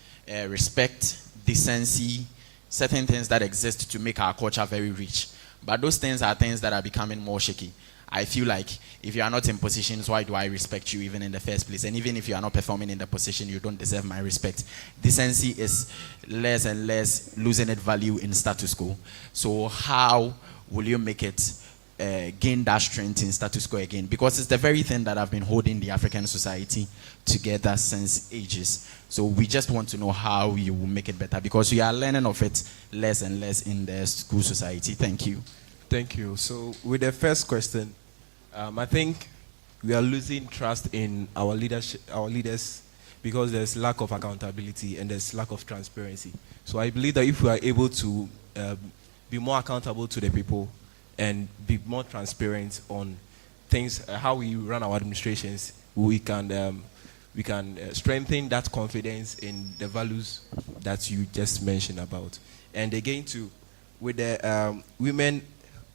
respect, decency, certain things that exist to make our culture very rich. But those things are things that are becoming more shaky. I feel like if you are not in positions, why do I respect you even in the first place? And even if you are not performing in the position, you don't deserve my respect. Decency is less and less losing its value in status quo. So how will you make it gain that strength in status quo again? Because it's the very thing that have been holding the African society together since ages. So we just want to know how you will make it better, because we are learning of it less and less in the school society. Thank you. Thank you. So with the first question, I think we are losing trust in our leaders, because there's lack of accountability and there's lack of transparency. So I believe that if we are able to be more accountable to the people and be more transparent on things, how we run our administrations, we can strengthen that confidence in the values that you just mentioned about. And again, with the women,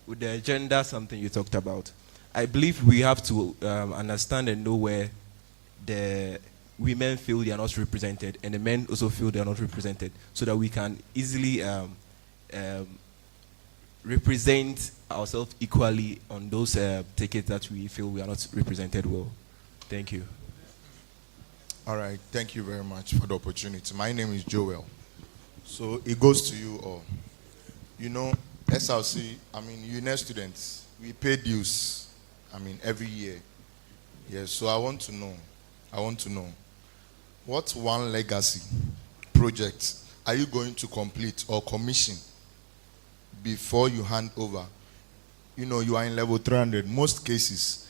with the gender, something you talked about, I believe we have to understand and know where the women feel they are not represented and the men also feel they are not represented, so that we can easily represent ourselves equally on those tickets that we feel we are not represented well. Thank you. All right, thank you very much for the opportunity. My name is Joel. So it goes to you all. You know, SRC, Uenr students, we pay dues, every year. Yes, so I want to know, what one legacy project are you going to complete or commission before you hand over? You know, you are in level 300. Most cases,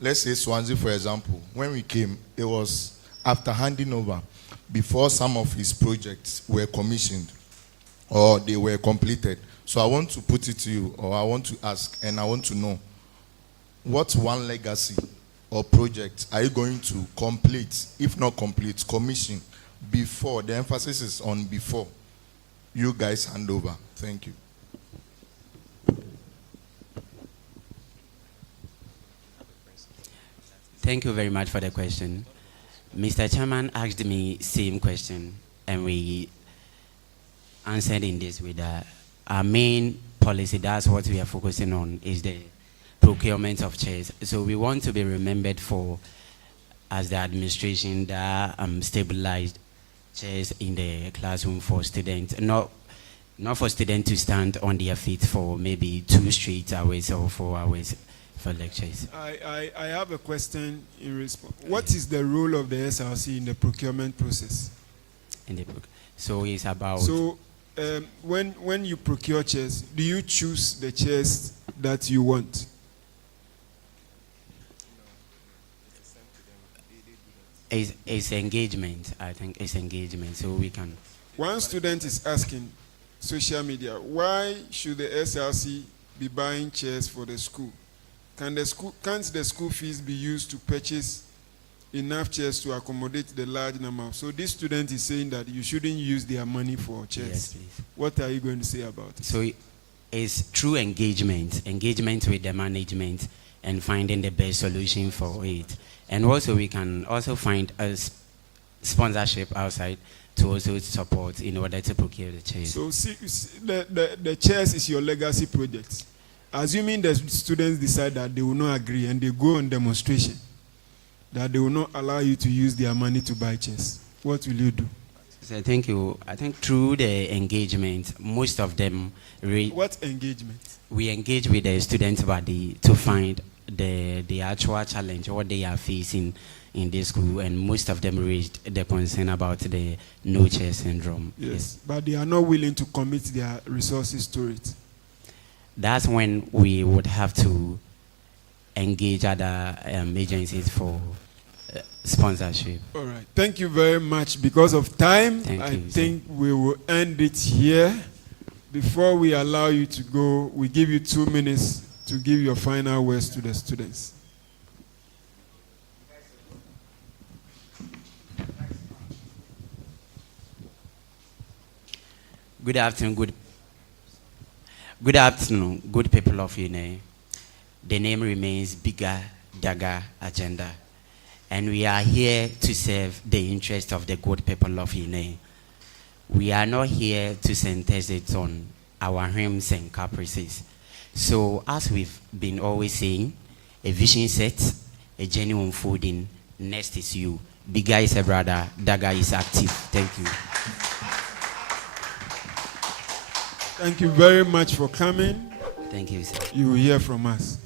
let's say Swansea, for example, when we came, it was after handing over, before some of his projects were commissioned or they were completed. So I want to put it to you, or I want to ask, and I want to know, what one legacy or project are you going to complete, if not complete, commission, before, the emphasis is on before you guys hand over? Thank you. Thank you very much for the question. Mr. Chairman asked me same question, and we answered in this way that our main policy, that's what we are focusing on, is the procurement of chairs. So we want to be remembered for, as the administration, that stabilized chairs in the classroom for students, not for students to stand on their feet for maybe 2 straight hours or 4 hours for lectures. I have a question in response. What is the role of the SRC in the procurement process? So it's about... So when you procure chairs, do you choose the chairs that you want? It's engagement. I think it's engagement, so we can... One student is asking social media, why should the SRC be buying chairs for the school? Can't the school fees be used to purchase enough chairs to accommodate the large number? So this student is saying that you shouldn't use their money for chairs. Yes, please. What are you going to say about it? So it's true engagement with the management and finding the best solution for it. And also we can also find a sponsorship outside to also support in order to procure the chairs. So the chairs is your legacy project. Assuming the students decide that they will not agree and they go on demonstration, that they will not allow you to use their money to buy chairs, what will you do? So thank you. I think through the engagement, most of them... What engagement? We engage with the student body to find the actual challenge, what they are facing in this school, and most of them raised the concern about the no-chair syndrome. Yes, but they are not willing to commit their resources to it. That's when we would have to engage other agencies for sponsorship. All right. Thank you very much. Because of time, I think we will end it here. Before we allow you to go, we give you 2 minutes to give your final words to the students. Good afternoon, good afternoon, good people of Uenr. The name remains Bigger Dagger Agenda, and we are here to serve the interest of the good people of Uenr. We are not here to sentence it on our whims and caprices. So, as we've been always saying, a vision set, a genuine unfolding. Next is you. Bigger is a brother, Dagger is active. Thank you. Thank you very much for coming. Thank you, sir. You will hear from us.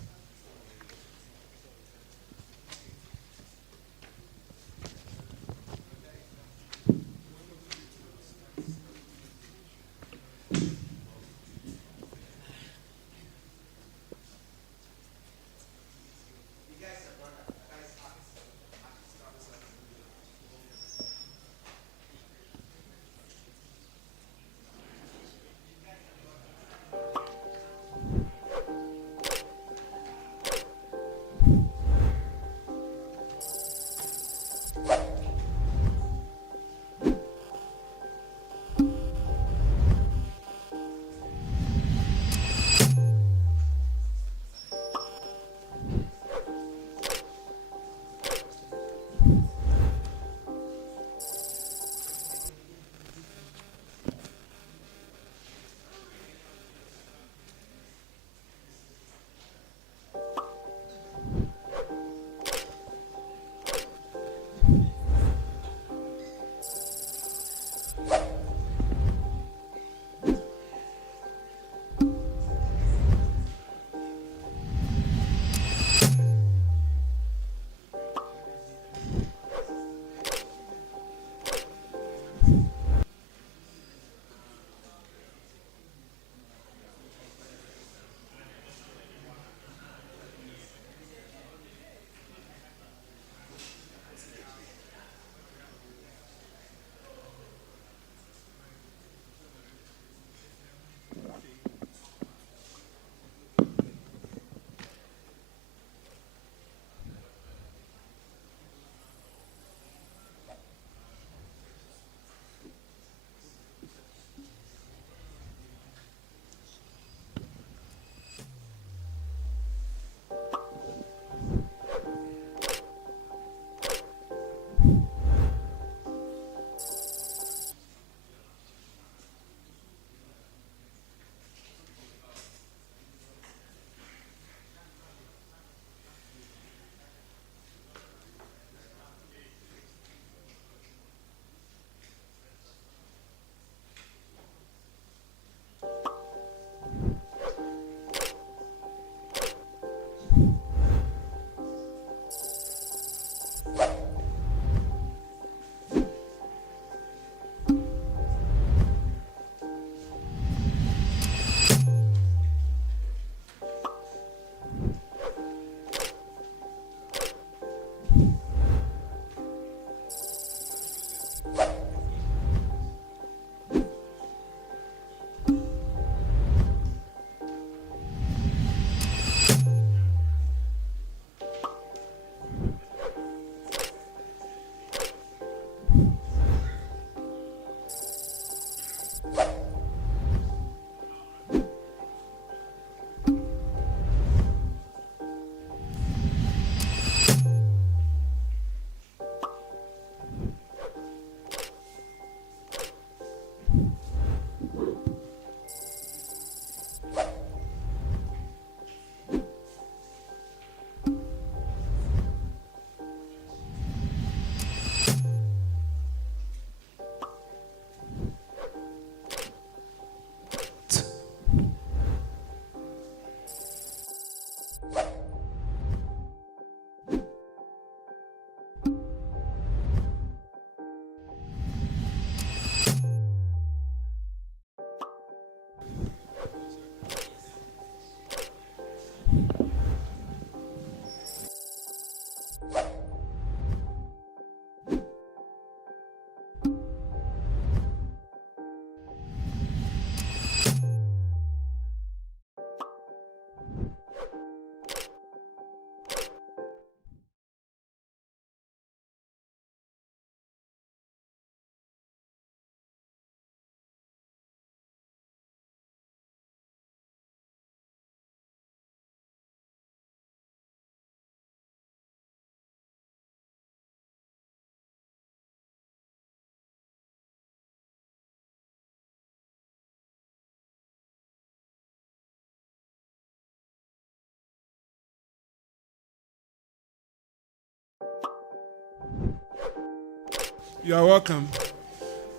You are welcome.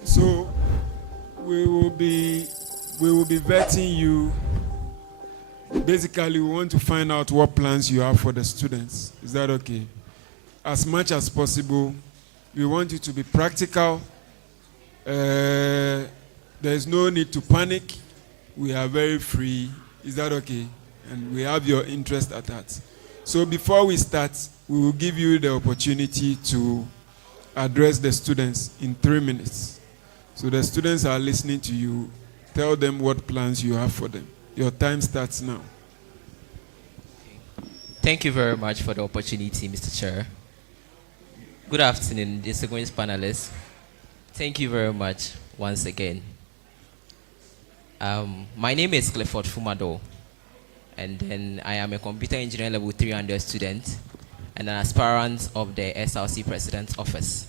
So we will be vetting you. Basically, we want to find out what plans you have for the students. Is that okay? As much as possible, we want you to be practical. There is no need to panic. We are very free. Is that okay? And we have your interest at heart. So before we start, we will give you the opportunity to address the students in 3 minutes. So the students are listening to you. Tell them what plans you have for them. Your time starts now. Thank you very much for the opportunity, Mr. Chair. Good afternoon, distinguished panelists. Thank you very much once again. My name is Clifford Fumado, and then I am a computer engineering level 300 student and an aspirant of the SRC President's Office.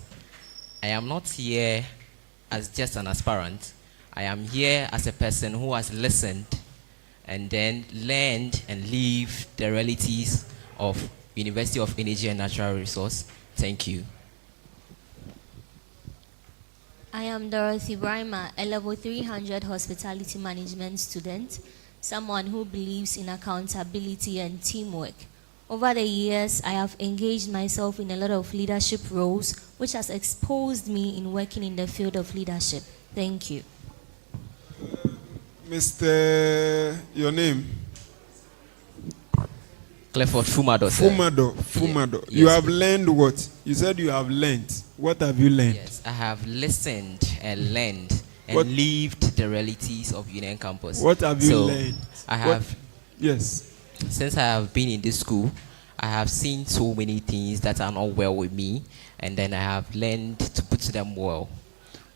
I am not here as just an aspirant. I am here as a person who has listened and then learned and lived the realities of University of Energy and Natural Resource. Thank you. I am Dorothy Brima, a level 300 hospitality management student, someone who believes in accountability and teamwork. Over the years, I have engaged myself in a lot of leadership roles, which has exposed me in working in the field of leadership. Thank you. Mr. Your name? Clifford Fumado, sir. Fumado. Yes, You have learned what? You said you have learned. What have you learned? Yes, I have listened and learned and lived the realities of Union Campus. What have you So, learned? I have. Yes. Since I have been in this school, I have seen so many things that are not well with me, and then I have learned to put them well.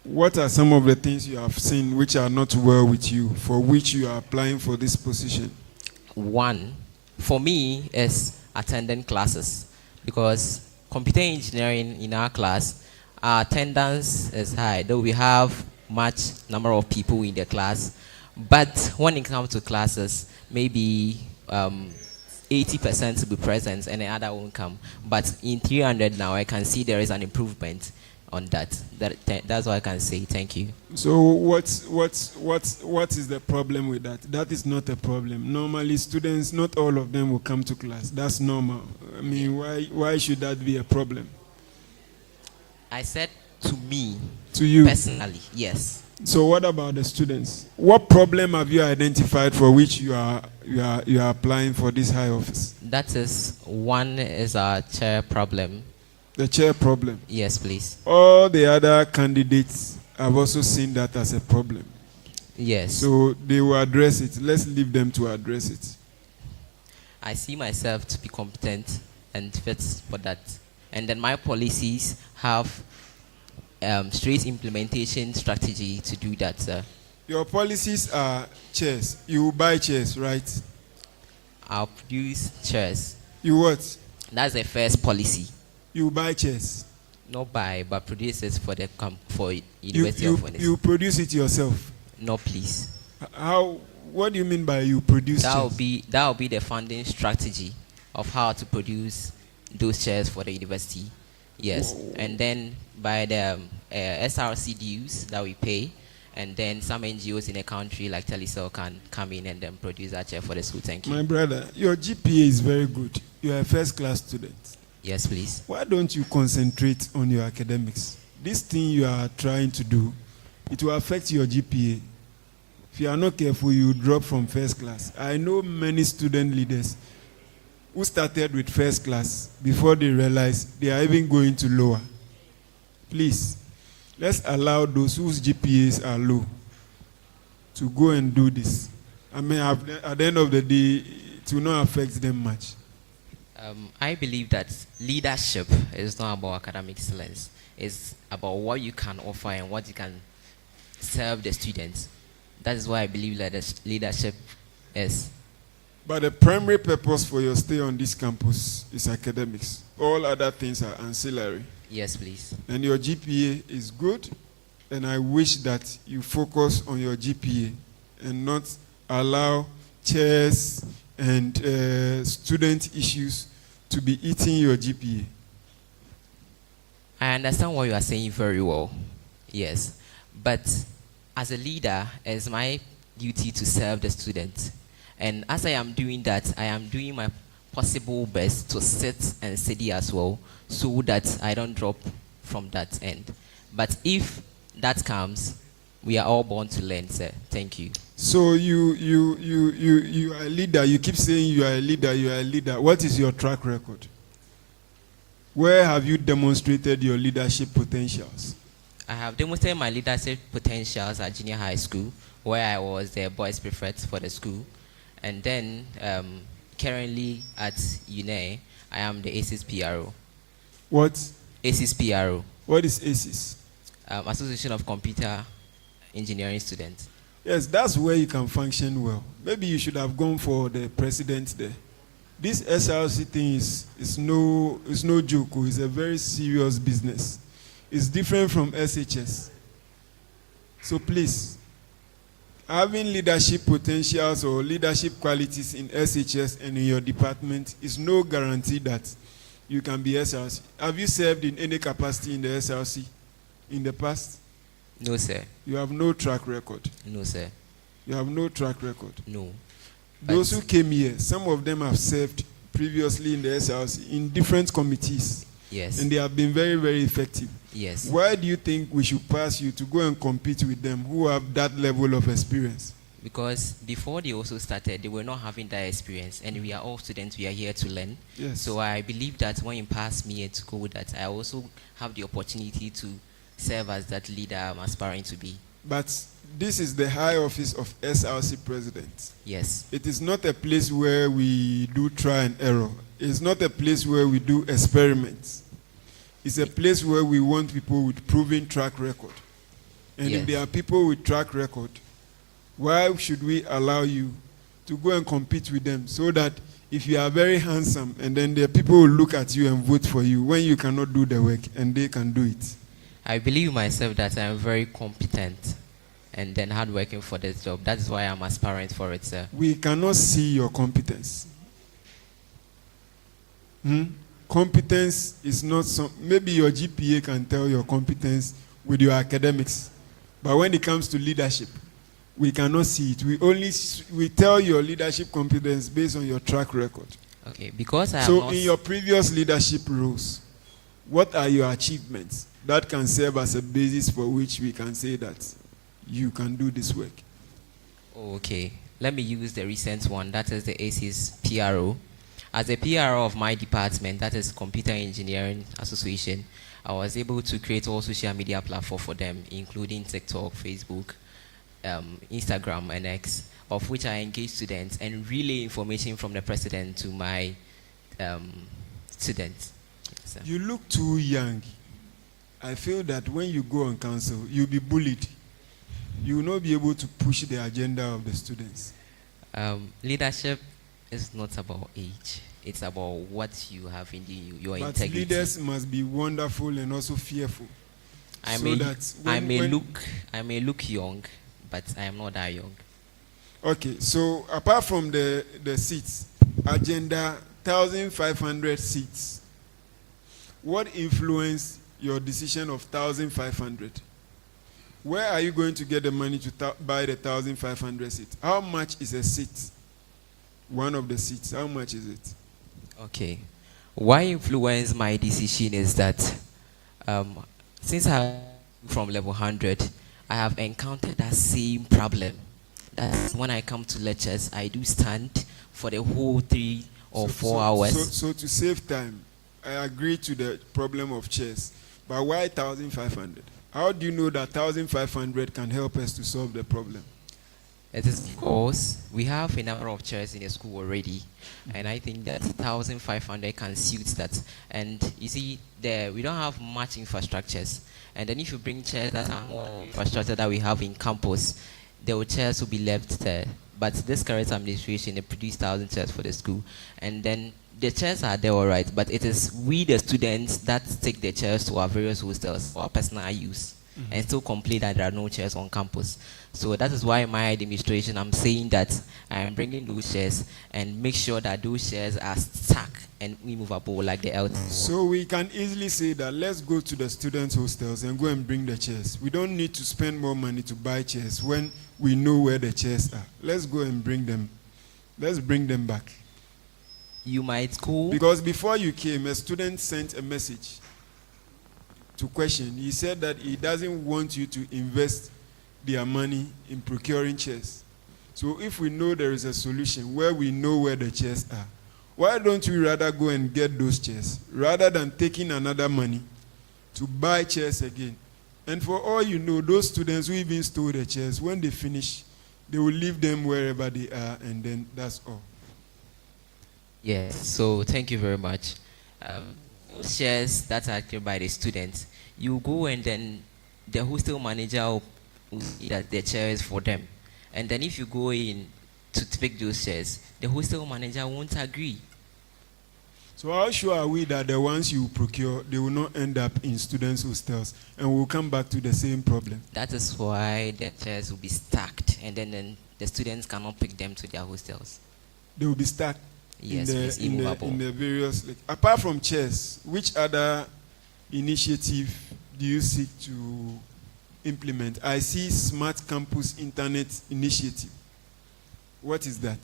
What are some of the things you have seen which are not well with you, for which you are applying for this position? One, for me, is attending classes, because computer engineering in our class, our attendance is high, though we have much number of people in the class. But when it comes to classes, maybe 80% will be present and the other won't come. But in 300 now, I can see there is an improvement on that. That's what I can say. Thank you. So what is the problem with that? That is not a problem. Normally, students, not all of them will come to class. That's normal. I mean, why should that be a problem? I said to me. To you? Personally, yes. So what about the students? What problem have you identified for which you are applying for this high office? That is, one is our chair problem. The chair problem? Yes, please. All the other candidates have also seen that as a problem. Yes. So they will address it. Let's leave them to address it. I see myself to be competent and fit for that. And then my policies have straight implementation strategy to do that, sir. Your policies are chairs. You buy chairs, right? I'll produce chairs. You what? That's the first policy. You buy chairs? Not buy, but produce it for the University of Venice. You produce it yourself? No, please. How? What do you mean by you produce that chairs? That will be the funding strategy of how to produce those chairs for the university. Yes. Whoa. And then by the SRC dues that we pay, and then some NGOs in the country like Telecel can come in and then produce that chair for the school. Thank you. My brother, your GPA is very good. You are a first class student. Yes, please. Why don't you concentrate on your academics? This thing you are trying to do, it will affect your GPA. If you are not careful, you drop from first class. I know many student leaders who started with first class before they realize they are even going to lower. Please, let's allow those whose GPAs are low to go and do this. I mean, at the end of the day, it will not affect them much. I believe that leadership is not about academic excellence. It's about what you can offer and what you can serve the students. That is why I believe that leadership is. But the primary purpose for your stay on this campus is academics. All other things are ancillary. Yes, please. And your GPA is good, and I wish that you focus on your GPA and not allow chairs and student issues to be eating your GPA. I understand what you are saying very well. Yes. But as a leader, it's my duty to serve the student. And as I am doing that, I am doing my possible best to sit and steady as well, so that I don't drop from that end. But if that comes, we are all born to learn, sir. Thank you. So you are a leader. You keep saying you are a leader, you are a leader. What is your track record? Where have you demonstrated your leadership potentials? I have demonstrated my leadership potentials at junior high school, where I was the boys prefect for the school. And then currently at Uenr, I am the ACES PRO. What? ACES PRO. What is ACES? Association of Computer Engineering Students. Yes, that's where you can function well. Maybe you should have gone for the president there. This SRC thing is no joke. It's a very serious business. It's different from SHS. So please, having leadership potentials or leadership qualities in SHS and in your department is no guarantee that you can be SRC. Have you served in any capacity in the SRC in the past? No, sir. You have no track record. No, sir. You have no track record. No. Those who came here, some of them have served previously in the SRC in different committees. Yes. And they have been very, very effective. Yes. Why do you think we should pass you to go and compete with them who have that level of experience? Because before they also started, they were not having that experience. And we are all students, we are here to learn. Yes. So I believe that when you pass me to go with that, I also have the opportunity to serve as that leader I'm aspiring to be. But this is the high office of SRC president. Yes. It is not a place where we do try and error. It's not a place where we do experiments. It's a place where we want people with proven track record. And yes. If there are people with track record, why should we allow you to go and compete with them so that if you are very handsome and then the people will look at you and vote for you when you cannot do the work and they can do it? I believe myself that I am very competent and then hardworking for this job. That is why I'm aspiring for it, sir. We cannot see your competence. Competence is not some, maybe your GPA can tell your competence with your academics. But when it comes to leadership, we cannot see it. We tell your leadership competence based on your track record. Okay, because So in your previous leadership roles, what are your achievements that can serve as a basis for which we can say that you can do this work? Okay, let me use the recent one, that is the ACES PRO. As a PRO of my department, that is Computer Engineering Association, I was able to create all social media platforms for them, including TikTok, Facebook, Instagram, and X, of which I engage students and relay information from the president to my students. So. You look too young. I feel that when you go on council, you'll be bullied. You will not be able to push the agenda of the students. Leadership is not about age. It's about what you have in your but integrity. Leaders must be wonderful and also fearful. I may look young, but I am not that young. Okay, so apart from the seats, agenda 1,500 seats, what influenced your decision of 1,500? Where are you going to get the money to buy the 1,500 seats? How much is a seat? One of the seats, how much is it? Okay. Why influenced my decision is that since I'm from level 100, I have encountered that same problem. That when I come to lectures, I do stand for the whole 3 or 4 hours. So to save time, I agree to the problem of chairs. But why 1,500? How do you know that 1,500 can help us to solve the problem? It is because we have a number of chairs in the school already, and I think that 1,500 can suit that. And you see, we don't have much infrastructures. And then if you bring chairs that are more infrastructure that we have in campus, the chairs will be left there. But this current administration, they produce 1,000 chairs for the school, and then the chairs are there, all right. But it is we, the students, that take the chairs to our various hostels for our personal use. and still complain that there are no chairs on campus. So that is why in my administration, I'm saying that I am bringing those chairs and make sure that those chairs are stuck and immovable like the LT. So we can easily say that let's go to the students' hostels and go and bring the chairs. We don't need to spend more money to buy chairs when we know where the chairs are. Let's go and bring them. Let's bring them back. You might go. Because before you came, a student sent a message to question. He said that he doesn't want you to invest their money in procuring chairs. So if we know there is a solution where we know where the chairs are, why don't we rather go and get those chairs rather than taking another money to buy chairs again? And for all you know, those students who even stole the chairs, when they finish, they will leave them wherever they are, and then that's all. Yes, so thank you very much. Those chairs that are cleared by the students, you go and then the hostel manager will see that the chair is for them. And then if you go in to pick those chairs, the hostel manager won't agree. So how sure are we that the ones you procure, they will not end up in students' hostels and we'll come back to the same problem? That is why the chairs will be stacked, and then the students cannot pick them to their hostels. They will be stacked. Yes, it's in immovable. the various, like, apart from chairs, which other initiative do you seek to implement? I see Smart Campus Internet Initiative. What is that?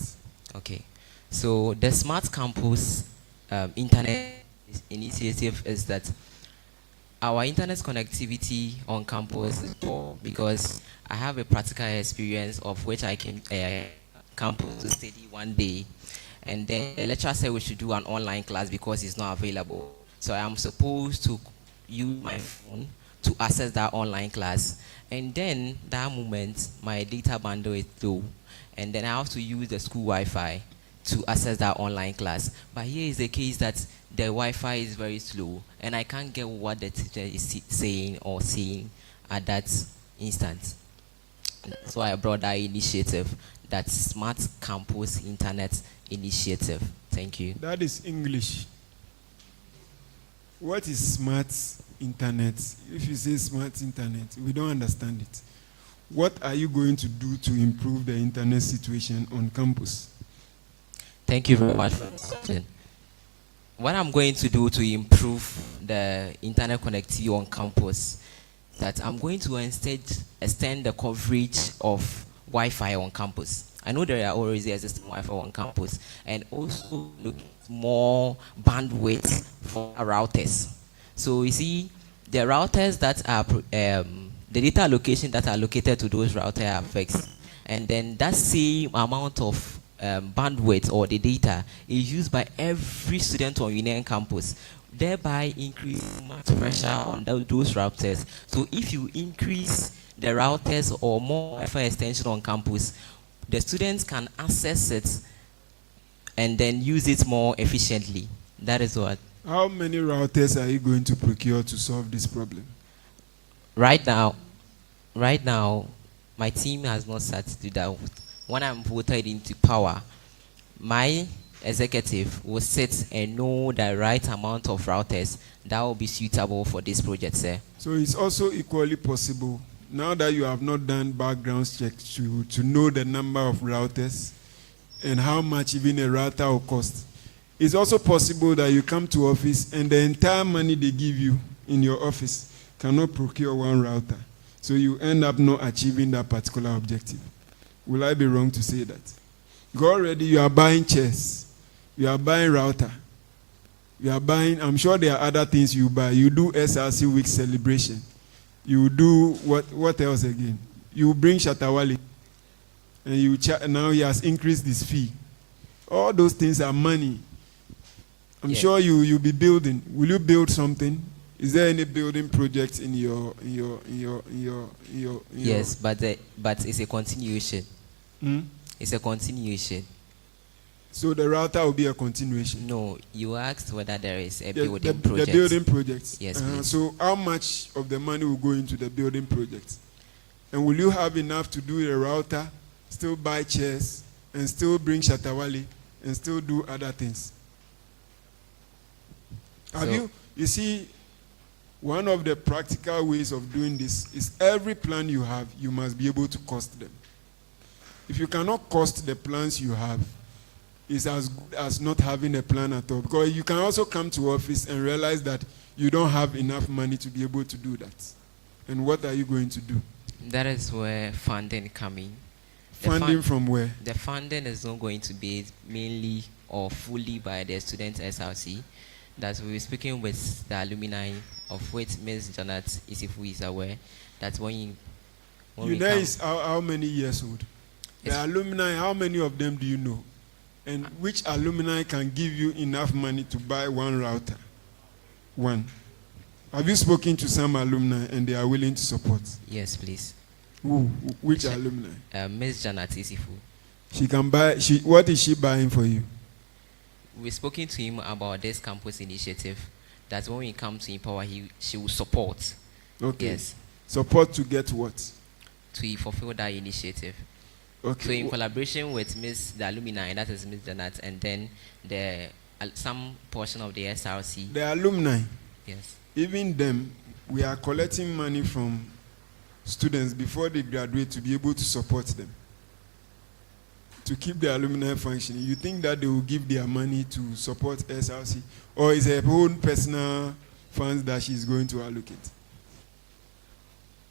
Okay, so the Smart Campus Internet Initiative is that our internet connectivity on campus is poor, because I have a practical experience of which I came campus to study one day. And then the lecturer said we should do an online class because it's not available. So I am supposed to use my phone to access that online class. And then that moment, my data bundle is low. And then I have to use the school Wi-Fi to access that online class. But here is the case that the Wi-Fi is very slow, and I can't get what the teacher is saying or seeing at that instant. That's why I brought that initiative, that Smart Campus Internet Initiative. Thank you. That is English. What is smart internet? If you say smart internet, we don't understand it. What are you going to do to improve the internet situation on campus? Thank you very much for the question. What I'm going to do to improve the internet connectivity on campus, that I'm going to instead extend the coverage of Wi-Fi on campus. I know there are already existing Wi-Fi on campus, and also look at more bandwidth for routers. So you see, the routers that are the data allocation that are allocated to those routers are fixed, and then that same amount of bandwidth or the data is used by every student on Uenr campus, thereby increasing max pressure on those routers. So if you increase the routers or more Wi-Fi extension on campus, the students can access it and then use it more efficiently. That is what. How many routers are you going to procure to solve this problem? Right now, my team has not started to do that. When I'm voted into power, my executive will sit and know the right amount of routers that will be suitable for this project, sir. So it's also equally possible, now that you have not done background checks, to know the number of routers and how much even a router will cost. It's also possible that you come to office and the entire money they give you in your office cannot procure one router. So you end up not achieving that particular objective. Will I be wrong to say that? Go already, you are buying chairs, you are buying router, you are buying, I'm sure there are other things you buy. You do SRC week celebration. You do what else again? You bring Shatawale, and now he has increased his fee. All those things are money. I'm sure you'll be building. Will you build something? Is there any building projects in your Yes, but it's a continuation. Hmm? It's a continuation. So the router will be a continuation? No, you asked whether there is a The building project. The building projects. Yes, please. So how much of the money will go into the building projects? And will you have enough to do a router, still buy chairs, and still bring Shatawale, and still do other things? You see, One of the practical ways of doing this is every plan you have, you must be able to cost them. If you cannot cost the plans you have, it's as good as not having a plan at all. Because you can also come to office and realize that you don't have enough money to be able to do that. And what are you going to do? That is where funding come in. Funding from where? The funding is not going to be mainly or fully by the student SRC. That we were speaking with the alumni, of which Ms. Janet Isifu is aware that when you know is how many years old? The alumni, how many of them do you know? And which alumni can give you enough money to buy one router? One. Have you spoken to some alumni and they are willing to support? Yes, please. Who? Which alumni? Ms. Janet Isifu. She can buy. What is she buying for you? We've spoken to him about this campus initiative. That when we come to Empower, she will support. Okay. Yes. Support to get what? To fulfill that initiative. Okay. So in collaboration with the alumni, that is Ms. Janet, and then some portion of the SRC. The alumni. Yes. Even them, we are collecting money from students before they graduate to be able to support them. To keep the alumni functioning. You think that they will give their money to support SRC? Or is it her own personal funds that she's going to allocate?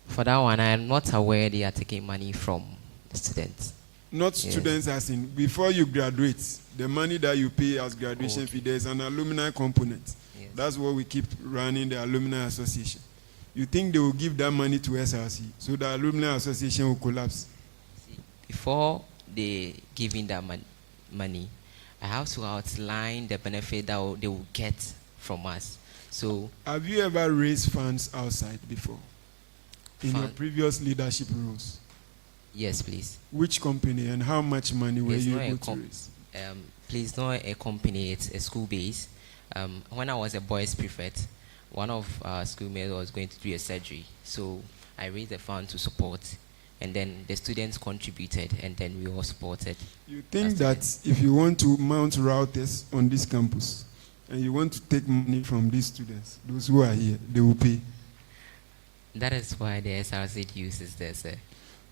For that one, I am not aware they are taking money from the students. Not students as in, before you graduate, the money that you pay as graduation fee, there's an alumni component. Yes. That's what we keep running the alumni association. You think they will give that money to SRC, so the alumni association will collapse? Before they giving that money, I have to outline the benefit that they will get from us. So, have you ever raised funds outside before? In your previous leadership roles? Yes, please. Which company and how much money were you able to raise? Please, not a company, it's a school base. When I was a boys prefect, one of our schoolmates was going to do a surgery. So I raised a fund to support, and then the students contributed, and then we all supported. You think that if you want to mount routers on this campus, and you want to take money from these students, those who are here, they will pay? That is why the SRC uses there, sir.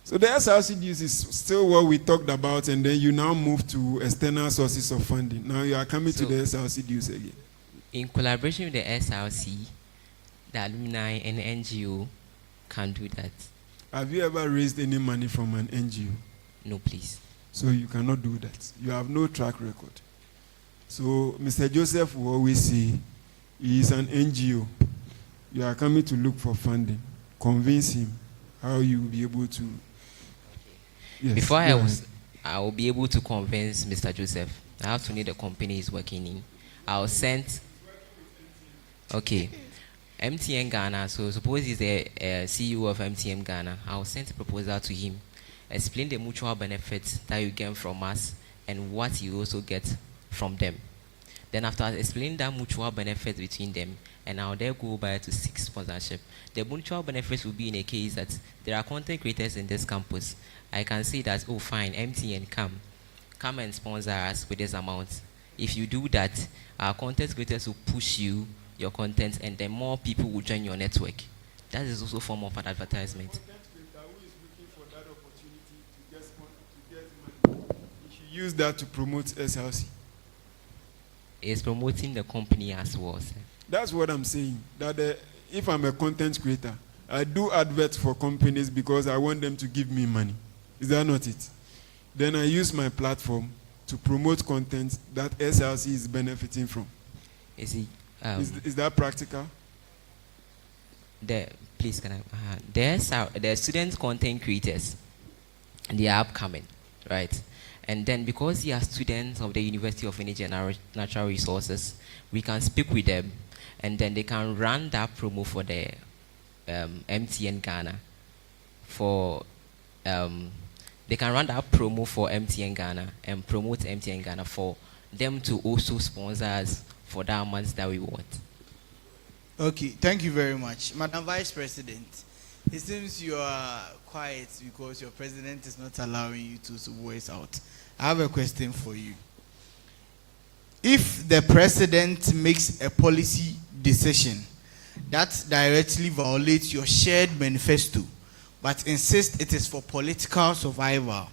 So the SRC use is still what we talked about, and then you now move to external sources of funding. Now you are coming to the SRC use again. In collaboration with the SRC, the alumni and NGO can do that. Have you ever raised any money from an NGO? No, please. So you cannot do that. You have no track record. So Mr. Joseph will always say, he is an NGO. You are coming to look for funding. Convince him how you will be able to. Yes, before I will be able to convince Mr. Joseph, I have to know the company he's working in. I'll send. Okay. MTN Ghana, so suppose he's the CEO of MTN Ghana, I'll send a proposal to him, explain the mutual benefits that you get from us and what you also get from them. Then after explaining that mutual benefit between them, and I'll then go by to seek sponsorship. The mutual benefits will be in a case that there are content creators in this campus. I can say that, oh fine, MTN come and sponsor us with this amount. If you do that, our content creators will push you your content, and then more people will join your network. That is also a form of an advertisement. You should use that to promote SRC. It's promoting the company as well, sir. That's what I'm saying. That if I'm a content creator, I do adverts for companies because I want them to give me money. Is that not it? Then I use my platform to promote content that SRC is benefiting from. Is it? Is that practical? Please, can I? The student content creators, they are upcoming, right? And then because they are students of the University of Energy and Natural Resources, we can speak with them, and then they can run that promo for the MTN Ghana. They can run that promo for MTN Ghana and promote MTN Ghana for them to also sponsor us for that amount that we want. Okay, thank you very much. Madam Vice President, it seems you are quiet because your president is not allowing you to voice out. I have a question for you. If the president makes a policy decision that directly violates your shared manifesto, but insist it is for political survival,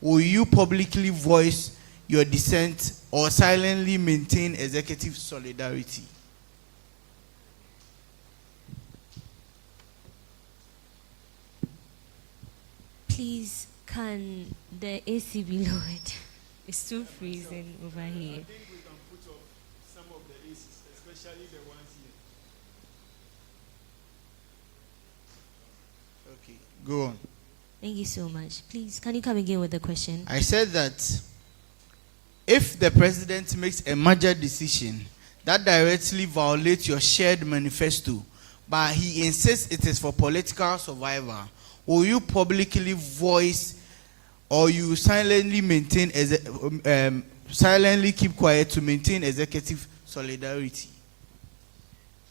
will you publicly voice your dissent or silently maintain executive solidarity? Please, can the AC be lowered? It's too freezing over here. I think we can put off some of the ACs, especially the ones here. Okay, go on. Thank you so much. Please, can you come again with the question? I said that if the president makes a major decision that directly violates your shared manifesto, but he insists it is for political survival, will you publicly voice or you silently maintain, silently keep quiet to maintain executive solidarity?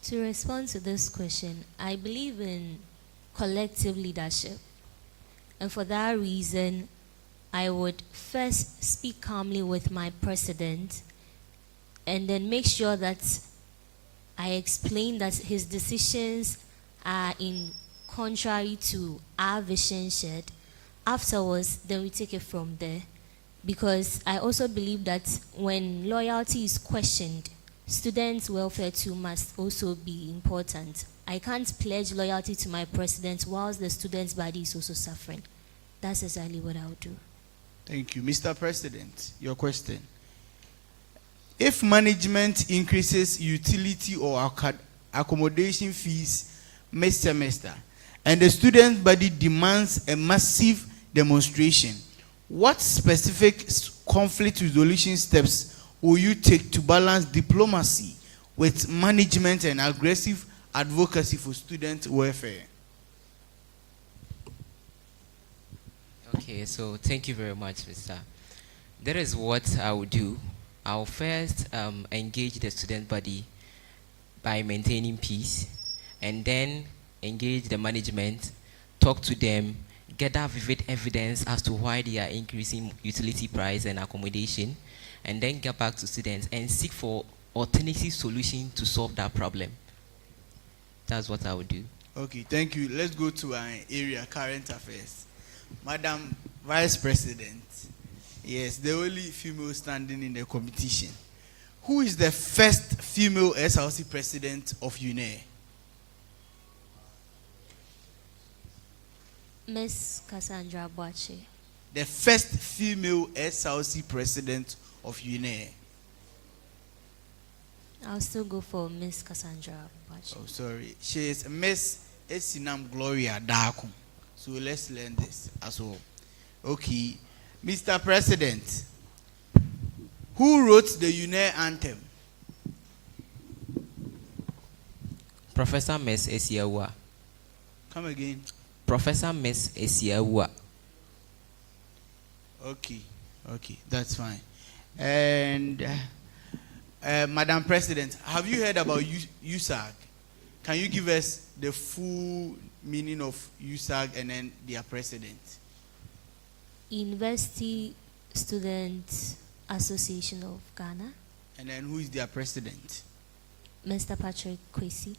To respond to this question, I believe in collective leadership. And for that reason, I would first speak calmly with my president and then make sure that I explain that his decisions are in contrary to our vision shared. Afterwards, then we take it from there. Because I also believe that when loyalty is questioned, students' welfare too must also be important. I can't pledge loyalty to my president whilst the student's body is also suffering. That's exactly what I would do. Thank you. Mr. President, your question. If management increases utility or accommodation fees mid-semester, and the student body demands a massive demonstration, what specific conflict resolution steps will you take to balance diplomacy with management and aggressive advocacy for student welfare? Okay, so thank you very much, Mr. That is what I will do. I'll first engage the student body by maintaining peace, and then engage the management, talk to them, gather vivid evidence as to why they are increasing utility price and accommodation, and then get back to students and seek for alternative solution to solve that problem. That's what I would do. Okay, thank you. Let's go to our area, current affairs. Madam Vice President, yes, the only female standing in the competition. Who is the first female SRC president of Uenr? Miss Cassandra Boache. The first female SRC president of Uenr. I'll still go for Miss Cassandra Boache. Oh, sorry. She is Miss Esinam Gloria Dakum. So let's learn this as well. Okay. Mr. President, who wrote the Uenr anthem? Professor Miss Esiawa. Come again. Professor Miss Esiawa. Okay, okay, that's fine. And Madam President, have you heard about USAG? Can you give us the full meaning of USAG and then their president? University Student Association of Ghana. And then who is their president? Mr. Patrick Kwesi.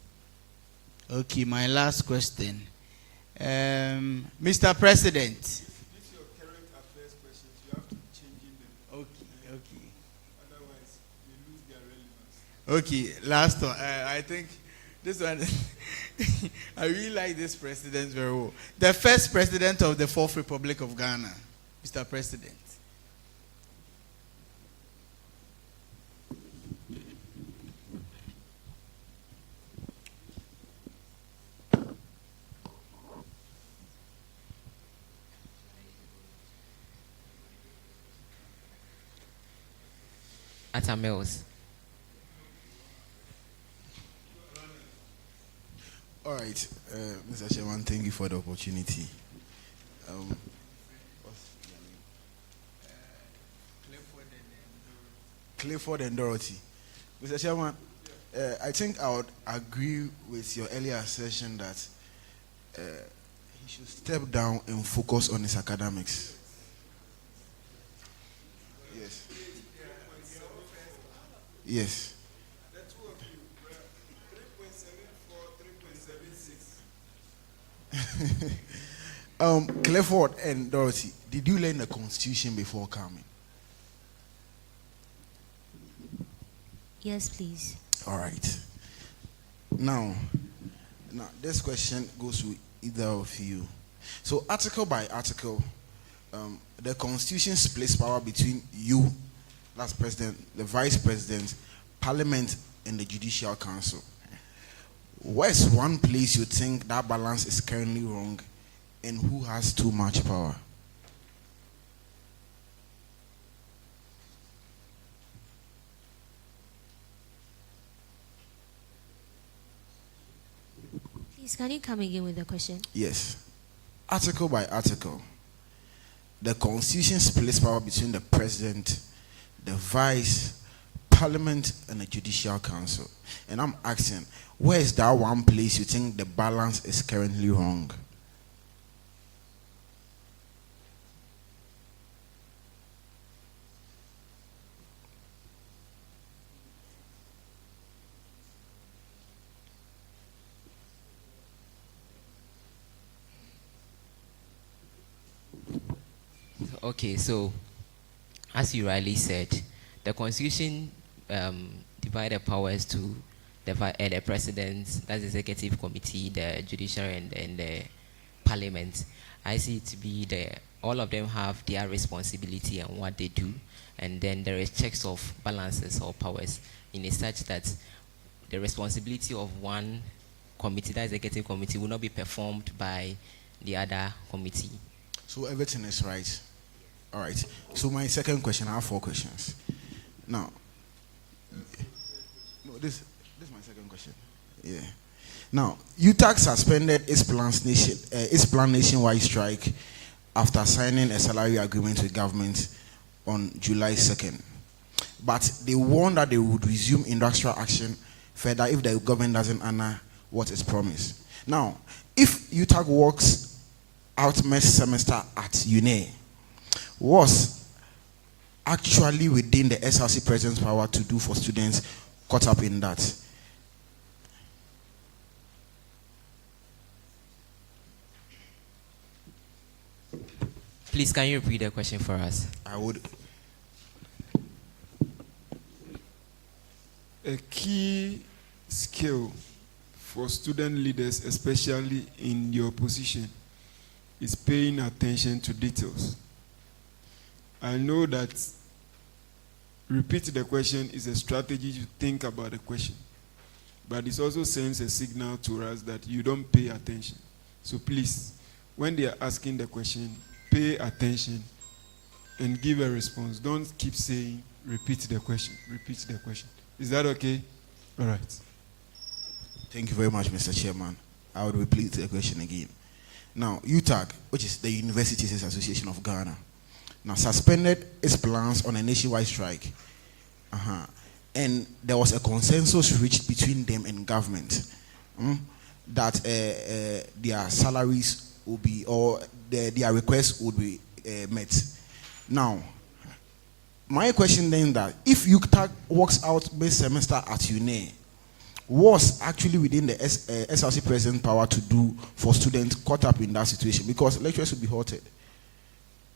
Okay, my last question. Mr. President. These are your current affairs questions. You have to change them. Okay, okay. Otherwise, they lose their relevance. Okay, last one. I think this one, I really like this president very well. The first president of the Fourth Republic of Ghana, Mr. President. Atta Mills. All right, Mr. Chairman, thank you for the opportunity. Clifford and Dorothy. Mr. Chairman, I think I would agree with your earlier assertion that he should step down and focus on his academics. Yes. Yes. Clifford and Dorothy, did you learn the Constitution before coming? Yes, please. All right. Now, this question goes to either of you. So, article by article, the Constitution splits power between you, that's President, the Vice President, Parliament, and the Judicial Council. Where's one place you think that balance is currently wrong, and who has too much power? Please, can you come again with the question? Yes. Article by article, the Constitution splits power between the President, the Vice, Parliament, and the Judicial Council. And I'm asking, where is that one place you think the balance is currently wrong? Okay, so as you rightly said, the Constitution divided powers to the President, that's the Executive Committee, the Judiciary, and the Parliament. I see it to be all of them have their responsibility and what they do, and then there is checks of balances or powers in a such that the responsibility of one committee, that Executive Committee, will not be performed by the other committee. So everything is right. All right. So my second question, I have 4 questions. Now, no, this is my second question. Yeah. Now, UTAG suspended its planned nationwide strike after signing a salary agreement with government on July 2nd. But they warned that they would resume industrial action further if the government doesn't honor what is promised. Now, if UTAG works out next semester at Uenr, was actually within the SRC President's power to do for students caught up in that? Please, can you repeat the question for us? I would. A key skill for student leaders, especially in your position, is paying attention to details. I know that repeat the question is a strategy to think about the question, but it also sends a signal to us that you don't pay attention. So please, when they are asking the question, pay attention and give a response. Don't keep saying, repeat the question, repeat the question. Is that okay? All right. Thank you very much, Mr. Chairman. I would repeat the question again. Now, UTAG, which is the Universities Association of Ghana, now suspended its plans on a nationwide strike. And there was a consensus reached between them and government that their salaries will be, or their requests would be met. Now, my question then that if UTAG works out mid-semester at Uenr, was actually within the SRC President's power to do for students caught up in that situation, because lectures would be halted.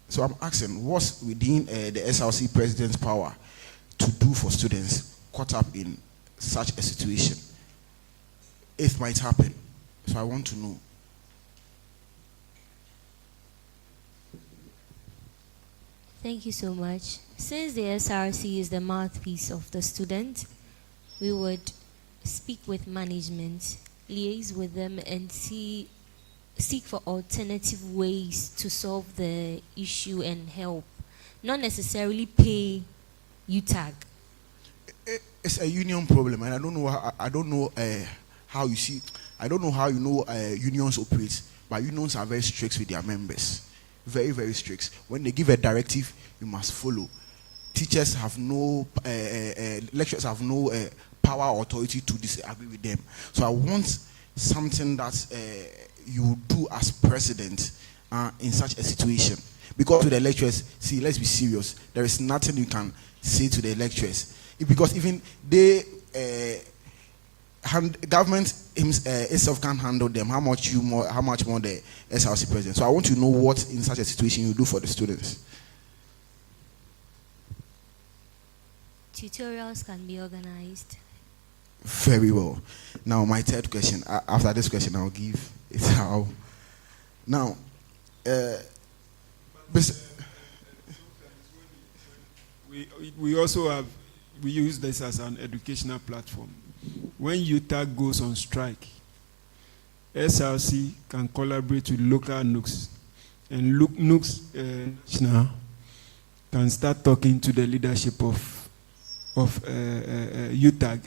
So I'm asking, what's within the SRC President's power to do for students caught up in such a situation? It might happen. So I want to know. Thank you so much. Since the SRC is the mouthpiece of the student, we would speak with management, liaise with them, and seek for alternative ways to solve the issue and help, not necessarily pay UTAG. It's a union problem, and I don't know how you see. I don't know how you know unions operate, but unions are very strict with their members, very, very strict. When they give a directive, you must follow. Teachers have no, lecturers have no power or authority to disagree with them. So I want something that you do as president in such a situation. Because to the lecturers, see, let's be serious. There is nothing you can say to the lecturers. Because even they government itself can't handle them. How much more the SRC president? So I want to know what in such a situation you do for the students. Tutorials can be organized. Very well. Now my third question. After this question, I'll give it how. Now, we also use this as an educational platform. When UTAG goes on strike, SRC can collaborate with local NUGS, and NUGS now can start talking to the leadership of UTAG.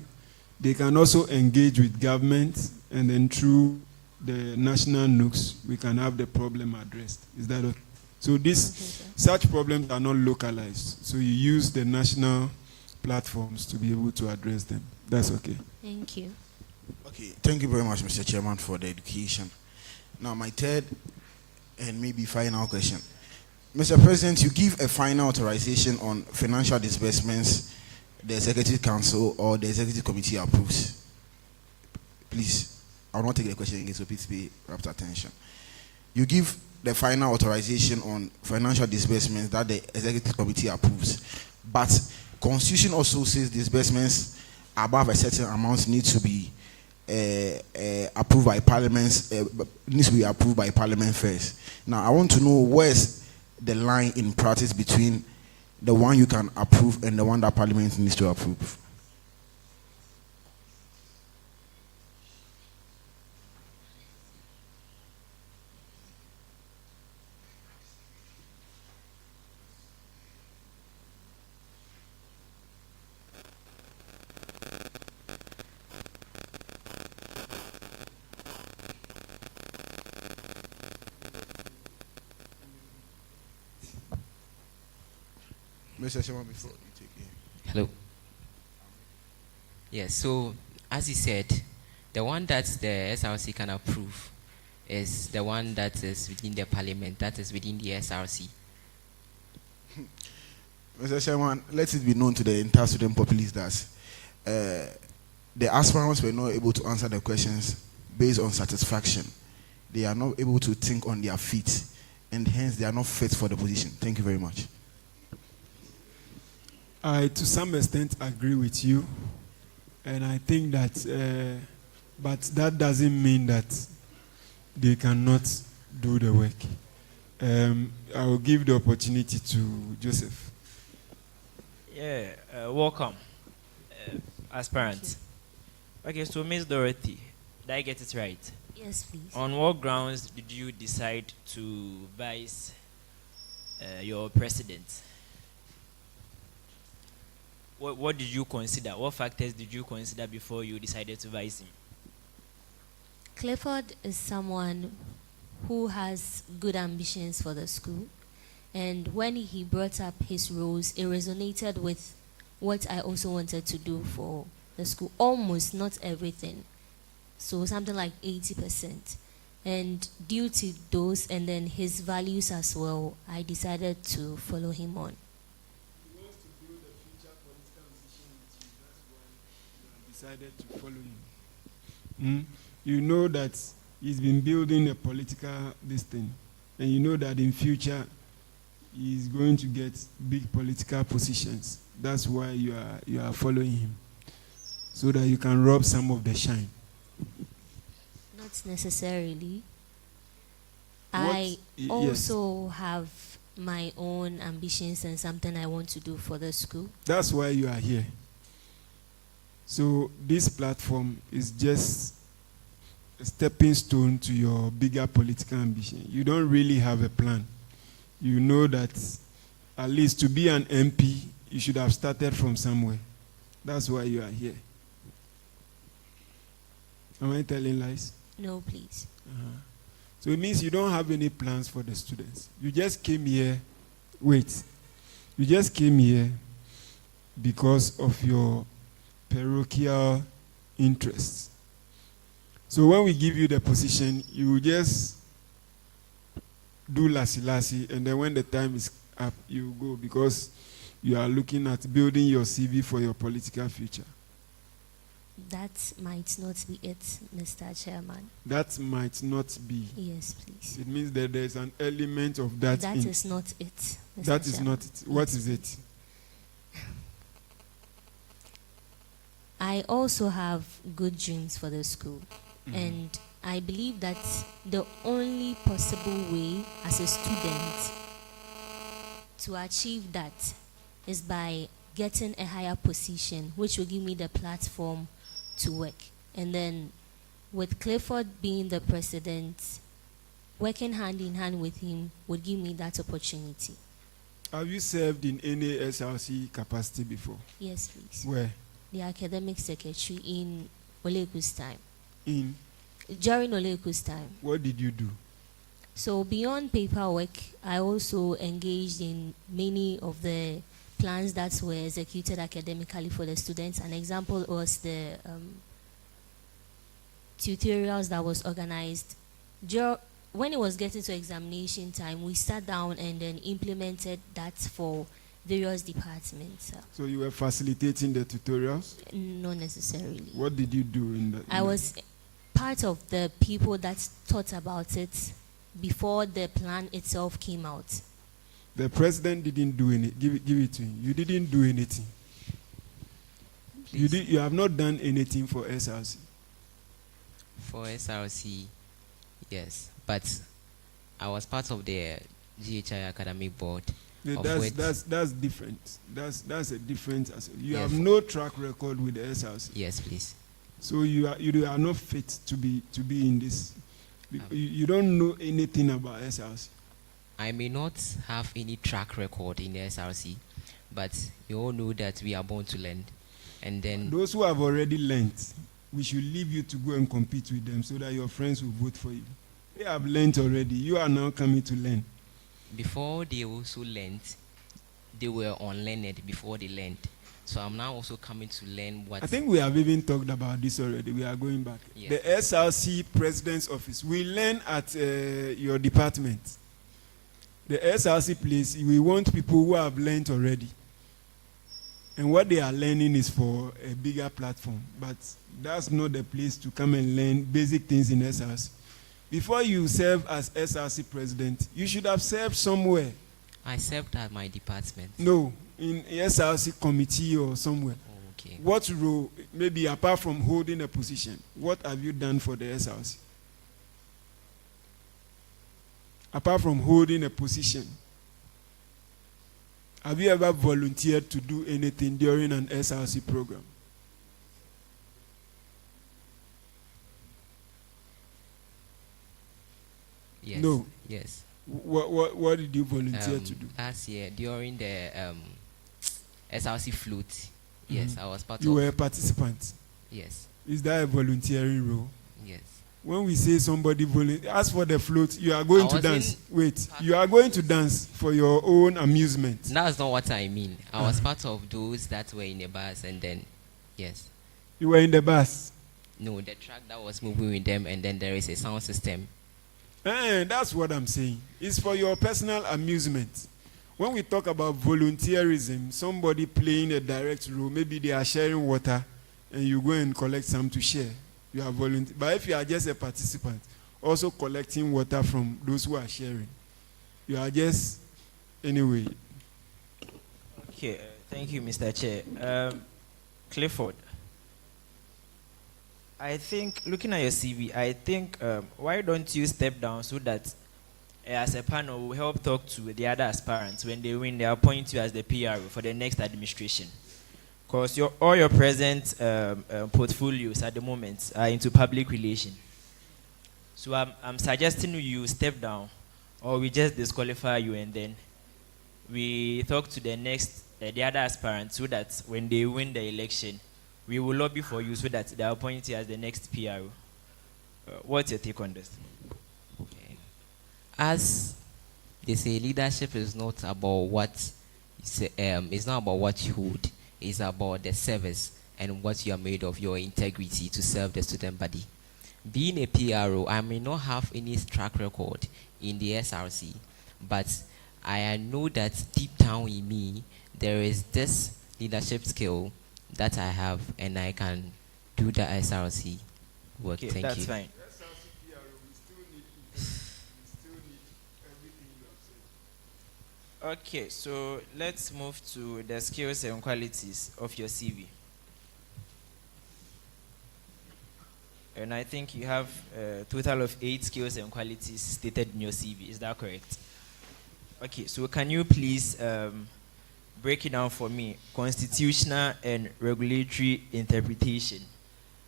They can also engage with government, and then through the national NUGS, we can have the problem addressed. Is that okay? So such problems are not localized. So you use the national platforms to be able to address them. That's okay. Thank you. Okay, thank you very much, Mr. Chairman, for the education. Now, my third and maybe final question. Mr. President, you give a final authorization on financial disbursements the Executive Council or the Executive Committee approves. Please, I will not take the question again, so please pay rapt attention. You give the final authorization on financial disbursements that the Executive Committee approves, but Constitution also says disbursements above a certain amount need to be approved by Parliament. Needs to be approved by Parliament first. Now, I want to know where's the line in practice between the one you can approve and the one that Parliament needs to approve. Mr. Chairman, before you take it. Hello. Yes, so as he said, the one that the SRC can approve is the one that is within the Parliament, that is within the SRC. Mr. Chairman, let it be known to the entire student populace that the aspirants were not able to answer the questions based on satisfaction. They are not able to think on their feet, and hence they are not fit for the position. Thank you very much. I, to some extent, agree with you, and I think that, but that doesn't mean that they cannot do the work. I will give the opportunity to Joseph. Yeah, welcome, aspirant. Okay, so Ms. Dorothy, did I get it right? Yes, please. On what grounds did you decide to vice your president? What did you consider? What factors did you consider before you decided to vice him? Clifford is someone who has good ambitions for the school, and when he brought up his roles, it resonated with what I also wanted to do for the school. Almost, not everything. So something like 80%. And due to those and then his values as well, I decided to follow him on. Decided to follow him. You know that he's been building a political this thing, and you know that in future he's going to get big political positions. That's why you are following him, so that you can rub some of the shine. Not necessarily. I also have my own ambitions and something I want to do for the school. That's why you are here. So this platform is just a stepping stone to your bigger political ambition. You don't really have a plan. You know that at least to be an MP, you should have started from somewhere. That's why you are here. Am I telling lies? No, please. So it means you don't have any plans for the students. You just came here. Wait. You just came here because of your parochial interests. So when we give you the position, you just do lassie, and then when the time is up, you go, because you are looking at building your CV for your political future. That might not be it, Mr. Chairman. That might not be. Yes, please. It means that there's an element of that. That is not it, Mr. That is Chairman. not it. What is it? I also have good dreams for the school. And I believe that the only possible way as a student to achieve that is by getting a higher position, which will give me the platform to work. And then with Clifford being the president, working hand in hand with him would give me that opportunity. Have you served in any SRC capacity before? Yes, please. Where? The academic secretary in Oleku's time. In? During Oleku's time. What did you do? So beyond paperwork, I also engaged in many of the plans that were executed academically for the students. An example was the tutorials that was organized. When it was getting to examination time, we sat down and then implemented that for various departments. So you were facilitating the tutorials? Not necessarily. What did you do in that? I was part of the people that thought about it before the plan itself came out. The president didn't do anything. Give it to him. You didn't do anything. You have not done anything for SRC. For SRC, yes. But I was part of the GHI academic board. Yeah, that's different. That's a different. You Yes. have no track record with the SRC. Yes, please. So you are not fit to be in this. You don't know anything about SRC. I may not have any track record in the SRC, but you all know that we are born to learn. And then Those who have already learned, we should leave you to go and compete with them so that your friends will vote for you. They have learned already. You are now coming to learn. before they also learned, they were unlearned before they learned. So I'm now also coming to learn what. I think we have even talked about this already. We are going back. Yes. The SRC President's Office. We learn at your department. The SRC place, we want people who have learned already. And what they are learning is for a bigger platform. But that's not the place to come and learn basic things in SRC. Before you serve as SRC president, you should have served somewhere. I served at my department. No, in SRC committee or somewhere. Okay. What role, maybe apart from holding a position, what have you done for the SRC? Apart from holding a position, have you ever volunteered to do anything during an SRC program? Yes. No. Yes. What did you volunteer to do? Last year, during the SRC float, yes, I was part of. You were a participant? Yes. Is that a volunteering role? Yes. When we say somebody as for the float, you are going to dance. Wait, you are going to dance for your own amusement. That's not what I mean. I was part of those that were in the bus, and then, yes. You were in the bus? No, the track that was moving with them, and then there is a sound system. That's what I'm saying. It's for your personal amusement. When we talk about volunteerism, somebody playing a direct role, maybe they are sharing water, and you go and collect some to share. You are volunteer. But if you are just a participant, also collecting water from those who are sharing, you are just, anyway. Okay, thank you, Mr. Chair. Clifford, I think, looking at your CV, I think, why don't you step down so that as a panel, we'll help talk to the other aspirants. When they win, they appoint you as the PRO for the next administration. Because all your present portfolios at the moment are into public relations. So I'm suggesting you step down, or we just disqualify you, and then we talk to the other aspirants, so that when they win the election, we will lobby for you so that they appoint you as the next PRO. What's your take on this? Okay. As they say, leadership is not about what it's not about what you hold. It's about the service and what you are made of, your integrity to serve the student body. Being a PRO, I may not have any track record in the SRC, but I know that deep down in me, there is this leadership skill that I have, and I can do the SRC work. Okay, Thank that's you. fine. Okay, so let's move to the skills and qualities of your CV. And I think you have a total of 8 skills and qualities stated in your CV. Is that correct? Okay, so can you please break it down for me? Constitutional and regulatory interpretation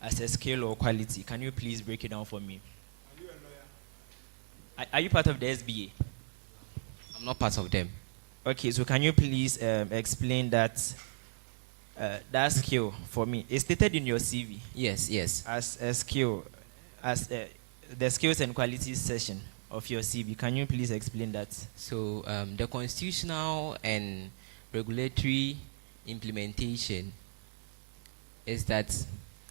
as a skill or quality. Can you please break it down for me? Are you a lawyer? Are you part of the SBA? I'm not part of them. Okay, so can you please explain that that skill for me? It's stated in your CV. Yes, yes. As a skill, as the skills and qualities section of your CV. Can you please explain that? So the constitutional and regulatory implementation is that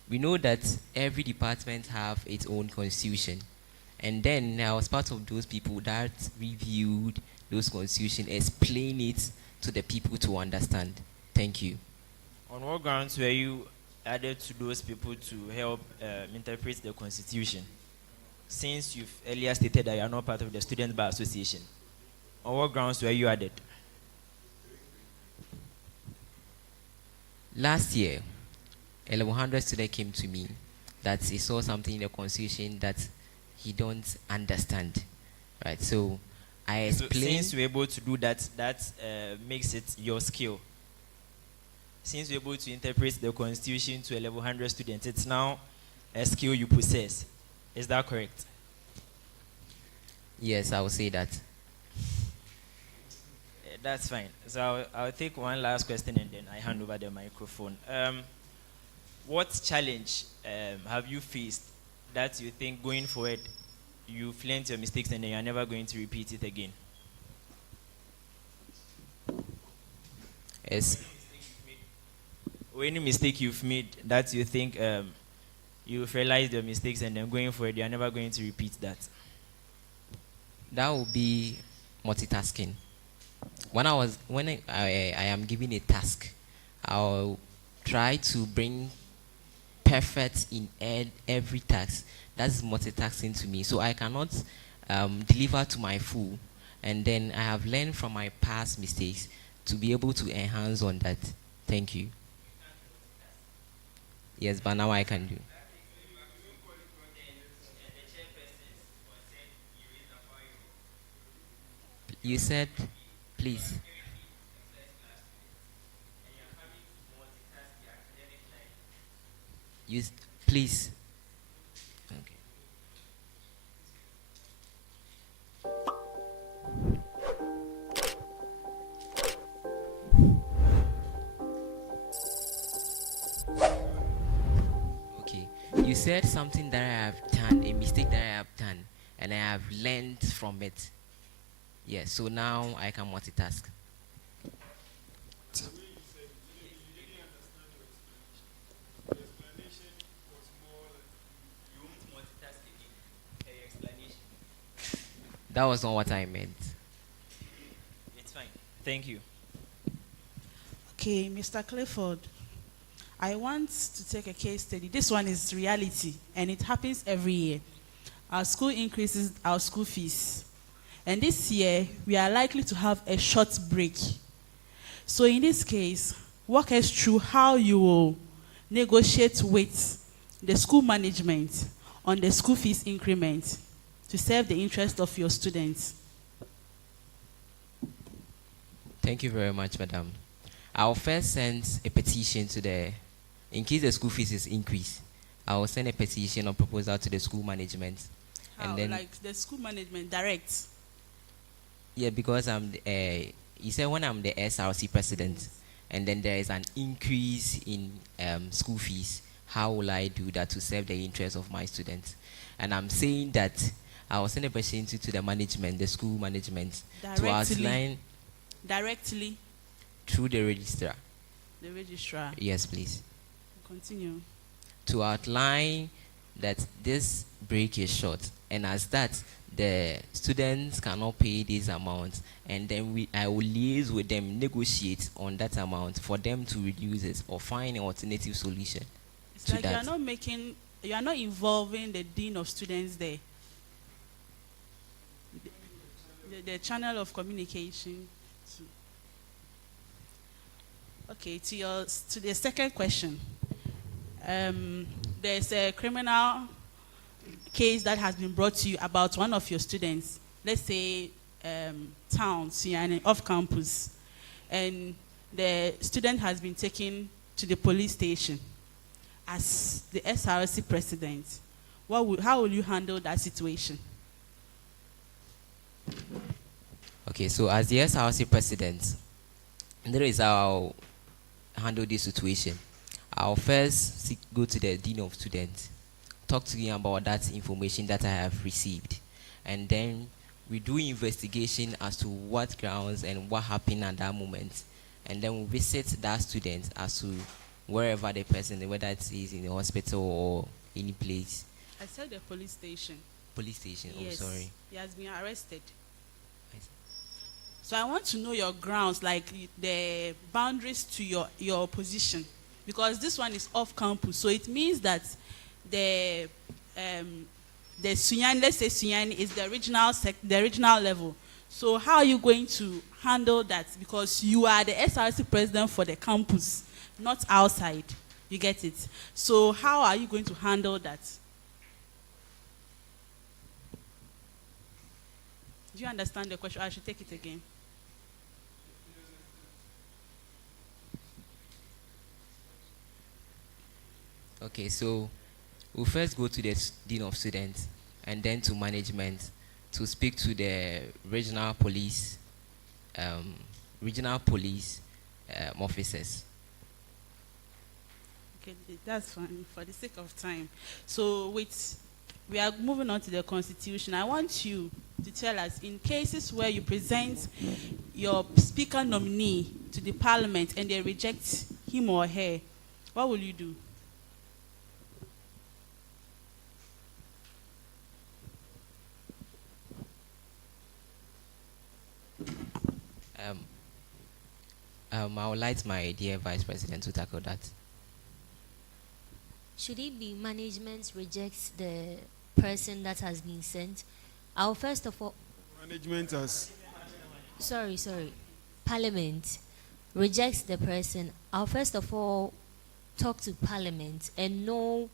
we know that every department have its own constitution. And then I was part of those people that reviewed those constitution, explain it to the people to understand. Thank you. On what grounds were you added to those people to help interpret the constitution? Since you've earlier stated that you are not part of the Student Bar Association, on what grounds were you added? Last year, 1100 student came to me that he saw something in the constitution that he don't understand, right? So I explained. So since you're able to do that, that makes it your skill. Since you're able to interpret the constitution to 1100 students, it's now a skill you possess. Is that correct? Yes, I will say that. That's fine. So I'll take one last question and then I hand over the microphone. What challenge have you faced that you think going forward you've learned your mistakes and then you're never going to repeat it again? Yes. Or any mistake you've made that you think you've realized your mistakes and then going forward you're never going to repeat that? That would be multitasking. When I am given a task, I'll try to bring perfect in every task. That's multitasking to me. So I cannot deliver to my full. And then I have learned from my past mistakes to be able to enhance on that. Thank you. Yes, but now I can do. You said, please. Please. Okay. Okay. You said something that I have done, a mistake that I have done, and I have learned from it. Yes, so now I can multitask. That was not what I meant. It's fine. Thank you. Okay, Mr. Clifford, I want to take a case study. This one is reality, and it happens every year. Our school increases our school fees. And this year, we are likely to have a short break. So in this case, walk us through how you will negotiate with the school management on the school fees increment to serve the interest of your students. Thank you very much, madam. I'll first send a petition to in case the school fees is increased, I will send a petition or proposal to the school management. How, and then, like the school management direct? Yeah, because you said when I'm the SRC president, and then there is an increase in school fees, how will I do that to serve the interest of my students? And I'm saying that I will send a petition to the management, the school management, to outline directly through the registrar. The registrar. Yes, please. Continue. To outline that this break is short, and as that the students cannot pay this amount, and then I will liaise with them, negotiate on that amount for them to reduce it or find an alternative solution. It's like that. you are not involving the dean of students there. The channel of communication. Okay, to the second question. There's a criminal case that has been brought to you about one of your students, let's say town, Siani, off campus, and the student has been taken to the police station. As the SRC president, how will you handle that situation? Okay, so as the SRC president, there is how I'll handle this situation. I'll first go to the dean of students, talk to him about that information that I have received, and then we do investigation as to what grounds and what happened at that moment, and then we visit that student as to wherever the person, whether it is in the hospital or any place. I said the police station. Police station. Yes. Oh, sorry. He has been arrested. So I want to know your grounds, like the boundaries to your position, because this one is off campus. So it means that the Sunyani, let's say Sunyani is the regional level. So how are you going to handle that? Because you are the SRC president for the campus, not outside. You get it? So how are you going to handle that? Do you understand the question? I should take it again. Okay, so we'll first go to the dean of students and then to management to speak to the regional police officers. Okay, that's fine for the sake of time. So we are moving on to the constitution. I want you to tell us, in cases where you present your speaker nominee to the parliament and they reject him or her, what will you do? I would like my dear Vice President to tackle that. Should it be management rejects the person that has been sent? I'll first of all... Management has... Sorry. Parliament rejects the person. I'll first of all talk to Parliament and know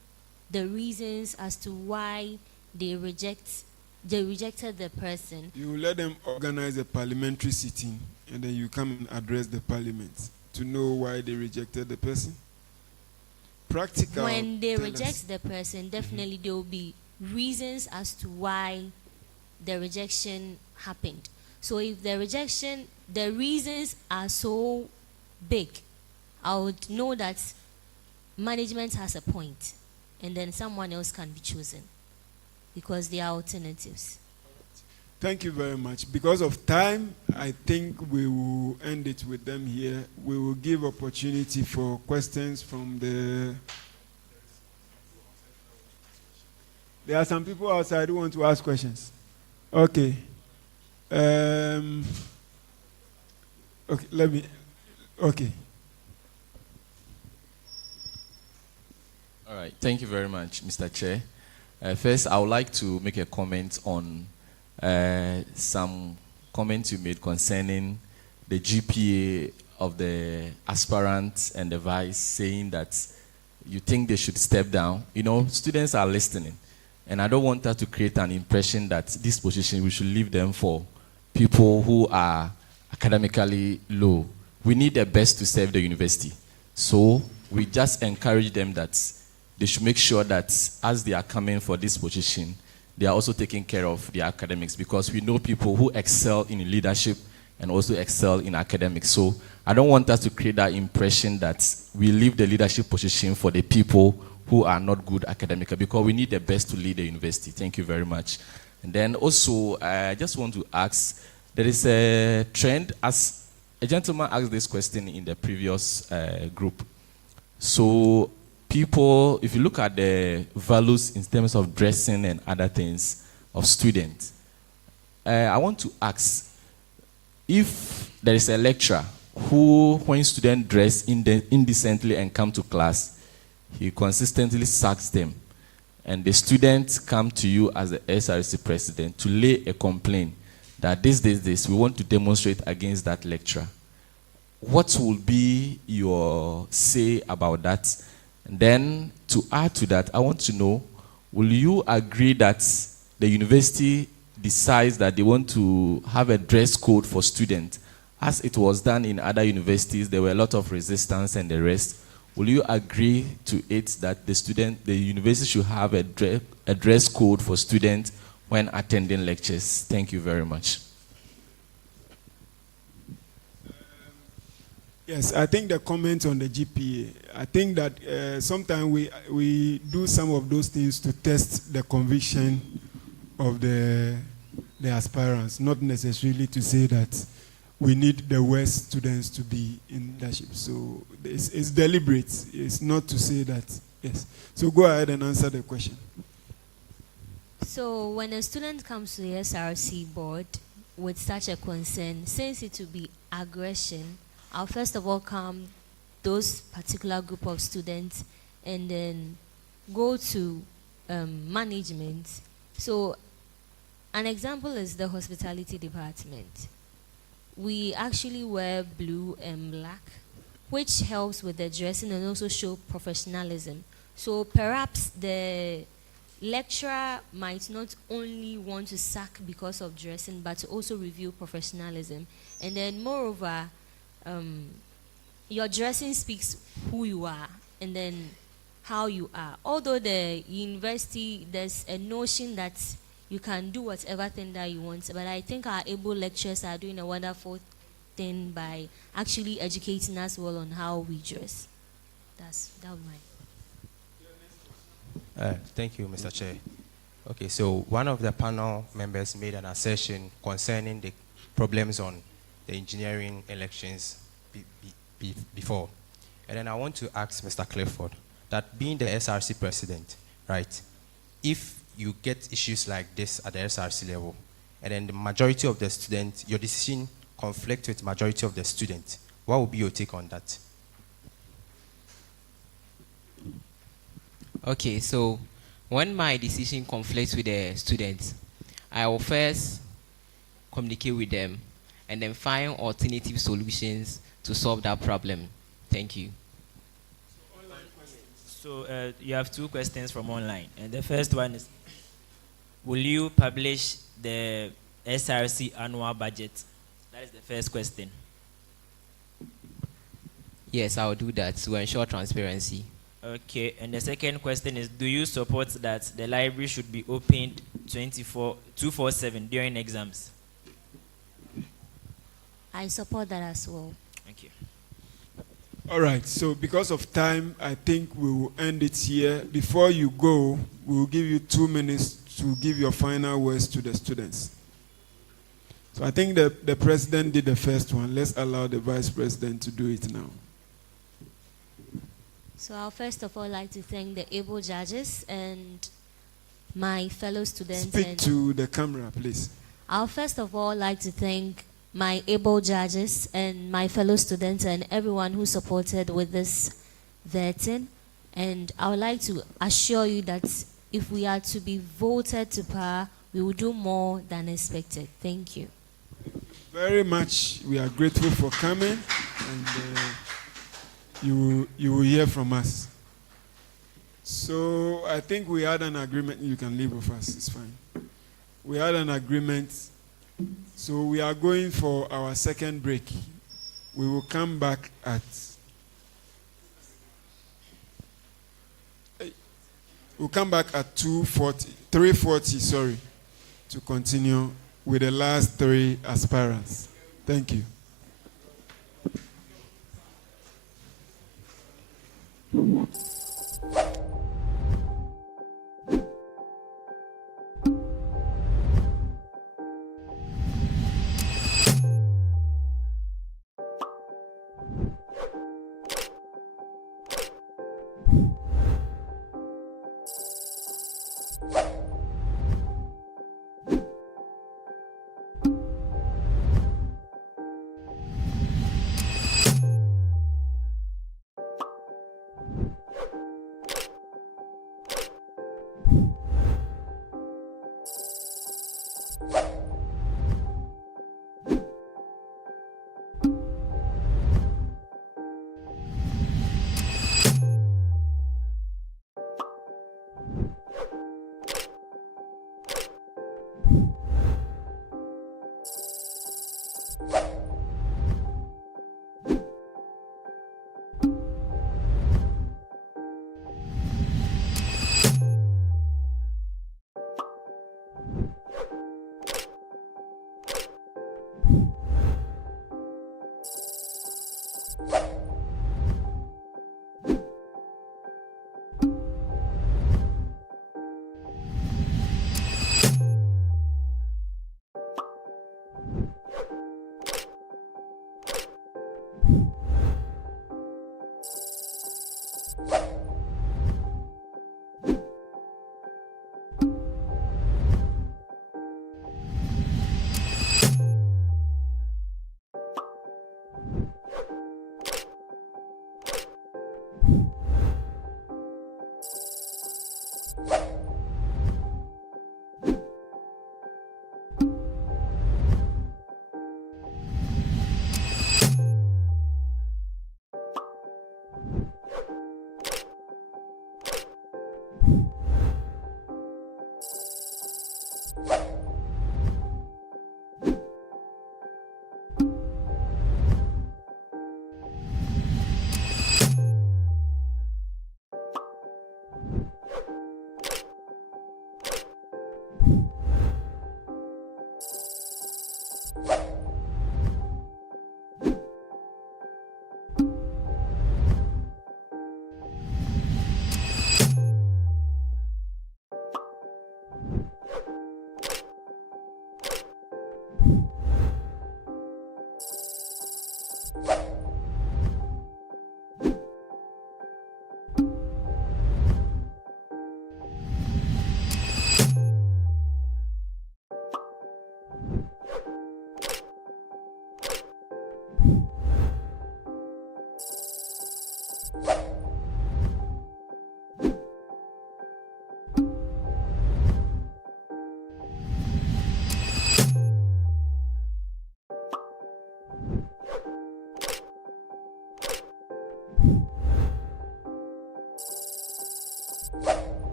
the reasons as to why they rejected the person. You let them organize a parliamentary sitting and then you come and address the parliament to know why they rejected the person. Practical. When they reject the person, definitely there will be reasons as to why the rejection happened. So if the reasons are so big, I would know that management has a point and then someone else can be chosen because there are alternatives. Thank you very much. Because of time, I think we will end it with them here. We will give opportunity for questions from the... There are some people outside who want to ask questions. Okay. Okay, Okay. All right. Thank you very much, Mr. Chair. First, I would like to make a comment on some comments you made concerning the GPA of the aspirants and the vice, saying that you think they should step down. You know, students are listening, and I don't want that to create an impression that this position, we should leave them for people who are academically low. We need the best to serve the university. So we just encourage them that they should make sure that as they are coming for this position, they are also taking care of their academics, because we know people who excel in leadership and also excel in academics. So I don't want us to create that impression that we leave the leadership position for the people who are not good academically, because we need the best to lead the university. Thank you very much. And then also, I just want to ask, there is a trend, as a gentleman asked this question in the previous group. So people, if you look at the values in terms of dressing and other things of students, I want to ask, if there is a lecturer who, when students dress indecently and come to class, he consistently sacks them. And the students come to you as the SRC president to lay a complaint that this, we want to demonstrate against that lecturer. What will be your say about that? And then, to add to that, I want to know, will you agree that the university decides that they want to have a dress code for students? As it was done in other universities, there were a lot of resistance and the rest. Will you agree to it that the university should have a dress code for students when attending lectures? Thank you very much. Yes, I think the comment on the GPA, I think that sometimes we do some of those things to test the conviction of the aspirants, not necessarily to say that we need the worst students to be in leadership. So it's deliberate. It's not to say that, yes. So go ahead and answer the question. So when a student comes to the SRC board with such a concern, since it will be aggression, I'll first of all calm those particular group of students and then go to management. So an example is the hospitality department. We actually wear blue and black, which helps with the dressing and also show professionalism. So perhaps the lecturer might not only want to sack because of dressing, but to also review professionalism. And then moreover, your dressing speaks who you are and then how you are. Although the university, there's a notion that you can do whatever thing that you want, but I think our able lecturers are doing a wonderful thing by actually educating us well on how we dress. That was mine. Thank you, Mr. Chair. Okay, so one of the panel members made an assertion concerning the problems on the engineering elections before. And then I want to ask Mr. Clifford that being the SRC president, right, if you get issues like this at the SRC level, and then the majority of the students, your decision conflicts with the majority of the students, what would be your take on that? Okay, so when my decision conflicts with the students, I will first communicate with them and then find alternative solutions to solve that problem. Thank you. So you have two questions from online. And the first one is, will you publish the SRC annual budget? That is the first question. Yes, I will do that to ensure transparency. Okay, and the second question is, do you support that the library should be opened 24/7 during exams? I support that as well. Thank you. All right, so because of time, I think we will end it here. Before you go, we will give you 2 minutes to give your final words to the students. So I think the president did the first one. Let's allow the vice president to do it now. So I'll first of all like to thank the able judges and my fellow students. Speak to the camera, please. I'll first of all like to thank my able judges and my fellow students and everyone who supported with this vetting. And I would like to assure you that if we are to be voted to power, we will do more than expected. Thank you. Very much. We are grateful for coming, and you will hear from us. So I think we had an agreement. You can leave with us. It's fine. We had an agreement. So we are going for our second break. We will come back at 3:40, sorry, to continue with the last 3 aspirants. Thank you.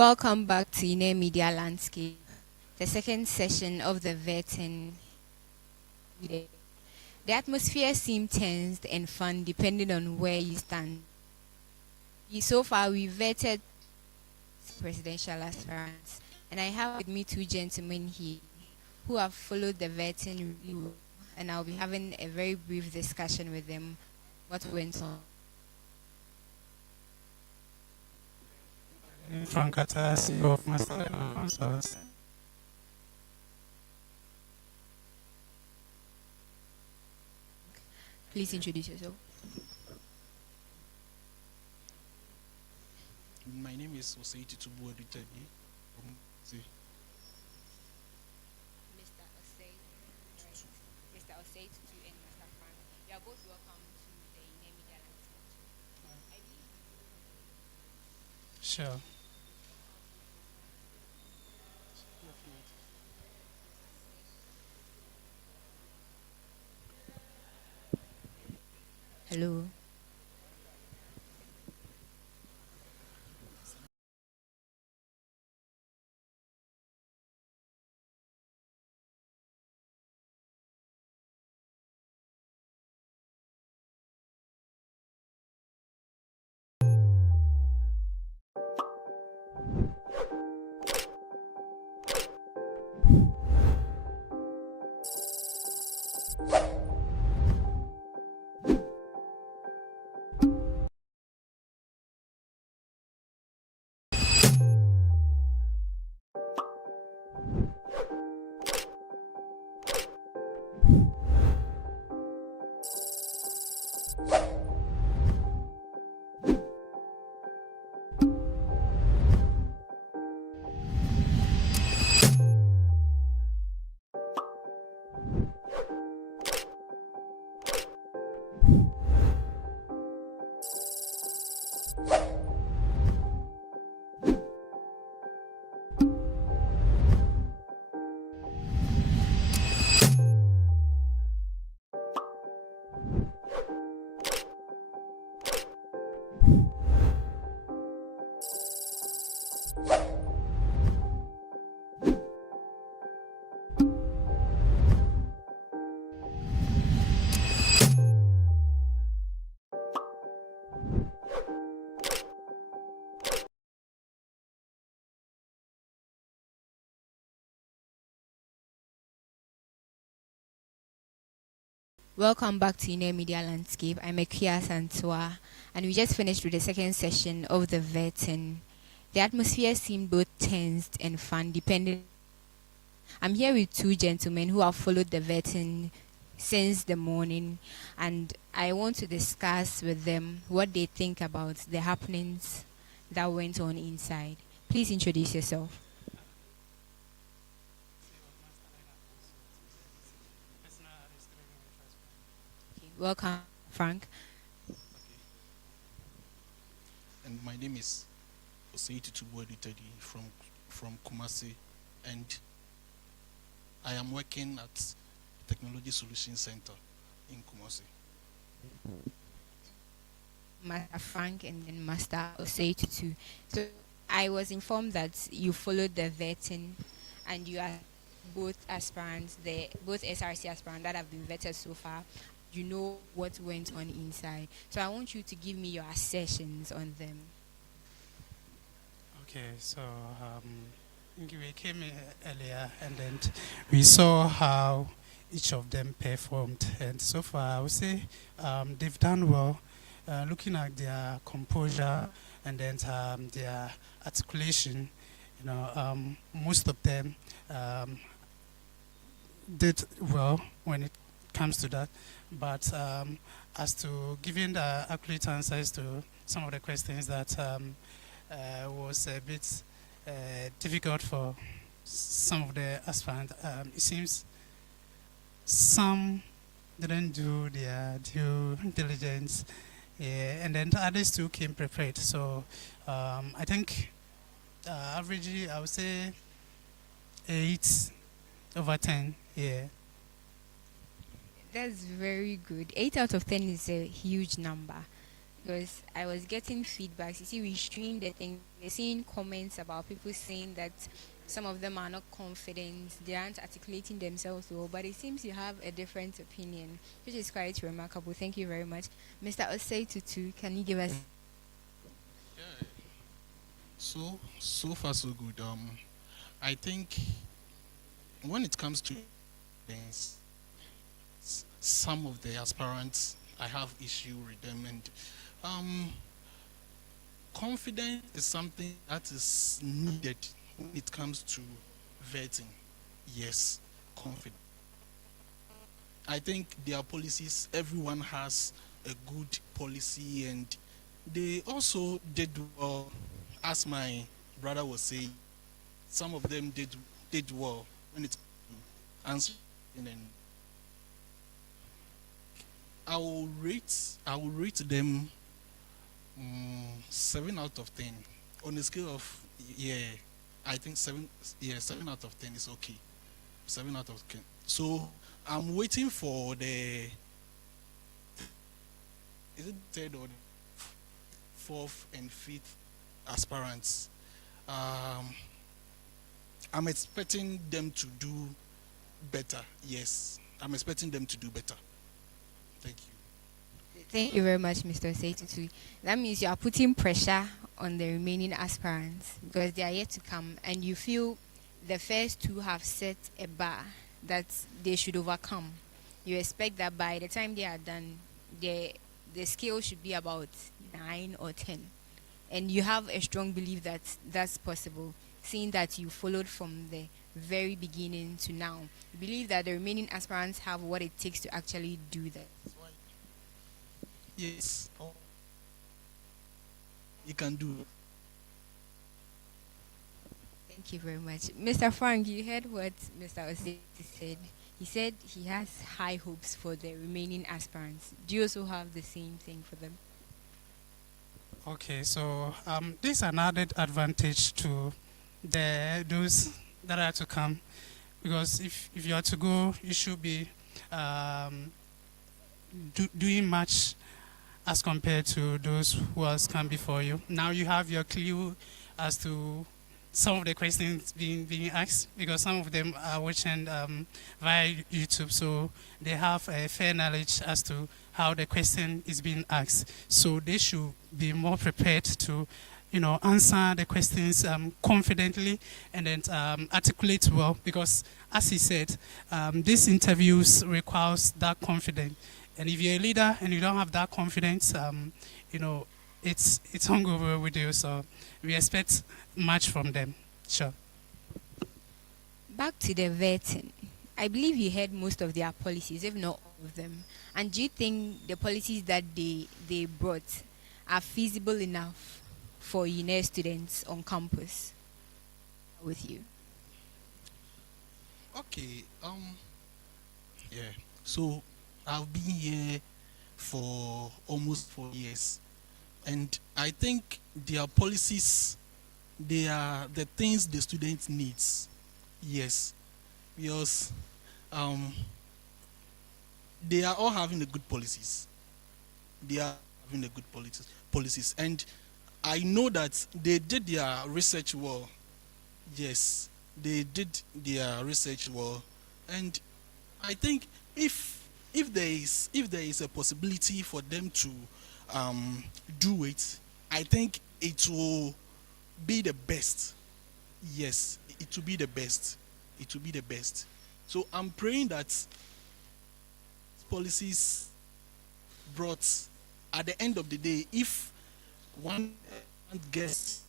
Welcome back to Uenr Media Landscape, the second session of the vetting. The atmosphere seemed tense and fun depending on where you stand. So far, we vetted presidential aspirants, and I have with me two gentlemen here who have followed the vetting review, and I'll be having a very brief discussion with them what went on. Frank Atta, CEO of Master Sponsors. Please introduce yourself. My name is Osei Tutubu Odutegi. Mr. Osei Tutu and Mr. Frank, you are both welcome to the Uenr Media Landscape. Sure. Hello. Welcome back to Uenr Media Landscape. I'm Akia Santua, and we just finished with the second session of the vetting. The atmosphere seemed both tensed and fun, depending. I'm here with two gentlemen who have followed the vetting since the morning, and I want to discuss with them what they think about the happenings that went on inside. Please introduce yourself. Welcome, Frank. And my name is Osei Tutubu Odutegi from Kumasi, and I am working at Technology Solutions Center in Kumasi. Master Frank and then Master Osei Tutu. So I was informed that you followed the vetting and you are both aspirants, both SRC aspirants that have been vetted so far. You know what went on inside. So I want you to give me your assertions on them. Okay, so we came earlier and then we saw how each of them performed. And so far, I would say they've done well. Looking at their composure and then their articulation, most of them did well when it comes to that. But as to giving the accurate answers to some of the questions that was a bit difficult for some of the aspirants, it seems some didn't do their due diligence, and then the others too came prepared. So I think averagely I would say 8/10. Yeah. That's very good. 8 out of 10 is a huge number. Because I was getting feedbacks. You see, we streamed the thing. We're seeing comments about people saying that some of them are not confident, they aren't articulating themselves well, but it seems you have a different opinion, which is quite remarkable. Thank you very much. Mr. Osei Tutu, can you give us... So far so good. I think when it comes to things, some of the aspirants, I have issue with them, and confidence is something that is needed when it comes to vetting. Yes, confidence. I think their policies, everyone has a good policy, and they also did well, as my brother was saying. Some of them did well when it comes to answering, and I will rate them 7 out of 10 on a scale of, yeah, I think 7 out of 10 is okay. 7 out of 10. So I'm waiting for the, is it third or fourth and fifth aspirants. I'm expecting them to do better. Yes, I'm expecting them to do better. Thank you. Thank you very much, Mr. Seitutu. That means you are putting pressure on the remaining aspirants because they are yet to come, and you feel the first two have set a bar that they should overcome. You expect that by the time they are done, the scale should be about 9 or 10. And you have a strong belief that that's possible, seeing that you followed from the very beginning to now. You believe that the remaining aspirants have what it takes to actually do that. Yes. You can do it. Thank you very much. Mr. Frank, you heard what Mr. Osei said. He said he has high hopes for the remaining aspirants. Do you also have the same thing for them? Okay, so this is an added advantage to those that are to come, because if you are to go, you should be doing much as compared to those who has come before you. Now you have your clue as to some of the questions being asked, because some of them are watching via YouTube, so they have a fair knowledge as to how the question is being asked. So they should be more prepared to, answer the questions confidently and then articulate well, because as he said, these interviews requires that confidence. And if you're a leader and you don't have that confidence, it's hungover with you. So we expect much from them. Sure. Back to the vetting. I believe you heard most of their policies, if not all of them. And do you think the policies that they brought are feasible enough for Uenr students on campus with you? Okay. Yeah. So I've been here for almost 4 years, and I think their policies, they are the things the student needs. Yes, because they are all having the good policies. They are having the good policies, and I know that they did their research well. Yes, they did their research well, and I think if there is a possibility for them to do it, I think it will be the best. Yes, it will be the best. It will be the best. So I'm praying that policies brought, at the end of the day, if one gets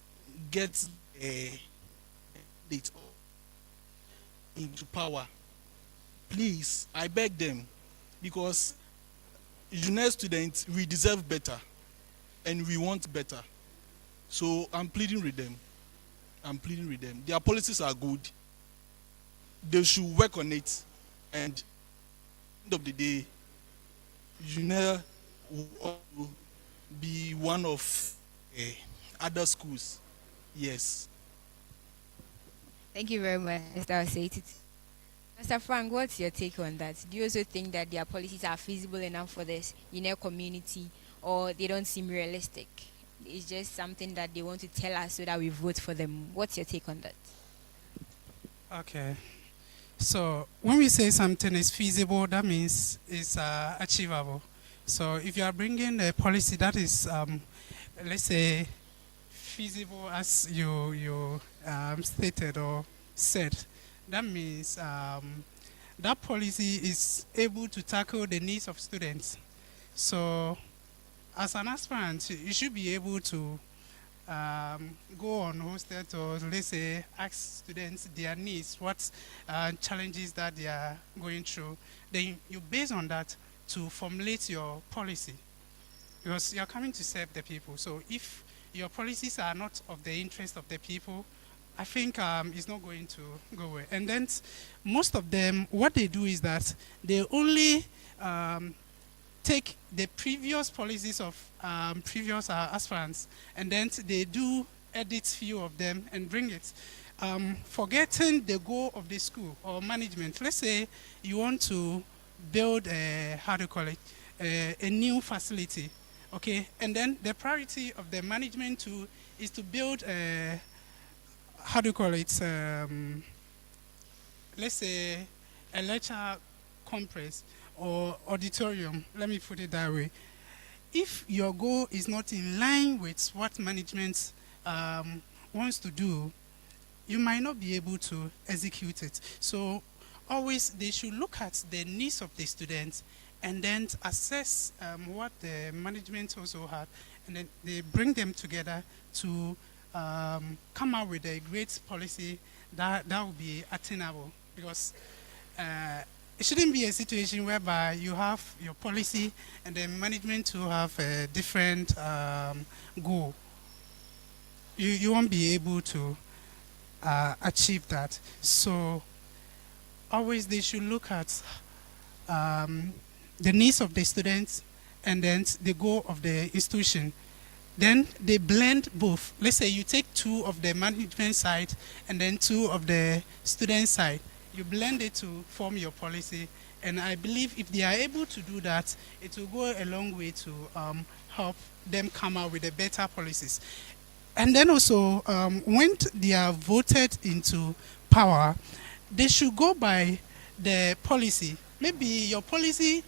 a date into power, please, I beg them, because Uenr students, we deserve better and we want better. So I'm pleading with them. I'm pleading with them. Their policies are good. They should work on it. And at the end of the day, Uenr will be one of other schools. Yes. Thank you very much, Mr. Osei. Mr. Frank, what's your take on that? Do you also think that their policies are feasible enough for this Uenr community, or they don't seem realistic? It's just something that they want to tell us so that we vote for them. What's your take on that? Okay. So when we say something is feasible, that means it's achievable. So if you are bringing a policy that is, let's say, feasible as you stated or said, that means that policy is able to tackle the needs of students. So as an aspirant, you should be able to go on hosted or let's say ask students their needs, what challenges that they are going through. Then you base on that to formulate your policy, because you're coming to serve the people. So if your policies are not of the interest of the people, I think it's not going to go well. And then most of them, what they do is that they only take the previous policies of previous aspirants, and then they do edit few of them and bring it, forgetting the goal of the school or management. Let's say you want to build a, how do you call it, a new facility, okay? And then the priority of the management too is to build a, how do you call it, let's say a lecture complex or auditorium, let me put it that way. If your goal is not in line with what management wants to do, you might not be able to execute it. So always they should look at the needs of the students and then assess what the management also had, and then they bring them together to come up with a great policy that will be attainable. Because it shouldn't be a situation whereby you have your policy and the management to have a different goal. You won't be able to achieve that. So always they should look at the needs of the students and then the goal of the institution. Then they blend both. Let's say you take two of the management side and then two of the student side. You blend it to form your policy, and I believe if they are able to do that, it will go a long way to help them come out with the better policies. And then also, when they are voted into power, they should go by the policy. Maybe your policy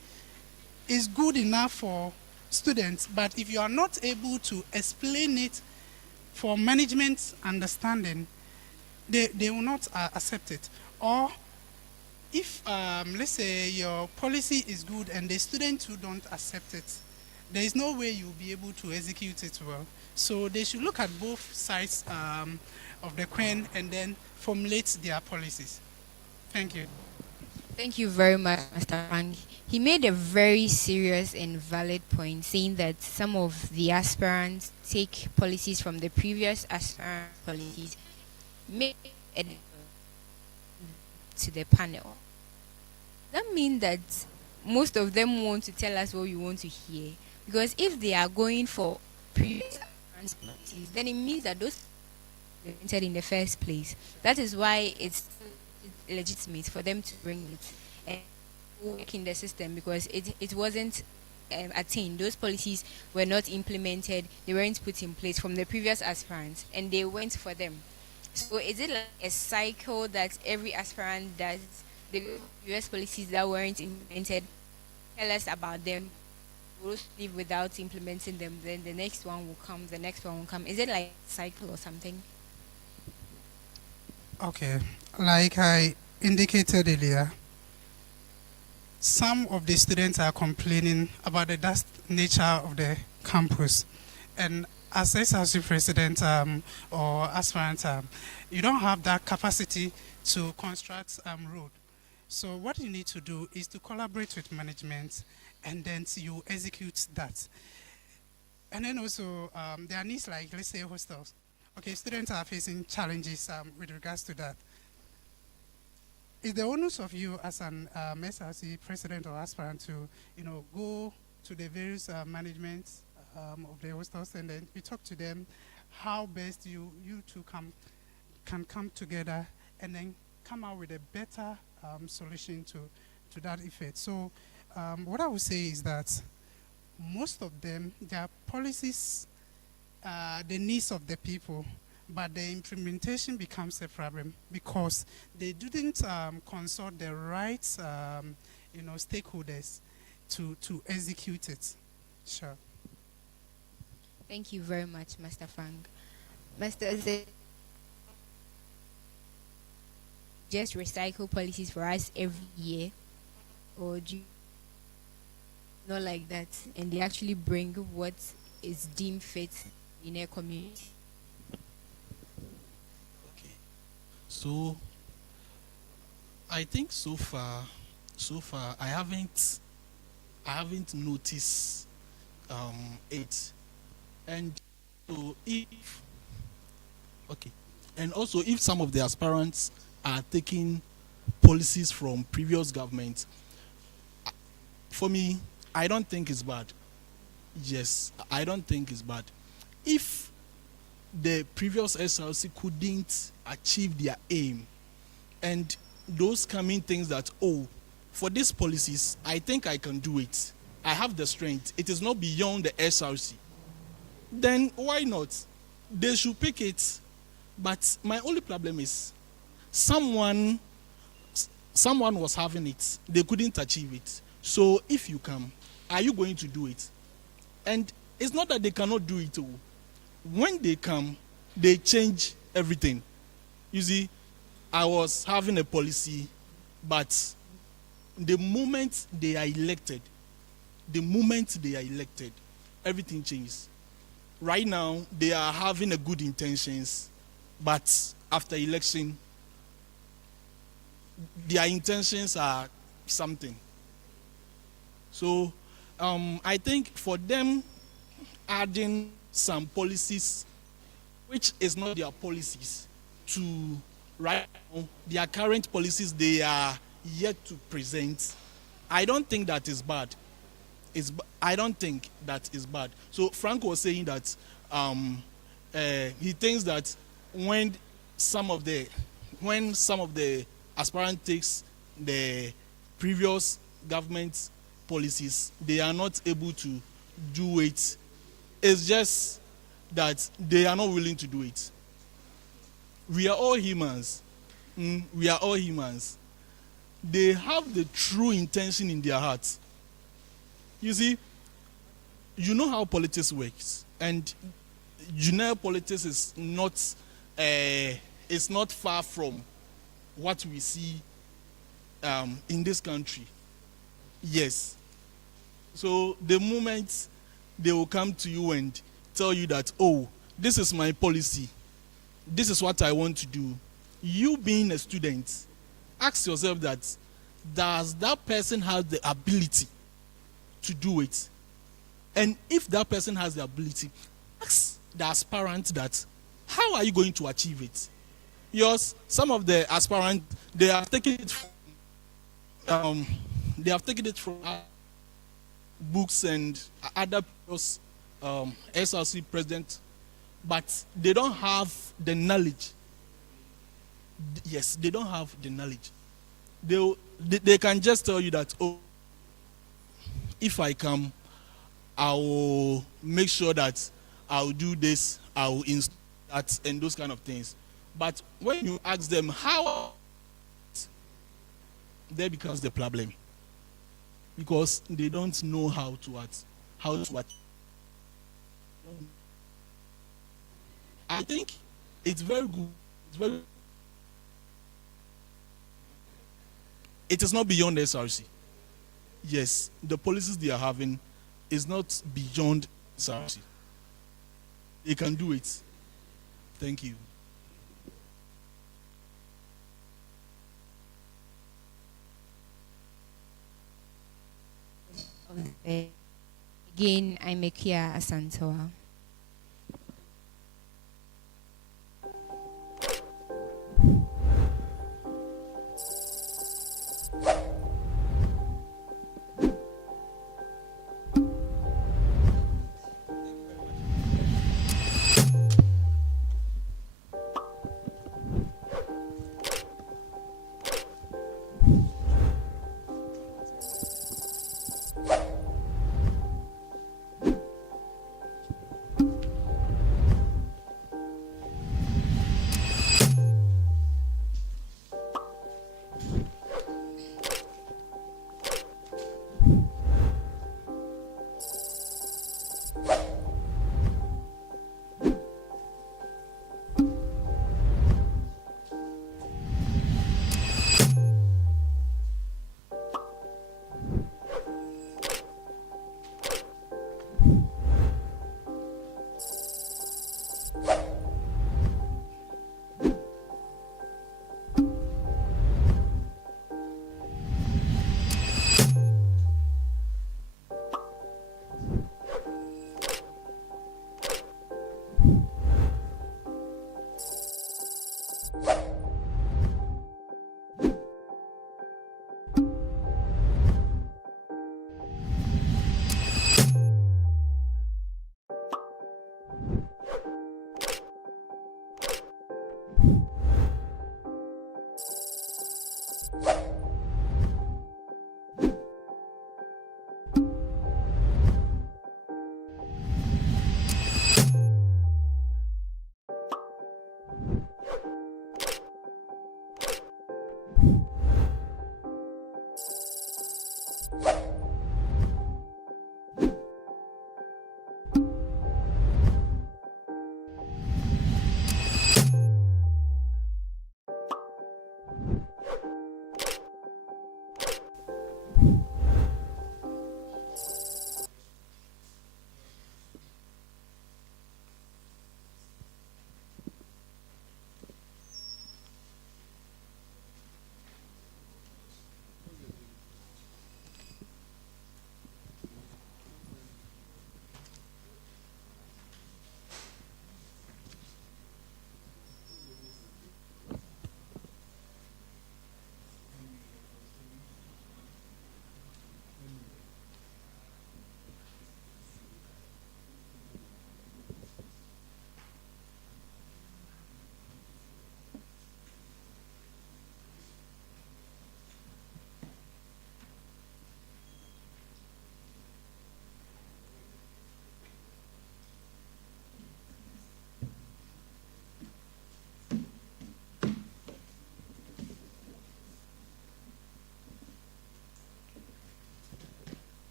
is good enough for students, but if you are not able to explain it for management understanding, they will not accept it. Or if, let's say, your policy is good and the students who don't accept it, there is no way you'll be able to execute it well. So they should look at both sides of the coin and then formulate their policies. Thank you. Thank you very much, Mr. Frank. He made a very serious and valid point, saying that some of the aspirants take policies from the previous aspirant policies, make it to the panel. That means that most of them want to tell us what we want to hear. Because if they are going for previous aspirants policies, then it means that those were entered in the first place. That is why it's legitimate for them to bring it and work in the system, because it wasn't attained. Those policies were not implemented, they weren't put in place from the previous aspirants, and they went for them. So is it like a cycle that every aspirant does? The US policies that weren't implemented, tell us about them, we'll leave without implementing them, then the next one will come, the next one will come. Is it like a cycle or something? Okay, like I indicated earlier, some of the students are complaining about the dust nature of the campus. And as SRC president or aspirant, you don't have that capacity to construct road. So what you need to do is to collaborate with management, and then you execute that. And then also, there are needs like, let's say, hostels. Okay, students are facing challenges with regards to that. It's the onus of you as an SRC president or aspirant to, go to the various managements of the hostels, and then you talk to them how best you two can come together and then come out with a better solution to that effect. So what I would say is that most of them, their policies the needs of the people, but the implementation becomes a problem because they didn't consult the right stakeholders to execute it. Sure. Thank you very much, Master Frank. Master Z, just recycle policies for us every year, or do you not like that, and they actually bring what is deemed fit in a community? So I think so far I haven't noticed it. And so if some of the aspirants are taking policies from previous governments, for me, I don't think it's bad. Yes, I don't think it's bad. If the previous SRC couldn't achieve their aim, and those coming things that, oh, for these policies, I think I can do it. I have the strength. It is not beyond the SRC. Then why not? They should pick it. But my only problem is someone was having it. They couldn't achieve it. So if you come, are you going to do it? And it's not that they cannot do it. When they come, they change everything. You see, I was having a policy, but the moment they are elected, everything changes. Right now, they are having a good intentions, but after election, their intentions are something. So I think for them adding some policies, which is not their policies, to right now, their current policies they are yet to present, I don't think that is bad. I don't think that is bad. So Frank was saying that he thinks that when some of the aspirant takes the previous government policies, they are not able to do it. It's just that they are not willing to do it. We are all humans. We are all humans. They have the true intention in their hearts. You see, you know how politics works, and junior politics is not far from what we see in this country. Yes. So the moment they will come to you and tell you that, oh, this is my policy, this is what I want to do, you being a student, ask yourself that, does that person have the ability to do it? And if that person has the ability, ask the aspirant that, how are you going to achieve it? Because some of the aspirants, they have taken it from books and other SRC president, but they don't have the knowledge. Yes, they don't have the knowledge. They can just tell you that, oh, if I come, I will make sure that I will do this, I will install that, and those kind of things. But when you ask them how, there becomes the problem. Because they don't know how to act. I think it's very good. It is not beyond SRC. Yes, the policies they are having is not beyond SRC. They can do it. Thank you. Again, I'm Ekia Asantoa.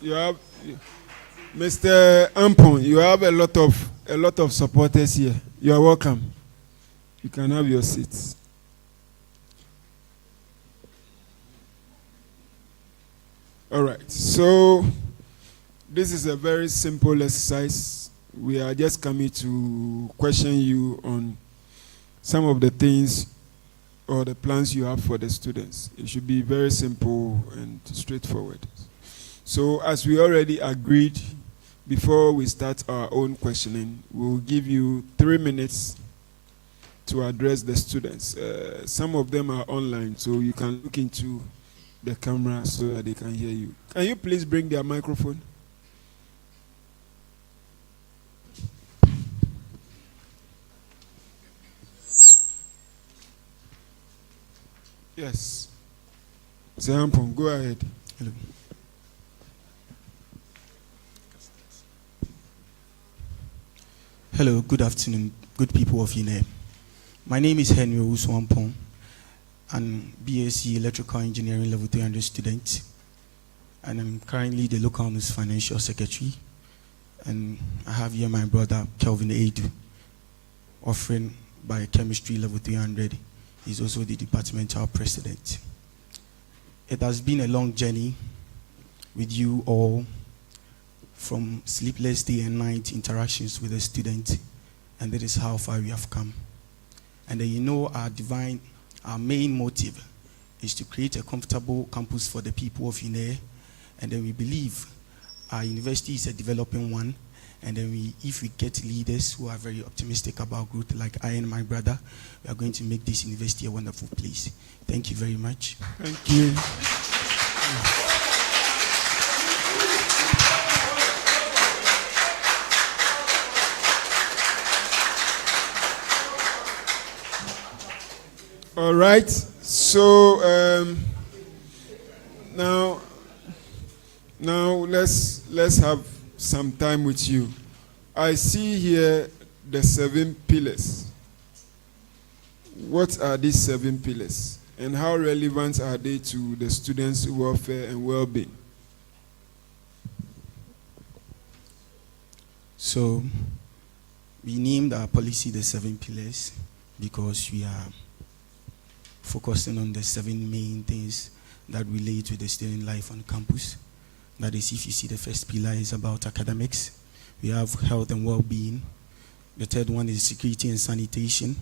You have, Mr. Ampon. You have a lot of supporters here. You are welcome. You can have your seats. All right. So this is a very simple exercise. We are just coming to question you on some of the things or the plans you have for the students. It should be very simple and straightforward. So as we already agreed, before we start our own questioning, we'll give you 3 minutes to address the students. Some of them are online, so you can look into the camera so that they can hear you. Can you please bring their microphone? Yes. Zampon, go ahead. Hello. Hello, good afternoon, good people of Uenr. My name is Henry Uswampong. I'm BSc Electrical Engineering Level 300 student, and I'm currently the local LNUGS Financial Secretary. And I have here my brother Kelvin Edu, offering by Chemistry Level 300. He's also the departmental president. It has been a long journey with you all, from sleepless day and night interactions with the student, and that is how far we have come. And then, you know, our main motive is to create a comfortable campus for the people of Uenr, and then we believe our university is a developing one, and then if we get leaders who are very optimistic about growth, like I and my brother, we are going to make this university a wonderful place. Thank you very much. Thank you. All right. So now let's have some time with you. I see here the 7 pillars. What are these 7 pillars, and how relevant are they to the students' welfare and well-being? So we named our policy the 7 pillars because we are focusing on the 7 main things that relate to the student life on campus. That is, if you see, the first pillar is about academics. We have health and well-being. The third one is security and sanitation.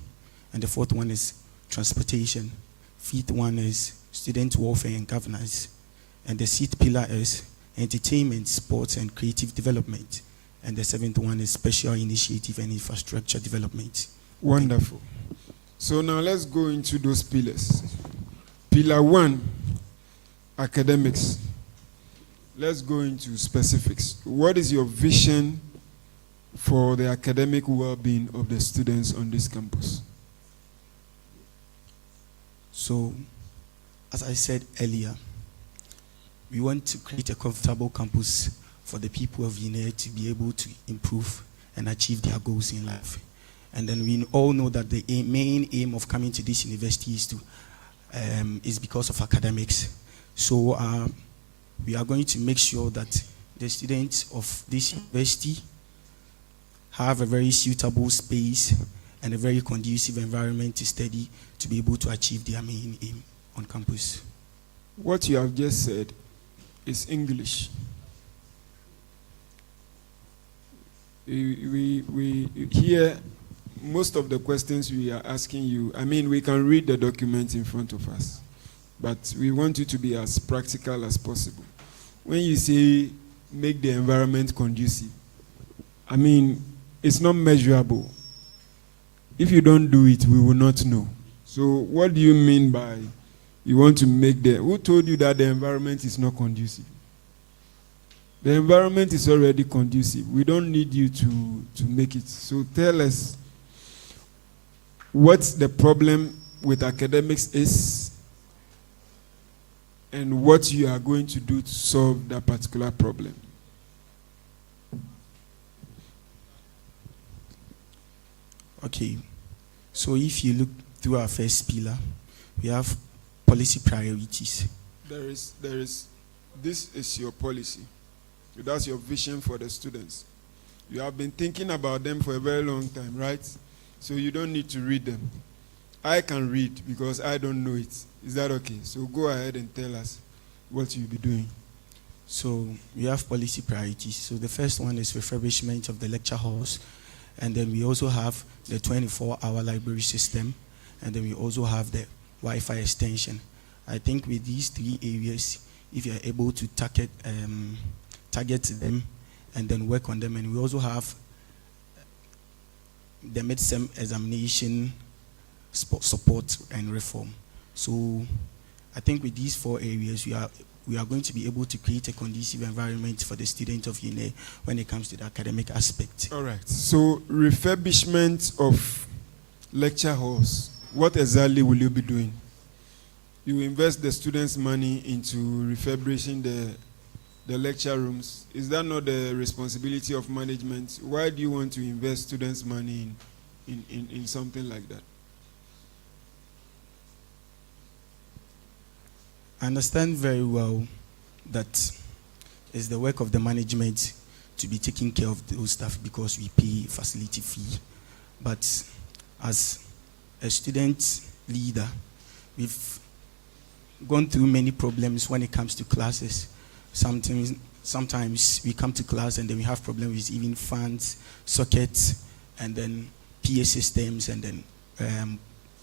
And the fourth one is transportation. Fifth one is student welfare and governance. And the sixth pillar is entertainment, sports, and creative development. And the 7th one is special initiative and infrastructure development. Wonderful. So now let's go into those pillars. Pillar 1, academics. Let's go into specifics. What is your vision for the academic well-being of the students on this campus? So as I said earlier, we want to create a comfortable campus for the people of Uenr to be able to improve and achieve their goals in life. And then we all know that the main aim of coming to this university is because of academics. So we are going to make sure that the students of this university have a very suitable space and a very conducive environment to study to be able to achieve their main aim on campus. What you have just said is English. We hear most of the questions we are asking you. I mean, we can read the document in front of us, but we want you to be as practical as possible. When you say make the environment conducive, I mean, it's not measurable. If you don't do it, we will not know. So what do you mean by you want to make the... Who told you that the environment is not conducive? The environment is already conducive. We don't need you to make it. So tell us what the problem with academics is and what you are going to do to solve that particular problem. Okay, so if you look through our first pillar, we have policy priorities. This is your policy. That's your vision for the students. You have been thinking about them for a very long time, right? So you don't need to read them. I can read because I don't know it. Is that okay? So go ahead and tell us what you'll be doing. So we have policy priorities. So the first one is refurbishment of the lecture halls. And then we also have the 24-hour library system. And then we also have the Wi-Fi extension. I think with these three areas, if you are able to target them and then work on them, and we also have the midterm examination support and reform. So I think with these four areas, we are going to be able to create a conducive environment for the students of Uenr when it comes to the academic aspect. All right. So refurbishment of lecture halls, what exactly will you be doing? You invest the students' money into refurbishing the lecture rooms. Is that not the responsibility of management? Why do you want to invest students' money in something like that? I understand very well that it's the work of the management to be taking care of those stuff because we pay facility fee. But as a student leader, we've gone through many problems when it comes to classes. Sometimes we come to class and then we have problems with even fans, sockets, and then PA systems, and then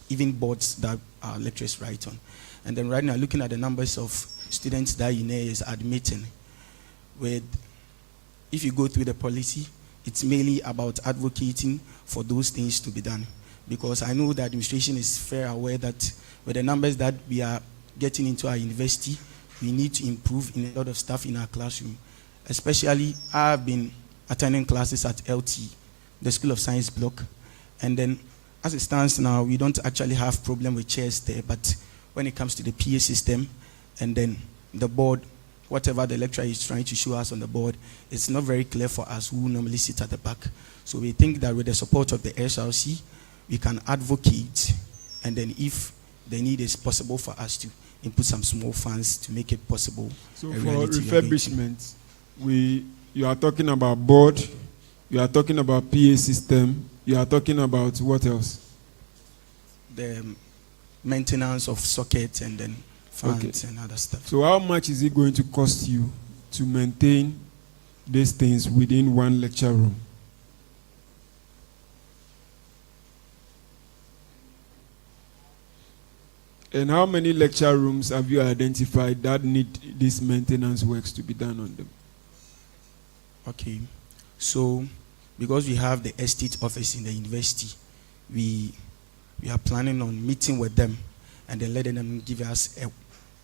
even boards that our lecturers write on. And then right now, looking at the numbers of students that Uenr is admitting, if you go through the policy, it's mainly about advocating for those things to be done. Because I know the administration is fair aware that with the numbers that we are getting into our university, we need to improve in a lot of stuff in our classroom. Especially, I've been attending classes at LT, the School of Science block. And then, as it stands now, we don't actually have problem with chairs there, but when it comes to the PA system and then the board, whatever the lecturer is trying to show us on the board, it's not very clear for us who normally sit at the back. So we think that with the support of the SRC, we can advocate, and then if the need is possible for us to input some small funds to make it possible. So for refurbishment, you are talking about board, you are talking about PA system, you are talking about what else? The maintenance of sockets and then fans and other stuff. So how much is it going to cost you to maintain these things within one lecture room? And how many lecture rooms have you identified that need these maintenance works to be done on them? Okay, so because we have the estate office in the university, we are planning on meeting with them and then letting them give us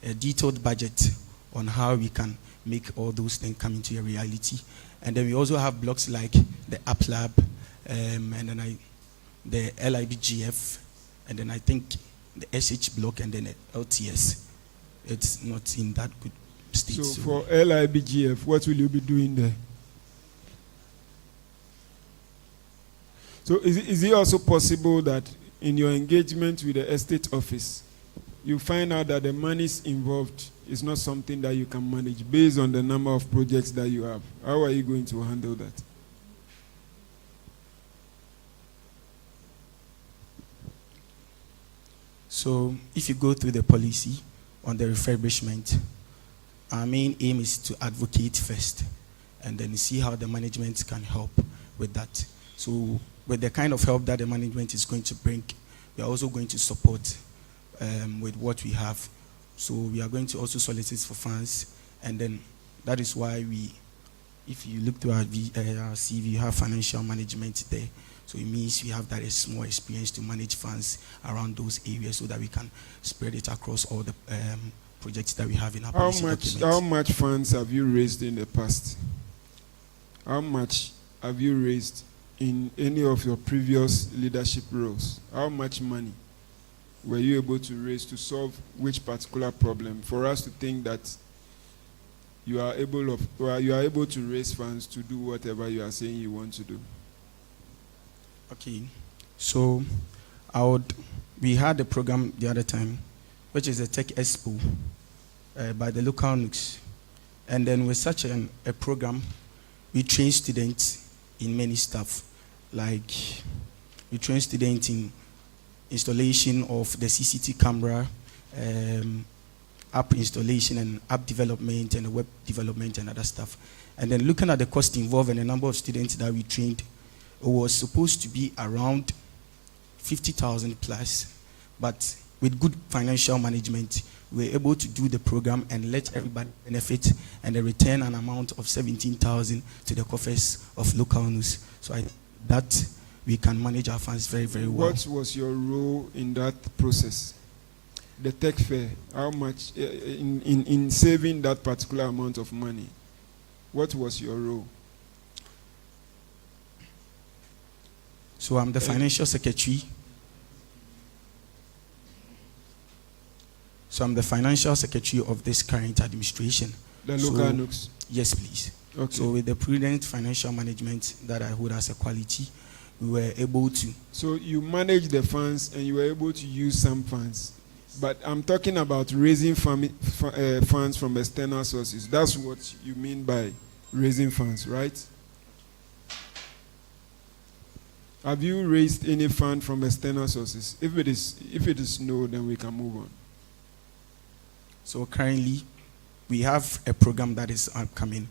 a detailed budget on how we can make all those things come into a reality. And then we also have blocks like the App Lab, and then the LIBGF, and then I think the SH block, and then the LTS. it's not in that good state. So for LIBGF, what will you be doing there? So is it also possible that in your engagement with the estate office, you find out that the monies involved is not something that you can manage based on the number of projects that you have? How are you going to handle that? So if you go through the policy on the refurbishment, our main aim is to advocate first and then see how the management can help with that. So with the kind of help that the management is going to bring, we are also going to support with what we have. So we are going to also solicit for funds, and then that is why if you look to our CV, you have financial management there. So it means we have that small experience to manage funds around those areas so that we can spread it across all the projects that we have in our policy documents. How much funds have you raised in the past? How much have you raised in any of your previous leadership roles? How much money were you able to raise to solve which particular problem for us to think that you are able to raise funds to do whatever you are saying you want to do? Okay, so we had a program the other time, which is a Tech Expo by the local LNUGS. And then with such a program, we train students in many stuff. Like we train students in installation of the CCTV camera, app installation and app development and web development and other stuff. And then looking at the cost involved and the number of students that we trained, it was supposed to be around 50,000 plus, but with good financial management, we were able to do the program and let everybody benefit and return an amount of 17,000 to the coffers of local news. So that we can manage our funds very, very well. What was your role in that process? The tech fair, how much in saving that particular amount of money? What was your role? So I'm the financial secretary. So I'm the financial secretary of this current administration. The local LNUGS? Yes, please. Okay. So with the prudent financial management that I hold as a quality, we were able to. So you manage the funds and you were able to use some funds. But I'm talking about raising funds from external sources. That's what you mean by raising funds, right? Have you raised any fund from external sources? If it is no, then we can move on. So currently, we have a program that is upcoming.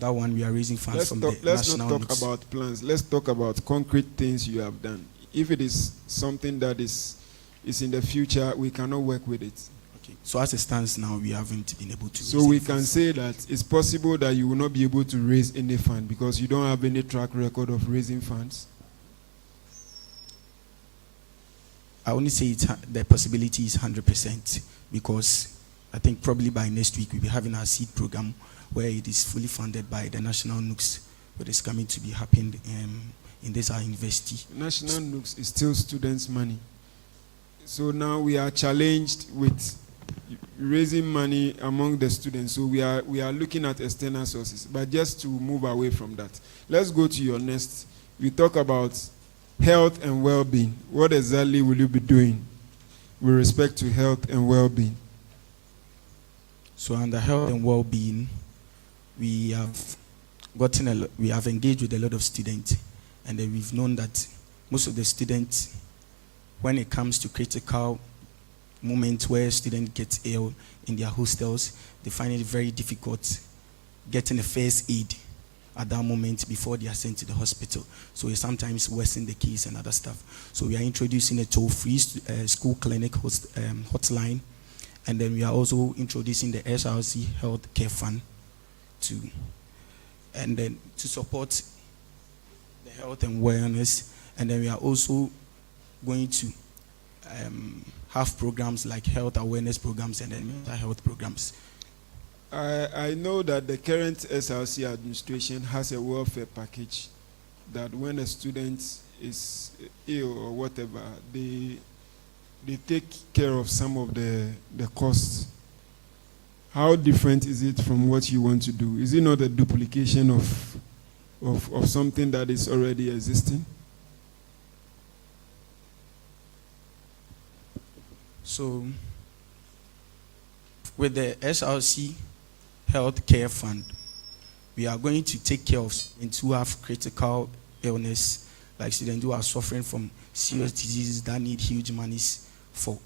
That one we are raising funds from the national. Let's not talk about plans. Let's talk about concrete things you have done. If it is something that is in the future, we cannot work with it. Okay. So as it stands now, we haven't been able to. So we can say that it's possible that you will not be able to raise any fund because you don't have any track record of raising funds. I only say the possibility is 100% because I think probably by next week we'll be having our seed program where it is fully funded by the national LNUGS, but it's coming to be happened in this our university. National LNUGS is still students' money. So now we are challenged with raising money among the students. So we are looking at external sources. But just to move away from that, let's go to your next. We talk about health and well-being. What exactly will you be doing with respect to health and well-being? So under health and well-being, we have engaged with a lot of students, and then we've known that most of the students, when it comes to critical moments where students get ill in their hostels, they find it very difficult getting a first aid at that moment before they are sent to the hospital. So it sometimes worsens the case and other stuff. So we are introducing a toll-free school clinic hotline, and then we are also introducing the SRC Health Care Fund and then to support the health and wellness. And then we are also going to have programs like health awareness programs and then mental health programs. I know that the current SRC administration has a welfare package that when a student is ill or whatever, they take care of some of the costs How different is it from what you want to do? Is it not a duplication of something that is already existing? So, with the SRC Healthcare Fund, we are going to take care of students who have critical illness, like students who are suffering from serious diseases that need huge monies for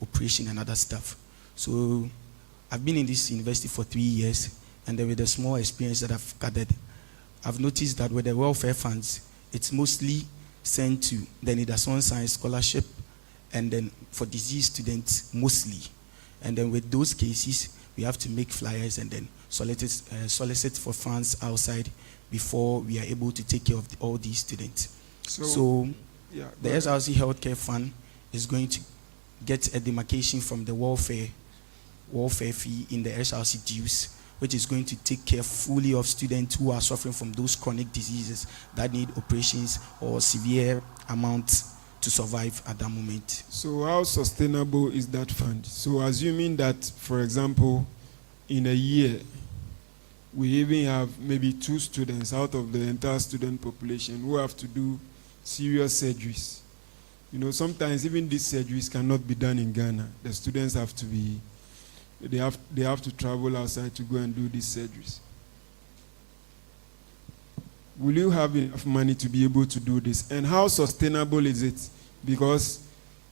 operation and other stuff. So I've been in this university for 3 years, and with the small experience that I've gathered, I've noticed that with the welfare funds, it's mostly sent to the Nidason Science Scholarship, and then for disease students mostly. And then with those cases, we have to make flyers and then solicit for funds outside before we are able to take care of all these students. So yeah, the SRC Healthcare Fund is going to get a demarcation from the welfare fee in the SRC dues, which is going to take care fully of students who are suffering from those chronic diseases that need operations or severe amounts to survive at that moment. So how sustainable is that fund? So assuming that, for example, in a year, we even have maybe 2 students out of the entire student population who have to do serious surgeries. You know, sometimes even these surgeries cannot be done in Ghana. The students have to be, they have to travel outside to go and do these surgeries. Will you have enough money to be able to do this? And how sustainable is it? Because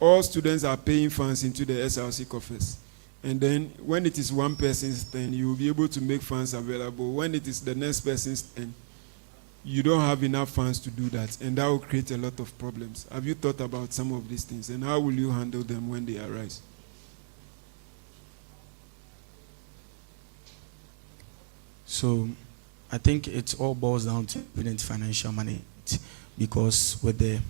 all students are paying funds into the SRC coffers. And then when it is one person's turn, you will be able to make funds available. When it is the next person's turn, you don't have enough funds to do that. And that will create a lot of problems. Have you thought about some of these things? And how will you handle them when they arise? So I think it all boils down to student financial management, because with the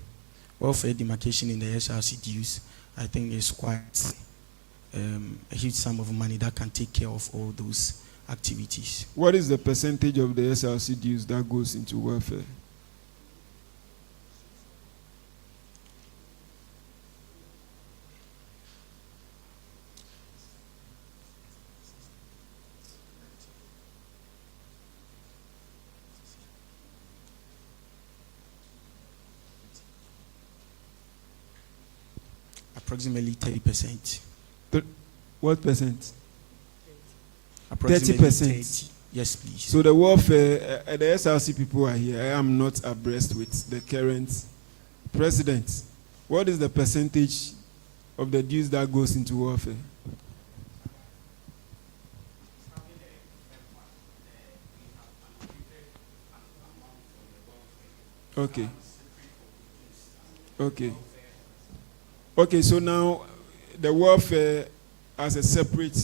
welfare demarcation in the SRC dues, I think it's quite a huge sum of money that can take care of all those activities. What is the percentage of the SRC dues that goes into welfare? Approximately 30%. What percent? Approximately 30%. Yes, please. So the welfare, the SRC people are here. I am not abreast with the current president. What is the percentage of the dues that goes into welfare? Okay. Okay. Okay, so now the welfare as a separate.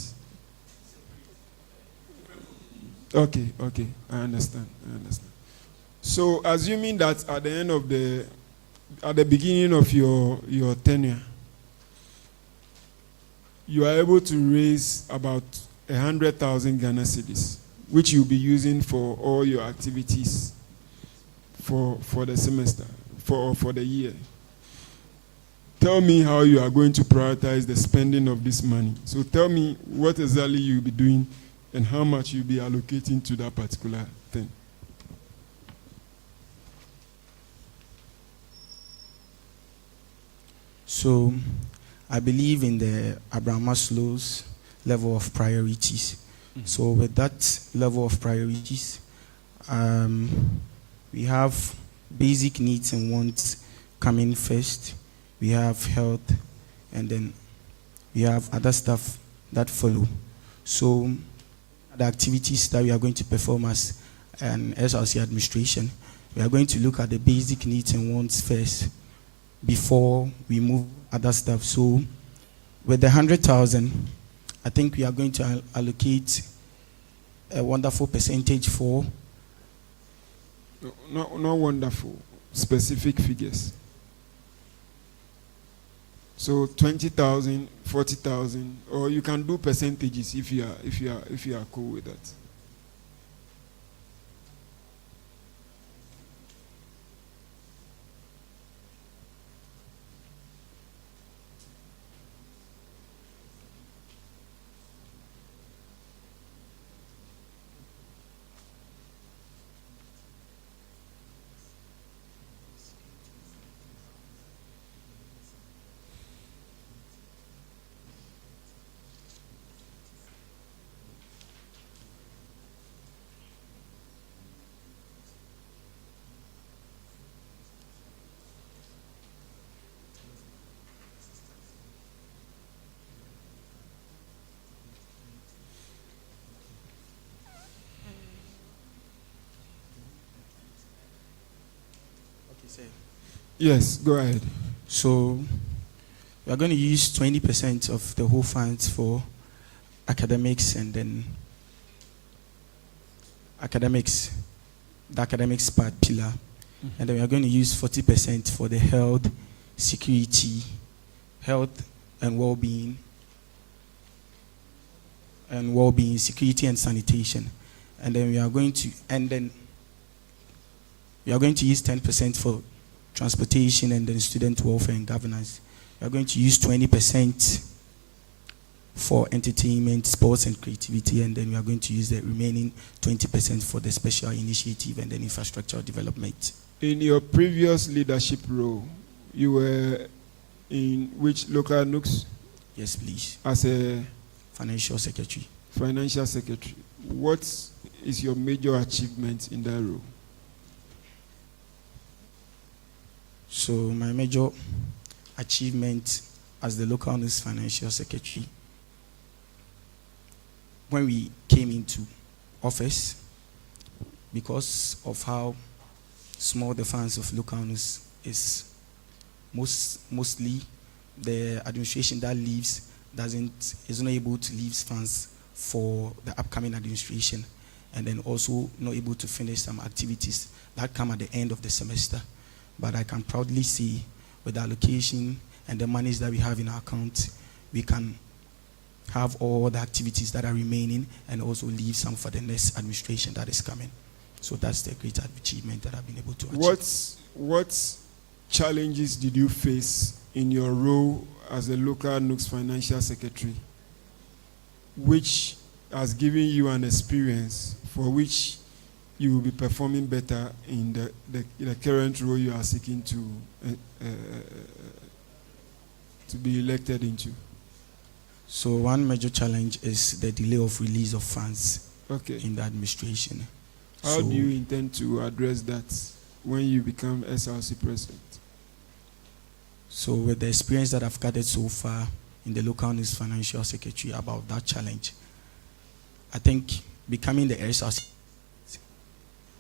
Okay, okay, I understand. So assuming that at the end of at the beginning of your tenure, you are able to raise about 100,000 Ghana cedis, which you'll be using for all your activities for the semester, for the year. Tell me how you are going to prioritize the spending of this money. So tell me what exactly you'll be doing and how much you'll be allocating to that particular thing. So I believe in the Abraham Maslow's level of priorities. So with that level of priorities, we have basic needs and wants coming first. We have health, and then we have other stuff that follow. So the activities that we are going to perform as an SRC administration, we are going to look at the basic needs and wants first before we move other stuff. So with the 100,000, I think we are going to allocate a wonderful percentage for. Not wonderful, specific figures. So 20,000, 40,000, or you can do percentages if you are cool with that. Yes, go ahead. So we are going to use 20% of the whole funds for academics, and then the academics part pillar. And then we are going to use 40% for the health, security, health and well-being, security and sanitation. And then we are going to use 10% for transportation and then student welfare and governance. We are going to use 20% for entertainment, sports and creativity, and then we are going to use the remaining 20% for the special initiative and then infrastructural development. In your previous leadership role, you were in which local NUGS? Yes, please. As a financial secretary. Financial secretary. What is your major achievement in that role? So my major achievement as the local NUGS financial secretary, when we came into office, because of how small the funds of local NUGS is, mostly the administration that leaves is not able to leave funds for the upcoming administration, and then also not able to finish some activities that come at the end of the semester. But I can proudly say, with the allocation and the monies that we have in our account, we can have all the activities that are remaining and also leave some for the next administration that is coming. So that's the great achievement that I've been able to achieve. What challenges did you face in your role as a local NUGS financial secretary, which has given you an experience for which you will be performing better in the current role you are seeking to be elected into? So one major challenge is the delay of release of funds in the administration. How do you intend to address that when you become SRC president? So with the experience that I've gathered so far in the local NUGS financial secretary about that challenge, I think becoming the SRC,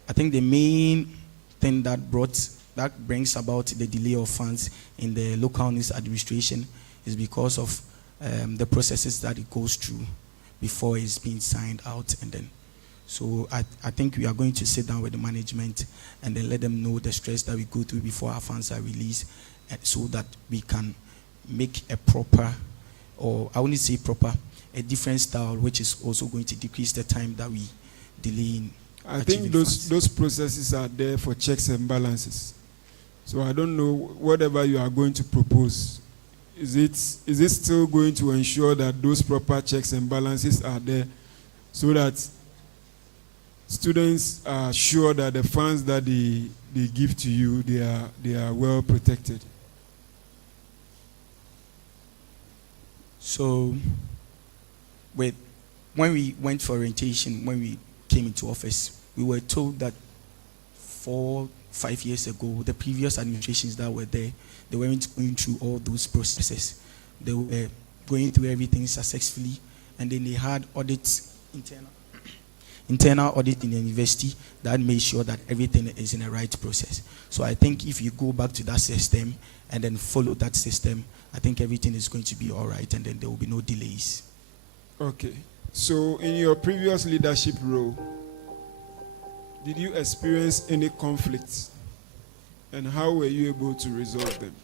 I think the main thing that brings about the delay of funds in the local NUGS administration is because of the processes that it goes through before it's being signed out. And then, so I think we are going to sit down with the management and then let them know the stress that we go through before our funds are released, so that we can make a proper, or I wouldn't say proper, a different style, which is also going to decrease the time that we delay in. I think those processes are there for checks and balances. So I don't know, whatever you are going to propose, is it still going to ensure that those proper checks and balances are there so that students are sure that the funds that they give to you, they are well protected? So when we went for orientation, when we came into office, we were told that 4-5 years ago, the previous administrations that were there, they weren't going through all those processes. They were going through everything successfully, and then they had audits, internal audit in the university that made sure that everything is in the right process. So I think if you go back to that system and then follow that system, I think everything is going to be all right, and then there will be no delays. Okay. So in your previous leadership role, did you experience any conflicts? And how were you able to resolve them?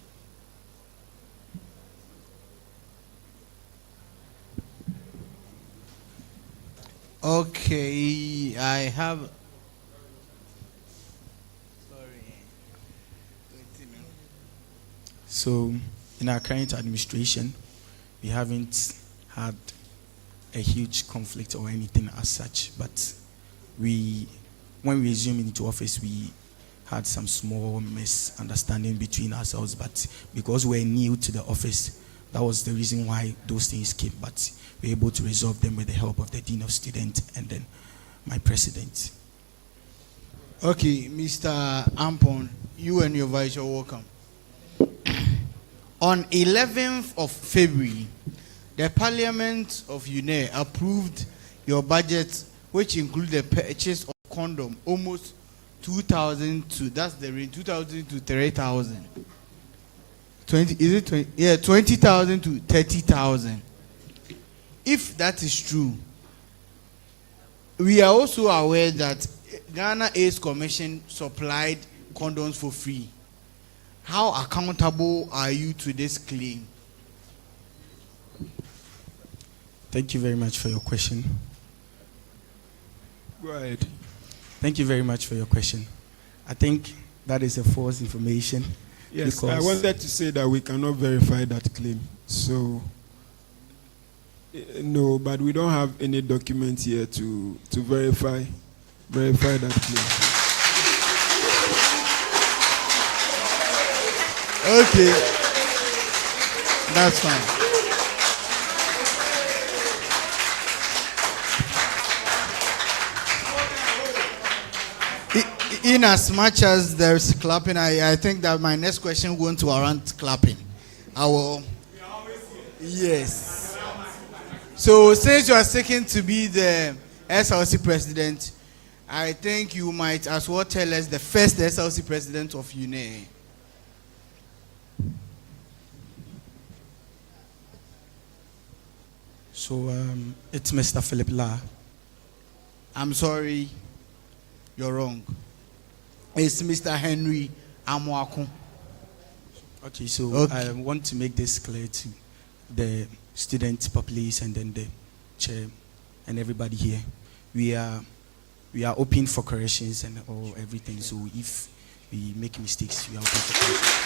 Okay, I have. So in our current administration, we haven't had a huge conflict or anything as such, but when we resumed into office, we had some small misunderstanding between ourselves, but because we're new to the office, that was the reason why those things came, but we're able to resolve them with the help of the Dean of Students and then my president. Okay, Mr. Ampon, you and your vice are welcome. On 11th of February, the Parliament of Uenr approved your budget, which included the purchase of condom, almost 2,000 to, that's the range, 2,000 to 3,000. 20, is it 20? Yeah, 20,000 to 30,000. If that is true, we are also aware that Ghana AIDS Commission supplied condoms for free. How accountable are you to this claim? Thank you very much for your question. Go ahead. Thank you very much for your question. I think that is a false information. Yes, I wanted to say that we cannot verify that claim. So, no, but we don't have any document here to verify that claim. Okay, that's fine. In as much as there's clapping, I think that my next question going to warrant clapping. I will. Yes. So since you are seeking to be the SRC president, I think you might as well tell us the first SRC president of Uenr. So it's Mr. Philip La. I'm sorry, you're wrong. It's Mr. Henry Amwakun. Okay, so Okay. I want to make this clear to the student populace and then the chair and everybody here. We are open for corrections and all everything. So if we make mistakes, we are open for corrections.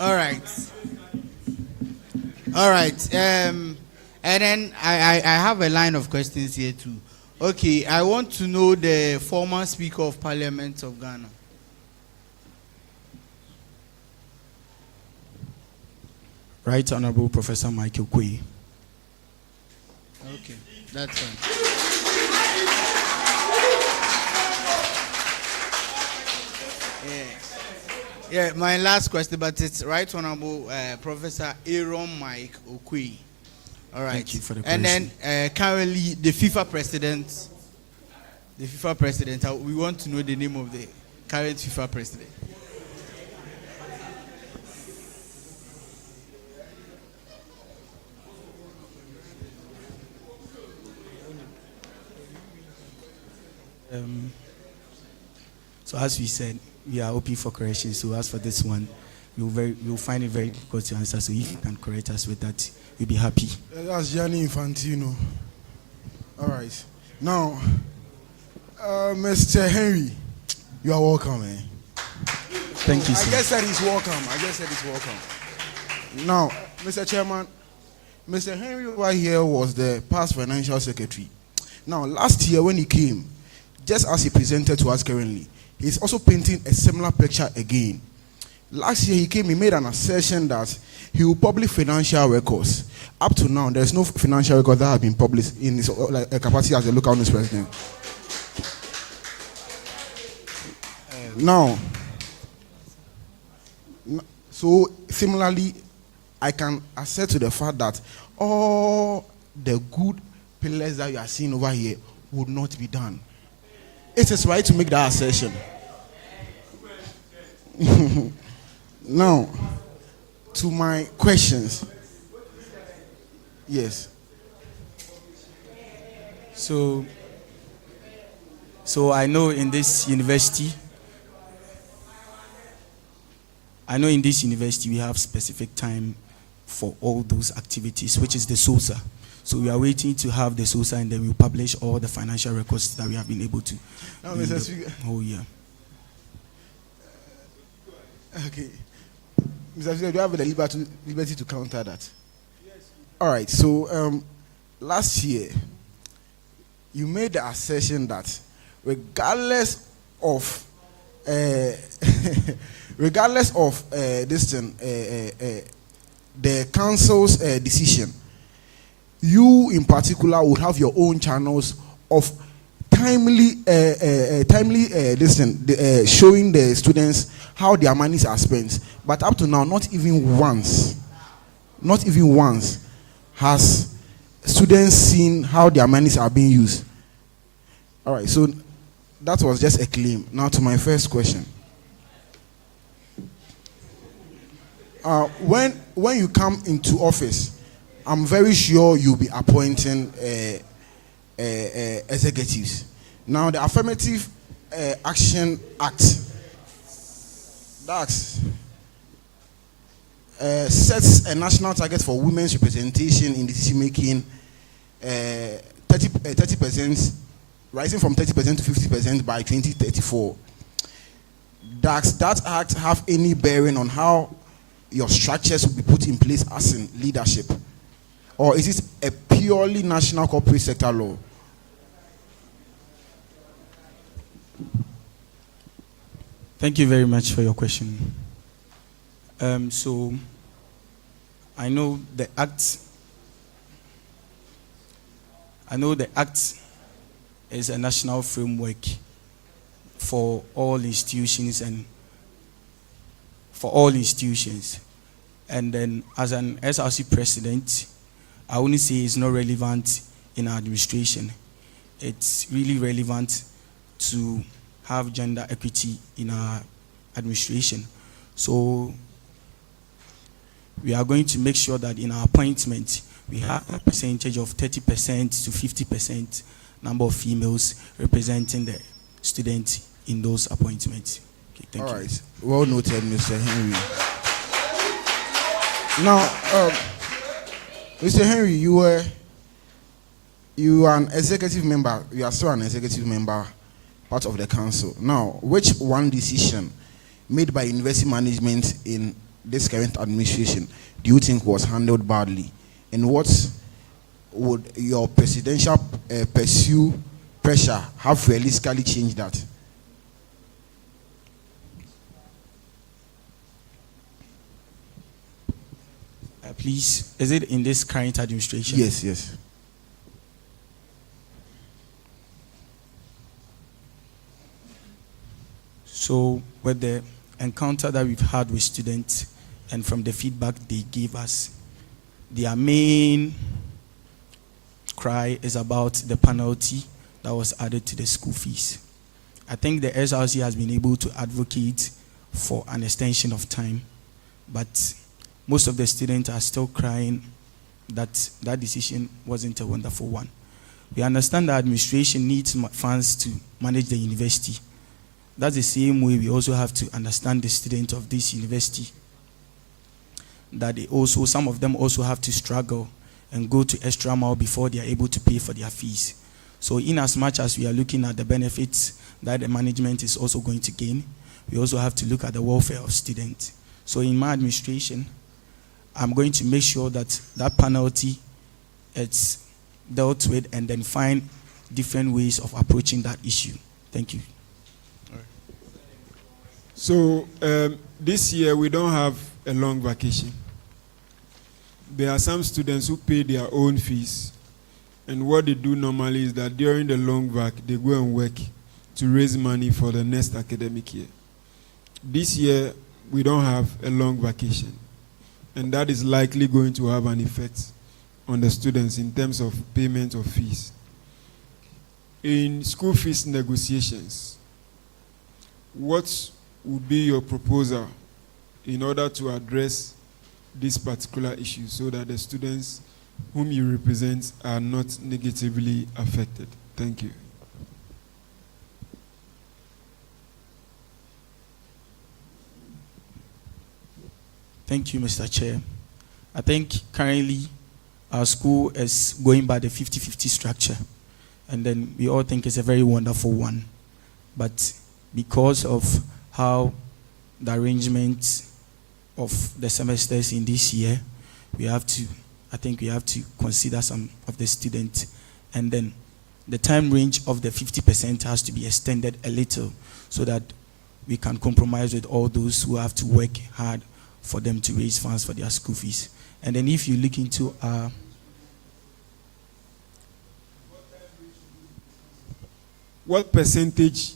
All right. All right. And then I have a line of questions here too. Okay, I want to know the former Speaker of Parliament of Ghana. Right Honorable Professor Michael Quay. Okay, that's fine. Yeah, my last question, but it's Right Honorable Professor Aaron Mike Okwe. All right. Thank you for the And question. then currently the FIFA president. We want to know the name of the current FIFA president. So as we said, we are open for correction. So as for this one, you'll find it very difficult to answer. So if you can correct us with that, we'll be happy. That's Gianni Infantino. All right. Now, Mr. Henry, you are welcome, man. Thank you, sir. I just said he's welcome. Now, Mr. Chairman, Mr. Henry over here was the past financial secretary. Now, last year when he came, just as he presented to us currently, he's also painting a similar picture again. Last year he came, he made an assertion that he will publish financial records. Up to now, there's no financial record that has been published in his capacity as a local news president. Now, so similarly, I can assert to the fact that all the good pillars that you are seeing over here would not be done. It is right to make that assertion. Now, to my questions. Yes. So I know in this university, we have specific time for all those activities, which is the SOSA. So we are waiting to have the SOSA, and then we'll publish all the financial records that we have been able to. Mr. Speaker. Oh, yeah. Okay. Mr. Speaker, do you have the liberty to counter that? Yes. All right. So last year, you made the assertion that regardless of this thing, the council's decision, you in particular would have your own channels of timely showing the students how their monies are spent. But up to now, not even once not even once, has students seen how their monies are being used. All right, so that was just a claim. Now to my first question. When you come into office, I'm very sure you'll be appointing executives. Now the Affirmative Action Act, that sets a national target for women's representation in decision making, 30%, rising from 30% to 50% by 2034. Does that act have any bearing on how your structures will be put in place as in leadership? Or is it a purely national corporate sector law? Thank you very much for your question. So, I know the Act is a national framework for all institutions and then as an SRC president, I only say it's not relevant in our administration. It's really relevant to have gender equity in our administration. So we are going to make sure that in our appointment, we have a percentage of 30% to 50% number of females representing the students in those appointments. Okay, thank you. All right. Well noted, Mr. Henry. Now, Mr. Henry, you are an executive member. You are still an executive member, part of the council. Now, which one decision made by university management in this current administration do you think was handled badly? And what would your presidential pressure have realistically changed that? Please, is it in this current administration? Yes, yes. So, with the encounter that we've had with students and from the feedback they gave us, their main cry is about the penalty that was added to the school fees. I think the SRC has been able to advocate for an extension of time, but most of the students are still crying that that decision wasn't a wonderful one. We understand the administration needs funds to manage the university. That's the same way we also have to understand the students of this university, that some of them also have to struggle and go to extra mile before they are able to pay for their fees. So in as much as we are looking at the benefits that the management is also going to gain, we also have to look at the welfare of students. So in my administration, I'm going to make sure that that penalty is dealt with and then find different ways of approaching that issue. Thank you. So this year we don't have a long vacation. There are some students who pay their own fees, and what they do normally is that during the long vac they go and work to raise money for the next academic year. This year we don't have a long vacation, and that is likely going to have an effect on the students in terms of payment of fees. In school fees negotiations, what would be your proposal in order to address this particular issue so that the students whom you represent are not negatively affected? Thank you. Thank you, Mr. Chair. I think currently our school is going by the 50-50 structure, and then we all think it's a very wonderful one. But because of how the arrangement of the semesters in this year, I think we have to consider some of the students, and then the time range of the 50% has to be extended a little so that we can compromise with all those who have to work hard for them to raise funds for their school fees. And then if you look into what percentage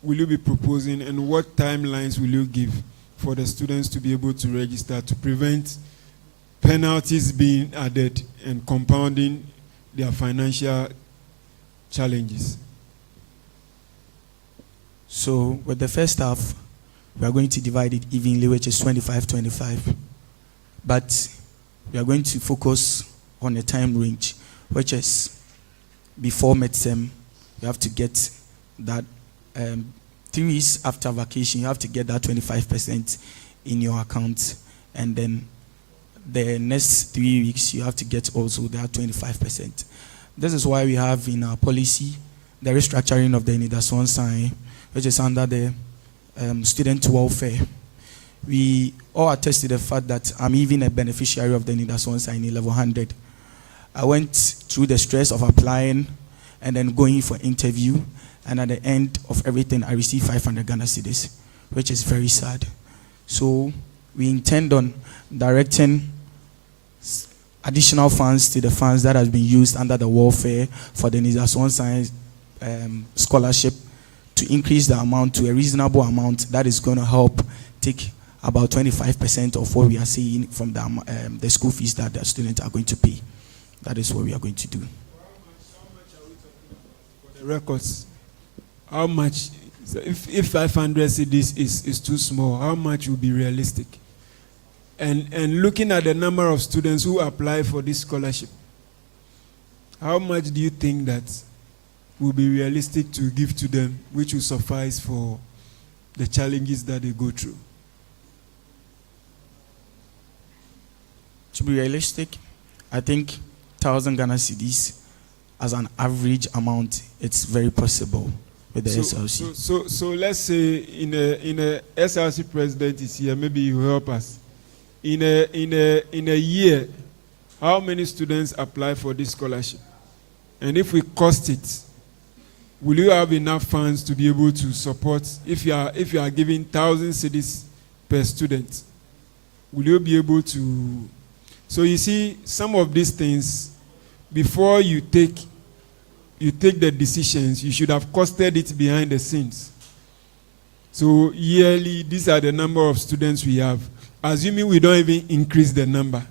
will you be proposing, and what timelines will you give for the students to be able to register to prevent penalties being added and compounding their financial challenges. So with the first half, we are going to divide it evenly, which is 25-25. But we are going to focus on a time range, which is before midterm, you have to get that 3 weeks after vacation, you have to get that 25% in your account. And then the next 3 weeks, you have to get also that 25%. This is why we have in our policy the restructuring of the NIDA sign, which is under the student welfare. We all attest to the fact that I'm even a beneficiary of the NIDA sign in level 100. I went through the stress of applying and then going for interview, and at the end of everything, I received 500 Ghana cedis, which is very sad. So we intend on directing additional funds to the funds that has been used under the welfare for the NIDA Science scholarship to increase the amount to a reasonable amount that is going to help take about 25% of what we are seeing from the school fees that the students are going to pay. That is what we are going to do. For the records, how much, if 500 cedis is too small, how much will be realistic? And looking at the number of students who apply for this scholarship, how much do you think that will be realistic to give to them, which will suffice for the challenges that they go through? To be realistic, I think 1,000 Ghana cedis as an average amount, it's very possible with the SLC. So let's say in a SLC president is here, maybe you help us. In a year, how many students apply for this scholarship? And if we cost it, will you have enough funds to be able to support? If you are giving 1,000 cedis per student, will you be able to? So you see, some of these things, before you take the decisions, you should have costed it behind the scenes. So yearly, these are the number of students we have. Assuming we don't even increase the number,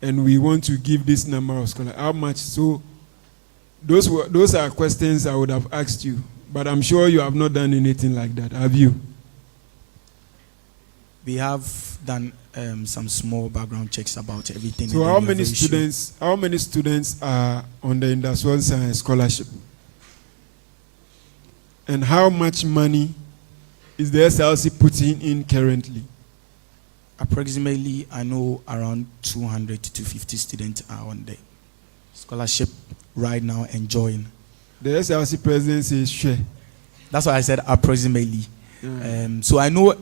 and we want to give this number of scholars, how much? So those are questions I would have asked you, but I'm sure you have not done anything like that, have you? We have done some small background checks about everything. So how many students are on the industrial science scholarship? And how much money is the SLC putting in currently? Approximately, I know around 200 to 250 students are on the scholarship right now enjoying. The SLC president says share. That's why I said approximately. So I know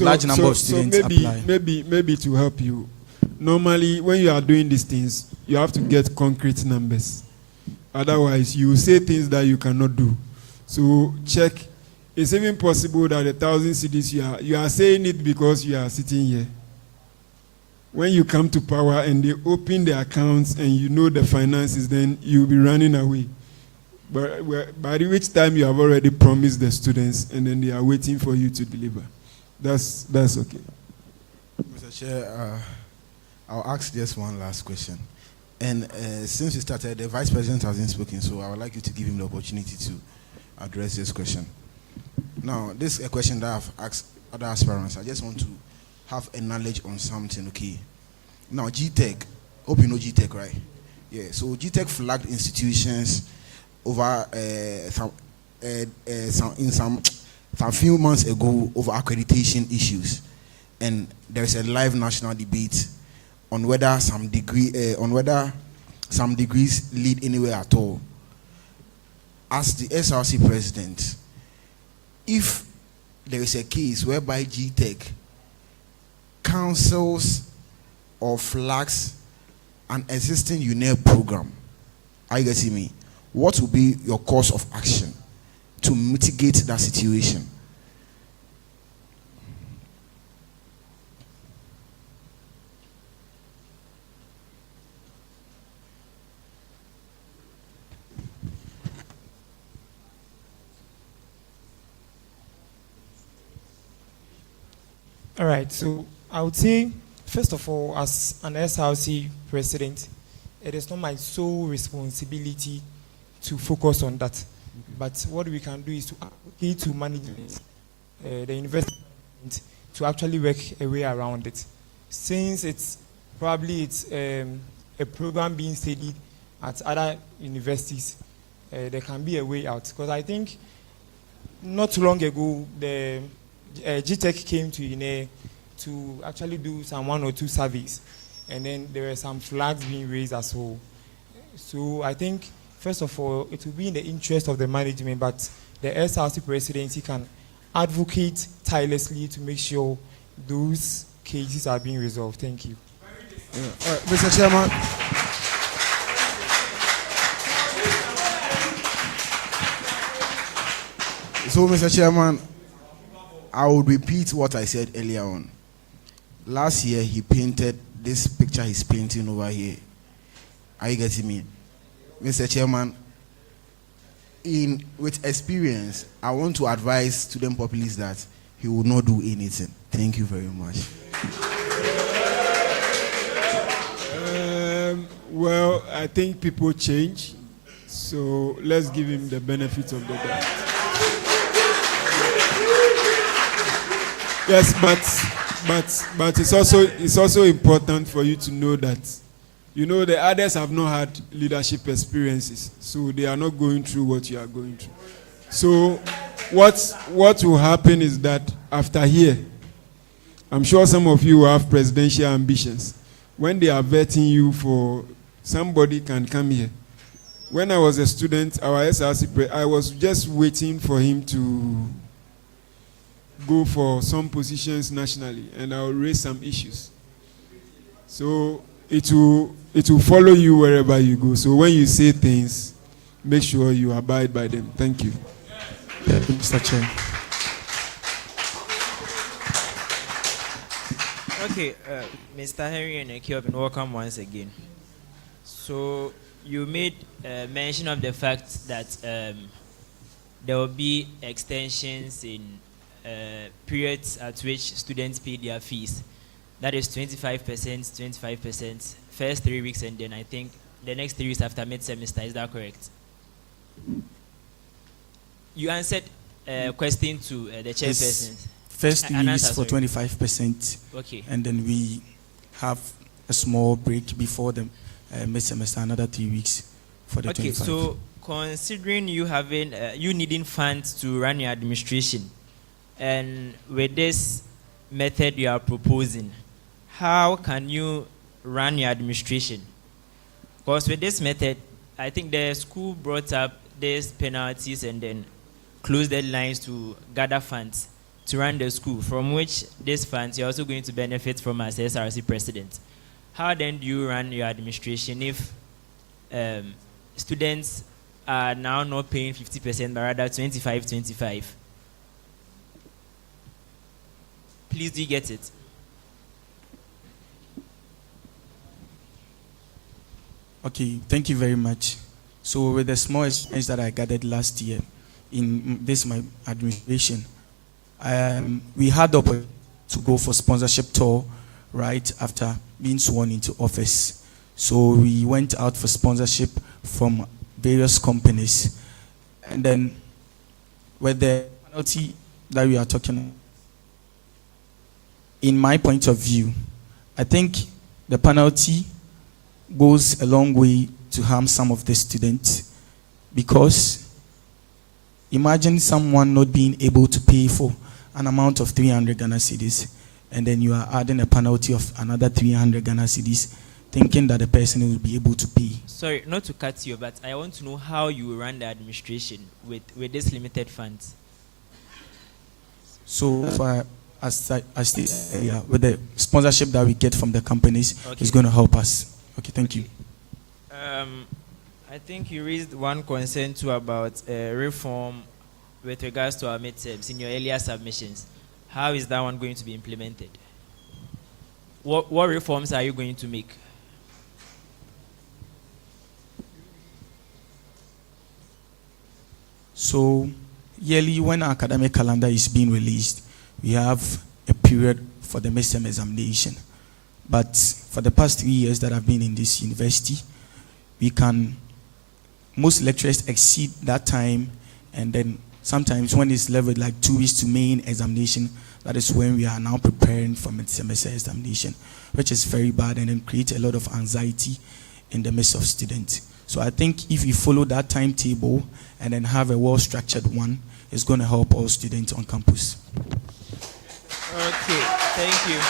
large number of students apply. Maybe to help you. Normally, when you are doing these things, you have to get concrete numbers. Otherwise, you say things that you cannot do. So check. It's even possible that 1,000 cedis you are saying it because you are sitting here. When you come to power and they open the accounts and you know the finances, then you'll be running away. But by which time you have already promised the students and then they are waiting for you to deliver. That's okay. Mr. Chair, I'll ask just one last question. And since we started, the Vice President hasn't spoken, so I would like you to give him the opportunity to address this question. Now, this is a question that I've asked other aspirants. I just want to have a knowledge on something, okay? Now, GTech, hope you know GTech, right? Yeah, so GTech flagged institutions over some few months ago over accreditation issues. And there's a live national debate on whether some degrees lead anywhere at all. As the SRC president, if there is a case whereby GTech counsels or flags an existing Uenr program, are you getting me? What will be your course of action to mitigate that situation? All right, so I would say first of all, as an SRC president, it is not my sole responsibility to focus on that. But what we can do is to advocate to management, the university, to actually work a way around it. Since it's a program being studied at other universities, there can be a way out. Because I think not too long ago, the GTech came to Uenr to actually do some 1 or 2 surveys, and then there were some flags being raised as well. So I think, first of all, it will be in the interest of the management, but the SRC presidency can advocate tirelessly to make sure those cases are being resolved. Thank you. All right, Mr. Chairman. So, Mr. Chairman, I will repeat what I said earlier on. Last year, he painted this picture he's painting over here. Are you getting me? Mr. Chairman, with experience, I want to advise student populace that he will not do anything. Thank you very much. Well, I think people change, so let's give him the benefit of the doubt. Yes, but it's also important for you to know that, you know, the others have not had leadership experiences, so they are not going through what you are going through. So what will happen is that after here, I'm sure some of you have presidential ambitions. When they are vetting you for somebody can come here. When I was a student, our SRC, I was just waiting for him to go for some positions nationally, and I will raise some issues. So it will follow you wherever you go. So when you say things, make sure you abide by them. Thank you. Mr. Chair. Okay, Mr. Henry and Ekiob, welcome once again. So you made mention of the fact that there will be extensions in periods at which students pay their fees. That is 25%, first 3 weeks, and then I think the next 3 weeks after mid-semester. Is that correct? You answered a question to the chairperson. First 3 weeks for 25%. Okay. And then we have a small break before the mid-semester, another 3 weeks for the 25%. Okay, so considering you having, you needing funds to run your administration, and with this method you are proposing, how can you run your administration? Because with this method, I think the school brought up these penalties and then closed deadlines to gather funds to run the school, from which these funds you're also going to benefit from as SRC president. How then do you run your administration if students are now not paying 50%, but rather 25? Please, do you get it? Okay, thank you very much. So with the small experience that I gathered last year in this my administration, we had the opportunity to go for sponsorship tour right after being sworn into office. So we went out for sponsorship from various companies. And then with the penalty that we are talking about, in my point of view, I think the penalty goes a long way to harm some of the students, because imagine someone not being able to pay for an amount of 300 Ghana cedis, and then you are adding a penalty of another 300 Ghana cedis, thinking that the person will be able to pay. Sorry, not to cut you, but I want to know how you run the administration with this limited funds. So far, as I stated earlier, with the sponsorship that we get from the companies, is going to help us. Okay, thank you. I think you raised one concern too about reform with regards to our midterms in your earlier submissions. How is that one going to be implemented? What reforms are you going to make? So yearly, when our academic calendar is being released, we have a period for the midterm examination. But for the past 3 years that I've been in this university, most lecturers exceed that time, and then sometimes when it's leveled like 2 weeks to main examination, that is when we are now preparing for mid-semester examination, which is very bad and then creates a lot of anxiety in the midst of students. So I think if we follow that timetable and then have a well-structured one, it's going to help all students on campus. Okay, thank you.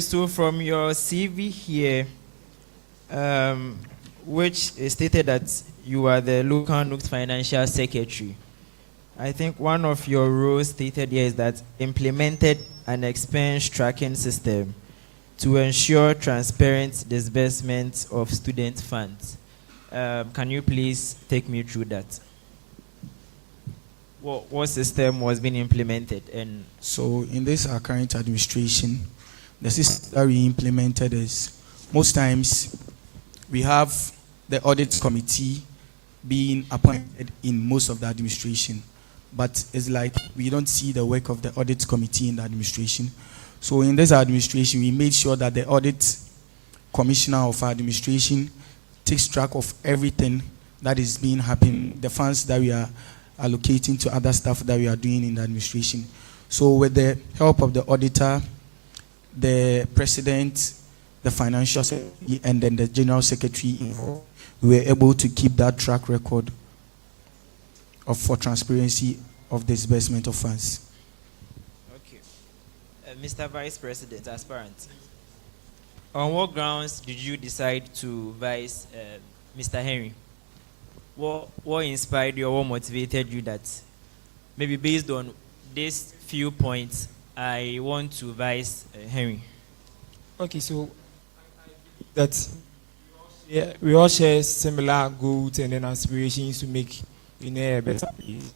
So from your CV here, which stated that you are the LNUGS Financial Secretary, I think one of your roles stated here is that implemented an expense tracking system to ensure transparent disbursement of student funds. Can you please take me through that? What system was being implemented? And so in this our current administration, the system that we implemented is most times we have the audit committee being appointed in most of the administration, but it's like we don't see the work of the audit committee in the administration. So in this administration, we made sure that the audit commissioner of our administration takes track of everything that is being happening, the funds that we are allocating to other stuff that we are doing in the administration. So with the help of the auditor, the president, the financial secretary, and then the general secretary, we were able to keep that track record for transparency of disbursement of funds. okay, Mr. Vice President, aspirant, on what grounds did you decide to vice Mr. Henry? What inspired you or what motivated you that maybe based on these few points, I want to vice Henry? Okay, so that we all share similar goals and then aspirations to make a better place.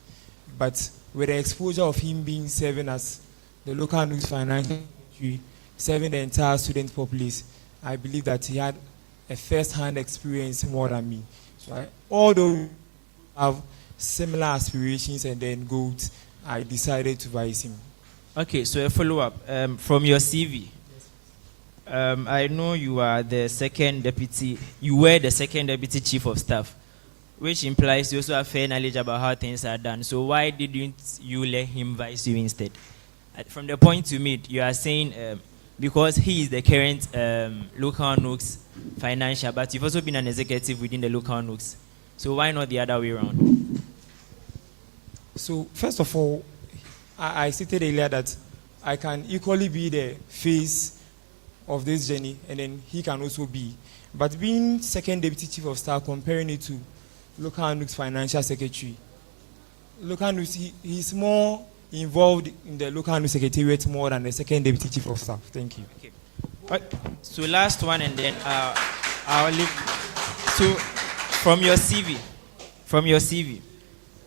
But with the exposure of him being serving as the local LNUGS financial secretary, serving the entire student populace, I believe that he had a first-hand experience more than me. So although we have similar aspirations and then goals, I decided to vice him. Okay, so a follow-up from your CV. I know you are the second deputy. You were the second deputy chief of staff, which implies you also have fair knowledge about how things are done. So why didn't you let him vice you instead? From the point you made, you are saying because he is the current local LNUGS financial, but you've also been an executive within the local LNUGS. So why not the other way around? So first of all, I stated earlier that I can equally be the face of this journey, and then he can also be. But being second deputy chief of staff, comparing it to local LNUGS financial secretary, local LNUGS, he's more involved in the local LNUGS secretariat more than the second deputy chief of staff. Thank you. Okay. So last one, and then I'll leave. So from your CV,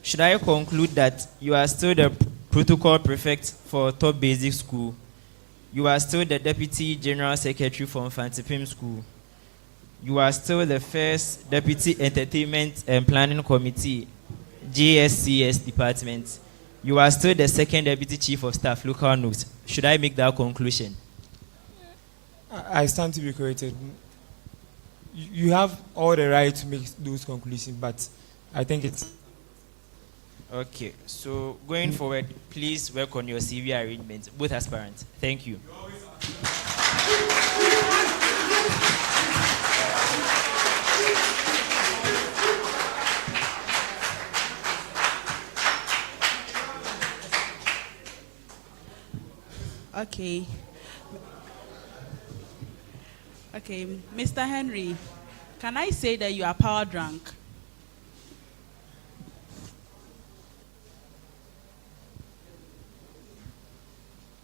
should I conclude that you are still the protocol prefect for Top Basic School? You are still the deputy general secretary for Infantipim School. You are still the first deputy entertainment and planning committee, JSCS department. You are still the second deputy chief of staff, local LNUGS. Should I make that conclusion? I stand to be corrected. You have all the right to make those conclusions, but I think it's... Okay, so going forward, please work on your CV arrangements, both aspirants. Thank you. Okay. Okay, Mr. Henry, can I say that you are power drunk?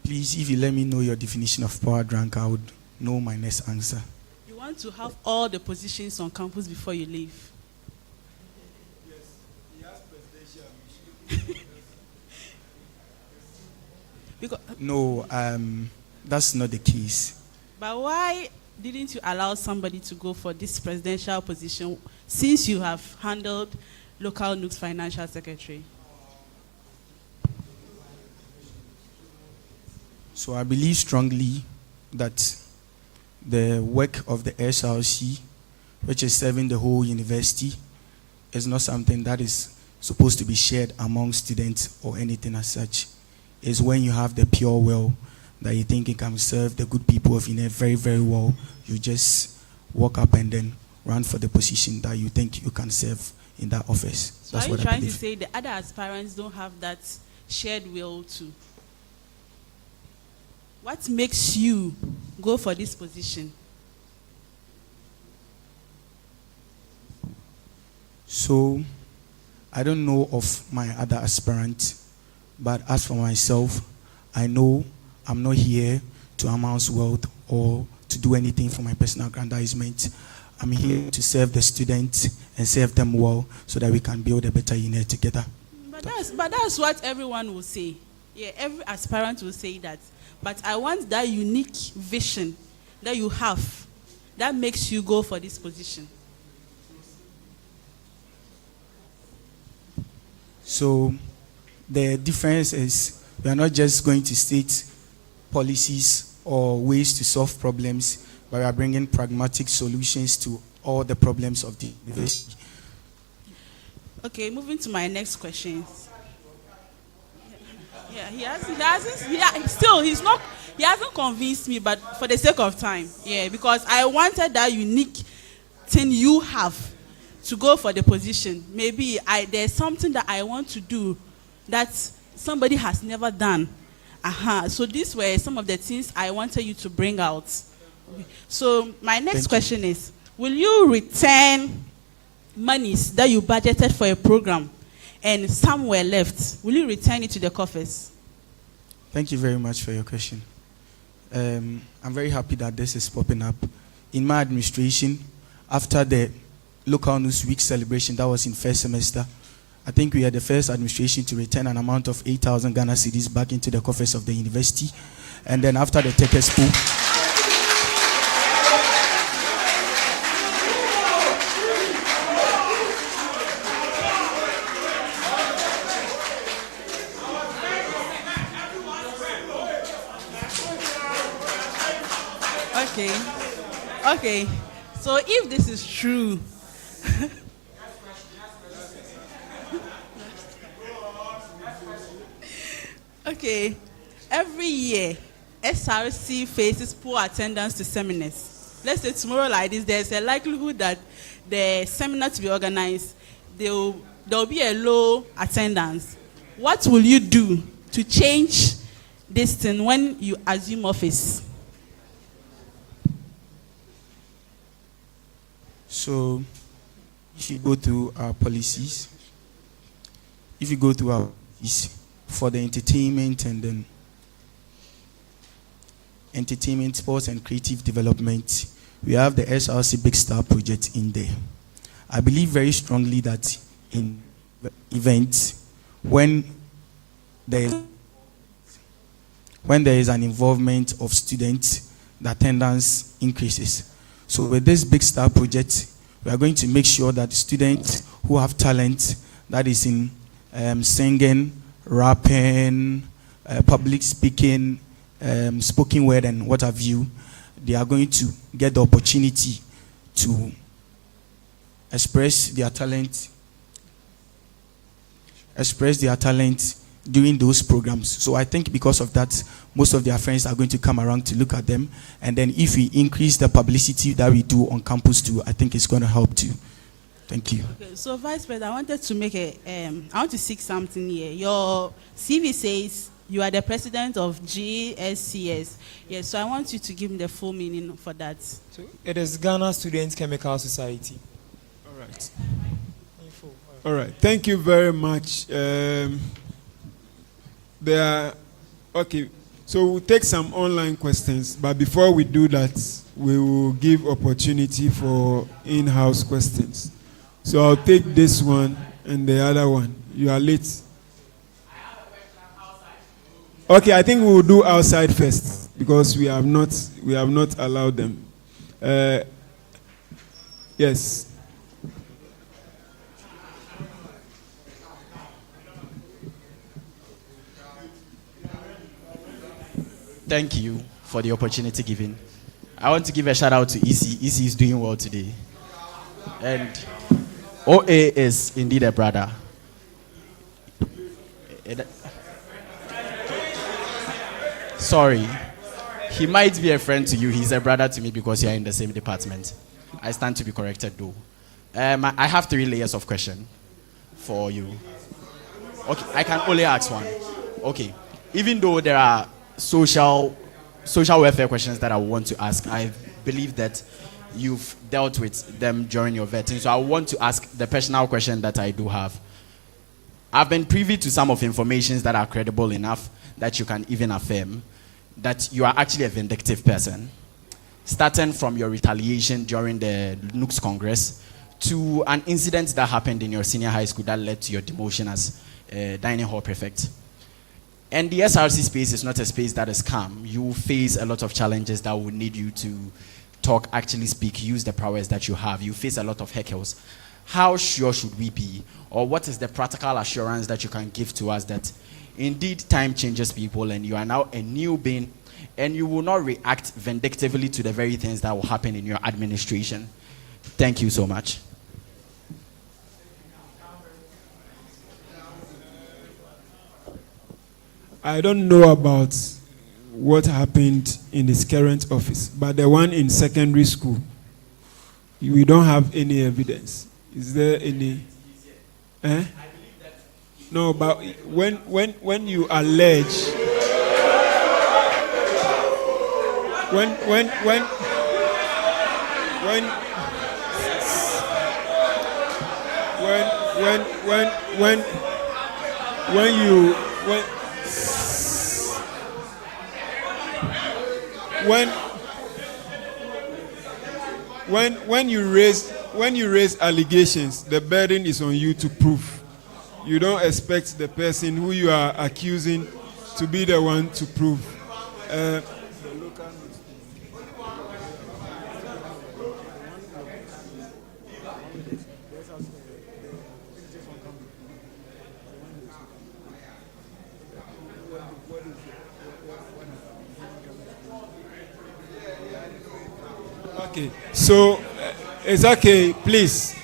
Please, if you let me know your definition of power drunk, I would know my next answer. You want to have all the positions on campus before you leave? Yes, he has presidential because, no, that's not the case. But why didn't you allow somebody to go for this presidential position since you have handled local NUGS financial secretary? So I believe strongly that the work of the SRC, which is serving the whole university, is not something that is supposed to be shared among students or anything as such. It's when you have the pure will that you think you can serve the good people of Uenr very, very well, you just walk up and then run for the position that you think you can serve in that office. So That's are you what I trying to believe. say the other aspirants don't have that shared will too? What makes you go for this position? So I don't know of my other aspirant, but as for myself, I know I'm not here to amass wealth or to do anything for my personal aggrandizement. I'm here to serve the students and serve them well so that we can build a better Uenr together. But that's what everyone will say. Yeah, every aspirant will say that. But I want that unique vision that you have that makes you go for this position. So the difference is we are not just going to state policies or ways to solve problems, but we are bringing pragmatic solutions to all the problems of the university. Okay, moving to my next question. Yeah, he hasn't convinced me, but for the sake of time, yeah, because I wanted that unique thing you have to go for the position. Maybe there's something that I want to do that somebody has never done. So these were some of the things I wanted you to bring out. So my next question is, will you return monies that you budgeted for a program and some were left? Will you return it to the coffers? Thank you very much for your question. I'm very happy that this is popping up. In my administration, after the local NUGS week celebration that was in first semester, I think we are the first administration to return an amount of 8,000 Ghana cedis back into the coffers of the university. And then after the Tech Expo, Okay. So if this is true, okay, every year SRC faces poor attendance to seminars. Let's say tomorrow like this, there's a likelihood that the seminar to be organized, there'll be a low attendance. What will you do to change this thing when you assume office? so if you go to our policies, for the entertainment and then entertainment, sports and creative development, we have the SRC Big Star project in there. I believe very strongly that in events, when there is an involvement of students, the attendance increases. So with this Big Star project, we are going to make sure that students who have talent, that is in singing, rapping, public speaking, spoken word and what have you, they are going to get the opportunity to express their talent during those programs. So I think because of that, most of their friends are going to come around to look at them. And then if we increase the publicity that we do on campus too, I think it's going to help too. Thank you. Okay, so Vice President, I wanted to make I want to seek something here. Your CV says you are the president of GSCS. Yes, so I want you to give me the full meaning for that. So it is Ghana Student Chemical Society. All right. All right. Thank you very much. Okay. So we'll take some online questions, but before we do that, we will give opportunity for in-house questions. So I'll take this one and the other one. You are late. Okay, I think we will do outside first because we have not allowed them. Yes. Thank you for the opportunity given. I want to give a shout out to EC. EC is doing well today. And OA is indeed a brother. Sorry. He might be a friend to you. He's a brother to me because you are in the same department. I stand to be corrected though. I have 3 layers of question for you. Okay, I can only ask one. Okay. Even though there are social welfare questions that I want to ask, I believe that you've dealt with them during your vetting. So I want to ask the personal question that I do have. I've been privy to some of information that are credible enough that you can even affirm that you are actually a vindictive person, starting from your retaliation during the LNUGS Congress to an incident that happened in your senior high school that led to your demotion as dining hall prefect. And the SRC space is not a space that is calm. You face a lot of challenges that will need you to talk, actually speak, use the prowess that you have. You face a lot of heckles. How sure should we be, or what is the practical assurance that you can give to us that indeed time changes people and you are now a new being and you will not react vindictively to the very things that will happen in your administration? Thank you so much. I don't know about what happened in his current office, but the one in secondary school, we don't have any evidence. Is there any? Eh? No, but when you allege, when you raise allegations, the burden is on you to prove. You don't expect the person who you are accusing to be the one to prove. Okay, so it's okay, please.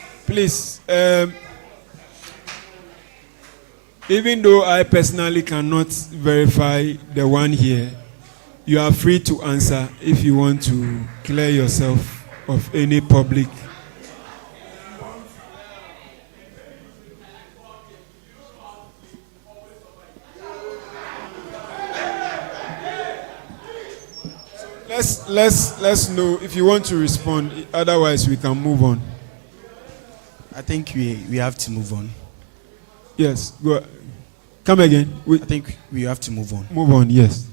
Even though I personally cannot verify the one here, you are free to answer if you want to clear yourself of any public. Let's know if you want to respond. Otherwise, we can move on. I think we have to move on. Yes, go. Come again. I think we have to move on. Move on, yes.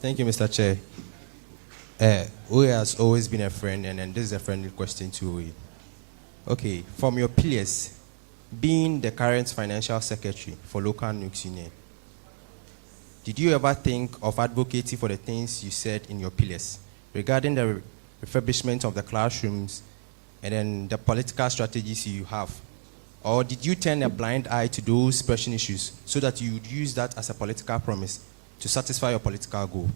Thank you, Mr. Chair. OE has always been a friend, and this is a friendly question to OE. Okay, from your peers, being the current financial secretary for local NUGS Union, did you ever think of advocating for the things you said in your pillars regarding the refurbishment of the classrooms and then the political strategies you have? Or did you turn a blind eye to those pressing issues so that you would use that as a political promise to satisfy your political goal?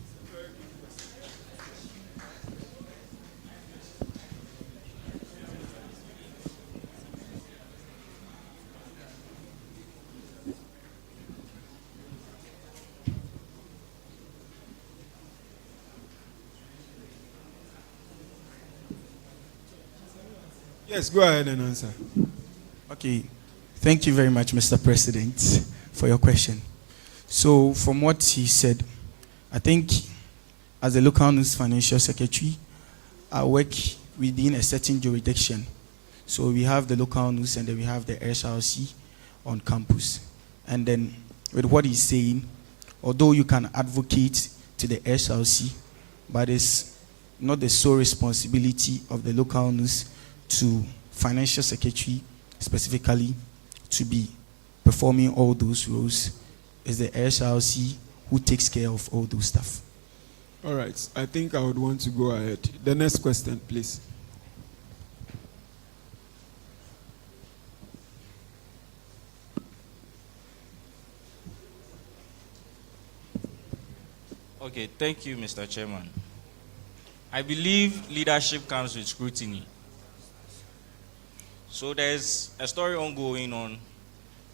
Yes, go ahead and answer. Okay. Thank you very much, Mr. President, for your question. So, from what he said, I think as a local NUGS financial secretary, I work within a certain jurisdiction. So, we have the local NUGS and then we have the SRC on campus. And then, with what he's saying, although you can advocate to the SRC, but it's not the sole responsibility of the local NUGS to financial secretary specifically to be performing all those roles. Is the SRC who takes care of all those stuff. All right, I think I would want to go ahead. The next question, please. Okay, thank you, Mr. Chairman. I believe leadership comes with scrutiny. So there's a story ongoing on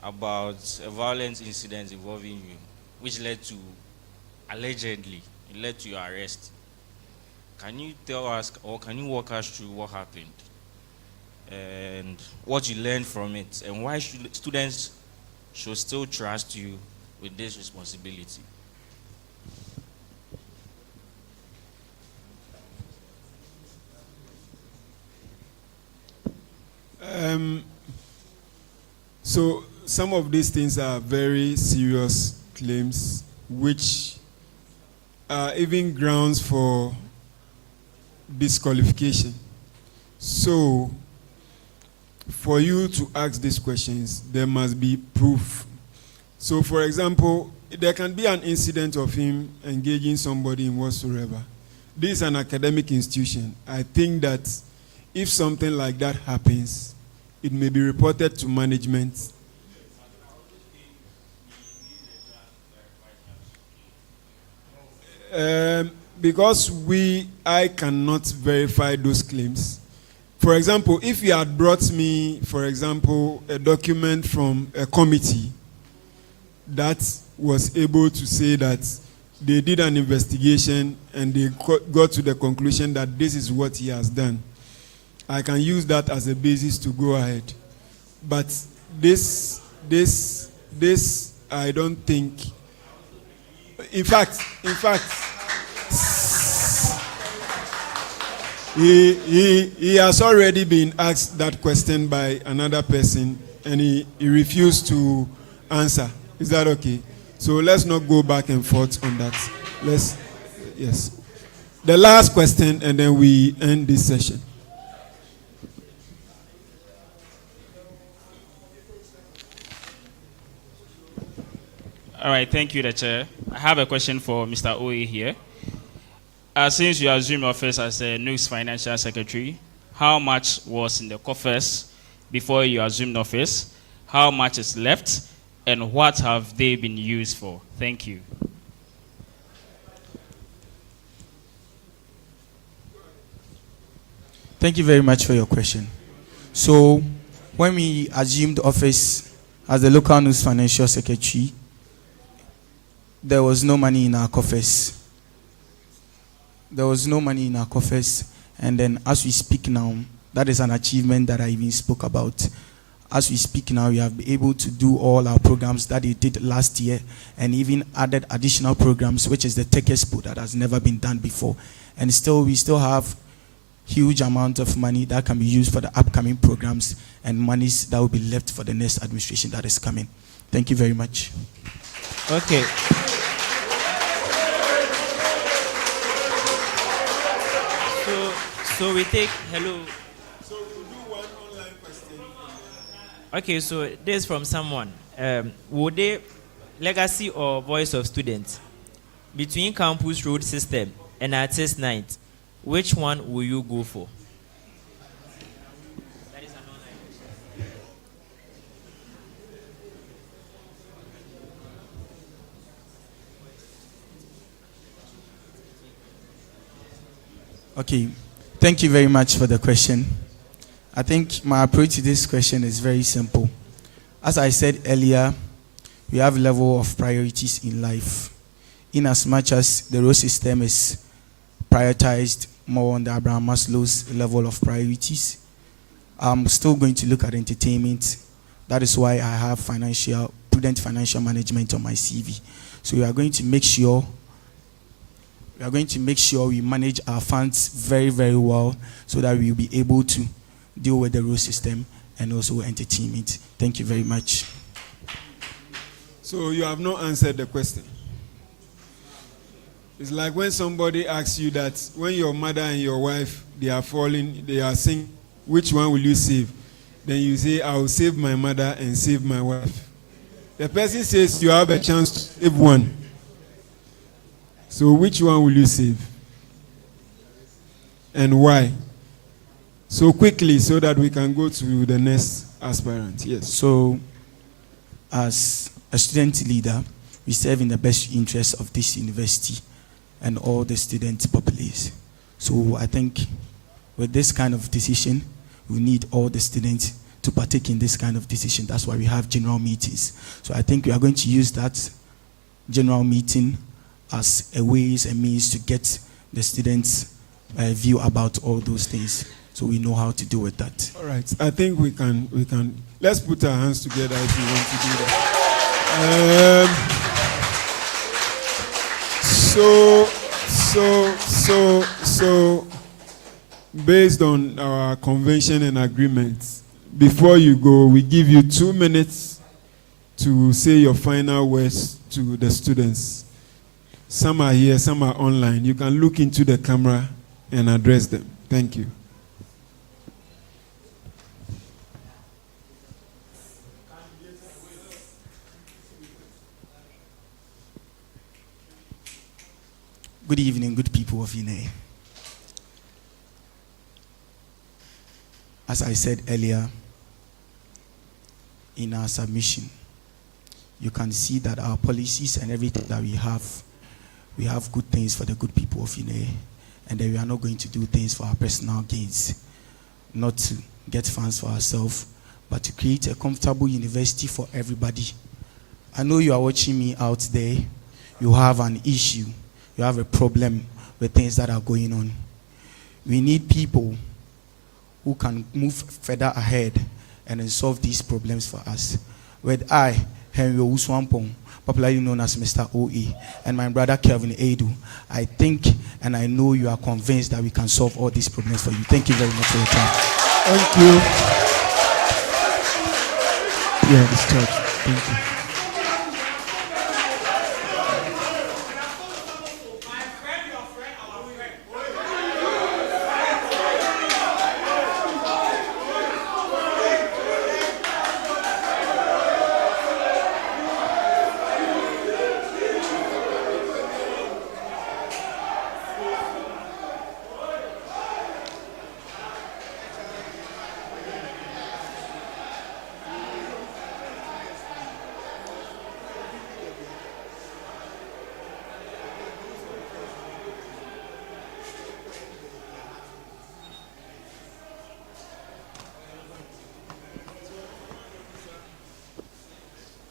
about a violent incident involving you, which led to, allegedly, it led to your arrest. Can you tell us, or can you walk us through what happened and what you learned from it, and why students should still trust you with this responsibility? So some of these things are very serious claims, which are even grounds for disqualification. So for you to ask these questions, there must be proof. So for example, there can be an incident of him engaging somebody in whatsoever. This is an academic institution. I think that if something like that happens, it may be reported to management. Because I cannot verify those claims. For example, if you had brought me, for example, a document from a committee that was able to say that they did an investigation and they got to the conclusion that this is what he has done, I can use that as a basis to go ahead. But this, I don't think. In fact, he has already been asked that question by another person, and he refused to answer. Is that okay? So let's not go back and forth on that. Yes. The last question, and then we end this session. All right, thank you, the Chair. I have a question for Mr. Oye here. Since you assumed office as the LNUGS Financial Secretary, how much was in the coffers before you assumed office? How much is left? And what have they been used for? Thank you. Thank you very much for your question. So, when we assumed office as the local LNUGS Financial Secretary, there was no money in our coffers. And then as we speak now, that is an achievement that I even spoke about. As we speak now, we have been able to do all our programs that we did last year and even added additional programs, which is the Tech Expo that has never been done before. And we still have huge amount of money that can be used for the upcoming programs and monies that will be left for the next administration that is coming. Thank you very much. Okay. So we take, hello. So we'll do one online question. Okay, so this is from someone. Would they, legacy or voice of students, between campus road system and artist night, which one will you go for? That is an online question. Okay. Thank you very much for the question. I think my approach to this question is very simple. As I said earlier, we have a level of priorities in life. In as much as the road system is prioritized more on the Abraham Maslow's level of priorities, I'm still going to look at entertainment. That is why I have prudent financial management on my CV. So we are going to make sure we manage our funds very, very well so that we will be able to deal with the road system and also entertainment. Thank you very much. So you have not answered the question. It's like when somebody asks you that when your mother and your wife, they are singing, which one will you save? Then you say, I will save my mother and save my wife. The person says you have a chance to save one. So which one will you save? And why? So quickly so that we can go to the next aspirant. Yes. So as a student leader, we serve in the best interest of this university. and all the student populace. So I think with this kind of decision, we need all the students to partake in this kind of decision. That's why we have general meetings. So I think we are going to use that general meeting as a ways and means to get the students' view about all those things, so we know how to do with that. All right, I think we can. Let's put our hands together if we want to do that. So, based on our convention and agreements, before you go, we give you 2 minutes to say your final words to the students. Some are here, some are online. You can look into the camera and address them. Thank you. Good evening, good people of Uenr. As I said earlier in our submission, you can see that our policies and everything that we have good things for the good people of Uenr, and that we are not going to do things for our personal gains, not to get funds for ourselves, but to create a comfortable university for everybody. I know you are watching me out there. You have an issue. You have a problem with things that are going on. We need people who can move further ahead and solve these problems for us. With I, Henry Owuswampong, popularly known as Mr. OE, and my brother Kelvin Edu, I think and I know you are convinced that we can solve all these problems for you. Thank you very much for your time. Thank you. Yeah, this church. Thank you.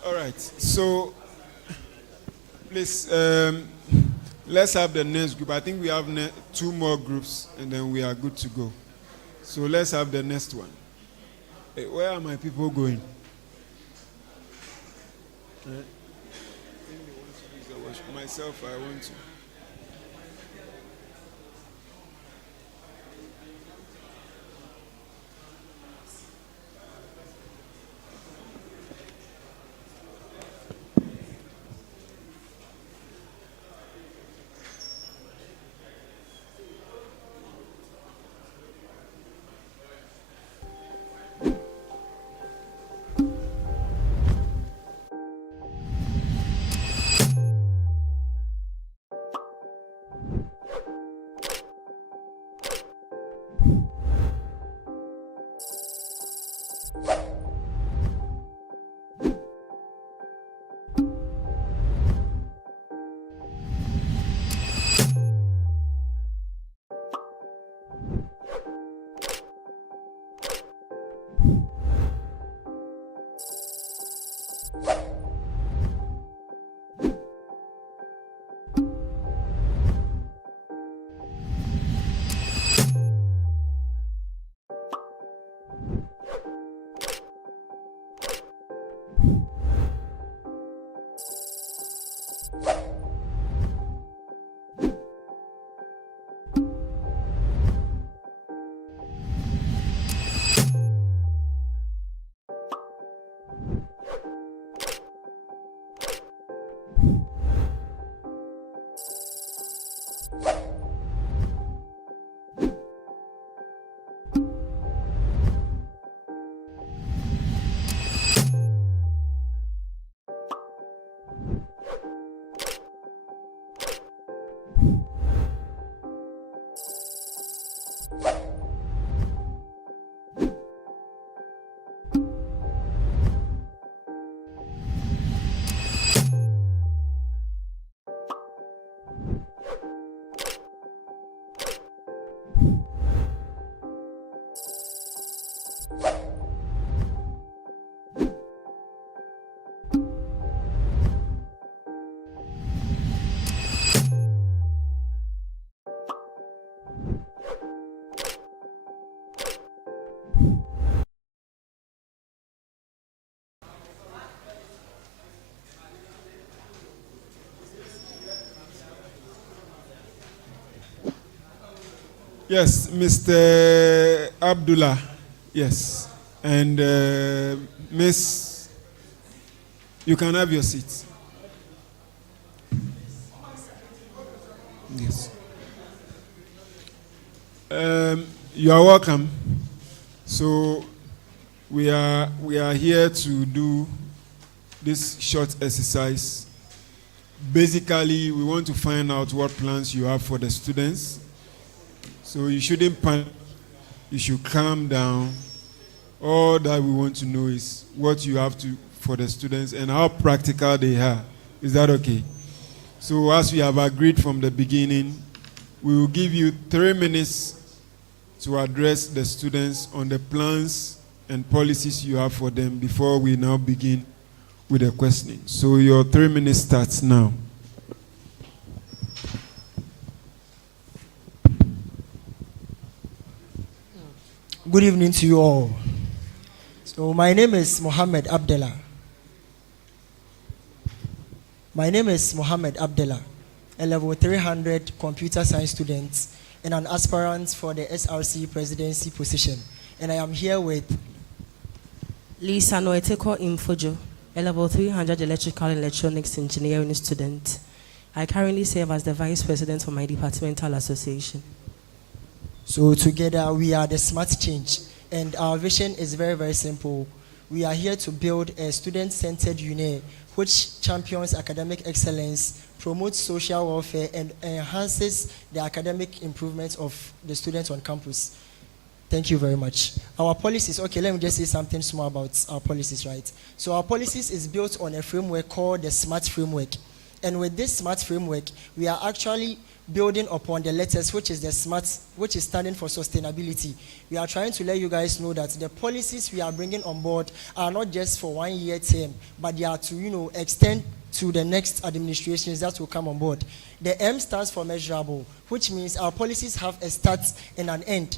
All right, so please, let's have the next group. I think we have 2 more groups, and then we are good to go. So let's have the next one. Hey, where are my people going? Myself, I want to. Yes, Mr. Abdullah. Yes. And Miss, you can have your seat. Yes. You are welcome. So we are here to do this short exercise. Basically, we want to find out what plans you have for the students. So you shouldn't panic. You should calm down. All that we want to know is what you have to for the students and how practical they are. Is that okay? So as we have agreed from the beginning, we will give you 3 minutes to address the students on the plans and policies you have for them before we now begin with the questioning. So your 3 minutes starts now. Good evening to you all. So my name is Mohammed Abdullah. My name is Mohammed Abdullah, a level 300 computer science student and an aspirant for the SRC presidency position. And I am here with Lisa Noeteko Imfojo, a level 300 electrical and electronics engineering student. I currently serve as the vice president for my departmental association. So together we are the Smart Change, and our vision is very, very simple. We are here to build a student-centered UNER which champions academic excellence, promotes social welfare, and enhances the academic improvement of the students on campus. Thank you very much. Our policies, okay, let me just say something small about our policies, right? So our policies is built on a framework called the SMART framework. And with this SMART framework, we are actually building upon the letters, which is the SMART, which is standing for sustainability. We are trying to let you guys know that the policies we are bringing on board are not just for 1 year term, but they are to, extend to the next administrations that will come on board. The M stands for measurable, which means our policies have a start and an end,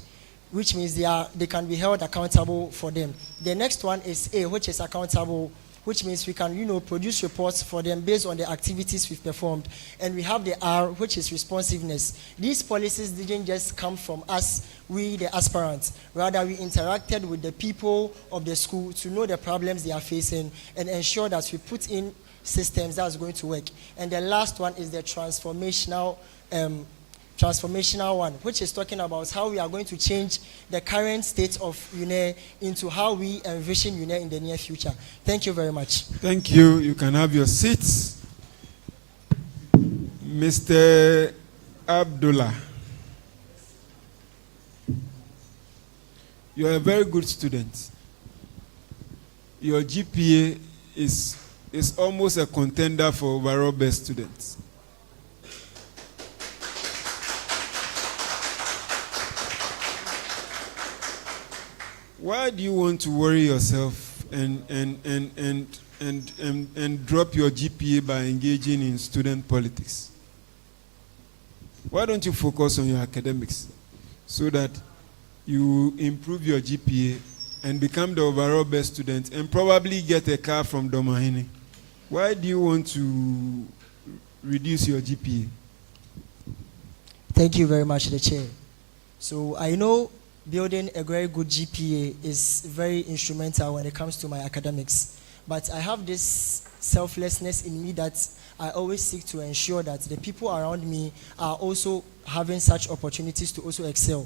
which means they can be held accountable for them. The next one is A, which is accountable, which means we can, produce reports for them based on the activities we've performed. And we have the R, which is responsiveness. These policies didn't just come from us, we the aspirants. Rather, we interacted with the people of the school to know the problems they are facing and ensure that we put in systems that's going to work. And the last one is the transformational one, which is talking about how we are going to change the current state of UNER into how we envision UNER in the near future. Thank you very much. Thank you. You can have your seats. Mr. Abdullah, you are a very good student. Your GPA is almost a contender for overall best students. Why do you want to worry yourself and drop your GPA by engaging in student politics? Why don't you focus on your academics so that you improve your GPA and become the overall best student and probably get a car from Domahini? Why do you want to reduce your GPA? Thank you very much, the chair. So I know building a very good GPA is very instrumental when it comes to my academics. But I have this selflessness in me that I always seek to ensure that the people around me are also having such opportunities to also excel.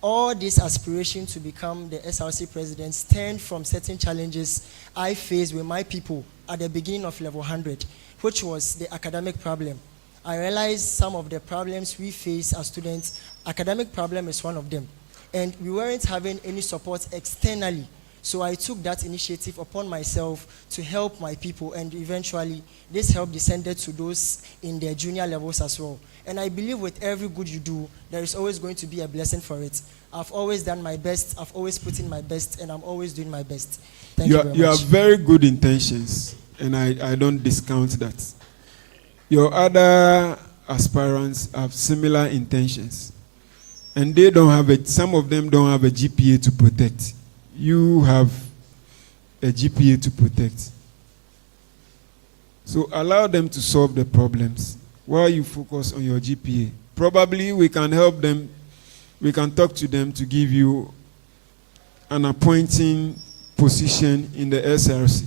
All this aspiration to become the SRC president stemmed from certain challenges I faced with my people at the beginning of level 100, which was the academic problem. I realized some of the problems we face as students, academic problem is one of them. And we weren't having any support externally. So I took that initiative upon myself to help my people, and eventually this help descended to those in their junior levels as well. And I believe with every good you do, there is always going to be a blessing for it. I've always done my best, I've always put in my best, and I'm always doing my best. Thank you very much. You have very good intentions, and I don't discount that. Your other aspirants have similar intentions. And they don't have some of them don't have a GPA to protect. You have a GPA to protect. So allow them to solve the problems while you focus on your GPA. Probably we can help them we can talk to them to give you an appointing position in the SRC,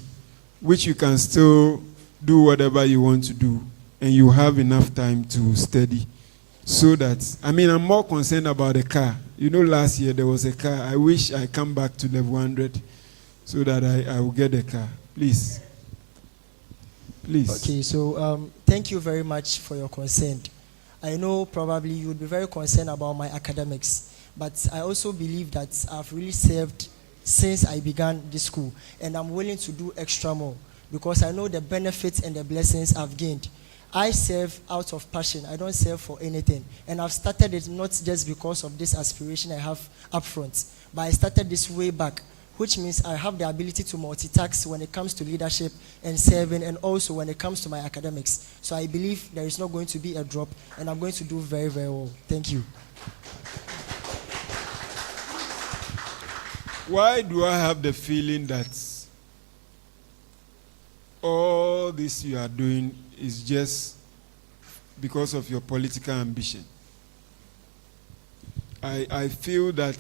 which you can still do whatever you want to do, and you have enough time to study. So that, I'm more concerned about the car. You know, last year there was a car. I wish I come back to level 100 so that I will get a car. Please. Please. Okay, so thank you very much for your concern. I know probably you would be very concerned about my academics, but I also believe that I've really served since I began this school, and I'm willing to do extra more because I know the benefits and the blessings I've gained. I serve out of passion. I don't serve for anything. And I've started it not just because of this aspiration I have up front, but I started this way back, which means I have the ability to multitask when it comes to leadership and serving, and also when it comes to my academics. So I believe there is not going to be a drop, and I'm going to do very, very well. Thank you. Why do I have the feeling that all this you are doing is just because of your political ambition? I feel that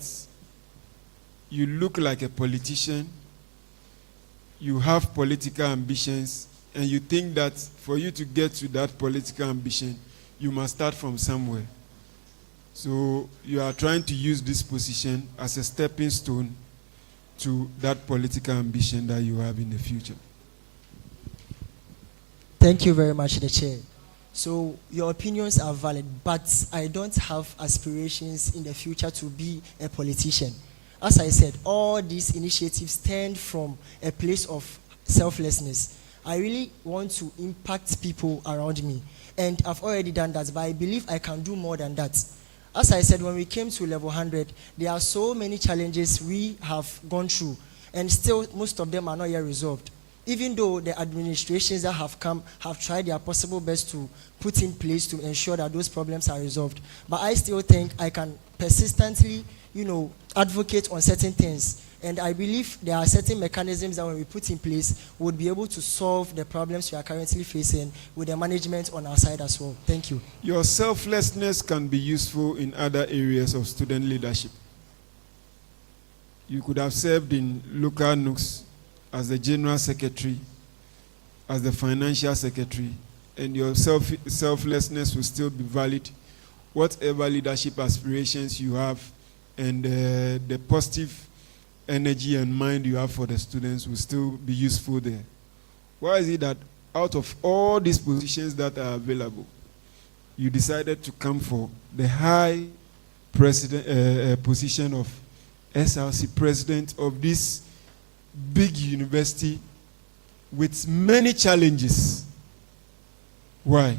you look like a politician, you have political ambitions, and you think that for you to get to that political ambition, you must start from somewhere. So you are trying to use this position as a stepping stone to that political ambition that you have in the future. Thank you very much, the chair. So your opinions are valid, but I don't have aspirations in the future to be a politician. As I said, all these initiatives stem from a place of selflessness. I really want to impact people around me, and I've already done that, but I believe I can do more than that. As I said, when we came to level 100, there are so many challenges we have gone through, and still most of them are not yet resolved. Even though the administrations that have come have tried their possible best to put in place to ensure that those problems are resolved. But I still think I can persistently, advocate on certain things. And I believe there are certain mechanisms that when we put in place, we'll be able to solve the problems we are currently facing with the management on our side as well. Thank you. Your selflessness can be useful in other areas of student leadership. You could have served in local NUGS as the general secretary, as the financial secretary, and your selflessness will still be valid. Whatever leadership aspirations you have and the positive energy and mind you have for the students will still be useful there. Why is it that out of all these positions that are available, you decided to come for the high position of SRC president of this big university with many challenges? Why?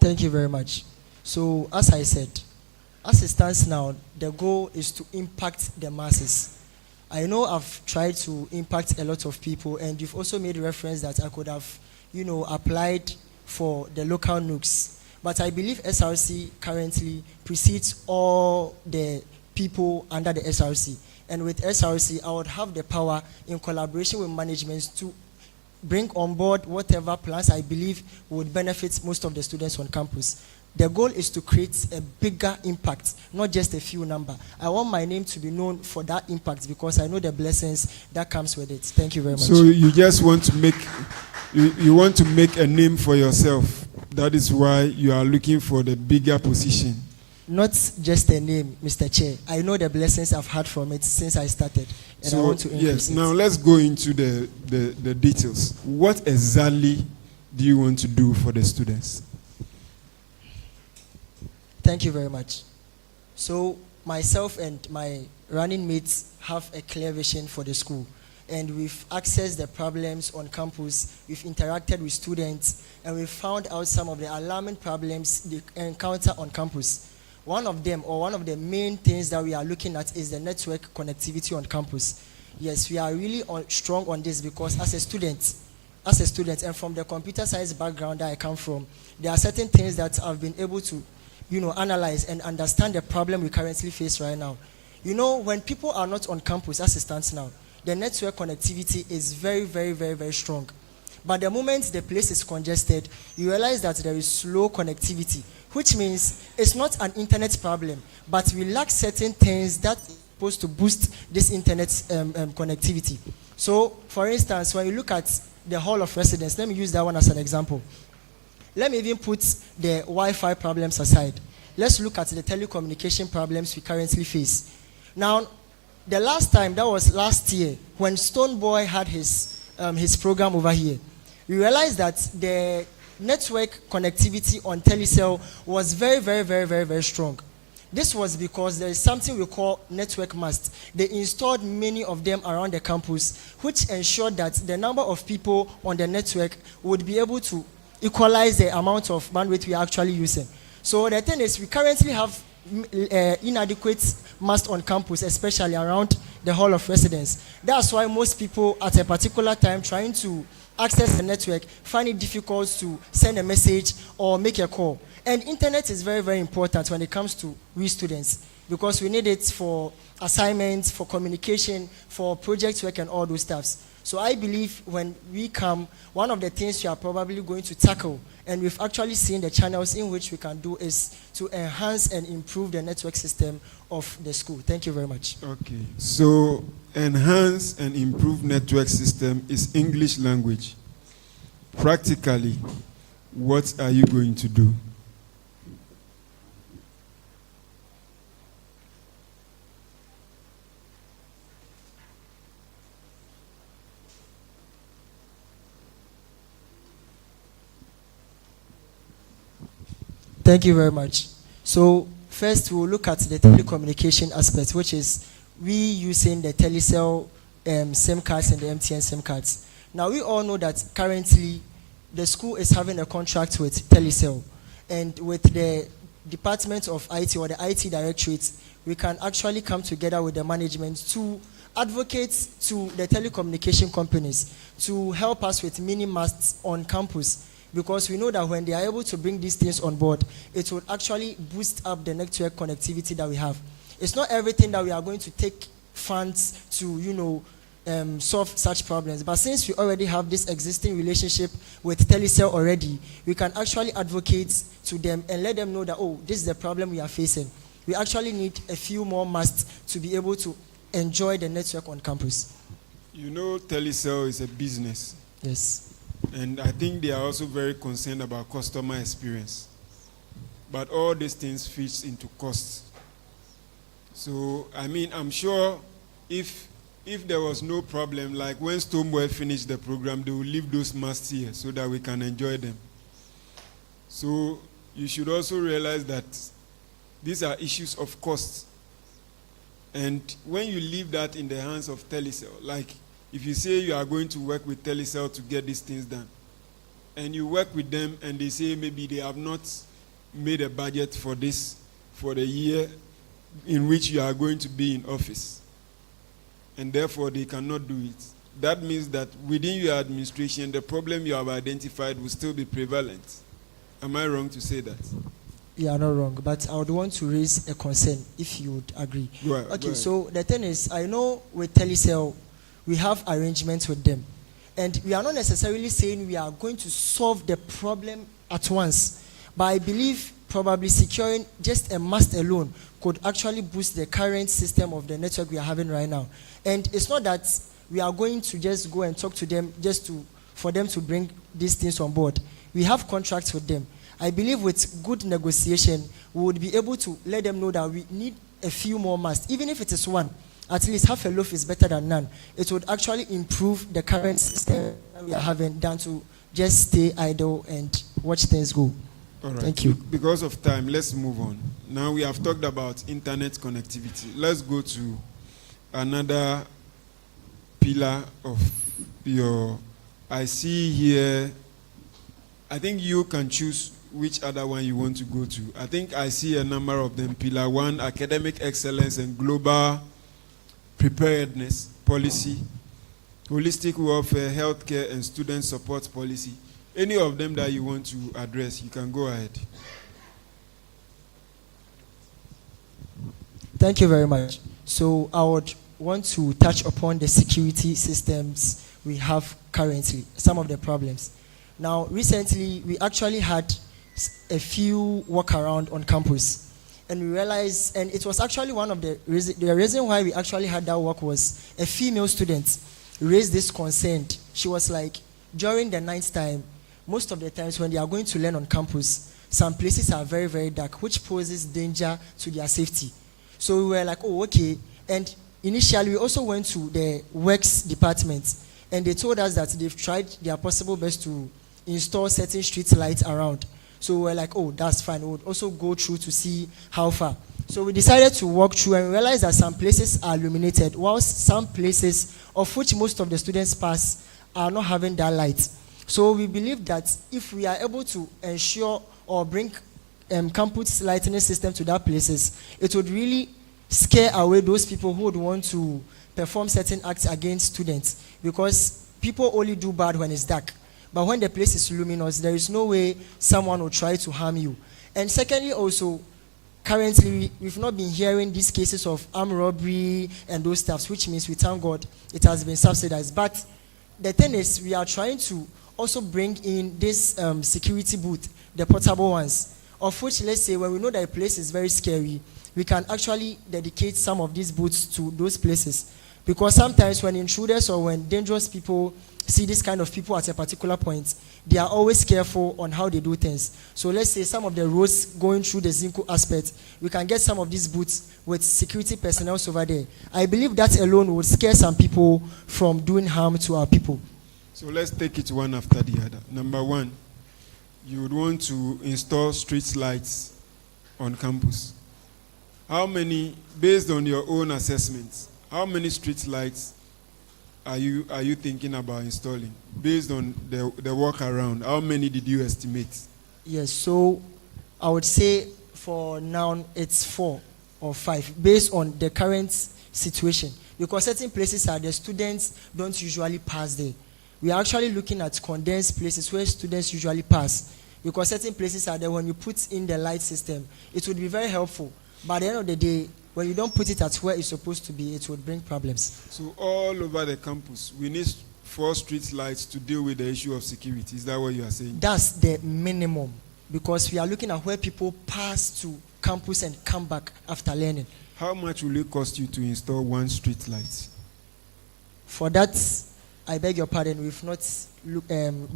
Thank you very much. So, as I said, as it stands now, the goal is to impact the masses. I know I've tried to impact a lot of people, and you've also made reference that I could have, applied for the local NUGS. But I believe SRC currently precedes all the people under the SRC. And with SRC, I would have the power, in collaboration with management, to bring on board whatever plans I believe would benefit most of the students on campus. The goal is to create a bigger impact, not just a few number. I want my name to be known for that impact because I know the blessings that comes with it. Thank you very much. So you just want to make, you want to make a name for yourself. That is why you are looking for the bigger position. Not just a name, Mr. Chair. I know the blessings I've had from it since I started, and I want to increase it. Now let's go into the details. What exactly do you want to do for the students? Thank you very much. So myself and my running mates have a clear vision for the school, and we've accessed the problems on campus, we've interacted with students, and we've found out some of the alarming problems they encounter on campus. One of them, or one of the main things that we are looking at, is the network connectivity on campus. Yes, we are really strong on this because as a student, and from the computer science background that I come from, there are certain things that I've been able to analyze and understand the problem we currently face right now. When people are not on campus as it stands now, the network connectivity is very, very, very, very strong. But the moment the place is congested, you realize that there is slow connectivity, which means it's not an internet problem, but we lack certain things that are supposed to boost this internet connectivity. So, for instance, when you look at the Hall of Residence, let me use that one as an example. Let me even put the Wi-Fi problems aside. Let's look at the telecommunication problems we currently face. Now, the last time, that was last year, when Stoneboy had his program over here, we realized that the network connectivity on Telecel was very, very, very, very, very strong. This was because there is something we call network mast. They installed many of them around the campus, which ensured that the number of people on the network would be able to equalize the amount of bandwidth we are actually using. So the thing is, we currently have inadequate mast on campus, especially around the Hall of Residence. That's why most people at a particular time trying to access the network find it difficult to send a message or make a call. And internet is very, very important when it comes to we students, because we need it for assignments, for communication, for project work and all those stuffs. So I believe when we come, one of the things we are probably going to tackle, and we've actually seen the channels in which we can do, is to enhance and improve the network system of the school. Thank you very much. Okay. So enhance and improve network system is English language. Practically, what are you going to do? Thank you very much. So first we'll look at the telecommunication aspect, which is we using the Telecel SIM cards and the MTN SIM cards. Now we all know that currently the school is having a contract with Telecel, and with the Department of IT or the IT Directorate, we can actually come together with the management to advocate to the telecommunication companies to help us with mini masts on campus, because we know that when they are able to bring these things on board, it will actually boost up the network connectivity that we have. It's not everything that we are going to take funds to, solve such problems. But since we already have this existing relationship with Telecel already, we can actually advocate to them and let them know that, oh, this is the problem we are facing. We actually need a few more masts to be able to enjoy the network on campus. You know, Telecel is a business. Yes. And I think they are also very concerned about customer experience. But all these things feeds into costs. So, I mean, I'm sure if there was no problem, like when Stoneboy finished the program, they will leave those masts here so that we can enjoy them. So, you should also realize that these are issues of cost. And when you leave that in the hands of Telecel, like if you say you are going to work with Telecel to get these things done, and you work with them and they say maybe they have not made a budget for this for the year in which you are going to be in office, and therefore they cannot do it, that means that within your administration, the problem you have identified will still be prevalent. Am I wrong to say that? You are not wrong, but I would want to raise a concern, if you would agree. Go ahead, okay, go ahead. So the thing is, I know with Telecel, we have arrangements with them. And we are not necessarily saying we are going to solve the problem at once. But I believe probably securing just a mast alone could actually boost the current system of the network we are having right now. And it's not that we are going to just go and talk to them for them to bring these things on board. We have contracts with them. I believe with good negotiation, we would be able to let them know that we need a few more masts, even if it is one. At least half a loaf is better than none. It would actually improve the current system that we are having than to just stay idle and watch things go. All right. Thank you. Because of time, let's move on. Now we have talked about internet connectivity. Let's go to another pillar of your, I see here, I think you can choose which other one you want to go to. I think I see a number of them. Pillar 1, academic excellence and global preparedness policy, holistic welfare, healthcare, and student support policy. Any of them that you want to address, you can go ahead. Thank you very much. So I would want to touch upon the security systems we have currently, some of the problems. Now, recently, we actually had a few walk around on campus. And we realized, and it was actually one of the reason why we actually had that walk was a female student raised this concern. She was like, during the night time, most of the times when they are going to learn on campus, some places are very, very dark, which poses danger to their safety. So we were like, oh, okay. And initially, we also went to the works department, and they told us that they've tried their possible best to install certain street lights around. So we were like, oh, that's fine. We would also go through to see how far. So we decided to walk through and realize that some places are illuminated, whilst some places, of which most of the students pass, are not having that light. So we believe that if we are able to ensure or bring campus lighting system to that places, it would really scare away those people who would want to perform certain acts against students, because people only do bad when it's dark. But when the place is luminous, there is no way someone will try to harm you. And secondly, also, currently, we've not been hearing these cases of armed robbery and those stuffs, which means we thank God it has been subsidized. But the thing is, we are trying to also bring in this security booth, the portable ones, of which, let's say, when we know that a place is very scary, we can actually dedicate some of these booths to those places. Because sometimes when intruders or when dangerous people see this kind of people at a particular point, they are always careful on how they do things. So let's say some of the roads going through the Zinco aspect, we can get some of these booths with security personnel over there. I believe that alone would scare some people from doing harm to our people. So let's take it one after the other. Number one, you would want to install street lights on campus. How many, based on your own assessments, how many street lights are you thinking about installing? Based on the walk around, how many did you estimate? Yes, so I would say for now it's 4 or 5, based on the current situation. Because certain places are the students don't usually pass there. We are actually looking at condensed places where students usually pass. Because certain places are there, when you put in the light system, it would be very helpful. But at the end of the day, when you don't put it at where it's supposed to be, it would bring problems. So all over the campus, we need 4 street lights to deal with the issue of security. Is that what you are saying? That's the minimum. Because we are looking at where people pass to campus and come back after learning. How much will it cost you to install 1 street light? For that, I beg your pardon, we've not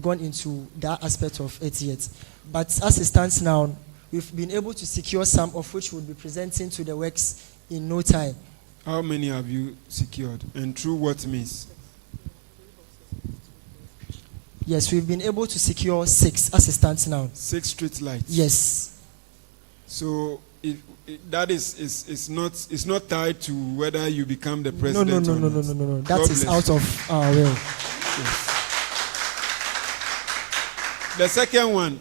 gone into that aspect of it yet. But as it stands now, we've been able to secure some of which we'll be presenting to the works in no time. How many have you secured, and through what means? Yes, we've been able to secure 6 as it stands now. 6 street lights? Yes. So that is not tied to whether you become the president No. or not. No. That is out of our will. Yes. The second one,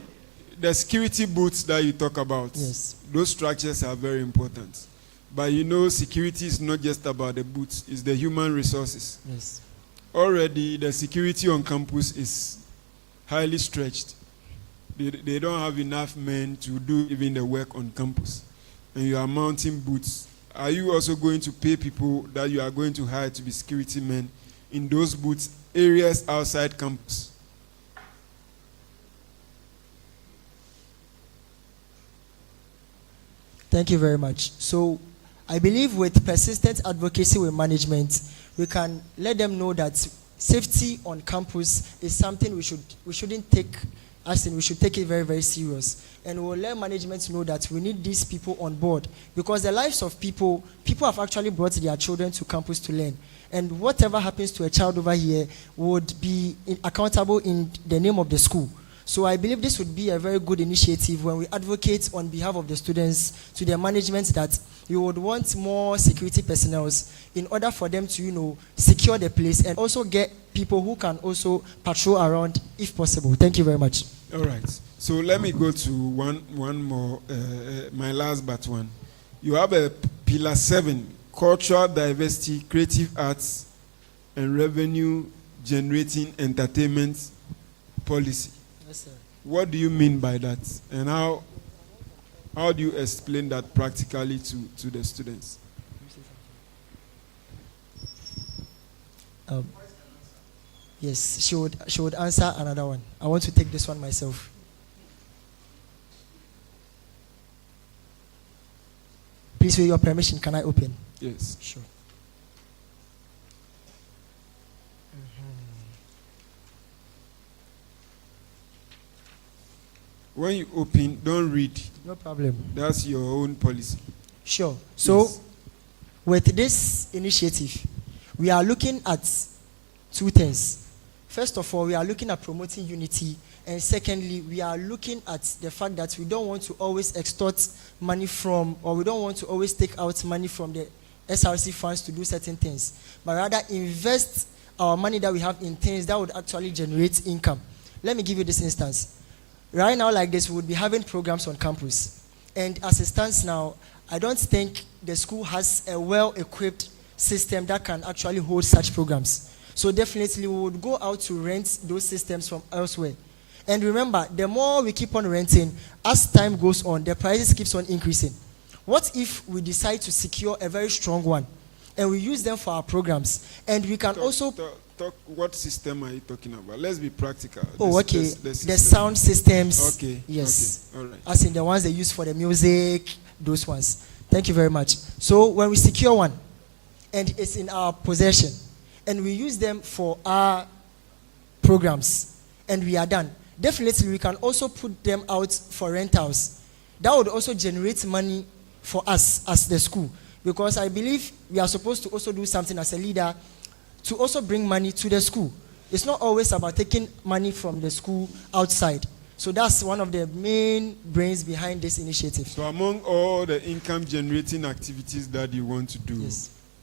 the security booths that you talk about. Yes. Those structures are very important. But you know, security is not just about the booths, it's the human resources. Yes. Already, the security on campus is highly stretched. They don't have enough men to do even the work on campus. And you are mounting booths. Are you also going to pay people that you are going to hire to be security men in those booths, areas outside campus? Thank you very much. So I believe with persistent advocacy with management, we can let them know that safety on campus is something we shouldn't take, as in we should take it very, very serious. And we'll let management know that we need these people on board, because the lives of people have actually brought their children to campus to learn. And whatever happens to a child over here would be accountable in the name of the school. So I believe this would be a very good initiative when we advocate on behalf of the students to their management that we would want more security personnel in order for them to, secure the place and also get people who can also patrol around if possible. Thank you very much. All right. So let me go to one more, my last but one. You have a pillar 7, cultural diversity, creative arts, and revenue generating entertainment policy. Yes, sir. What do you mean by that? And how do you explain that practically to the students? Yes, she would answer another one. I want to take this one myself. Please, with your permission, can I open? Yes. Sure. When you open, don't read. No problem. That's your own policy. Sure. So, Yes. with this initiative, we are looking at two things. First of all, we are looking at promoting unity. And secondly, we are looking at the fact that we don't want to always extort money from, or we don't want to always take out money from the SRC funds to do certain things, but rather invest our money that we have in things that would actually generate income. Let me give you this instance. Right now, like this, we would be having programs on campus. And as it stands now, I don't think the school has a well-equipped system that can actually hold such programs. So definitely, we would go out to rent those systems from elsewhere. And remember, the more we keep on renting, as time goes on, the prices keeps on increasing. What if we decide to secure a very strong one, and we use them for our programs, and we can also... What system are you talking about? Let's be practical. Oh, okay. The sound systems. Okay. Yes. Okay. All right. As in the ones they use for the music, those ones. Thank you very much. So when we secure one, and it's in our possession, and we use them for our programs, and we are done, definitely we can also put them out for rentals. That would also generate money for us as the school, because I believe we are supposed to also do something as a leader to also bring money to the school. It's not always about taking money from the school outside. So that's one of the main brains behind this initiative. So among all the income generating activities that you want to do,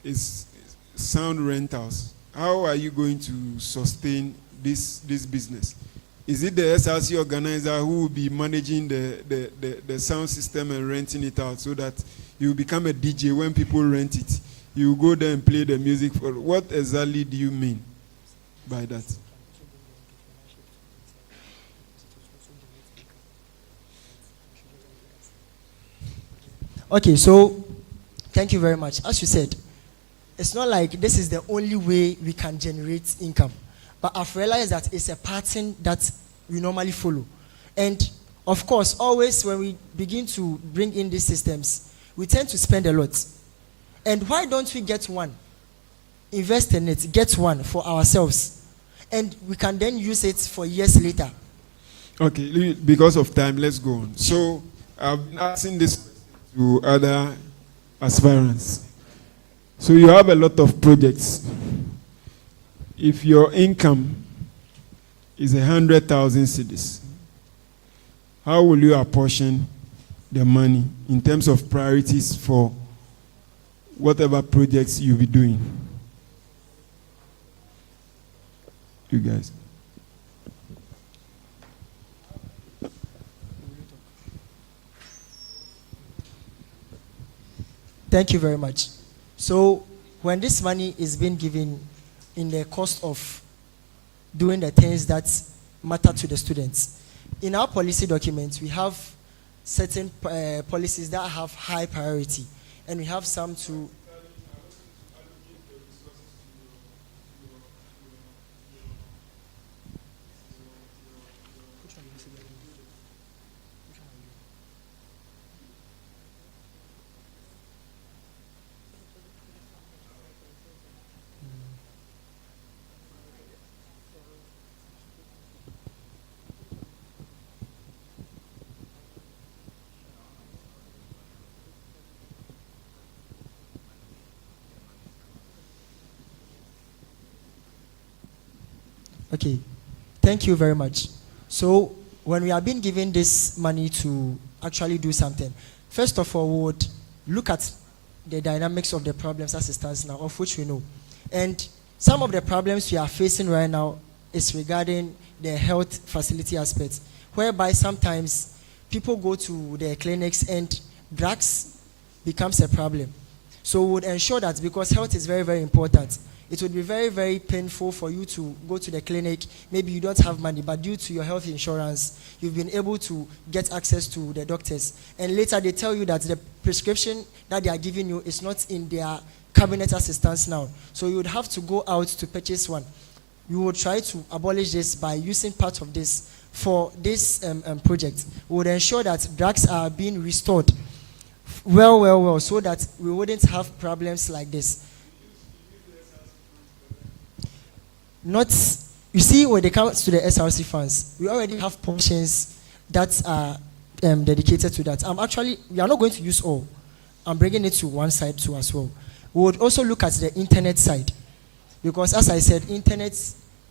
is sound rentals. How are you going to sustain this business? Is it the SRC organizer who will be managing the sound system and renting it out so that you become a DJ when people rent it? You go there and play the music for... What exactly do you mean by that? Okay, so thank you very much. As you said, it's not like this is the only way we can generate income. But I've realized that it's a pattern that we normally follow. And of course, always when we begin to bring in these systems, we tend to spend a lot. And why don't we get one? Invest in it, get one for ourselves. And we can then use it for years later. Okay, because of time, let's go on. So I've been asking this to other aspirants. So you have a lot of projects. If your income is 100,000 cedis, how will you apportion the money in terms of priorities for whatever projects you'll be doing? You guys. Thank you very much. So when this money is being given in the cost of doing the things that matter to the students, in our policy documents, we have certain policies that have high priority, and we have some to... Okay, thank you very much. So when we are being given this money to actually do something, first of all, we would look at the dynamics of the problems as it stands now, of which we know. And some of the problems we are facing right now is regarding the health facility aspect, whereby sometimes people go to the clinics and drugs becomes a problem. So we would ensure that, because health is very, very important, it would be very, very painful for you to go to the clinic. Maybe you don't have money, but due to your health insurance, you've been able to get access to the doctors. And later they tell you that the prescription that they are giving you is not in their cabinet as it stands now. So you would have to go out to purchase one. we will try to abolish this by using part of this for this project. We would ensure that drugs are being restored well, so that we wouldn't have problems like this. Not, you see, when it comes to the SRC funds, we already have portions that are dedicated to that. We are not going to use all. I'm bringing it to one side too as well. We would also look at the internet side, because as I said, internet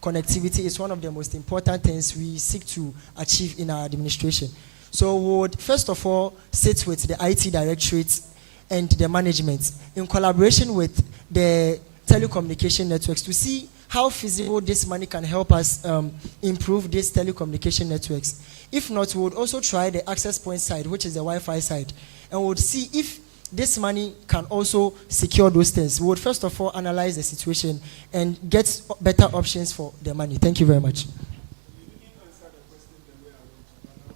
connectivity is one of the most important things we seek to achieve in our administration. So we would first of all sit with the IT directorate and the management in collaboration with the telecommunication networks to see how feasible this money can help us improve these telecommunication networks. If not, we would also try the access point side, which is the Wi-Fi side, and we would see if this money can also secure those things. We would first of all analyze the situation and get better options for the money. Thank you very much.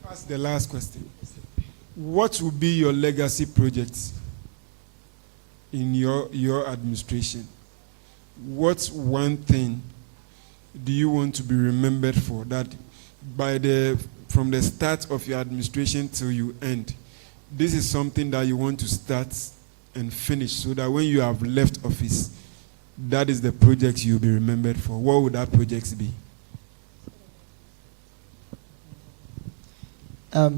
Ask the last question. What will be your legacy projects in your administration? What one thing do you want to be remembered for, that from the start of your administration till you end, this is something that you want to start and finish, so that when you have left office, that is the project you'll be remembered for? What would that project be?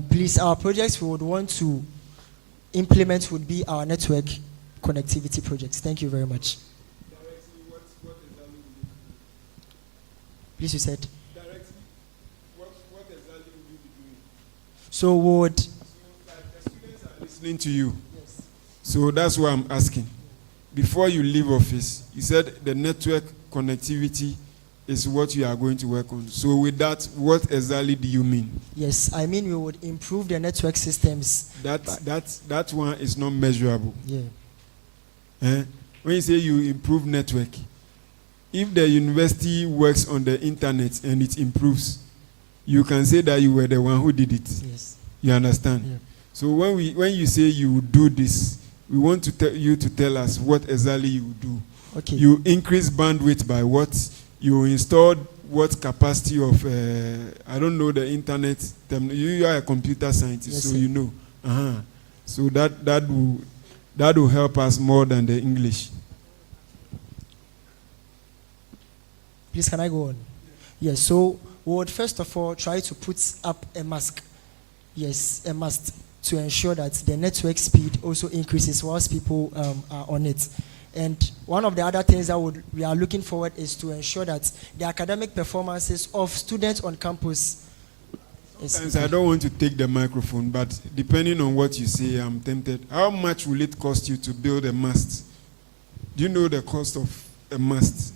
Please, our projects we would want to implement would be our network connectivity projects. Thank you very much. Please, you said. Directly, what exactly would you be doing? So would... The students are listening to you. Yes. So that's why I'm asking. Before you leave office, you said the network connectivity is what you are going to work on. So with that, what exactly do you mean? Yes, I mean we would improve the network systems. That one is not measurable. Yeah. When you say you improve network, if the university works on the internet and it improves, you can say that you were the one who did it. Yes. You understand? Yeah. So when you say you do this, we want you to tell us what exactly you do. Okay. You increase bandwidth by what? You installed what capacity of, I don't know the internet. You are a computer scientist, yes, so sir. You know. So that will help us more than the English. Please, can I go on? Yes, so we would first of all try to put up a mask. Yes, a must, to ensure that the network speed also increases whilst people are on it. And one of the other things that we are looking forward is to ensure that the academic performances of students on campus. Sometimes I don't want to take the microphone, but depending on what you say, I'm tempted. How much will it cost you to build a mast? Do you know the cost of a mast?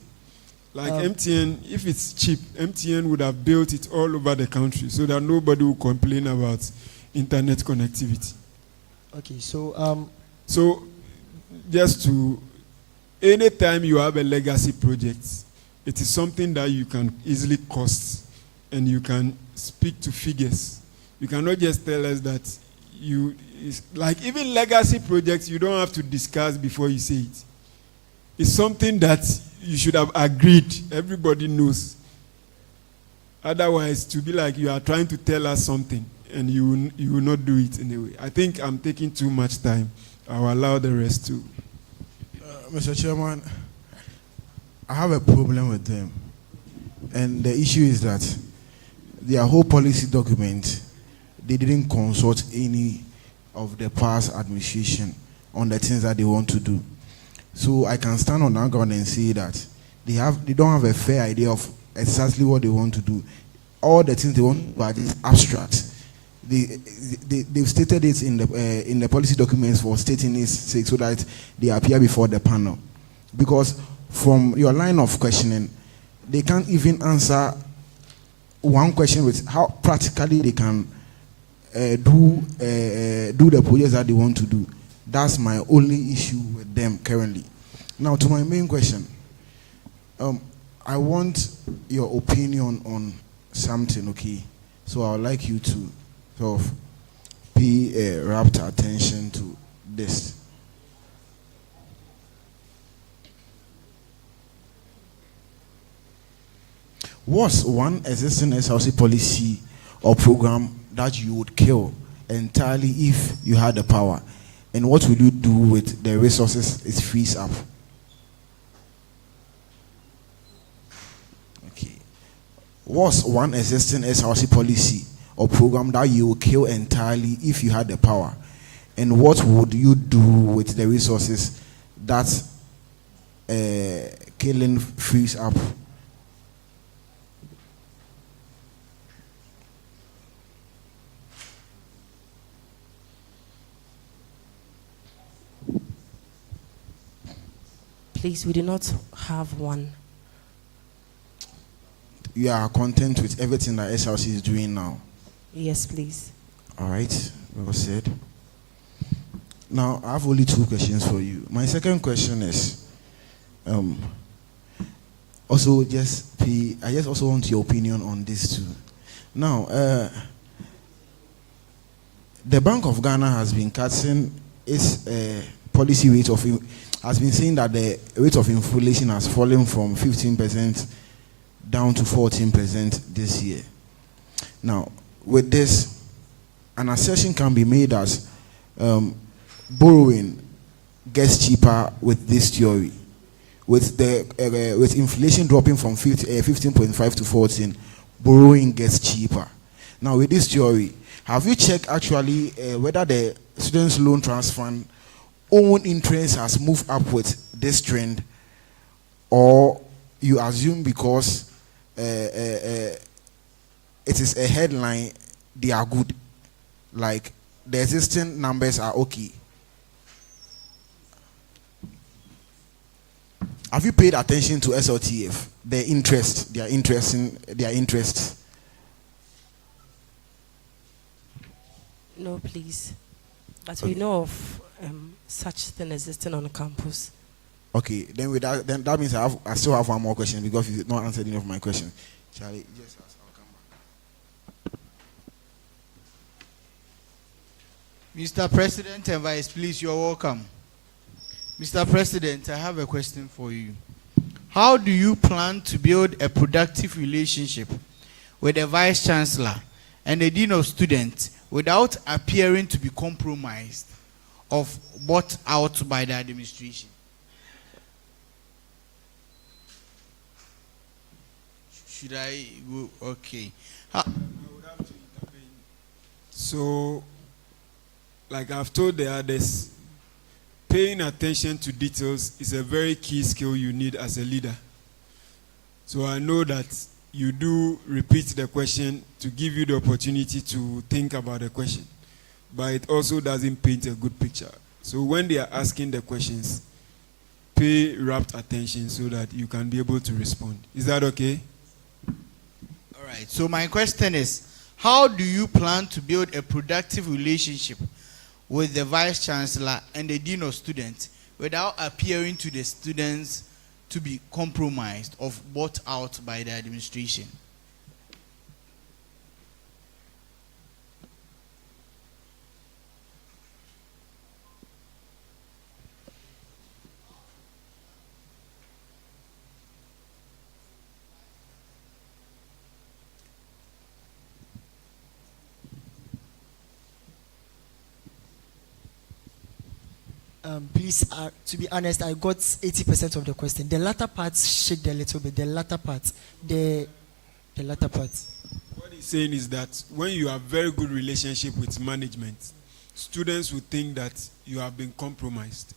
Like MTN, if it's cheap, MTN would have built it all over the country so that nobody will complain about internet connectivity. Okay, so just to, anytime you have a legacy project, it is something that you can easily cost and you can speak to figures. You cannot just tell us that like even legacy projects, you don't have to discuss before you say it. It's something that you should have agreed. Everybody knows. Otherwise, to be like you are trying to tell us something and you will not do it anyway. I think I'm taking too much time. I'll allow the rest to. Mr. Chairman, I have a problem with them. And the issue is that their whole policy document, they didn't consult any of the past administration on the things that they want to do. So I can stand on that ground and say that they don't have a fair idea of exactly what they want to do. All the things they want to do are just abstract. They've stated it in the policy documents for stating its sake so that they appear before the panel. Because from your line of questioning, they can't even answer one question with how practically they can do the projects that they want to do. That's my only issue with them currently. Now, to my main question, I want your opinion on something, okay? So I would like you to sort of pay rapt attention to this. What's one existing SRC policy or program that you would kill entirely if you had the power? And what will you do with the resources it frees up? Okay. What's one existing SRC policy or program that you would kill entirely if you had the power? And what would you do with the resources that killing frees up? Please, we do not have one. You are content with everything that SRC is doing now? Yes, please. All right, well said. Now, I have only 2 questions for you. My second question is, also I just also want your opinion on this too. Now, the Bank of Ghana has been cutting its policy rate of, has been saying that the rate of inflation has fallen from 15% down to 14% this year. Now, with this, an assertion can be made as borrowing gets cheaper with this theory. With inflation dropping from 15.5 to 14, borrowing gets cheaper. Now, with this theory, have you checked actually whether the Students' Loan Trust Fund own interest has moved up with this trend, or you assume because it is a headline, they are good, like the existing numbers are okay? Have you paid attention to SLTF, their interest, their interests? No, please. But we know of such thing existing on campus. Okay, then with that, that means I still have one more question because you did not answer any of my questions. Charlie, yes, I'll come Mr. back. President and Vice, please, you're welcome. Mr. President, I have a question for you. How do you plan to build a productive relationship with the Vice Chancellor and the Dean of Students without appearing to be compromised or bought out by the administration? Should I go? Okay. So, like I've told the others, paying attention to details is a very key skill you need as a leader. So I know that you do repeat the question to give you the opportunity to think about the question, but it also doesn't paint a good picture. So when they are asking the questions, pay rapt attention so that you can be able to respond. Is that okay? All right. So my question is, how do you plan to build a productive relationship with the Vice Chancellor and the Dean of Students without appearing to the students to be compromised or bought out by the administration? Please, to be honest, I got 80% of the question. The latter part shaked a little bit. The latter part. What he's saying is that when you have very good relationship with management, students will think that you have been compromised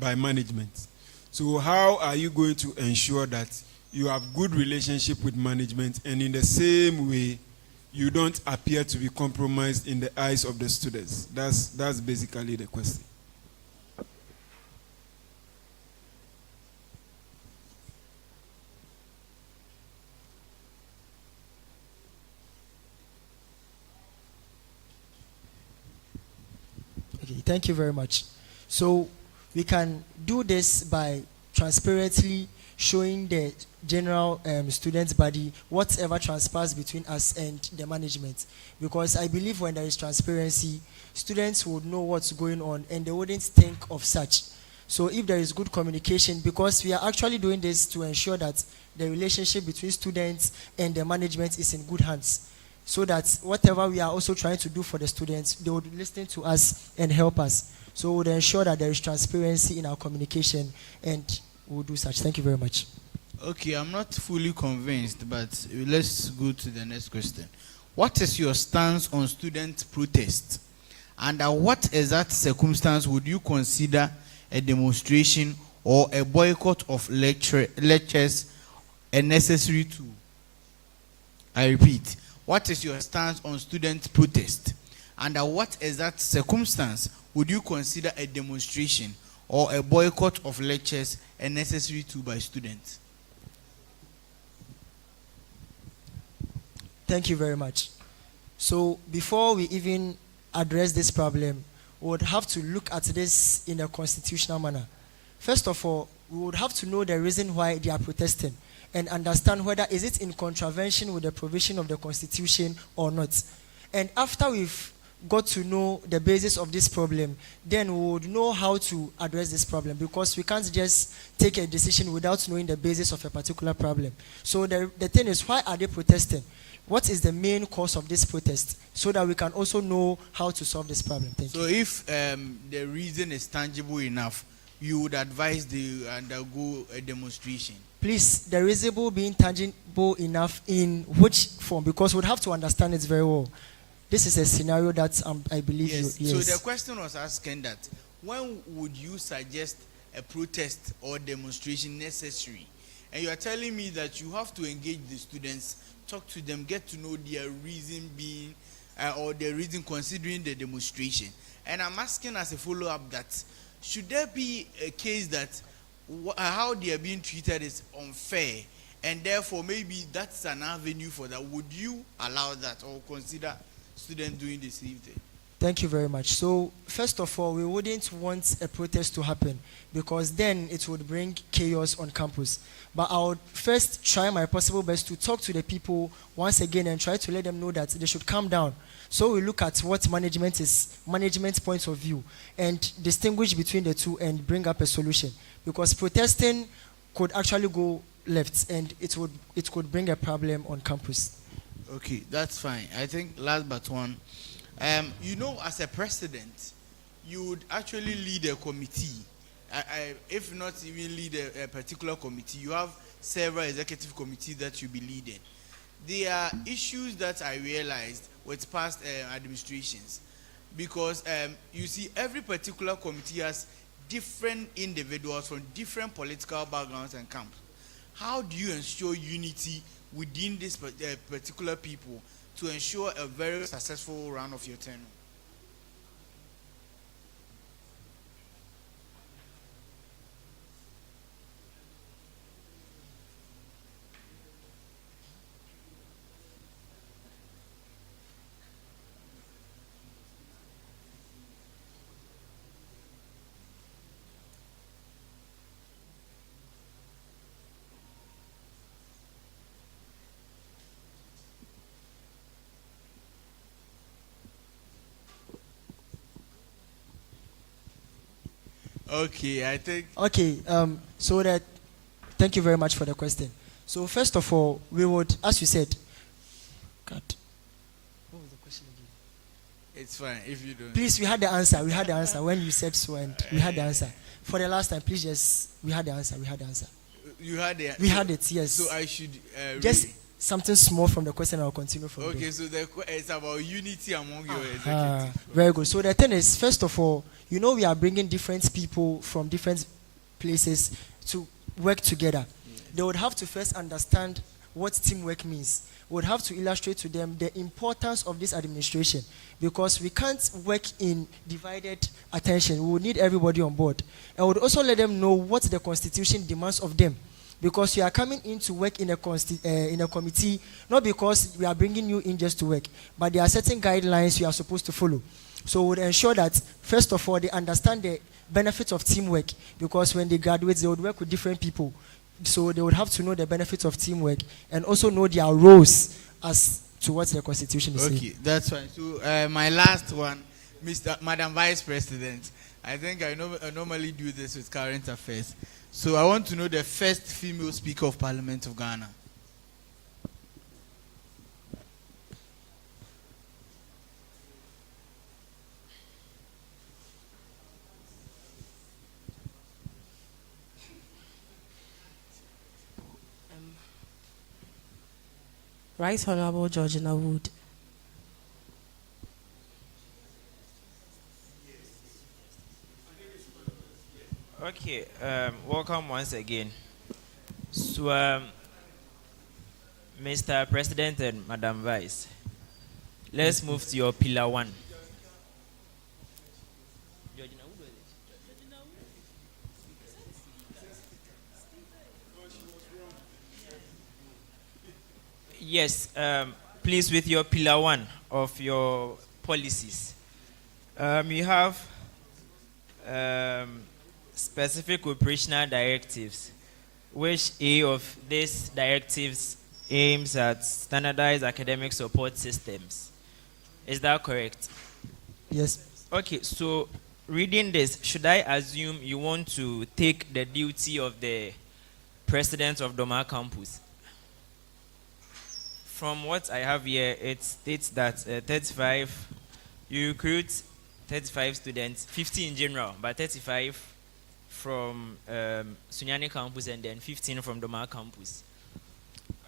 by management. So how are you going to ensure that you have good relationship with management and in the same way you don't appear to be compromised in the eyes of the students? That's basically the question. Thank you very much. So we can do this by transparently showing the general student body whatever transpires between us and the management. Because I believe when there is transparency, students would know what's going on and they wouldn't think of such. So if there is good communication, because we are actually doing this to ensure that the relationship between students and the management is in good hands, so that whatever we are also trying to do for the students, they would listen to us and help us. So we would ensure that there is transparency in our communication, and we'll do such. Thank you very much. Okay, I'm not fully convinced, but let's go to the next question. What is your stance on student protest? Under what exact circumstance would you consider a demonstration or a boycott of lectures a necessary tool? I repeat, what is your stance on student protest? Under what exact circumstance would you consider a demonstration or a boycott of lectures a necessary tool by students? Thank you very much. So before we even address this problem, we would have to look at this in a constitutional manner. First of all, we would have to know the reason why they are protesting and understand whether is it in contravention with the provision of the Constitution or not. And after we've got to know the basis of this problem, then we would know how to address this problem, because we can't just take a decision without knowing the basis of a particular problem. So the thing is, why are they protesting? What is the main cause of this protest, so that we can also know how to solve this problem? Thank you. So if the reason is tangible enough, you would advise they undergo a demonstration? Please, the reasonable being tangible enough in which form? Because we'd have to understand it very well. This is a scenario that I believe yes. you... Yes. So the question was asking that, when would you suggest a protest or demonstration necessary? And you are telling me that you have to engage the students, talk to them, get to know their reason being, or their reason considering the demonstration. And I'm asking as a follow-up that, should there be a case that how they are being treated is unfair, and therefore maybe that's an avenue for that? Would you allow that or consider students doing the same thing? Thank you very much. So first of all, we wouldn't want a protest to happen, because then it would bring chaos on campus. But I would first try my possible best to talk to the people once again and try to let them know that they should calm down. So we look at what management's point of view, and distinguish between the two and bring up a solution. Because protesting could actually go left, and it could bring a problem on campus. Okay, that's fine. I think last but one, you know, as a president, you would actually lead a committee. If not even lead a particular committee, you have several executive committees that you'll be leading. There are issues that I realized with past administrations, because you see, every particular committee has different individuals from different political backgrounds and camps. How do you ensure unity within this particular people to ensure a very successful round of your tenure? Okay, I think. Okay, so that, thank you very much for the question. So first of all, we would, as you said, God, what was the question again? It's fine if you don't. Please, we had the answer. We had the answer when you said so, and we had the answer. For the last time, please just, we had the answer. We had the answer. You had the. We had it, yes. So I should. Just something small from the question. I'll continue from okay, there. so it's about unity among your executives. Very good. So the thing is, first of all, you know, we are bringing different people from different places to work together. Yes. They would have to first understand what teamwork means. We would have to illustrate to them the importance of this administration, because we can't work in divided attention. We would need everybody on board. And we would also let them know what the Constitution demands of them, because you are coming in to work in a committee, not because we are bringing you in just to work, but there are certain guidelines you are supposed to follow. So we would ensure that, first of all, they understand the benefits of teamwork, because when they graduate, they would work with different people. So they would have to know the benefits of teamwork and also know their roles as to what the Constitution is saying. Okay, that's fine. So my last one, Madam Vice President, I think I normally do this with current affairs. So I want to know the first female Speaker of Parliament of Ghana. Right Honorable Georgina Wood. Okay, welcome once again. So, Mr. President and Madam Vice, let's move to your pillar 1. Yes, please, with your pillar 1 of your policies, you have specific operational directives, which A of these directives aims at standardized academic support systems. Is that correct? Yes. Okay, so reading this, should I assume you want to take the duty of the president of Doma campus? From what I have here, it states that 35, you recruit 35 students, 50 in general, but 35 from Sunyani campus and then 15 from Doma campus.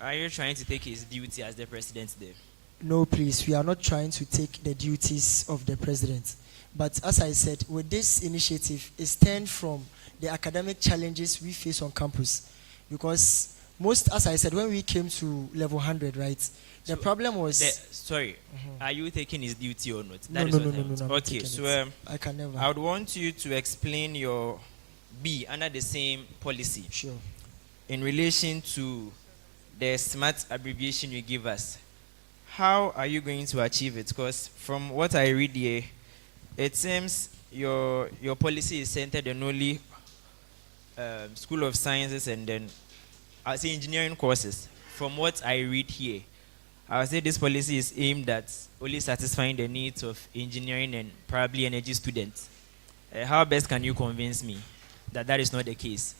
Are you trying to take his duty as the president there? No, please. We are not trying to take the duties of the president. But as I said, with this initiative, it stems from the academic challenges we face on campus. Because as I said, when we came to level 100, right, the problem was... Are you taking his duty or not? No. Okay, so I can never. I would want you to explain your B under the same policy. Sure. In relation to the SMART abbreviation you give us. How are you going to achieve it? Because from what I read here, it seems your policy is centered on only School of Sciences and then I say engineering courses. From what I read here, I would say this policy is aimed at only satisfying the needs of engineering and probably energy students. How best can you convince me that that is not the case?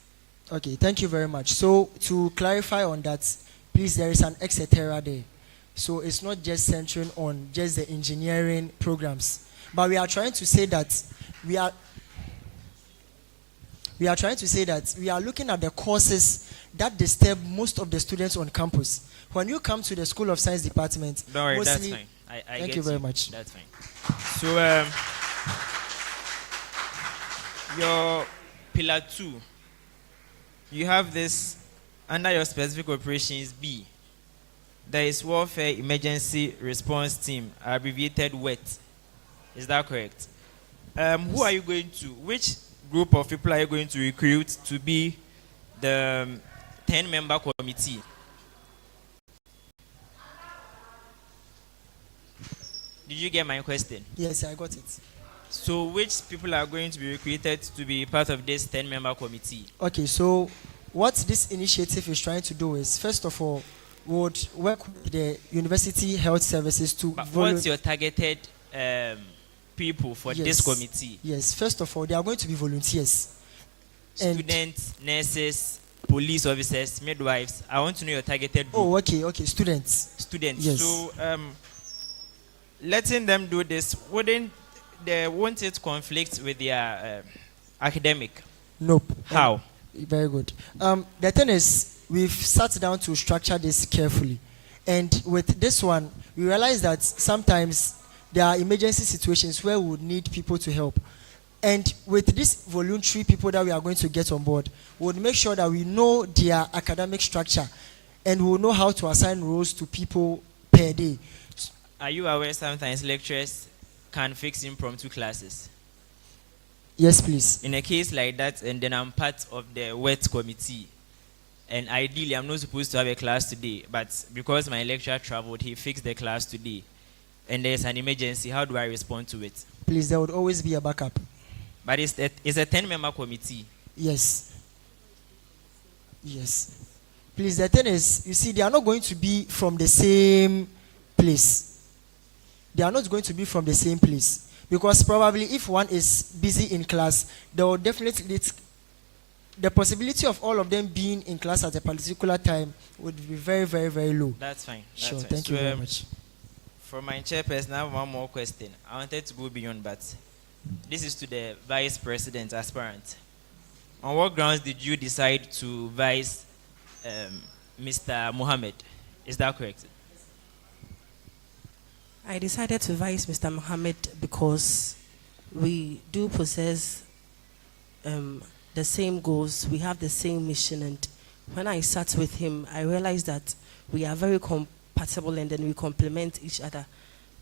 Okay, thank you very much. So to clarify on that, please, there is an etc. there. So it's not just centering on just the engineering programs. But we are trying to say that we are looking at the courses that disturb most of the students on campus. When you come to the School of Science department, don't worry, that's fine. Thank you very much. That's fine. So your pillar 2, you have this under your specific operations B. There is Warfare Emergency Response Team, abbreviated WET. Is that correct? Who are you going to? Which group of people are you going to recruit to be the 10-member committee? Did you get my question? Yes, I got it. So which people are going to be recruited to be part of this 10-member committee? Okay, so what this initiative is trying to do is, first of all, would work with the university health services to... What's your targeted people for this committee? Yes, first of all, they are going to be volunteers. Students, nurses, police officers, midwives. I want to know your targeted group. Oh, okay, students. Students. Yes. So, letting them do this, won't it conflict with their academic? Nope. How? Very good. The thing is, we've sat down to structure this carefully. And with this one, we realize that sometimes there are emergency situations where we would need people to help. And with these voluntary people that we are going to get on board, we would make sure that we know their academic structure and we will know how to assign roles to people per day. Are you aware sometimes lecturers can fix impromptu classes? Yes, please. In a case like that, and then I'm part of the WET committee, and ideally I'm not supposed to have a class today, but because my lecturer traveled, he fixed the class today, and there's an emergency, how do I respond to it? Please, there would always be a backup. But it's a 10-member committee. Yes. Yes. Please, the thing is, you see, they are not going to be from the same place. They are not going to be from the same place. Because probably if one is busy in class, there will definitely, the possibility of all of them being in class at a particular time would be very, very, very low. That's fine. Sure, That's fine. thank you very much. For my chairperson, I have one more question. I wanted to go beyond, but this is to the vice president aspirant. On what grounds did you decide to vice Mr. Mohammed? Is that correct? I decided to vice Mr. Mohammed because we do possess the same goals, we have the same mission, and when I sat with him, I realized that we are very compatible and then we complement each other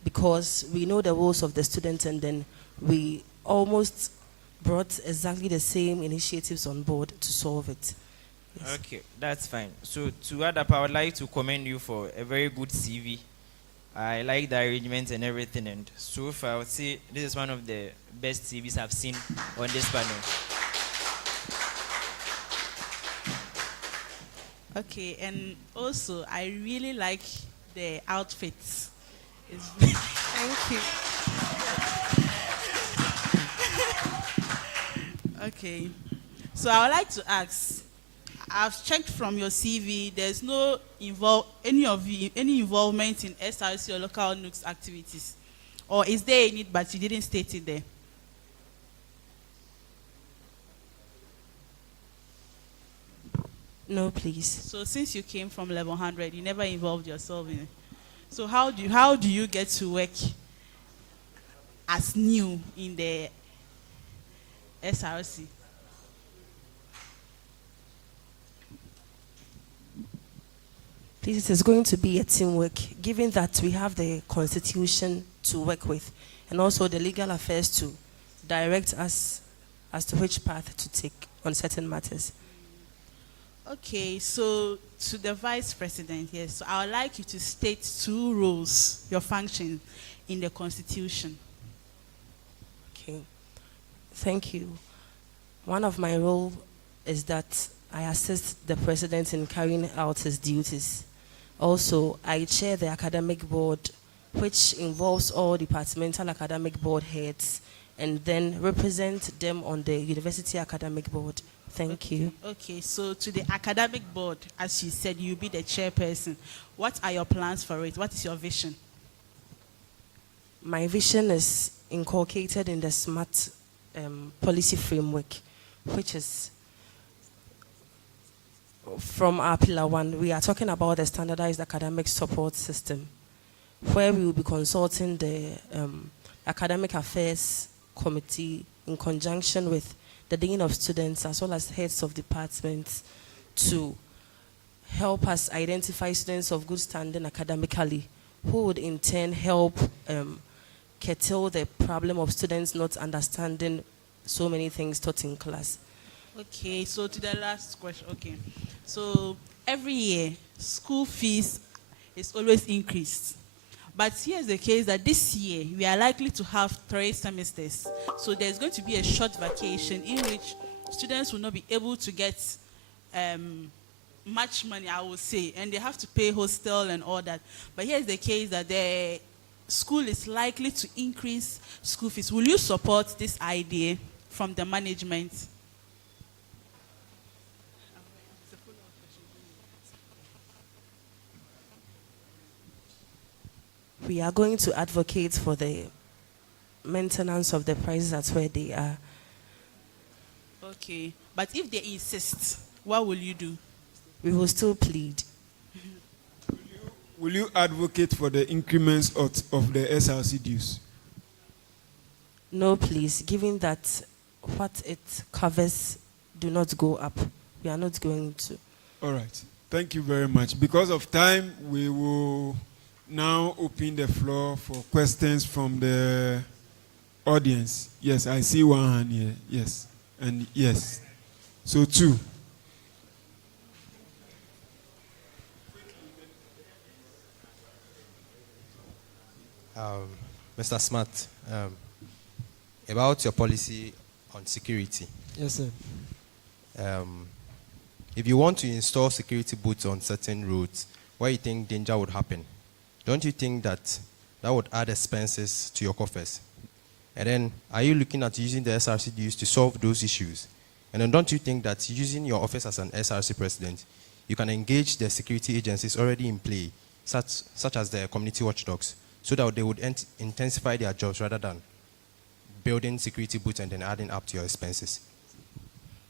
because we know the roles of the students and then we almost brought exactly the same initiatives on board to solve it. Yes. Okay, that's fine. So to add up, I would like to commend you for a very good CV. I like the arrangement and everything, and so far I would say this is one of the best CVs I've seen on this panel. Okay, and also I really like the outfits. Thank you. Okay, so I would like to ask. I've checked from your CV. There's no any involvement in SRC or local NUGS activities, or is there a need but you didn't state it there? No, please. So since you came from level 100, you never involved yourself in it. So how do you get to work as new in the SRC? Please, it is going to be a teamwork, given that we have the constitution to work with and also the legal affairs to direct us as to which path to take on certain matters. Okay, so to the vice president, yes, so I would like you to state 2 roles, your function in the constitution. Okay, thank you. One of my roles is that I assist the president in carrying out his duties. Also, I chair the academic board, which involves all departmental academic board heads, and then represent them on the university academic board. Thank you. Okay, so to the academic board, as you said, you'll be the chairperson. What are your plans for it? What is your vision? My vision is inculcated in the SMART policy framework, which is from our pillar 1. We are talking about the standardized academic support system, where we will be consulting the academic affairs committee in conjunction with the dean of students as well as heads of departments to help us identify students of good standing academically, who would in turn help curtail the problem of students not understanding so many things taught in class. Okay, so to the last question, okay. So every year, school fees is always increased. But here's the case that this year, we are likely to have 3 semesters. So there's going to be a short vacation in which students will not be able to get much money, I would say, and they have to pay hostel and all that. But here's the case that the school is likely to increase school fees. Will you support this idea from the management? We are going to advocate for the maintenance of the prices at where they are. Okay, but if they insist, what will you do? We will still plead. Will you advocate for the increments of the SRC dues? No, please. Given that what it covers do not go up, we are not going to. All right. Thank you very much. Because of time, we will now open the floor for questions from the audience. Yes, I see one hand here. Yes. And yes. So 2. Mr. Smart, about your policy on security. Yes, sir. If you want to install security booths on certain roads where you think danger would happen, don't you think that would add expenses to your coffers? And then, are you looking at using the SRCDUs to solve those issues? And then don't you think that using your office as an SRC president, you can engage the security agencies already in play, such as the community watchdogs, so that they would intensify their jobs rather than building security boots and then adding up to your expenses?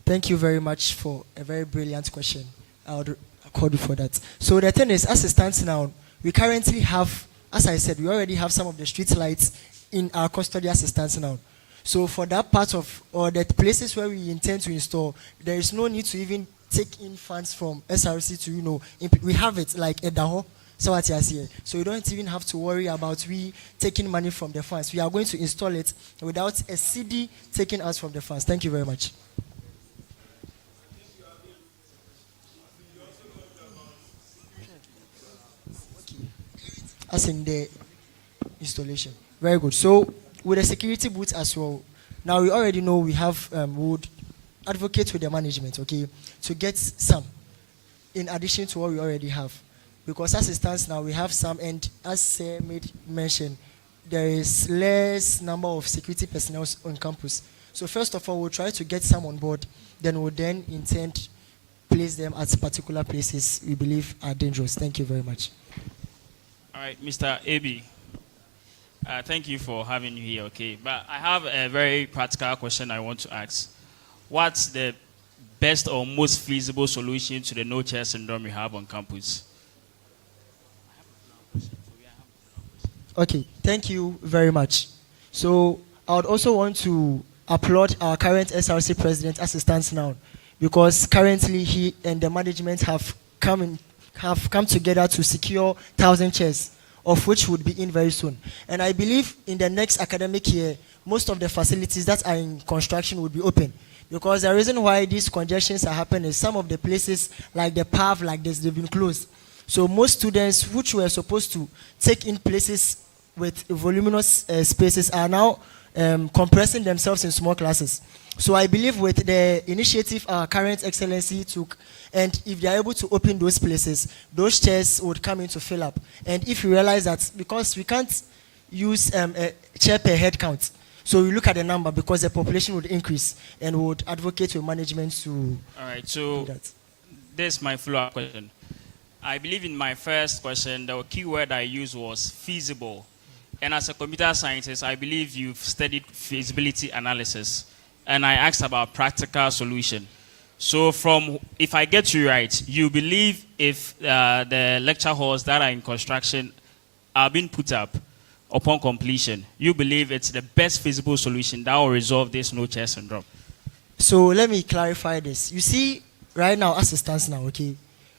Thank you very much for a very brilliant question. I would accord you for that. So the thing is, as it stands now, we currently have, as I said, we already have some of the street lights in our custody as it stands now. So for that part of, or the places where we intend to install, there is no need to even take in funds from SRC to, we have it like a DAHO. So what you see, so you don't even have to worry about we taking money from the funds. We are going to install it without a CD taking us from the funds. Thank you very much. As in the installation. Very good. So with the security boots as well, now we already know we have, we would advocate with the management, okay, to get some in addition to what we already have. Because as it stands now, we have some, and as made mention, there is less number of security personnel on campus. So first of all, we'll try to get some on board, then we'll then intend place them at particular places we believe are dangerous. Thank you very much. All right, Mr. Abi, thank you for having me here, okay? But I have a very practical question I want to ask. What's the best or most feasible solution to the no-chair syndrome we have on campus? Okay, thank you very much. So I would also want to applaud our current SRC president as it stands now, because currently he and the management have come together to secure 1,000 chairs, of which would be in very soon. And I believe in the next academic year, most of the facilities that are in construction will be open. Because the reason why these congestions are happening is some of the places, like the PAV, like this, they've been closed. So most students which were supposed to take in places with voluminous spaces are now compressing themselves in small classes. So I believe with the initiative our current excellency took, and if they are able to open those places, those chairs would come in to fill up. And if you realize that, because we can't use a chair per head count, so we look at the number because the population would increase, and we would advocate with management to All right, so do that. this is my follow-up question. I believe in my first question, the key word I used was feasible. And as a computer scientist, I believe you've studied feasibility analysis. And I asked about practical solution. So if I get you right, you believe if the lecture halls that are in construction are being put up upon completion, you believe it's the best feasible solution that will resolve this no-chair syndrome? So let me clarify this. You see, right now, as it stands now, okay,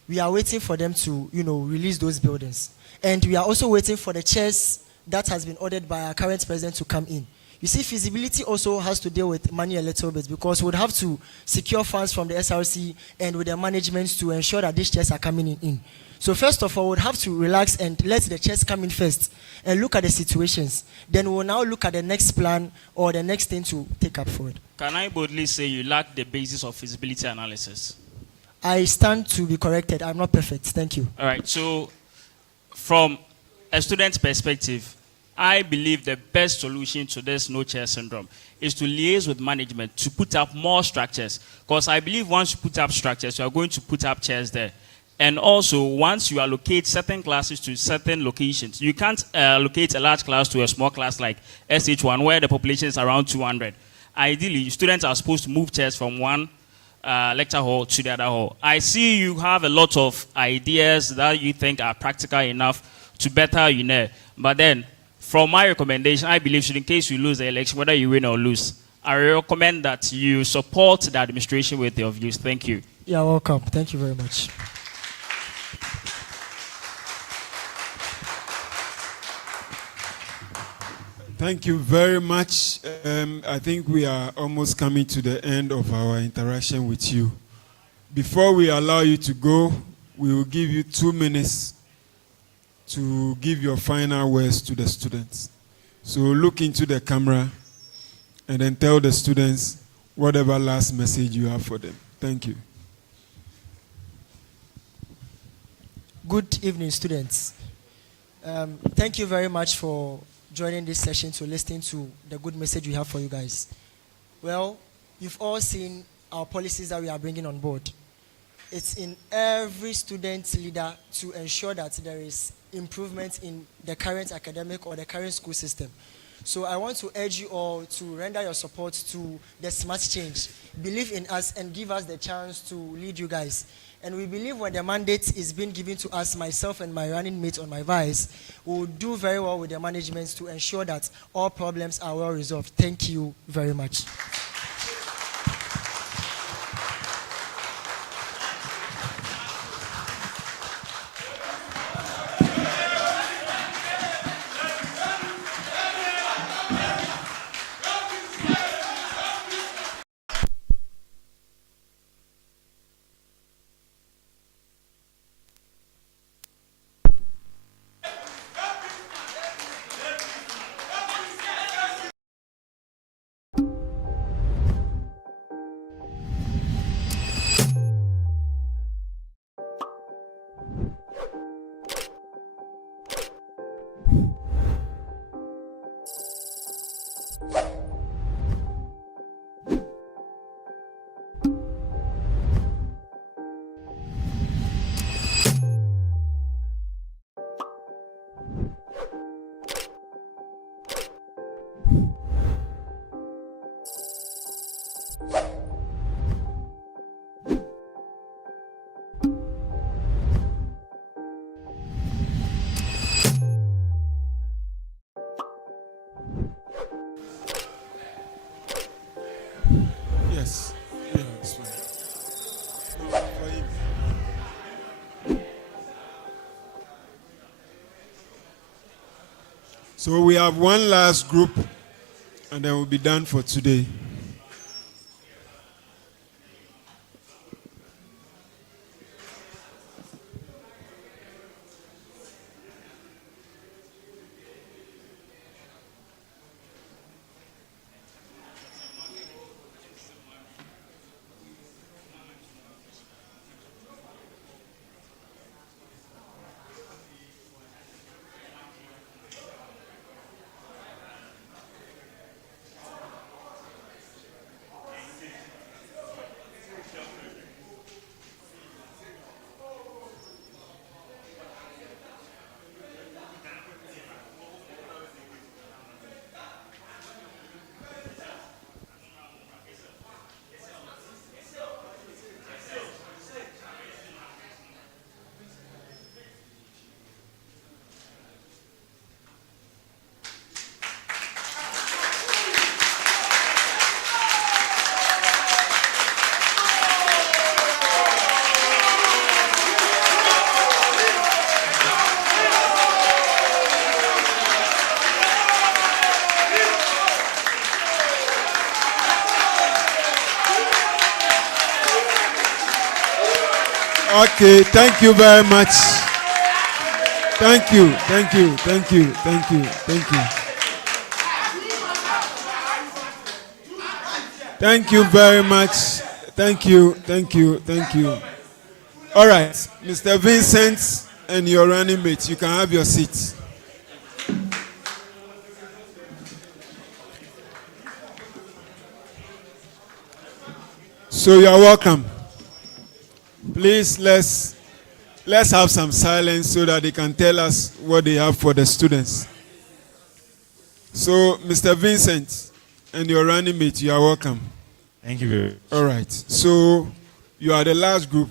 we are waiting for them to, release those buildings. And we are also waiting for the chairs that has been ordered by our current president to come in. You see, feasibility also has to deal with money a little bit, because we would have to secure funds from the SRC and with the management to ensure that these chairs are coming in. So first of all, we would have to relax and let the chairs come in first and look at the situations. Then we will now look at the next plan or the next thing to take up forward. Can I boldly say you lack the basis of feasibility analysis? I stand to be corrected. I'm not perfect. Thank you. All right. So from a student's perspective, I believe the best solution to this no-chair syndrome is to liaise with management to put up more structures. Because I believe once you put up structures, you are going to put up chairs there. And also, once you allocate certain classes to certain locations, you can't allocate a large class to a small class like SH1, where the population is around 200. Ideally, students are supposed to move chairs from one lecture hall to the other hall. I see you have a lot of ideas that you think are practical enough to better Uenr. But then, from my recommendation, I believe in case you lose the election, whether you win or lose, I recommend that you support the administration with your views. Thank you. You're welcome. Thank you very much. Thank you very much. I think we are almost coming to the end of our interaction with you. Before we allow you to go, we will give you 2 minutes to give your final words to the students. So look into the camera and then tell the students whatever last message you have for them. Thank you. Good evening, students. Thank you very much for joining this session to listen to the good message we have for you guys. Well, you've all seen our policies that we are bringing on board. It's in every student leader to ensure that there is improvement in the current academic or the current school system. So I want to urge you all to render your support to the smart change. Believe in us and give us the chance to lead you guys. And we believe when the mandate is being given to us, myself and my running mate on my vice, we will do very well with the management to ensure that all problems are well resolved. Thank you very much. Yes. Yeah, it's fine. No, for him. So we have one last group, and then we'll be done for today. Okay, thank you very much. Thank you, thank you, thank you, thank you, thank you. Thank you very much. Thank you, thank you, thank you. All right, Mr. Vincent and your running mate, you can have your seats. So you are welcome. Please, let's have some silence so that they can tell us what they have for the students. So, Mr. Vincent and your running mate, you are welcome. Thank you very much. All right. So, you are the last group,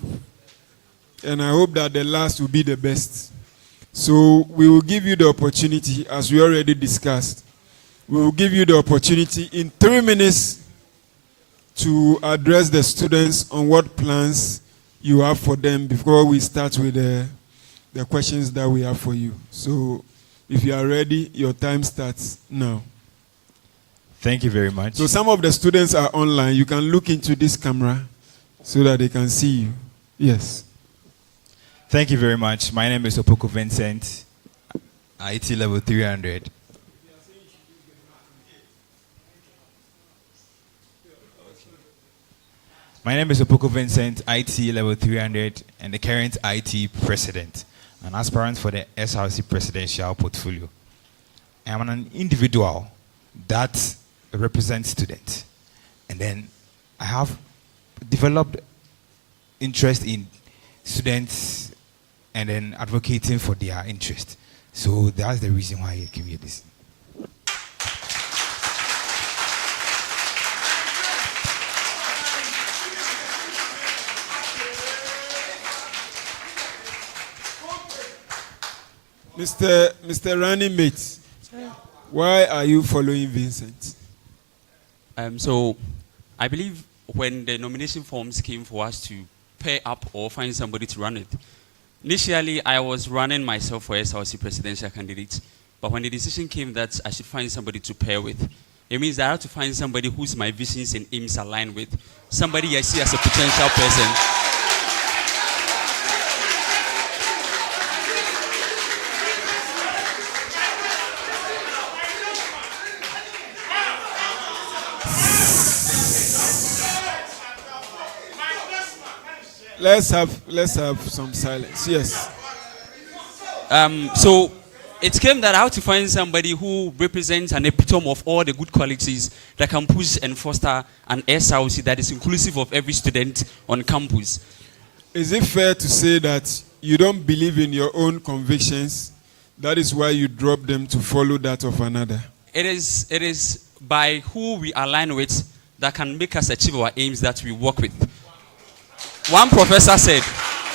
and I hope that the last will be the best. So, we will give you the opportunity, as we already discussed, we will give you the opportunity in 3 minutes to address the students on what plans you have for them before we start with the questions that we have for you. So if you are ready, your time starts now. Thank you very much. So some of the students are online. You can look into this camera so that they can see you. Yes. Thank you very much. My name is Opoko Vincent, IT level 300. My name is Opoko Vincent, IT level 300, and the current IT president, an aspirant for the SRC presidential portfolio. I am an individual that represents students. And then I have developed interest in students and then advocating for their interest. So that's the reason why I came here this. Mr. Running Mate, why are you following Vincent? So, I believe when the nomination forms came for us to pair up or find somebody to run it, initially I was running myself for SRC presidential candidate, but when the decision came that I should find somebody to pair with, it means that I have to find somebody whose my visions and aims align with, somebody I see as a potential person. Let's have some silence. Yes. So it came that I have to find somebody who represents an epitome of all the good qualities that can push and foster an SRC that is inclusive of every student on campus. Is it fair to say that you don't believe in your own convictions? That is why you drop them to follow that of another. It is by who we align with that can make us achieve our aims that we work with. One professor said,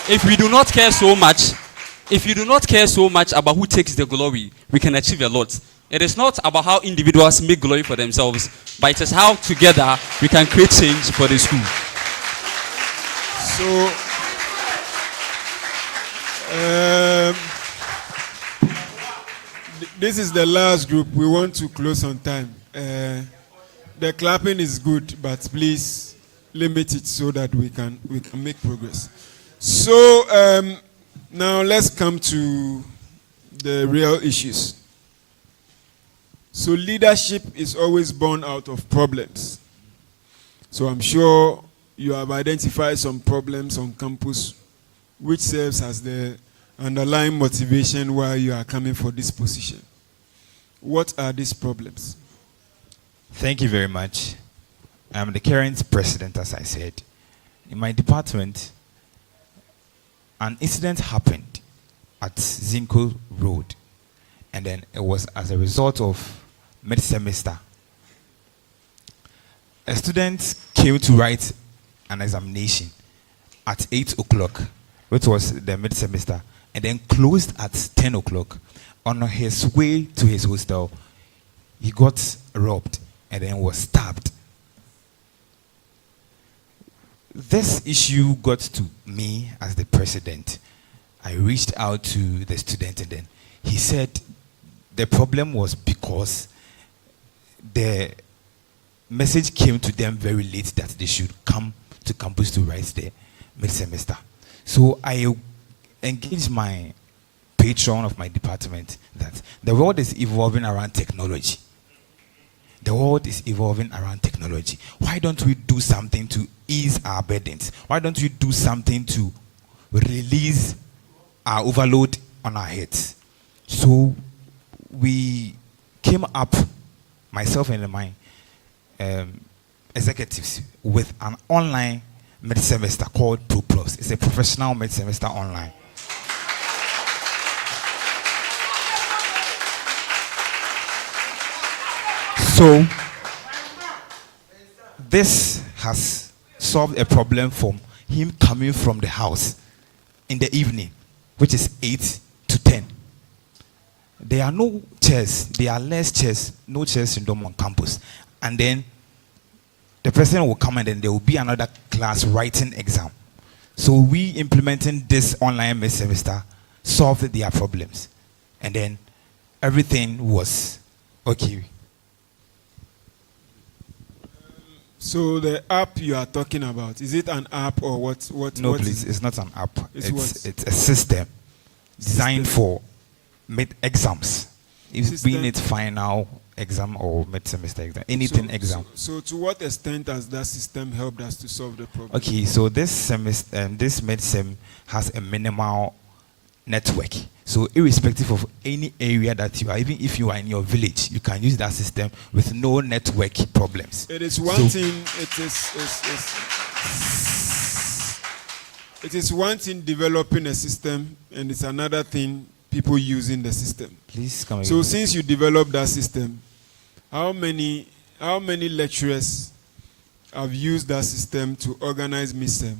if you do not care so much about who takes the glory, we can achieve a lot. It is not about how individuals make glory for themselves, but it is how together we can create change for the school. So, this is the last group. We want to close on time. The clapping is good, but please limit it so that we can make progress. So now let's come to the real issues. So leadership is always born out of problems. So I'm sure you have identified some problems on campus which serves as the underlying motivation why you are coming for this position. What are these problems? Thank you very much. I'm the current president, as I said. In my department, an incident happened at Zinco Road. And then it was as a result of mid-semester. A student came to write an examination at 8 o'clock, which was the mid-semester, and then closed at 10 o'clock. On his way to his hostel, he got robbed and then was stabbed. This issue got to me as the president. I reached out to the student and then he said the problem was because the message came to them very late that they should come to campus to write the mid-semester. So I engaged my patron of my department that the world is evolving around technology. The world is evolving around technology. Why don't we do something to ease our burdens? Why don't we do something to release our overload on our heads? So we came up, myself and my executives, with an online mid-semester called Pro Plus. It's a professional mid-semester online. So, this has solved a problem from him coming from the house in the evening, which is 8 to 10. There are no chairs, there are less chairs, no chairs syndrome on campus. And then the person will come and then there will be another class writing exam. So we implementing this online mid-semester solved their problems. And then everything was okay. So the app you are talking about, is it an app or what? No, please, it's not an app. It's a system designed for mid-exams. Being it final exam or mid-semester exam, anything exam. So to what extent has that system helped us to solve the problem? Okay, so this semester, this mid-sem has a minimal network. So irrespective of any area that you are, even if you are in your village, you can use that system with no network problems. It is one thing. It is one thing developing a system, and it's another thing people using the system. Please come again. So since you developed that system, how many lecturers have used that system to organize MISEM?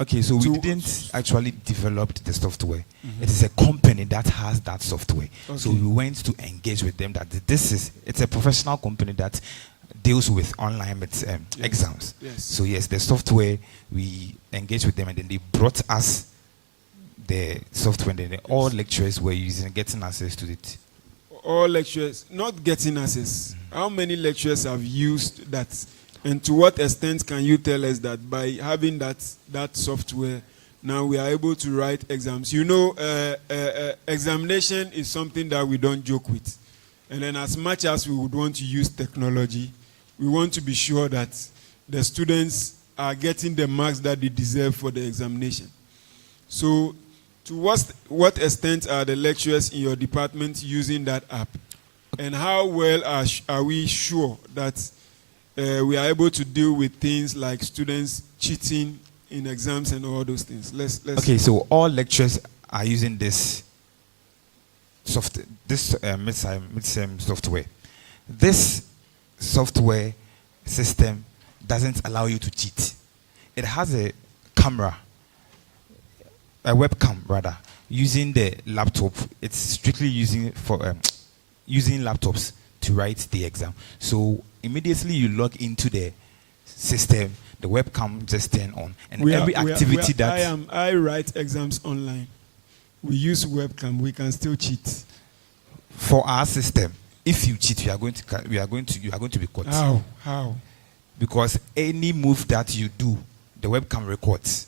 Okay, so we didn't actually develop the software. It is a company that has that software. Okay. So we went to engage with them that it's a professional company that deals with online exams. Yes. So yes, the software, we engaged with them and then they brought us the software and then all lecturers were getting access to it. All lecturers, not getting access. How many lecturers have used that? And to what extent can you tell us that by having that software, now we are able to write exams? You know, examination is something that we don't joke with. And then as much as we would want to use technology, we want to be sure that the students are getting the marks that they deserve for the examination. So to what extent are the lecturers in your department using that app? And how well are we sure that we are able to deal with things like students cheating in exams and all those things? Let's okay, so all lecturers are using this MISEM software. This software system doesn't allow you to cheat. It has a camera, a webcam rather, using the laptop. It's strictly using laptops to write the exam. So immediately you log into the system, the webcam just turn on, and I write exams online. We use webcam. We can still cheat. For our system, if you cheat, you are going to be caught. How? Because any move that you do, the webcam records.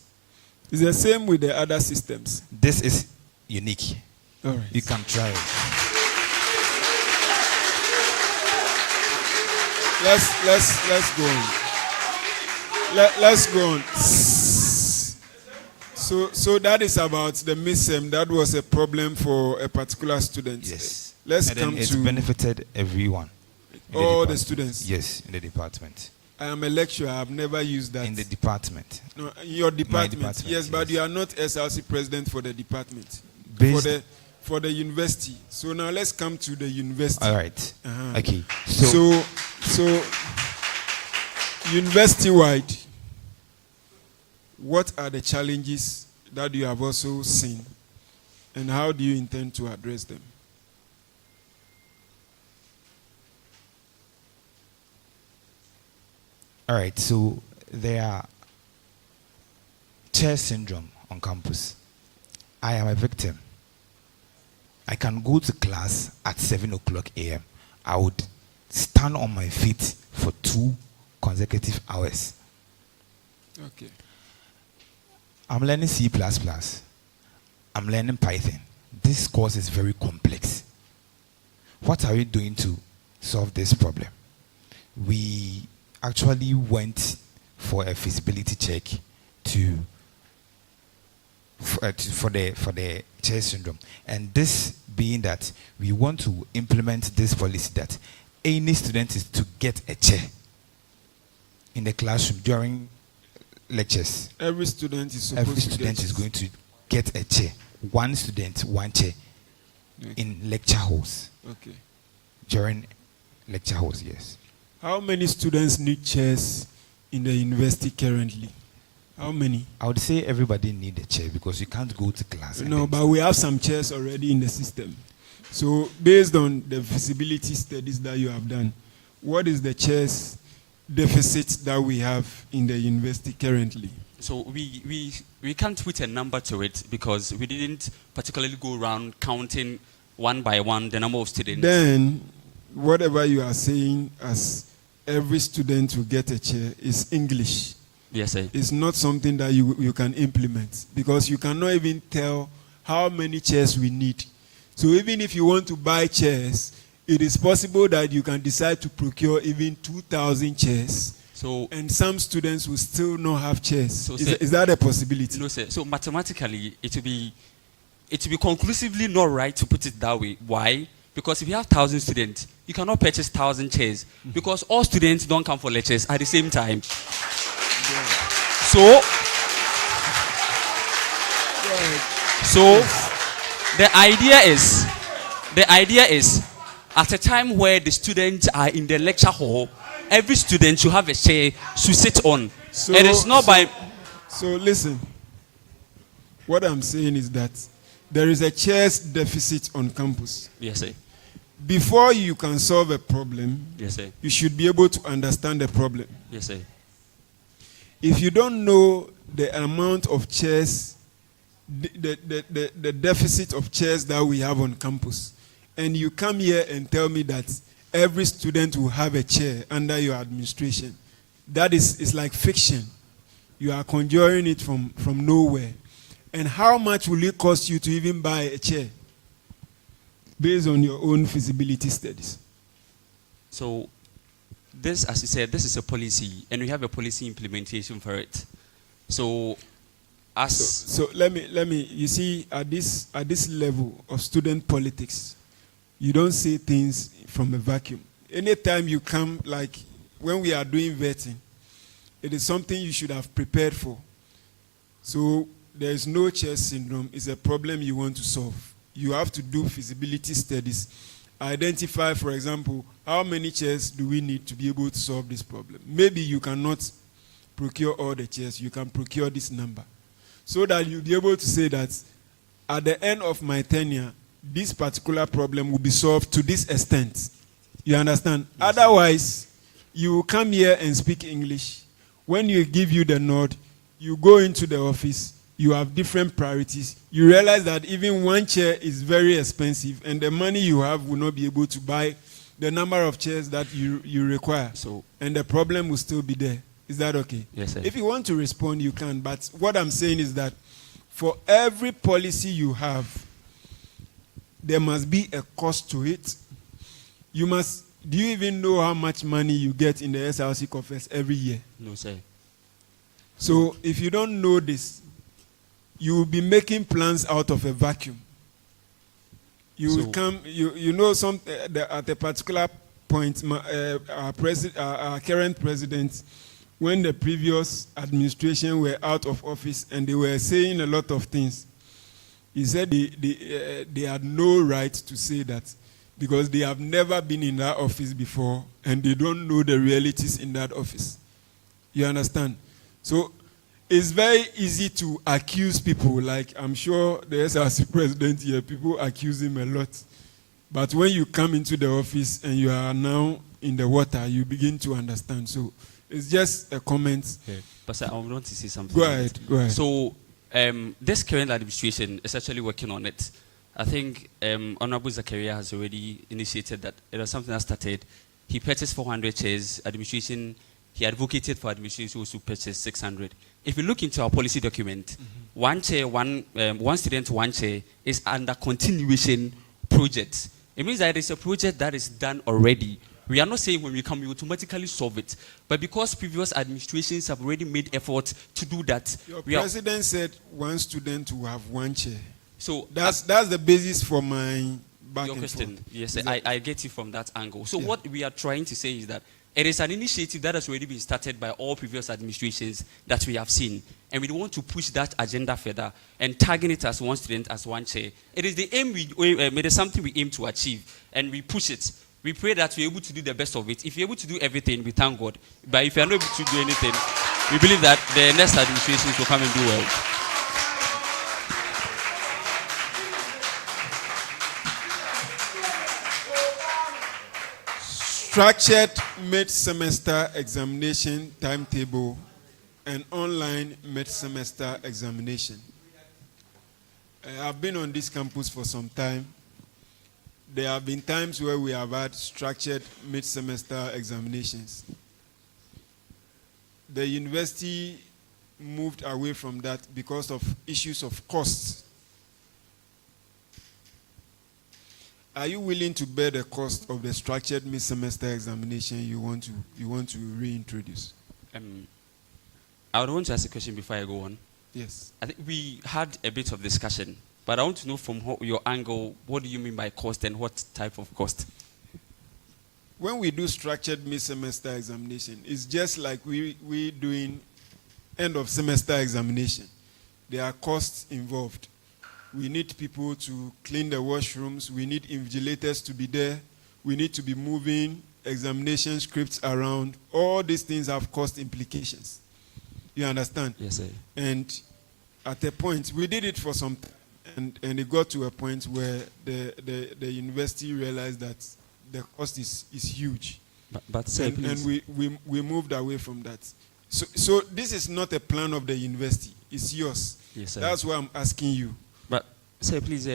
It's the same with the other systems. This is unique. All right. You can try it. Let's go on. Let's go on. So that is about the MISEM. That was a problem for a particular student. Yes. It's benefited everyone. All the students. Yes, in the department. I am a lecturer. I have never used that. In the department. No, in your department. My department, yes, but you are not SRC president for the department. For the university. So now let's come to the university. All right. Okay. So university-wide, what are the challenges that you have also seen, and how do you intend to address them? All right, so there are chair syndrome on campus. I am a victim. I can go to class at 7 o'clock a.m. I would stand on my feet for 2 consecutive hours. Okay. I'm learning C++. I'm learning Python. This course is very complex. What are we doing to solve this problem? We actually went for a feasibility check for the chair syndrome, and this being that we want to implement this policy that any student is to get a chair in the classroom during lectures. Every student is going to get a chair. One student, one chair in lecture halls. Okay. During lecture halls, yes. How many students need chairs in the university currently? How many? I would say everybody need a chair because you can't go to class. No, but we have some chairs already in the system. So based on the feasibility studies that you have done, what is the chairs deficit that we have in the university currently? So we can't put a number to it because we didn't particularly go around counting one by one the number of students. Then whatever you are saying as every student will get a chair is English. Yes, sir. It's not something that you can implement because you cannot even tell how many chairs we need. So even if you want to buy chairs, it is possible that you can decide to procure even 2,000 chairs So, and some students will still not have chairs. So, Is that a possibility? No, sir. So mathematically, it will be conclusively not right to put it that way. Why? Because if you have 1,000 students, you cannot purchase 1,000 chairs because all students don't come for lectures at the same time. So the idea is at a time where the students are in the lecture hall, every student should have a chair to sit on. It is not by. So listen, what I'm saying is that there is a chairs deficit on campus. Yes, sir. Before you can solve a problem, yes, sir, you should be able to understand the problem. Yes, sir. If you don't know the amount of chairs, the deficit of chairs that we have on campus, and you come here and tell me that every student will have a chair under your administration, that is like fiction. You are conjuring it from nowhere. And how much will it cost you to even buy a chair based on your own feasibility studies? So this, as you said, this is a policy, and we have a policy implementation for it. So let me you see, at this level of student politics, you don't say things from a vacuum. Anytime you come, like when we are doing vetting, it is something you should have prepared for. So there is no chair syndrome. It's a problem you want to solve. You have to do feasibility studies. Identify, for example, how many chairs do we need to be able to solve this problem. Maybe you cannot procure all the chairs. You can procure this number. So that you'll be able to say that at the end of my tenure, this particular problem will be solved to this extent. You understand? Yes. Otherwise, you will come here and speak English. When you give you the nod, you go into the office, you have different priorities. You realize that even one chair is very expensive, and the money you have will not be able to buy the number of chairs that you require. And the problem will still be there. Is that okay? Yes, sir. If you want to respond, you can. But what I'm saying is that for every policy you have, there must be a cost to it. Do you even know how much money you get in the SRC coffers every year? No, sir. So if you don't know this, you will be making plans out of a vacuum. You will come, you know, at a particular point, our current president, when the previous administration were out of office and they were saying a lot of things, he said they had no right to say that because they have never been in that office before and they don't know the realities in that office. You understand? So it's very easy to accuse people. Like I'm sure the SRC president here, people accuse him a lot. But when you come into the office and you are now in the water, you begin to understand. So it's just a comment. Okay. Pastor, I want to say something. Go ahead. So this current administration is actually working on it. I think Honorable Zakaria has already initiated that. It was something that started. He purchased 400 chairs. Administration, he advocated for administration to purchase 600. If you look into our policy document, one chair, one student, one chair is under continuation project. It means that it's a project that is done already. We are not saying when we come, we automatically solve it. But because previous administrations have already made efforts to do that. Your president said one student will have one chair. So that's the basis for my back your and question. forth. Yes, I get you from that angle. So what we are trying to say is that it is an initiative that has already been started by all previous administrations that we have seen. And we want to push that agenda further and target it as one student, as one chair. It is the aim it is something we aim to achieve. And we push it. We pray that we're able to do the best of it. If you're able to do everything, we thank God. But if you're not able to do anything, we believe that the next administrations will come and do well. Structured mid-semester examination timetable and online mid-semester examination. I've been on this campus for some time. There have been times where we have had structured mid-semester examinations. The university moved away from that because of issues of cost. Are you willing to bear the cost of the structured mid-semester examination you want to reintroduce? I would want to ask a question before I go on. Yes. I think we had a bit of discussion, but I want to know from your angle, what do you mean by cost and what type of cost? When we do structured mid-semester examination, it's just like we doing end of semester examination. There are costs involved. We need people to clean the washrooms. We need invigilators to be there. We need to be moving examination scripts around. All these things have cost implications. You understand? Yes, sir. And at a point, we did it for some time, and it got to a point where the university realized that the cost is huge. But sir, and we moved away from that. So this is not a plan of the university. It's yours. Yes, sir. That's why I'm asking you. But sir, please,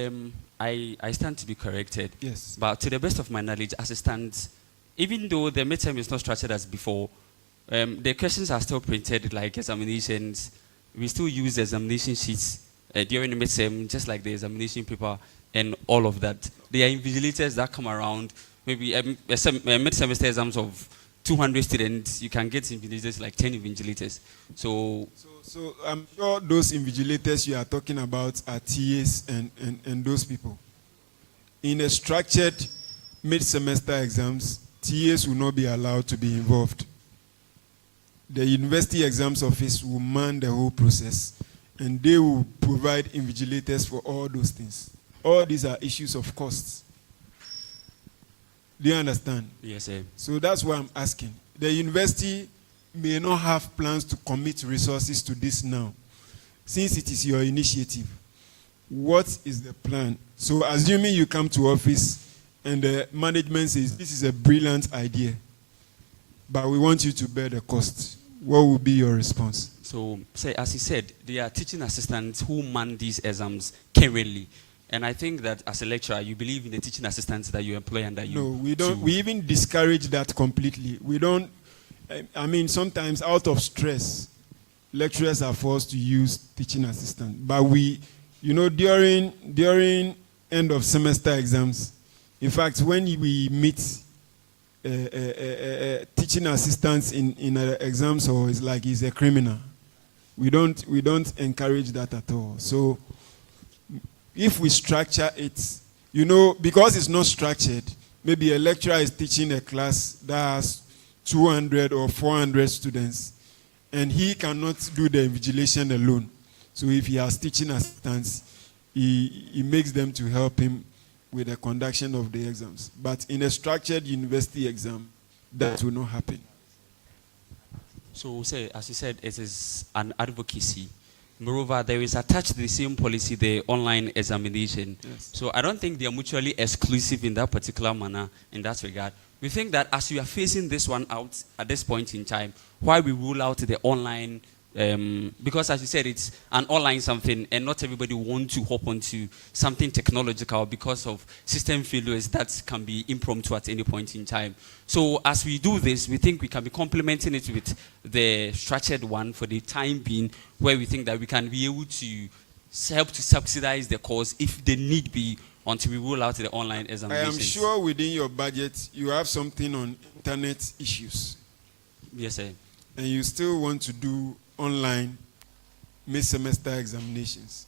I stand to be corrected. Yes. But to the best of my knowledge, as it stands, even though the midterm is not structured as before, the questions are still printed like examinations. We still use the examination sheets during the midterm, just like the examination paper and all of that. There are invigilators that come around. Maybe mid-semester exams of 200 students, you can get invigilators like 10 invigilators. So I'm sure those invigilators you are talking about are TAs and those people. In a structured mid-semester exams, TAs will not be allowed to be involved. The University Exams Office will man the whole process, and they will provide invigilators for all those things. All these are issues of costs. Do you understand? Yes, sir. So that's why I'm asking. The university may not have plans to commit resources to this now. Since it is your initiative, what is the plan? So assuming you come to office and the management says, this is a brilliant idea, but we want you to bear the cost, what will be your response? So, say, as he said, there are teaching assistants who man these exams currently. And I think that as a lecturer, you believe in the teaching assistants that you employ and that you... No, we don't. We even discourage that completely. We don't... I mean, sometimes out of stress, lecturers are forced to use teaching assistants. But we, during end of semester exams, in fact, when we meet teaching assistants in exams, or it's like he's a criminal. We don't encourage that at all. So if we structure it, because it's not structured, maybe a lecturer is teaching a class that has 200 or 400 students, and he cannot do the invigilation alone. So if he has teaching assistants, he makes them to help him with the conduction of the exams. But in a structured university exam, that will not happen. So, say, as you said, it is an advocacy. Moreover, there is attached to the same policy the online examination. Yes. So I don't think they are mutually exclusive in that particular manner, in that regard. We think that as we are facing this one out at this point in time, why we rule out the online, because as you said, it's an online something, and not everybody wants to hop onto something technological because of system failures that can be impromptu at any point in time. So as we do this, we think we can be complementing it with the structured one for the time being, where we think that we can be able to help to subsidize the course if the need be until we roll out the online examinations. I am sure within your budget you have something on internet issues. Yes, sir. And you still want to do online mid-semester examinations.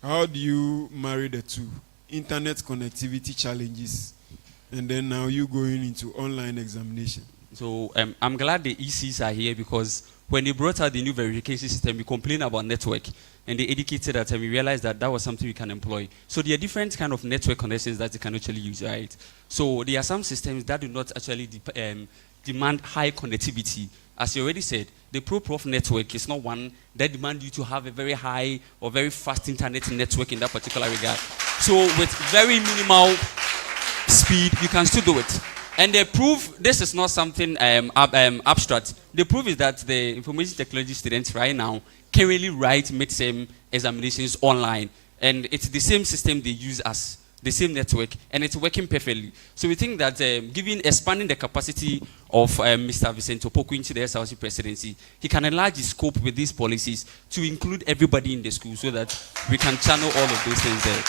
How do you marry the two? Internet connectivity challenges, and then now you going into online examination. So I'm glad the ECs are here, because when they brought out the new verification system, we complained about network, and they educated us, and we realized that that was something we can employ. So there are different kind of network connections that you can actually use, right? So there are some systems that do not actually demand high connectivity. As you already said, the ProProf network is not one that demands you to have a very high or very fast internet network in that particular regard. So with very minimal speed, you can still do it. And the proof, this is not something abstract. The proof is that the information technology students right now currently write midterm examinations online. And it's the same system they use as the same network, and it's working perfectly. So we think that expanding the capacity of Mr. Vincent Opoku into the SRC presidency, he can enlarge his scope with these policies to include everybody in the school so that we can channel all of those things there.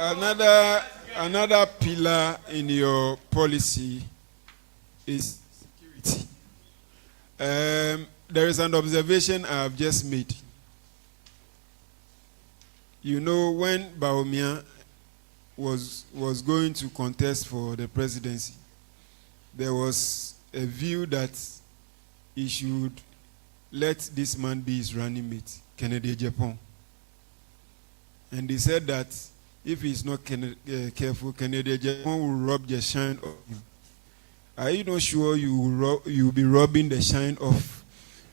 Another pillar in your policy is security. There is an observation I have just made. You know, when Baumia was going to contest for the presidency, there was a view that he should let this man be his running mate, Kennedy Japan. And he said that if he's not careful, Kennedy Japan will rob the shine of him. Are you not sure you'll be robbing the shine of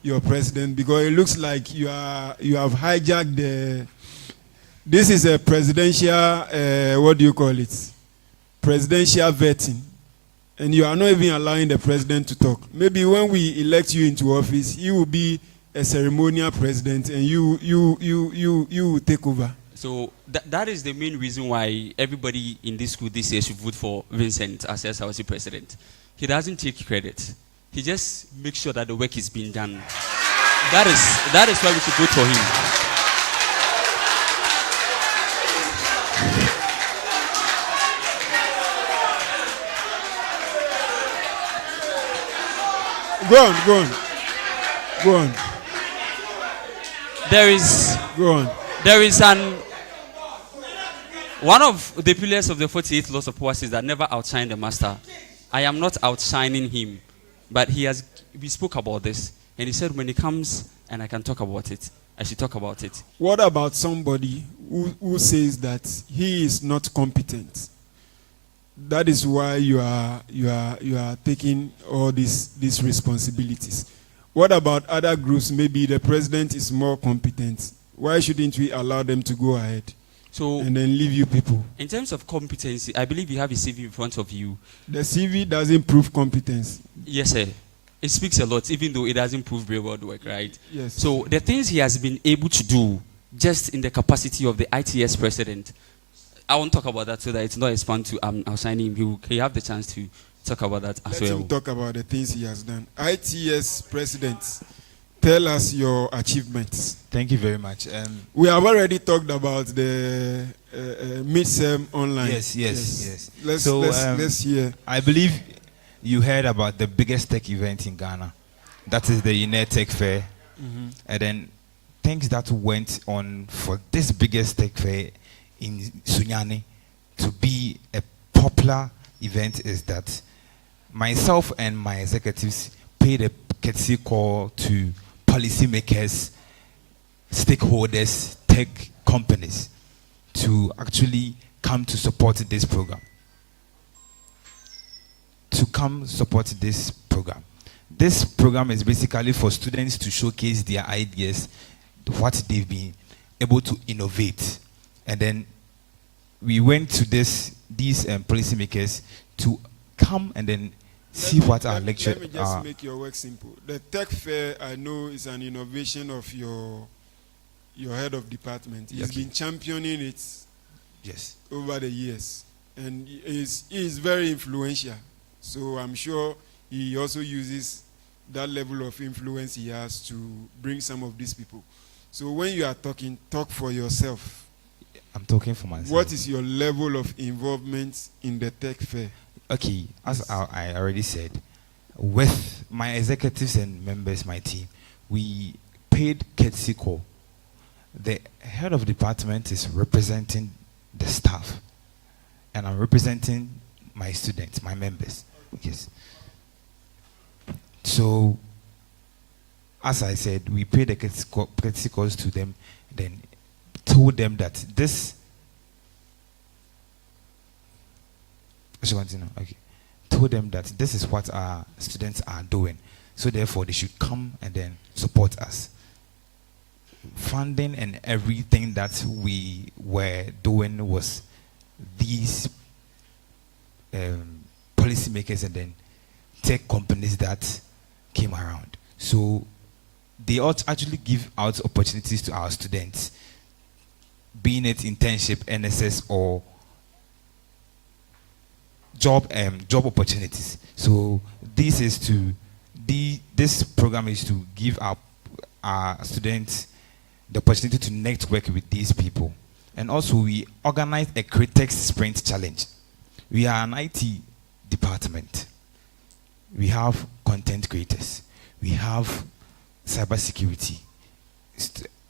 your president? Because it looks like you have hijacked the. This is a presidential, what do you call it? Presidential vetting. And you are not even allowing the president to talk. Maybe when we elect you into office, you will be a ceremonial president and you will take over. So that is the main reason why everybody in this school this year should vote for Vincent as SRC president. He doesn't take credit. He just makes sure that the work is being done. That is why we should vote for him. Go on. There is one of the pillars of the 48 laws of powers is that never outshine the master. I am not outshining him, but we spoke about this, and he said when he comes and I can talk about it, I should talk about it. What about somebody who says that he is not competent? That is why you are taking all these responsibilities. What about other groups? Maybe the president is more competent. Why shouldn't we allow them to go ahead? And then leave you people? In terms of competency, I believe you have a CV in front of you. The CV doesn't prove competence. Yes, sir. It speaks a lot, even though it doesn't prove real world work, right? Yes. So the things he has been able to do, just in the capacity of the ITS president, I won't talk about that so that it's not expand to outsigning him. He have the chance to talk about that as well. Let him talk about the things he has done. ITS president, tell us your achievements. Thank you very much. We have already talked about the mid-sem online. Yes. Let's hear. I believe you heard about the biggest tech event in Ghana. That is the Uenr Tech Fair. Mm-hmm. And then things that went on for this biggest tech fair in Sunyani to be a popular event is that myself and my executives paid a courtesy call to policymakers, stakeholders, tech companies to actually come to support this program. This program is basically for students to showcase their ideas, what they've been able to innovate. And then we went to these policymakers to come and then see what our lecture. Let me just make your work simple. The tech fair, I know, is an innovation of your head of department. He's been championing it over the years. And he is very influential. So I'm sure he also uses that level of influence he has to bring some of these people. So when you are talking, talk for yourself. I'm talking for myself. What is your level of involvement in the tech fair? Okay, as I already said, with my executives and members, my team, we paid courtesy call. The head of department is representing the staff, and I'm representing my students, my members. Yes. So, as I said, we paid the courtesy calls to them, then told them that this. Told them that this is what our students are doing, so therefore they should come and then support us. Funding and everything that we were doing was these policymakers and then tech companies that came around. So they ought to actually give out opportunities to our students, being it internship, NSS, or job opportunities. So this program is to give our students the opportunity to network with these people. And also, we organized a Critex Sprint Challenge. We are an IT department. We have content creators. We have cybersecurity.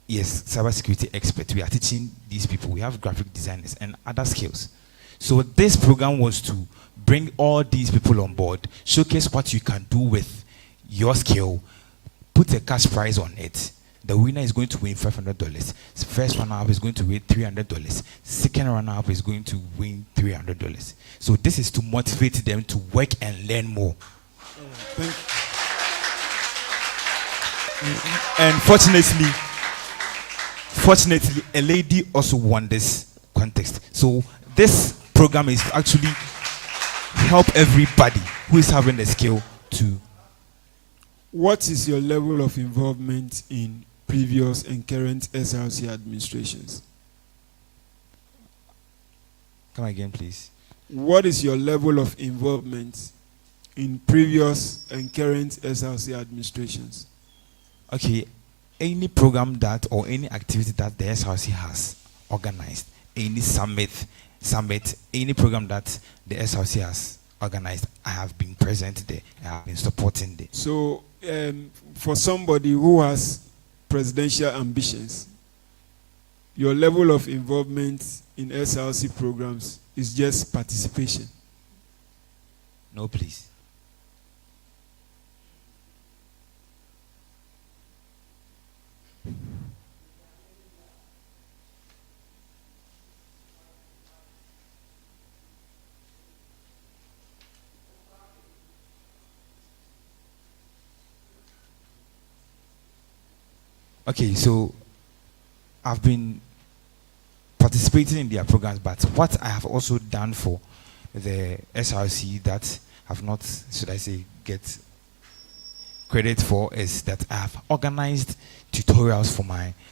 Yes, cybersecurity experts. We are teaching these people. We have graphic designers and other skills. So this program was to bring all these people on board, showcase what you can do with your skill, put a cash prize on it. The winner is going to win $500. First runner-up is going to win $300. Second runner-up is going to win $300. So this is to motivate them to work and learn more. Thank you. And fortunately, a lady also won this contest. So this program is to actually help everybody who is having the skill to. What is your level of involvement in previous and current SRC administrations? Come again, please. What is your level of involvement in previous and current SRC administrations? Okay, any program that or any activity that the SRC has organized, any summit, any program that the SRC has organized, I have been present there. I have been supporting there. So, for somebody who has presidential ambitions, your level of involvement in SRC programs is just participation. No, please. Okay, so I've been participating in their programs, but what I have also done for the SRC that have not, should I say, get credit for is that I have organized tutorials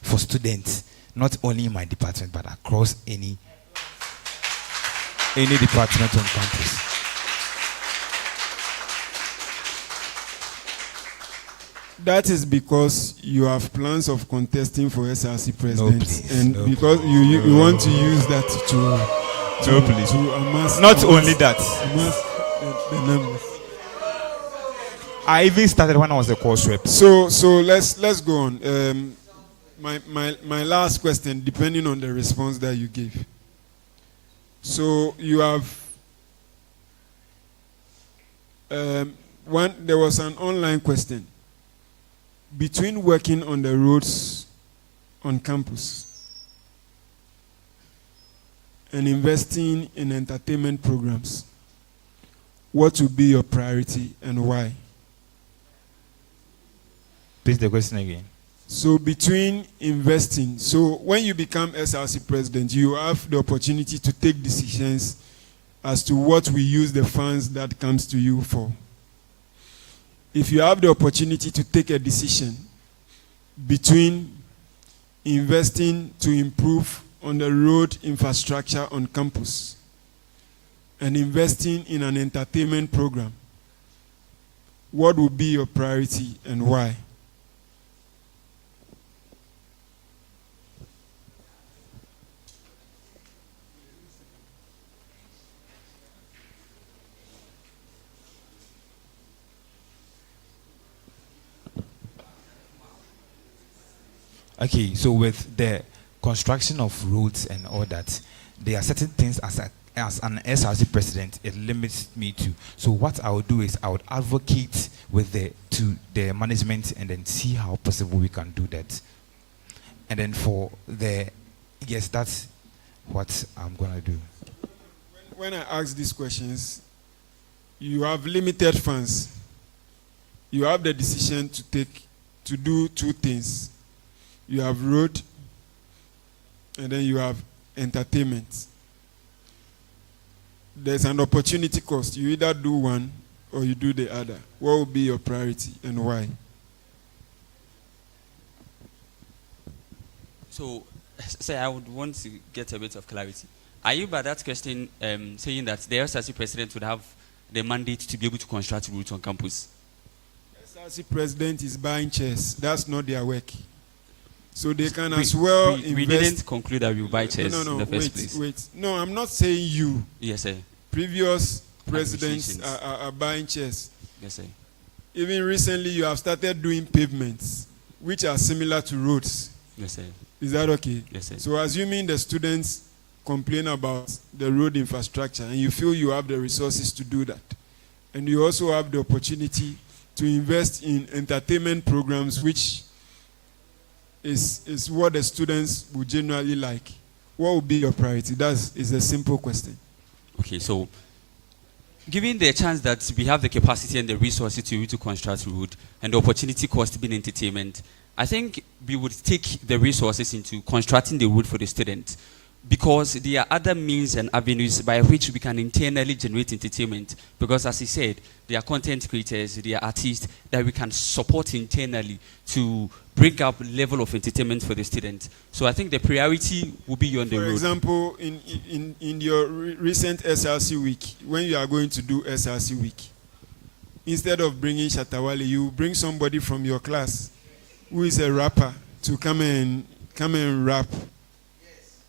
for students, not only in my department, but across any department on campus. That is because you have plans of contesting for SRC president, because you want to use that to amass. Not only that. Amass the numbers. I even started when I was a course rep. So let's go on. My last question, depending on the response that you gave. So you have there was an online question. Between working on the roads on campus and investing in entertainment programs, what would be your priority and why? Please the question again. So between investing, so when you become SRC president, you have the opportunity to take decisions as to what we use the funds that comes to you for. If you have the opportunity to take a decision between investing to improve on the road infrastructure on campus and investing in an entertainment program, what would be your priority and why? Okay, so with the construction of roads and all that, there are certain things as an SRC president, it limits me to. So what I would do is I would advocate to the management and then see how possible we can do that. And then yes, that's what I'm gonna do. When I ask these questions, you have limited funds. You have the decision to do two things. You have road, and then you have entertainment. There's an opportunity cost. You either do one or you do the other. What will be your priority and why? So, say I would want to get a bit of clarity. Are you by that question saying that the SRC president would have the mandate to be able to construct routes on campus? SRC president is buying chairs. That's not their work. So they can as well invest. We didn't conclude that we will buy chairs No, in the first place. Wait. No, I'm not saying you. Yes, sir. Previous presidents are buying chairs. Yes, sir. Even recently, you have started doing pavements, which are similar to roads. Yes, sir. Is that okay? Yes, sir. So assuming the students complain about the road infrastructure and you feel you have the resources to do that, and you also have the opportunity to invest in entertainment programs, which is what the students would generally like, what would be your priority? That is a simple question. Okay, so given the chance that we have the capacity and the resources to construct road and the opportunity cost being entertainment, I think we would take the resources into constructing the road for the students, because there are other means and avenues by which we can internally generate entertainment. Because as he said, there are content creators, there are artists that we can support internally to bring up level of entertainment for the students. So I think the priority will be on the road. For example, in your recent SRC week, when you are going to do SRC week, instead of bringing Shatawale, you bring somebody from your class who is a rapper to come and rap.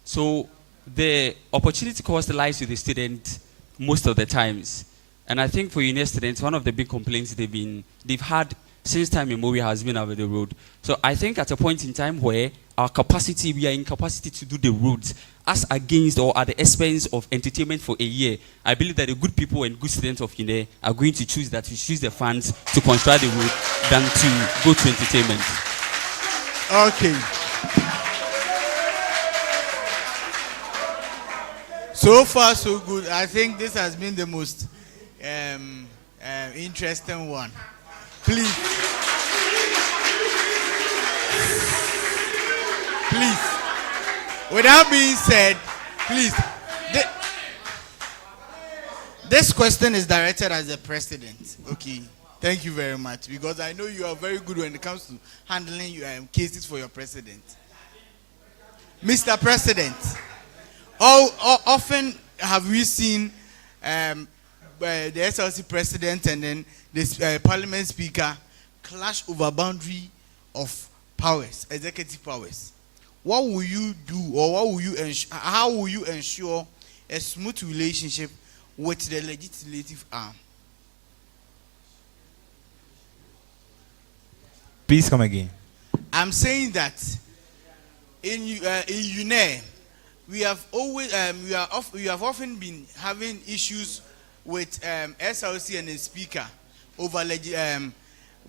So the opportunity cost lies with the student most of the times. And I think for Uenr students, one of the big complaints they've had since time immemorial has been over the road. So I think at a point in time where we are in capacity to do the roads as against or at the expense of entertainment for a year, I believe that the good people and good students of Uenr are going to choose the funds to construct the road than to go to entertainment. Okay. So far, so good. I think this has been the most interesting one. Please. With that being said, please. This question is directed as the president. Okay. Thank you very much. Because I know you are very good when it comes to handling cases for your president. Mr. President. Often have we seen the SRC president and then the parliament speaker clash over boundary of powers, executive powers. What will you do, or how will you ensure a smooth relationship with the legislative arm? Please come again. I'm saying that in Uenr, we have often been having issues with SRC and the speaker over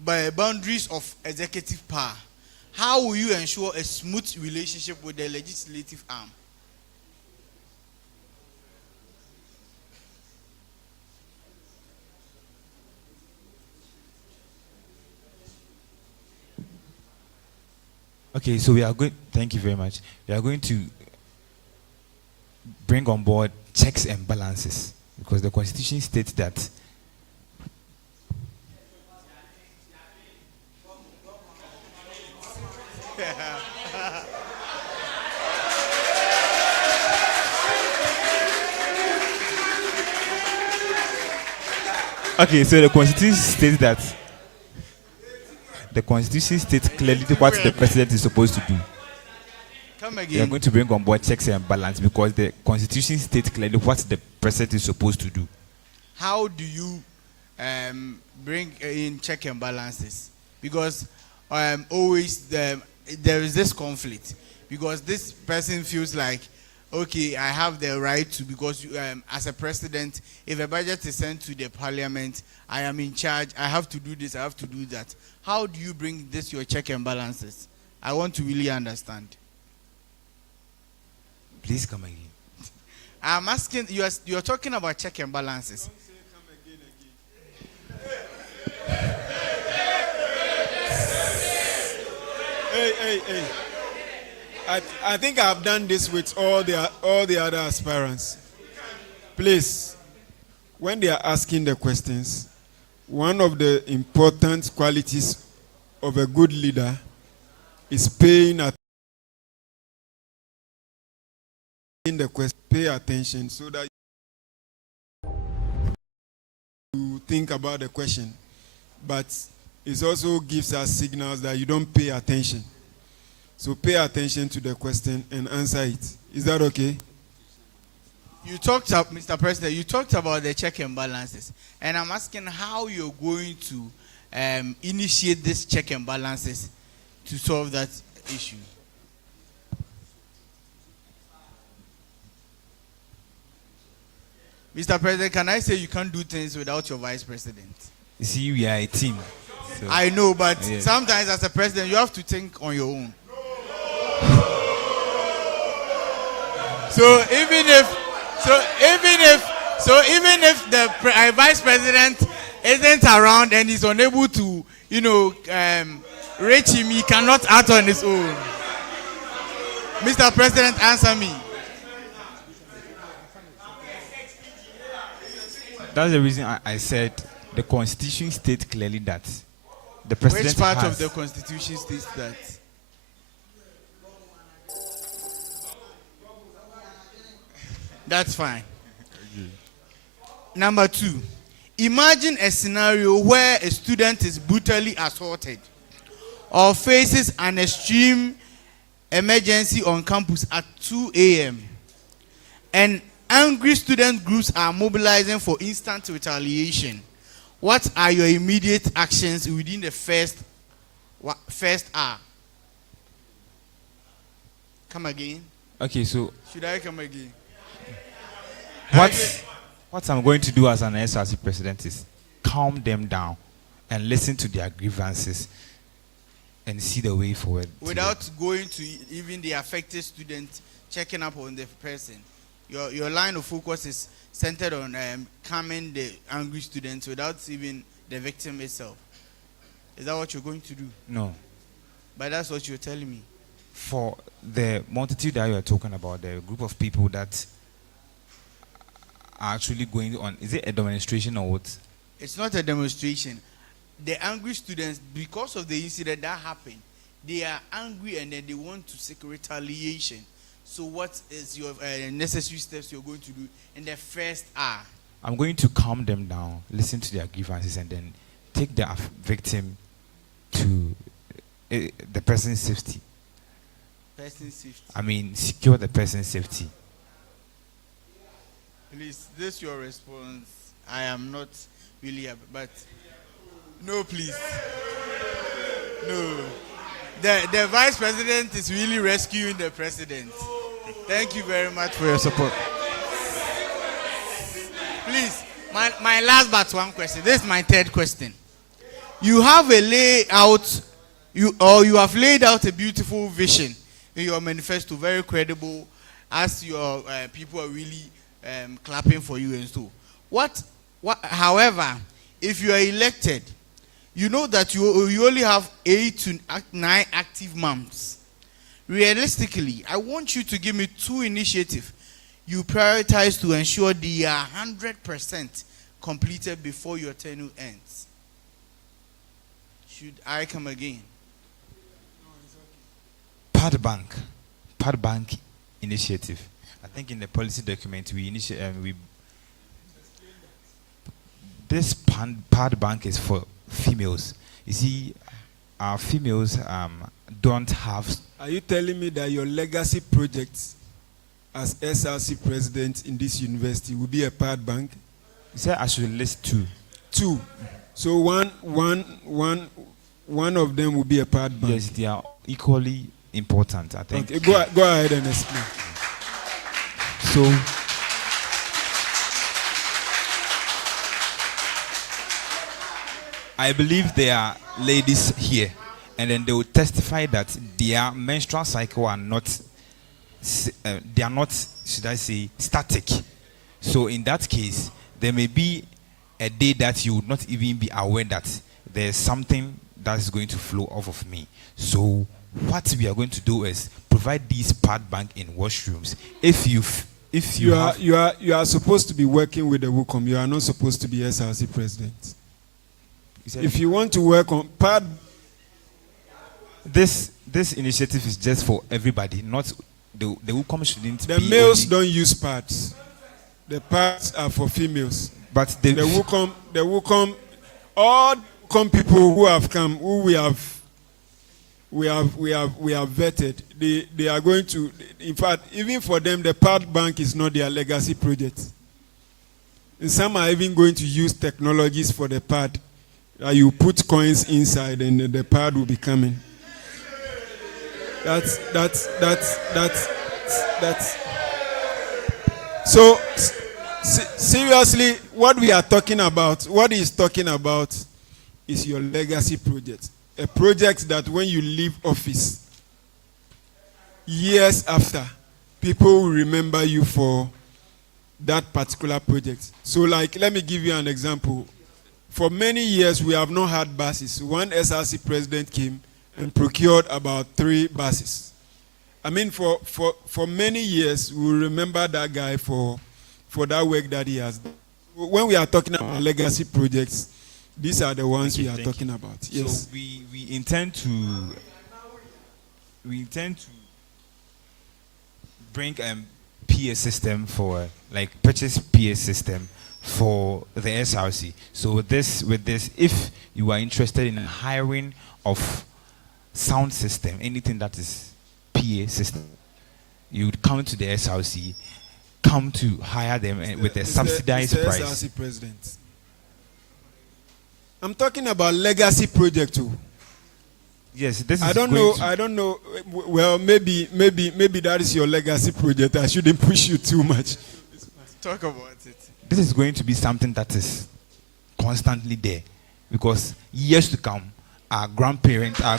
by boundaries of executive power. How will you ensure a smooth relationship with the legislative arm? Okay, so we are going. Thank you very much. We are going to bring on board checks and balances, because the Constitution states that okay, so the Constitution states that the Constitution states clearly what the president is supposed to do. Come again. We are going to bring on board checks and balance, because the Constitution states clearly what the president is supposed to do. How do you bring in check and balances? Because always there is this conflict, because this person feels like, okay, I have the right to, because as a president, if a budget is sent to the parliament, I am in charge, I have to do this, I have to do that. How do you bring this, your check and balances? I want to really understand. Please come again. I'm asking, you're talking about check and balances. Hey. I think I've done this with all the other aspirants. Please, when they are asking the questions, one of the important qualities of a good leader is paying attention. In the question, pay attention so that you think about the question, but it also gives us signals that you don't pay attention. So pay attention to the question and answer it. Is that okay? You talked about, Mr. President, you talked about the check and balances. And I'm asking how you're going to initiate this check and balances to solve that issue. Mr. President, can I say you can't do things without your vice president? You see, we are a team. So. I know, but sometimes as a president, you have to think on your own. So even if the vice president isn't around and is unable to, reach him, he cannot act on his own. Mr. President, answer me. That's the reason I said the Constitution states clearly that the president Which part has, of the Constitution states that? That's fine. Number 2, imagine a scenario where a student is brutally assaulted or faces an extreme emergency on campus at 2 a.m. and angry student groups are mobilizing for instant retaliation. What are your immediate actions within the first hour? Come again. Okay, so should I come again? What I'm going to do as an SRC president is calm them down and listen to their grievances and see the way forward. Without going to even the affected student, checking up on the person. Your line of focus is centered on calming the angry students without even the victim itself. Is that what you're going to do? No. But that's what you're telling me. For the multitude that you are talking about, the group of people that are actually going on, is it a demonstration or what? It's not a demonstration. The angry students, because of the incident that happened, they are angry and then they want to seek retaliation. So what is your necessary steps you're going to do in the first hour? I'm going to calm them down, listen to their grievances, and then take the victim to the person's safety. Person's safety. I mean, secure the person's safety. Please, this is your response. I am not really happy, but no, please. No. The vice president is really rescuing the president. Thank you very much for your support. Please, my last but one question. This is my third question. You have a layout, you have laid out a beautiful vision in your manifesto, very credible, as your people are really clapping for you and so. However, if you are elected, you know that you only have 8 to 9 active months. Realistically, I want you to give me 2 initiatives you prioritize to ensure they are 100% completed before your tenure ends. Should I come again? Pad bank initiative. I think in the policy document this pad bank is for females. You see, our females don't have. Are you telling me that your legacy project as SRC president in this university will be a pad bank? You said I should list 2. 2. So one of them will be a pad bank. Yes, they are equally important, I think. Okay, go ahead and explain. So, I believe there are ladies here, and then they will testify that their menstrual cycle are not, should I say, static. So in that case, there may be a day that you would not even be aware that there's something that's going to flow off of me. So what we are going to do is provide these pad bank in washrooms. If you are supposed to be working with the WUCOM, you are not supposed to be SRC president. If you want to work on pad, this initiative is just for everybody, not the WUCOM shouldn't the be males only. don't use pads. The pads are for females. But the WUCOM, all WUCOM people who have come, who we we have vetted. They are going to, in fact, even for them, the pad bank is not their legacy project. And some are even going to use technologies for the pad. You put coins inside and the pad will be coming. That's. So, seriously, what we are talking about, what he's talking about is your legacy project. A project that when you leave office, years after, people will remember you for that particular project. So, like, let me give you an example. For many years, we have not had buses. One SRC president came and procured about 3 buses. I mean, for many years, we will remember that guy for that work that he has done. When we are talking about legacy projects, these are the ones we are talking about. Yes. So we intend to bring PA system for, like, purchase PA system for the SRC. So with this, if you are interested in hiring of sound system, anything that is PA system, you would come to the SRC, come to hire them with a subsidized price. SRC president. I'm talking about legacy project too. Yes, this is. I don't know. Well, maybe that is your legacy project. I shouldn't push you too much. Talk about it. This is going to be something that is constantly there, because years to come, our grandparents, our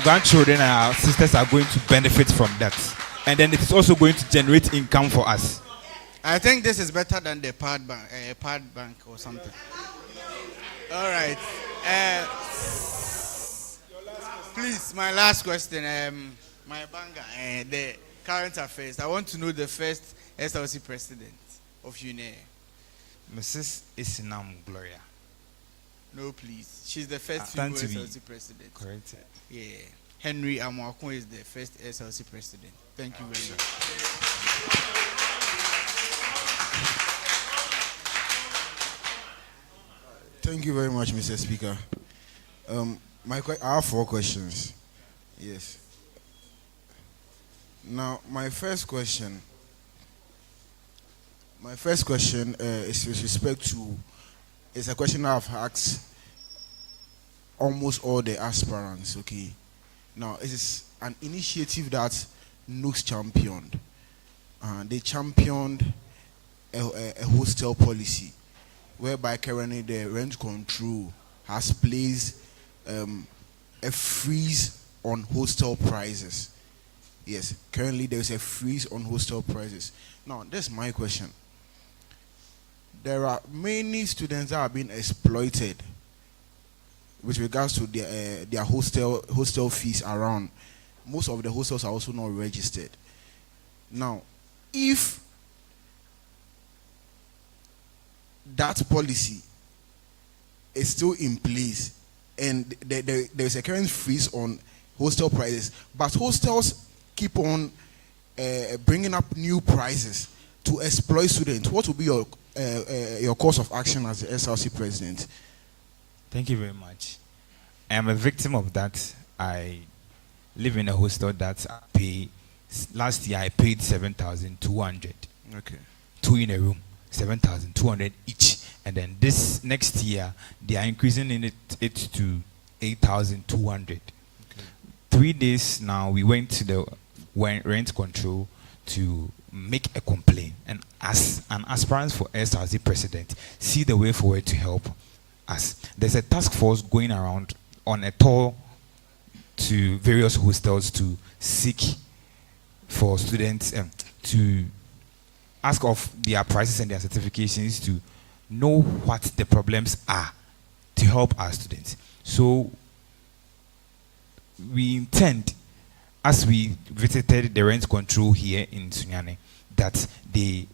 grandchildren, and our sisters are going to benefit from that, and then it's also going to generate income for us. I think this is better than the pad bank or something. All right. Please, my last question. My banga, the current affairs. I want to know the first SLC president of Uenr. Mrs. Isinam Gloria. No, please. She's the first female SLC president. Correct. Yeah. Henry Amoakon is the first SLC president. Thank you very much. Thank you very much, Mr. Speaker. I have 4 questions. Yes. Now, my first question is with respect to, it's a question I've asked almost all the aspirants, okay? Now, it is an initiative that LNUGS championed. They championed a hostel policy, whereby currently the rent control has placed a freeze on hostel prices. Yes, currently there is a freeze on hostel prices. Now, that's my question. There are many students that are being exploited with regards to their hostel fees around. Most of the hostels are also not registered. Now, if that policy is still in place and there is a current freeze on hostel prices, but hostels keep on bringing up new prices to exploit students, what will be your course of action as the SRC president? Thank you very much. I am a victim of that. I live in a hostel that I pay. Last year I paid 7,200. Okay. 2 in a room, 7,200 each. And then this next year they are increasing it to 8,200. Okay. 3 days now we went to the rent control to make a complaint, and as an aspirant for SRC president, see the way forward to help us. There's a task force going around on a tour to various hostels to seek for students to ask of their prices and their certifications to know what the problems are to help our students. So we intend, as we visited the rent control here in Sunyani, that they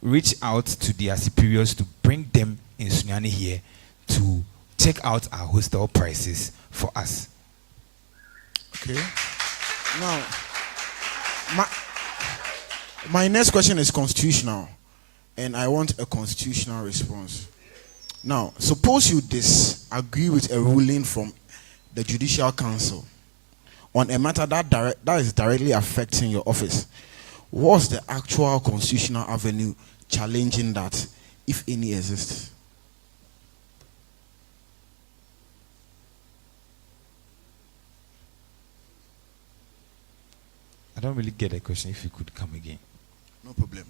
reach out to their superiors to bring them in Sunyani here to check out our hostel prices for us. Okay. Now, my next question is constitutional, and I want a constitutional response. Now, suppose you disagree with a ruling from the Judicial Council on a matter that is directly affecting your office, what's the actual constitutional avenue challenging that, if any exists? I don't really get the question. If you could come again. No problem.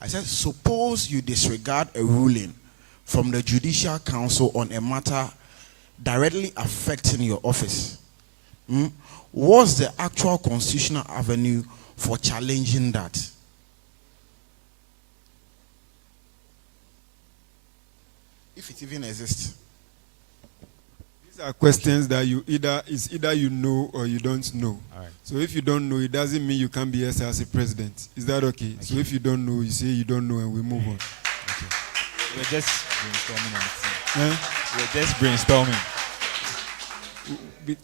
I said, suppose you disregard a ruling from the Judicial Council on a matter directly affecting your office. What's the actual constitutional avenue for challenging that? If it even exists. These are questions that either you know or you don't know. All right. So if you don't know, it doesn't mean you can't be SRC president. Is that okay? So if you don't know, you say you don't know and we move on. Okay. We're just brainstorming and see. Eh? We're just brainstorming.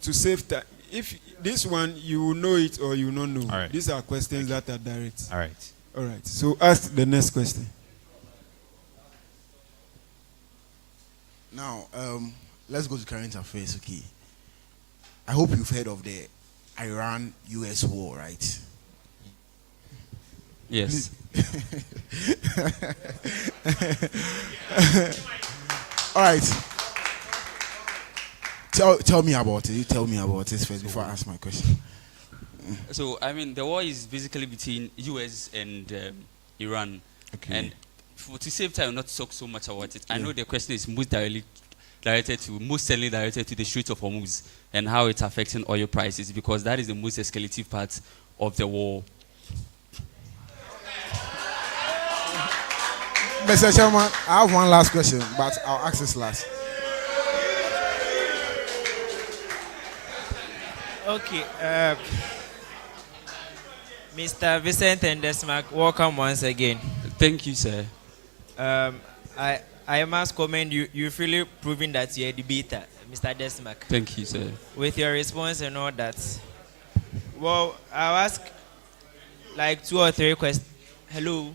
To save time, if this one you will know it or you will not know. All right. These are questions that are direct. All right. All right. So ask the next question. Now, let's go to current affairs, okay? I hope you've heard of the Iran-US war, right? Yes. All right. Tell me about it. You tell me about it first before I ask my question. So, I mean, the war is basically between US and Iran. Okay. And to save time, not talk so much about it. I know the question is most certainly directed to the Strait of Hormuz and how it's affecting oil prices, because that is the most escalative part of the war. Mr. Chairman, I have one last question, but I'll ask this last. Okay. Mr. Vincent and Desmark, welcome once again. Thank you, sir. I must commend you. You've really proven that you're a debater, Mr. Desmark. Thank you, sir. With your response and all that. Well, I'll ask like 2 or 3 questions. Hello.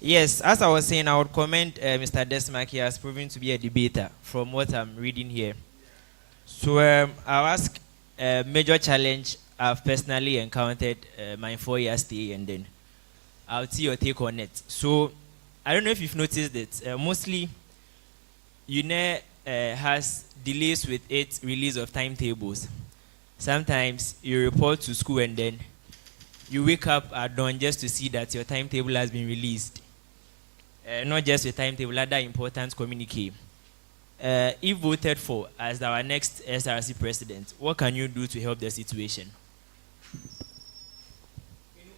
Yes, as I was saying, I would commend Mr. Desmark. He has proven to be a debater from what I'm reading here. So I'll ask a major challenge I've personally encountered my 4 years stay, and then I'll see your take on it. So I don't know if you've noticed that mostly UNER has delays with its release of timetables. Sometimes you report to school and then you wake up at dawn just to see that your timetable has been released. Not just your timetable, other important communique. If voted for as our next SRC president, what can you do to help the situation?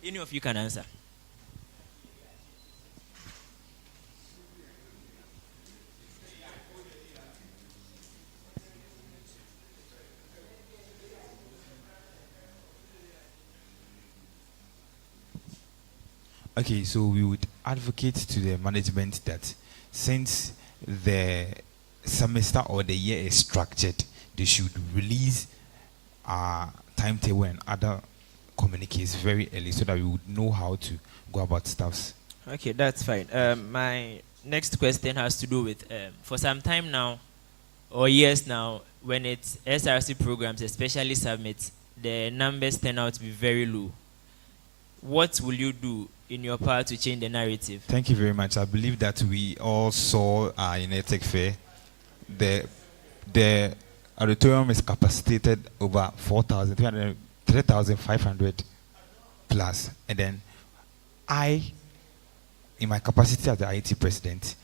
Any of you can answer. Okay, so we would advocate to the management that since the semester or the year is structured, they should release our timetable and other communiques very early so that we would know how to go about stuffs. Okay, that's fine. My next question has to do with, for some time now, or years now, when it's SRC programs, especially summits, the numbers turn out to be very low. What will you do in your power to change the narrative? Thank you very much. I believe that we all saw in a tech fair, the auditorium is capacitated over 3,500 plus. And then I, in my capacity as the IT president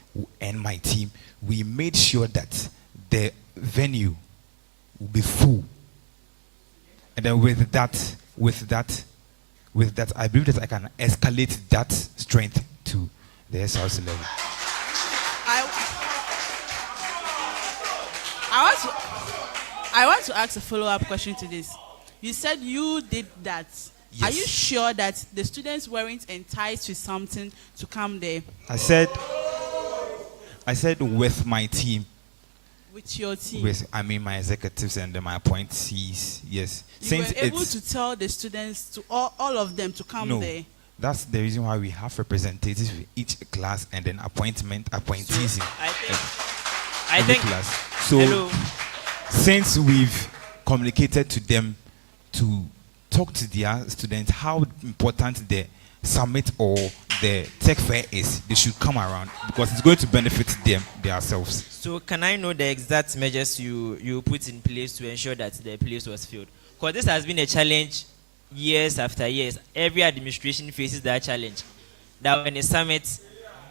and my team, we made sure that the venue will be full. And then with that, I believe that I can escalate that strength to the SRC level. I want to ask a follow-up question to this. You said you did that. Yes. Are you sure that the students weren't enticed with something to come there? I said with my team. With your team? With, I mean, my executives and my appointees, yes. You were able to tell the students, to all of them, to come there? That's the reason why we have representatives with each class and then appointees in I think class. So, hello. since we've communicated to them to talk to their students how important the summit or the tech fair is, they should come around because it's going to benefit them themselves. So can I know the exact measures you put in place to ensure that the place was filled? Because this has been a challenge years after years. Every administration faces that challenge. That when a summit,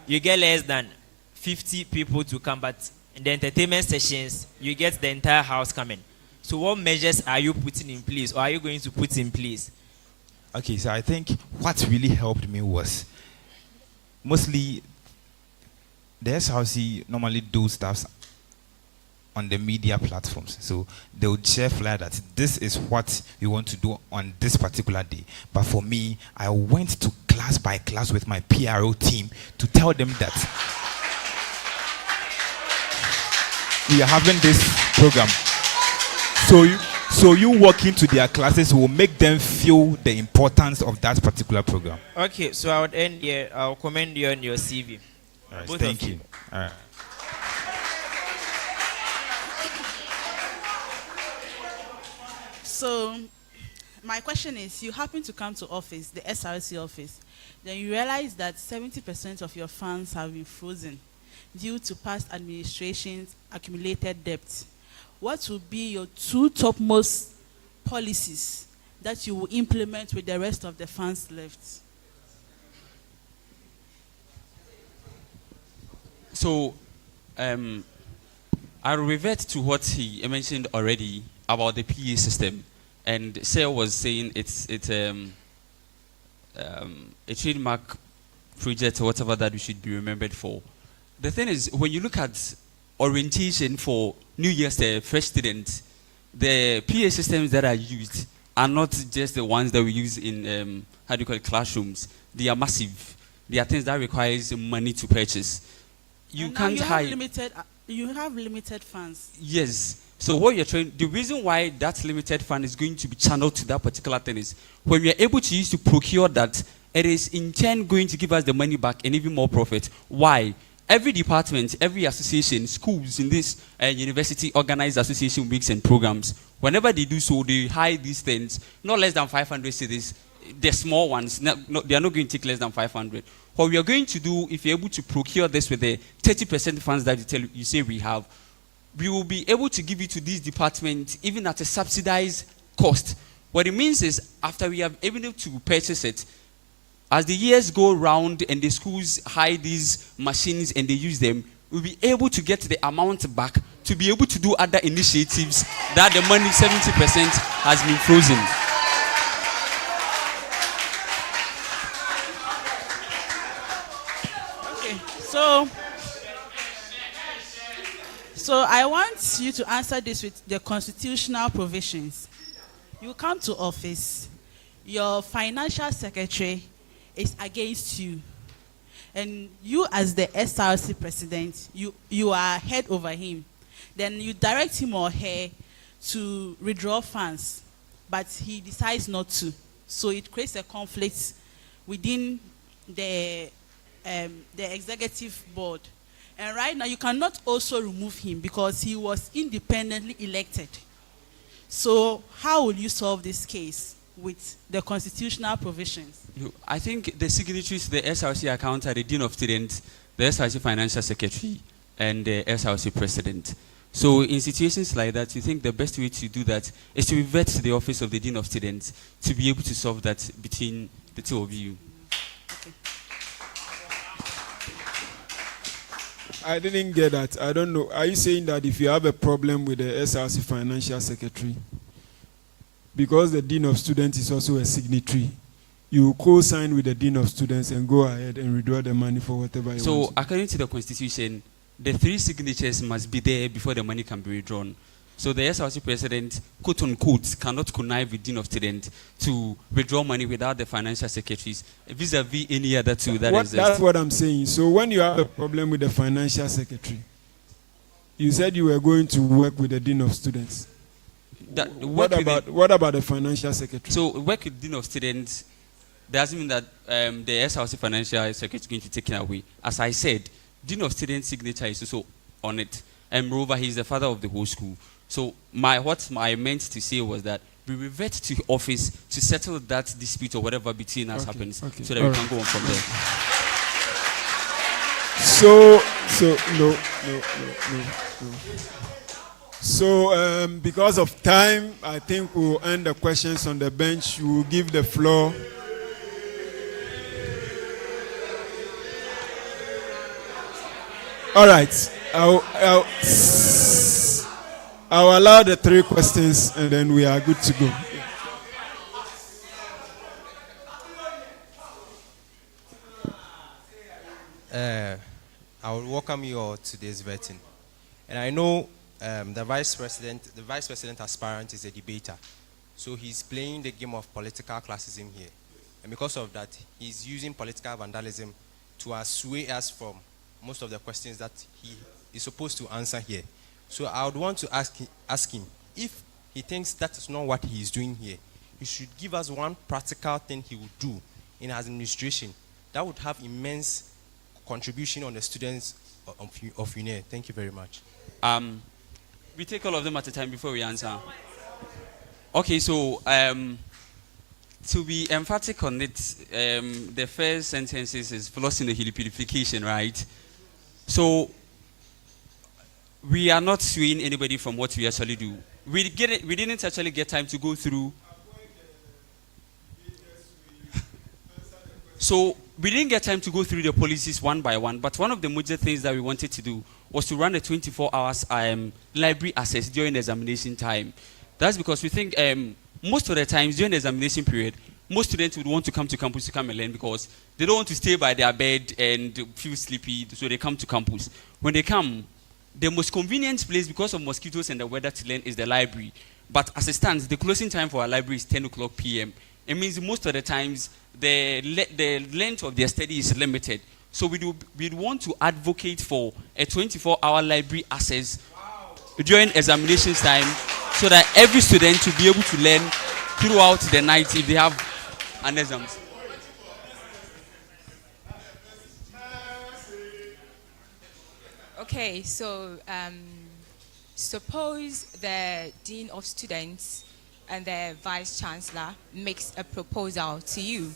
you get less than 50 people to come, but in the entertainment sessions, you get the entire house coming. So what measures are you putting in place, or are you going to put in place? Okay, so I think what really helped me was mostly the SRC normally do stuff on the media platforms. So they would share flyer that this is what we want to do on this particular day. But for me, I went to class by class with my PRO team to tell them that we are having this program. So you walk into their classes will make them feel the importance of that particular program. Okay, so I would end here. I'll commend you on your CV. All right, Both thank of you. All right. So, my question is, you happen to come to office, the SRC office, then you realize that 70% of your funds have been frozen due to past administration's accumulated debt. What would be your two topmost policies that you will implement with the rest of the funds left? So, I'll revert to what he mentioned already about the PA system. And Sarah was saying it's a trademark project or whatever that we should be remembered for. The thing is, when you look at orientation for New Year's fresh students, the PA systems that are used are not just the ones that we use in classrooms. They are massive. They are things that requires money to purchase. You can't hide. You have limited funds. Yes. So what you're trying, the reason why that limited fund is going to be channeled to that particular thing is when we are able to use to procure that, it is in turn going to give us the money back and even more profit. Why? Every department, every association, schools in this university organized association weeks and programs. Whenever they do so, they hide these things, not less than 500 cities. The small ones, they are not going to take less than 500. What we are going to do, if you're able to procure this with the 30% funds that you say we have, we will be able to give it to these departments even at a subsidized cost. What it means is, after we have been able to purchase it, as the years go round and the schools hide these machines and they use them, we'll be able to get the amount back to be able to do other initiatives that the money, 70%, has been frozen. Okay, so I want you to answer this with the constitutional provisions. You come to office, your financial secretary is against you, and you as the SRC president, you are head over him. Then you direct him or her to withdraw funds, but he decides not to. So it creates a conflict within the executive board. And right now, you cannot also remove him because he was independently elected. So how will you solve this case with the constitutional provisions? I think the signatories to the SRC account are the Dean of Students, the SRC Financial Secretary, and the SRC President. So in situations like that, you think the best way to do that is to revert to the office of the Dean of Students to be able to solve that between the two of you. Okay. I didn't get that. I don't know. Are you saying that if you have a problem with the SRC Financial Secretary, because the Dean of Students is also a signatory, you co-sign with the Dean of Students and go ahead and withdraw the money for whatever you want? So according to the Constitution, the 3 signatures must be there before the money can be withdrawn. So the SRC President, quote unquote, cannot connive with Dean of Students to withdraw money without the financial secretaries, vis-a-vis any other two that exist. That's what I'm saying. So when you have a problem with the financial secretary, you said you were going to work with the Dean of Students. What about the financial secretary? So work with Dean of Students doesn't mean that the SRC Financial Secretary is going to take it away. As I said, Dean of Students' signature is also on it. And moreover, he's the father of the whole school. So what I meant to say was that we revert to office to settle that dispute or whatever between us happens, so that we can go on from there. So because of time, I think we'll end the questions on the bench. We'll give the floor. All right. I'll allow the 3 questions, and then we are good to go. I will welcome you all to today's vetting. And I know the vice president aspirant is a debater. So he's playing the game of political classism here. And because of that, he's using political vandalism to sway us from most of the questions that he is supposed to answer here. So I would want to ask him, if he thinks that is not what he is doing here, he should give us one practical thing he would do in his administration that would have immense contribution on the students of Uenr. Thank you very much. We take all of them at a time before we answer. Okay, so to be emphatic on it, the first sentence is flossing the purification, right? So we are not swaying anybody from what we actually do. We didn't actually get time to go through. So we didn't get time to go through the policies one by one, but one of the major things that we wanted to do was to run a 24 hours library access during the examination time. That's because we think most of the times during the examination period, most students would want to come to campus to come and learn because they don't want to stay by their bed and feel sleepy, so they come to campus. When they come, the most convenient place because of mosquitoes and the weather to learn is the library. But as it stands, the closing time for our library is 10 o'clock p.m. It means most of the times the length of their study is limited. So we'd want to advocate for a 24-hour library access during examinations time so that every student will be able to learn throughout the night if they have an exam. Okay, so suppose the Dean of Students and the Vice Chancellor makes a proposal to you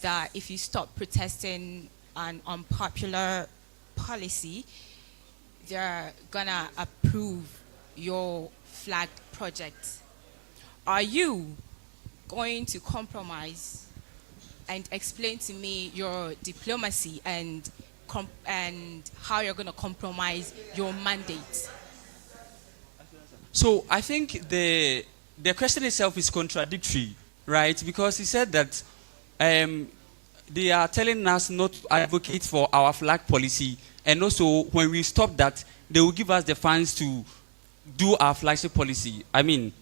that if you stop protesting an unpopular policy, they're gonna approve your flag project. Are you going to compromise and explain to me your diplomacy and how you're going to compromise your mandate? So I think the question itself is contradictory, right? Because he said that they are telling us not to advocate for our flag policy, and also when we stop that, they will give us the funds to do our flagship policy. I mean,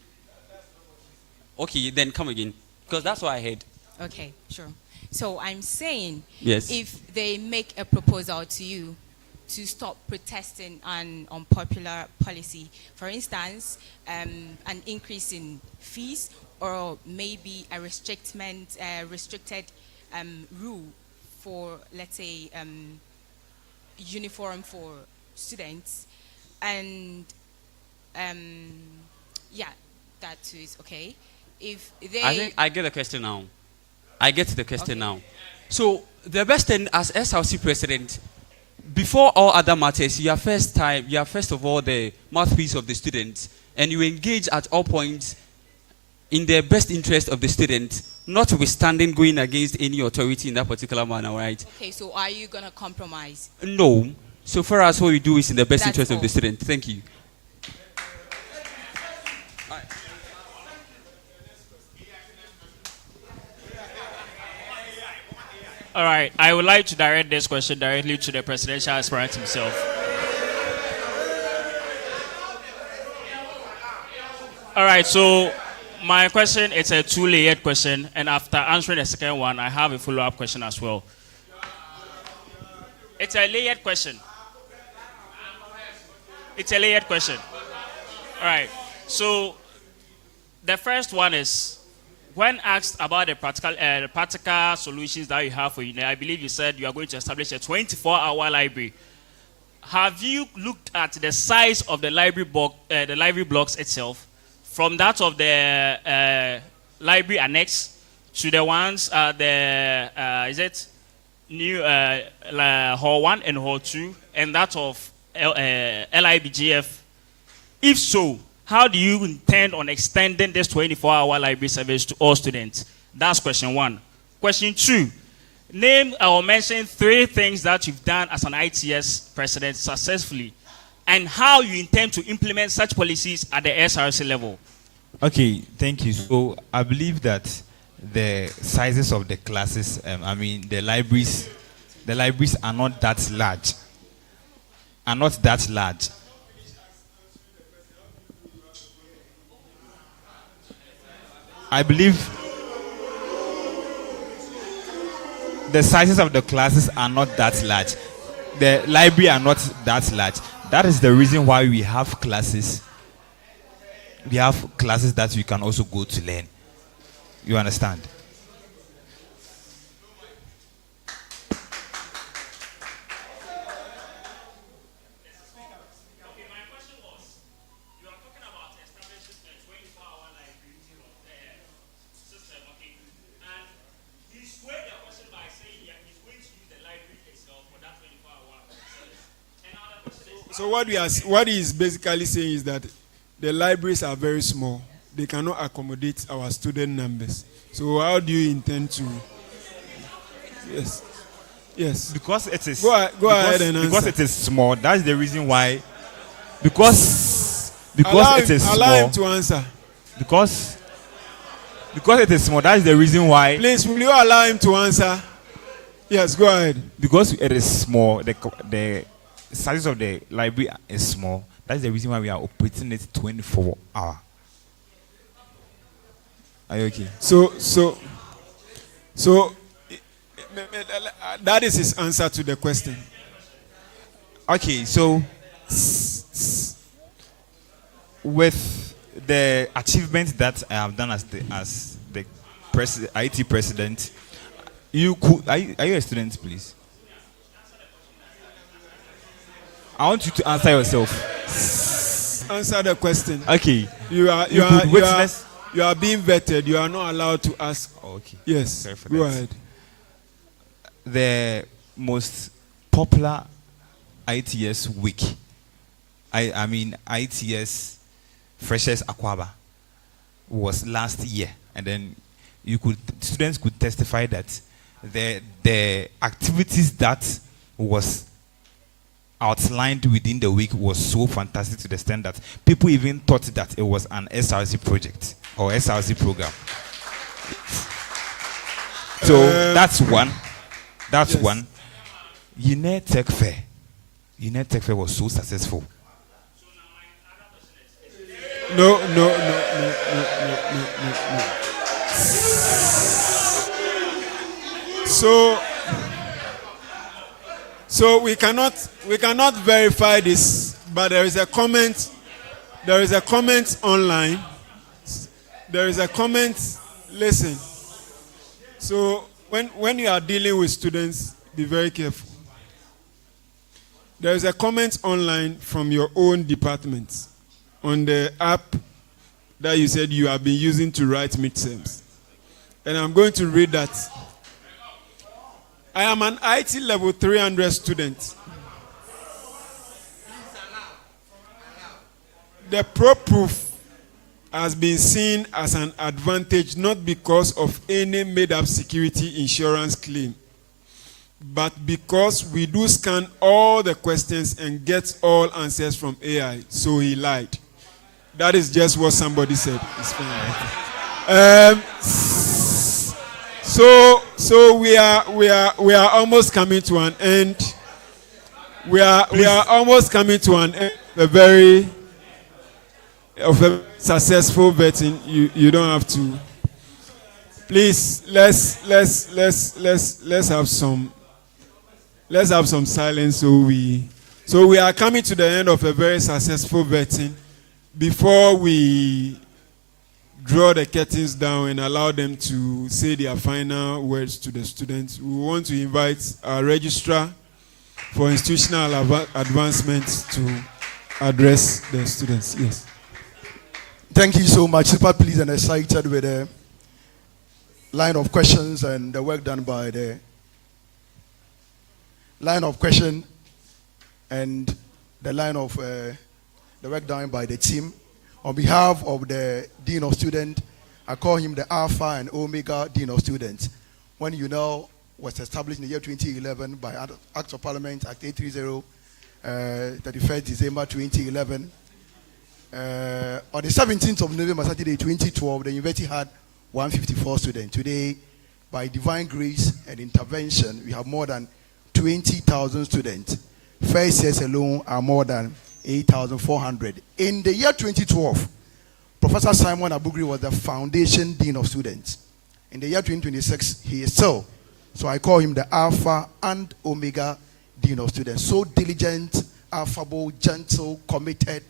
okay, then come again, because that's what I heard. Okay, sure. So I'm saying, yes, if they make a proposal to you to stop protesting an unpopular policy, for instance, an increase in fees, or maybe a restricted rule for, let's say, uniform for students, and yeah, that too is okay. If they, I think I get the question now. I get the question now. So the best thing as SRC president, before all other matters, you are first of all the mouthpiece of the students, and you engage at all points in the best interest of the student, notwithstanding going against any authority in that particular manner, right? Okay, so are you going to compromise? No. So far as what we do is in the best interest of the student. Thank you. All right, I would like to direct this question directly to the presidential aspirant himself. All right, so my question is a two-layered question, and after answering the second one, I have a follow-up question as well. It's a layered question. It's a layered question. All right, so the first one is, when asked about the practical solutions that you have for Uenr, I believe you said you are going to establish a 24-hour library. have you looked at the size of the library blocks itself, from that of the library annex to the ones is it new hall 1 and hall 2, and that of LIBGF? If so, how do you intend on extending this 24-hour library service to all students? That's question 1. Question 2, name or mention 3 things that you've done as an ITS president successfully, and how you intend to implement such policies at the SRC level. Okay, thank you. So I believe that the sizes of the classes, the libraries are not that large. I believe the sizes of the classes are not that large. The library are not that large. That is the reason why we have classes. We have classes that we can also go to learn. You understand? So what he is basically saying is that the libraries are very small. They cannot accommodate our student numbers. So how do you intend to? Yes. Because it is. Go ahead and answer. Because it is small. That's the reason why. Because it is small. Allow him to answer. Because it is small. That's the reason why. Please, will you allow him to answer? Yes, go ahead. Because it is small, the size of the library is small. That's the reason why we are operating it 24 hours. Are you okay? So that is his answer to the question. Okay, so with the achievement that I have done as the IT president, are you a student, please? I want you to answer yourself. Answer the question. Okay. You are being vetted. You are not allowed to ask. Okay. Yes. Go ahead. The most popular ITS week, ITS Freshers Akwaba, was last year, and then students could testify that the activities that was outlined within the week was so fantastic to the extent that people even thought that it was an SRC project or SRC program. So that's one. That's one. Uenr Tech Fair was so successful. No. So we cannot verify this, but there is a comment. There is a comment online. There is a comment. Listen. So when you are dealing with students, be very careful. There is a comment online from your own department on the app that you said you have been using to write midterms. And I'm going to read that. I am an IT level 300 student. The pro proof has been seen as an advantage not because of any made-up security insurance claim, but because we do scan all the questions and get all answers from AI. So he lied. That is just what somebody said. It's fine. So we are almost coming to an end. We are almost coming to an end. Of a successful vetting. You don't have to. Please let's have some silence. So we are coming to the end of a very successful vetting. Before we draw the curtains down and allow them to say their final words to the students, we want to invite our registrar for institutional advancement to address the students. Yes. Thank you so much. Super pleased and excited with the line of questions and the work done by the line of question and the line of the work done by the team. On behalf of the Dean of Students, I call him the Alpha and Omega Dean of Students. When UNEL was established in the year 2011 by Act of Parliament, Act 830, 31st December 2011. On the 17th of November, Saturday 2012, the university had 154 students. Today, by divine grace and intervention, we have more than 20,000 students. First years alone are more than 8,400. In the year 2012, Professor Simon Abugri was the foundation dean of students. In the year 2026, he is still. So I call him the Alpha and Omega dean of students. So diligent, affable, gentle, committed,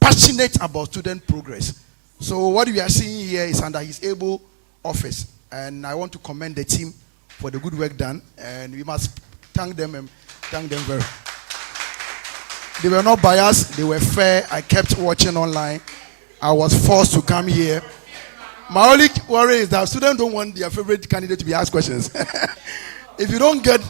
passionate about student progress. So what we are seeing here is under his able office. And I want to commend the team for the good work done. And we must thank them and thank them very much. They were not biased. They were fair. I kept watching online. I was forced to come here. My only worry is that students don't want their favorite candidate to be asked questions. If you don't get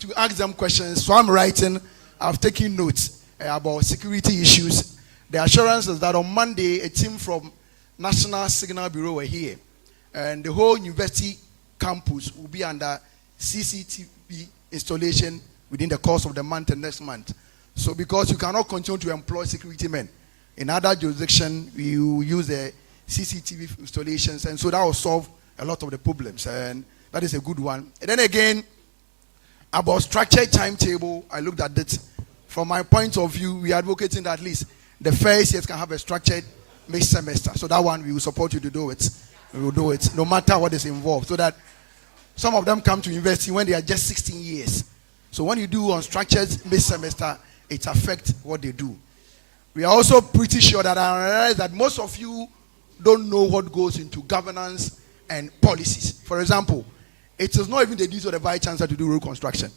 to ask them questions, so I'm writing, I've taken notes about security issues. The assurance is that on Monday, a team from National Signal Bureau were here. And the whole university campus will be under CCTV installation within the course of the month and next month. So because you cannot continue to employ security men. In other jurisdictions, we use the CCTV installations, and so that will solve a lot of the problems, and that is a good one. And then again, about structured timetable, I looked at it. From my point of view, we are advocating that at least the first years can have a structured mid-semester. So that one, we will support you to do it. We will do it, no matter what is involved, so that some of them come to university when they are just 16 years. So when you do unstructured mid-semester, it affects what they do. We are also pretty sure that I realize that most of you don't know what goes into governance and policies. For example, it is not even the duty of the vice chancellor to do road construction.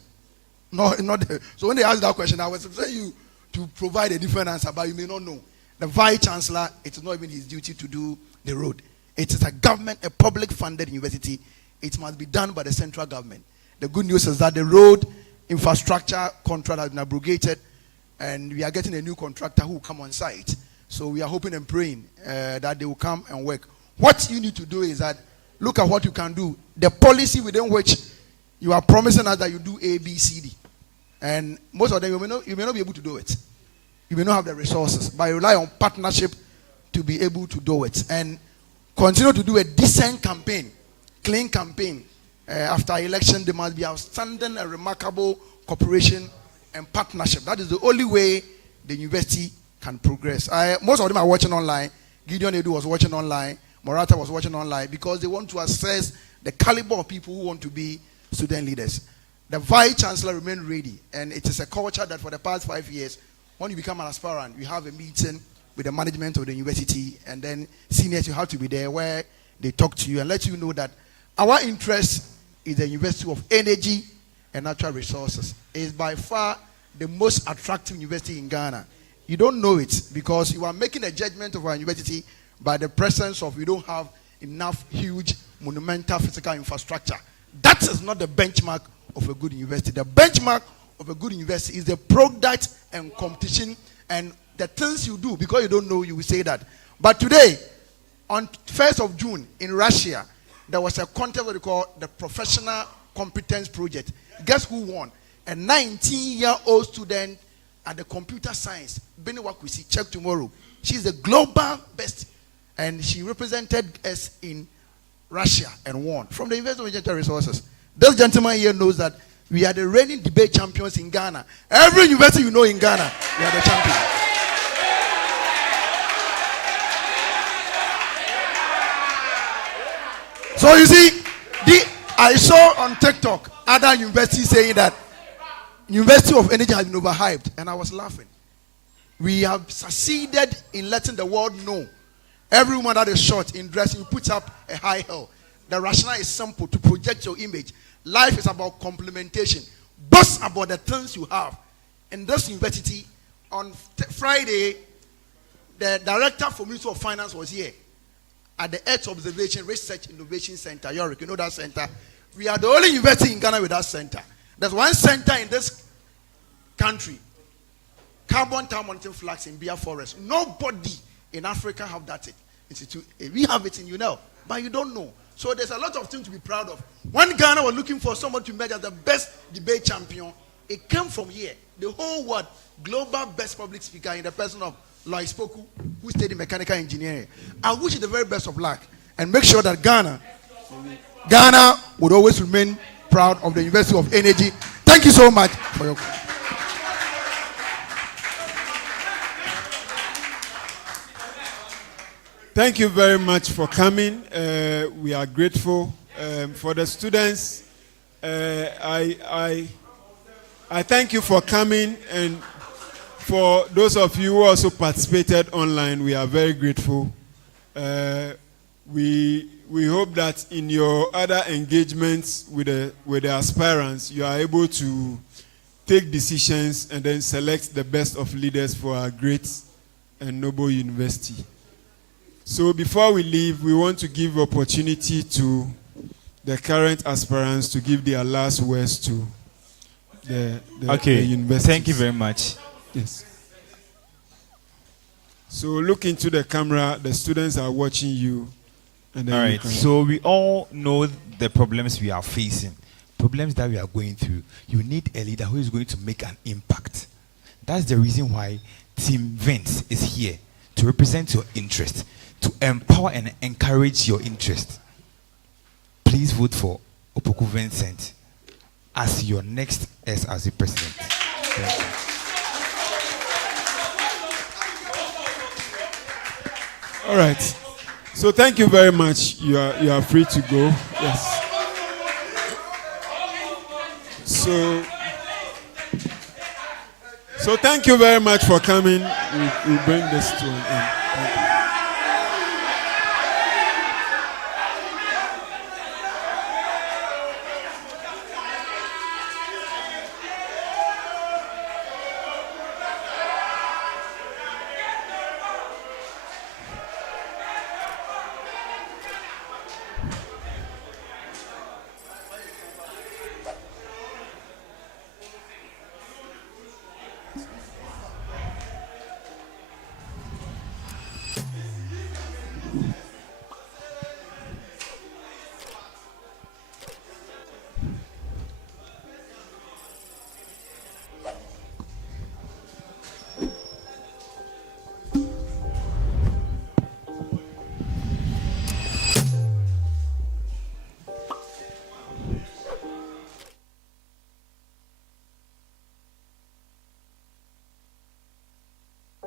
So when they ask that question, I was saying you to provide a different answer, but you may not know. The vice chancellor, it is not even his duty to do the road. It is a government, a public funded university. It must be done by the central government. The good news is that the road infrastructure contract has been abrogated, and we are getting a new contractor who will come on site. So we are hoping and praying that they will come and work. What you need to do is that look at what you can do. The policy within which you are promising us that you do A, B, C, D. And most of them, you may not be able to do it. You may not have the resources, but you rely on partnership to be able to do it. And continue to do a decent campaign, clean campaign. After election, there must be outstanding and remarkable cooperation and partnership. That is the only way the university can progress. Most of them are watching online. Gideon Edu was watching online. Morata was watching online because they want to assess the caliber of people who want to be student leaders. The vice chancellor remained ready, and it is a culture that for the past 5 years, when you become an aspirant, you have a meeting with the management of the university, and then seniors, you have to be there where they talk to you and let you know that our interest is the University of Energy and Natural Resources. It is by far the most attractive university in Ghana. You don't know it because you are making a judgment of our university by the presence of we don't have enough huge monumental physical infrastructure. That is not the benchmark of a good university. The benchmark of a good university is the product and competition and the things you do. Because you don't know, you will say that. But today, on 1st of June in Russia, there was a contest what they call the Professional Competence Project. Guess who won? A 19-year-old student at the computer science, Beni Wakwisi, check tomorrow. She's the global best, and she represented us in Russia and won from the University of Natural Resources. This gentleman here knows that we are the reigning debate champions in Ghana. Every university you know in Ghana, we are the champions. So you see, I saw on TikTok other universities saying that University of Energy has been overhyped, and I was laughing. We have succeeded in letting the world know. Every woman that is short in dressing, you put up a high heel. The rationale is simple: to project your image. Life is about complementation. boast about the things you have. In this university, on Friday, the director for Ministry of Finance was here at the Earth Observation Research Innovation Center. You know that center? We are the only university in Ghana with that center. There's one center in this country, carbon time monitoring flags in Bia Forest. Nobody in Africa have that institute. We have it in but you don't know. So there's a lot of things to be proud of. When Ghana was looking for someone to measure the best debate champion, it came from here. The whole world, global best public speaker in the person of Lois Poku, who studied mechanical engineering. I wish you the very best of luck and make sure that Ghana would always remain proud of the University of Energy. Thank you so much for your. Thank you very much for coming. We are grateful. For the students, I thank you for coming, and for those of you who also participated online, we are very grateful. We hope that in your other engagements with the aspirants, you are able to take decisions and then select the best of leaders for our great and noble university. So before we leave, we want to give opportunity to the current aspirants to give their last words to the university. Thank you very much. Yes. So look into the camera. The students are watching you. And then all right. So we all know the problems we are facing, problems that we are going through. You need a leader who is going to make an impact. That's the reason why Team Vince is here, to represent your interest, to empower and encourage your interest. Please vote for Opoku Vincent as your next SRC president. Thank you. All right. So thank you very much. You are free to go. Yes. So thank you very much for coming. We bring this to an end. Thank you.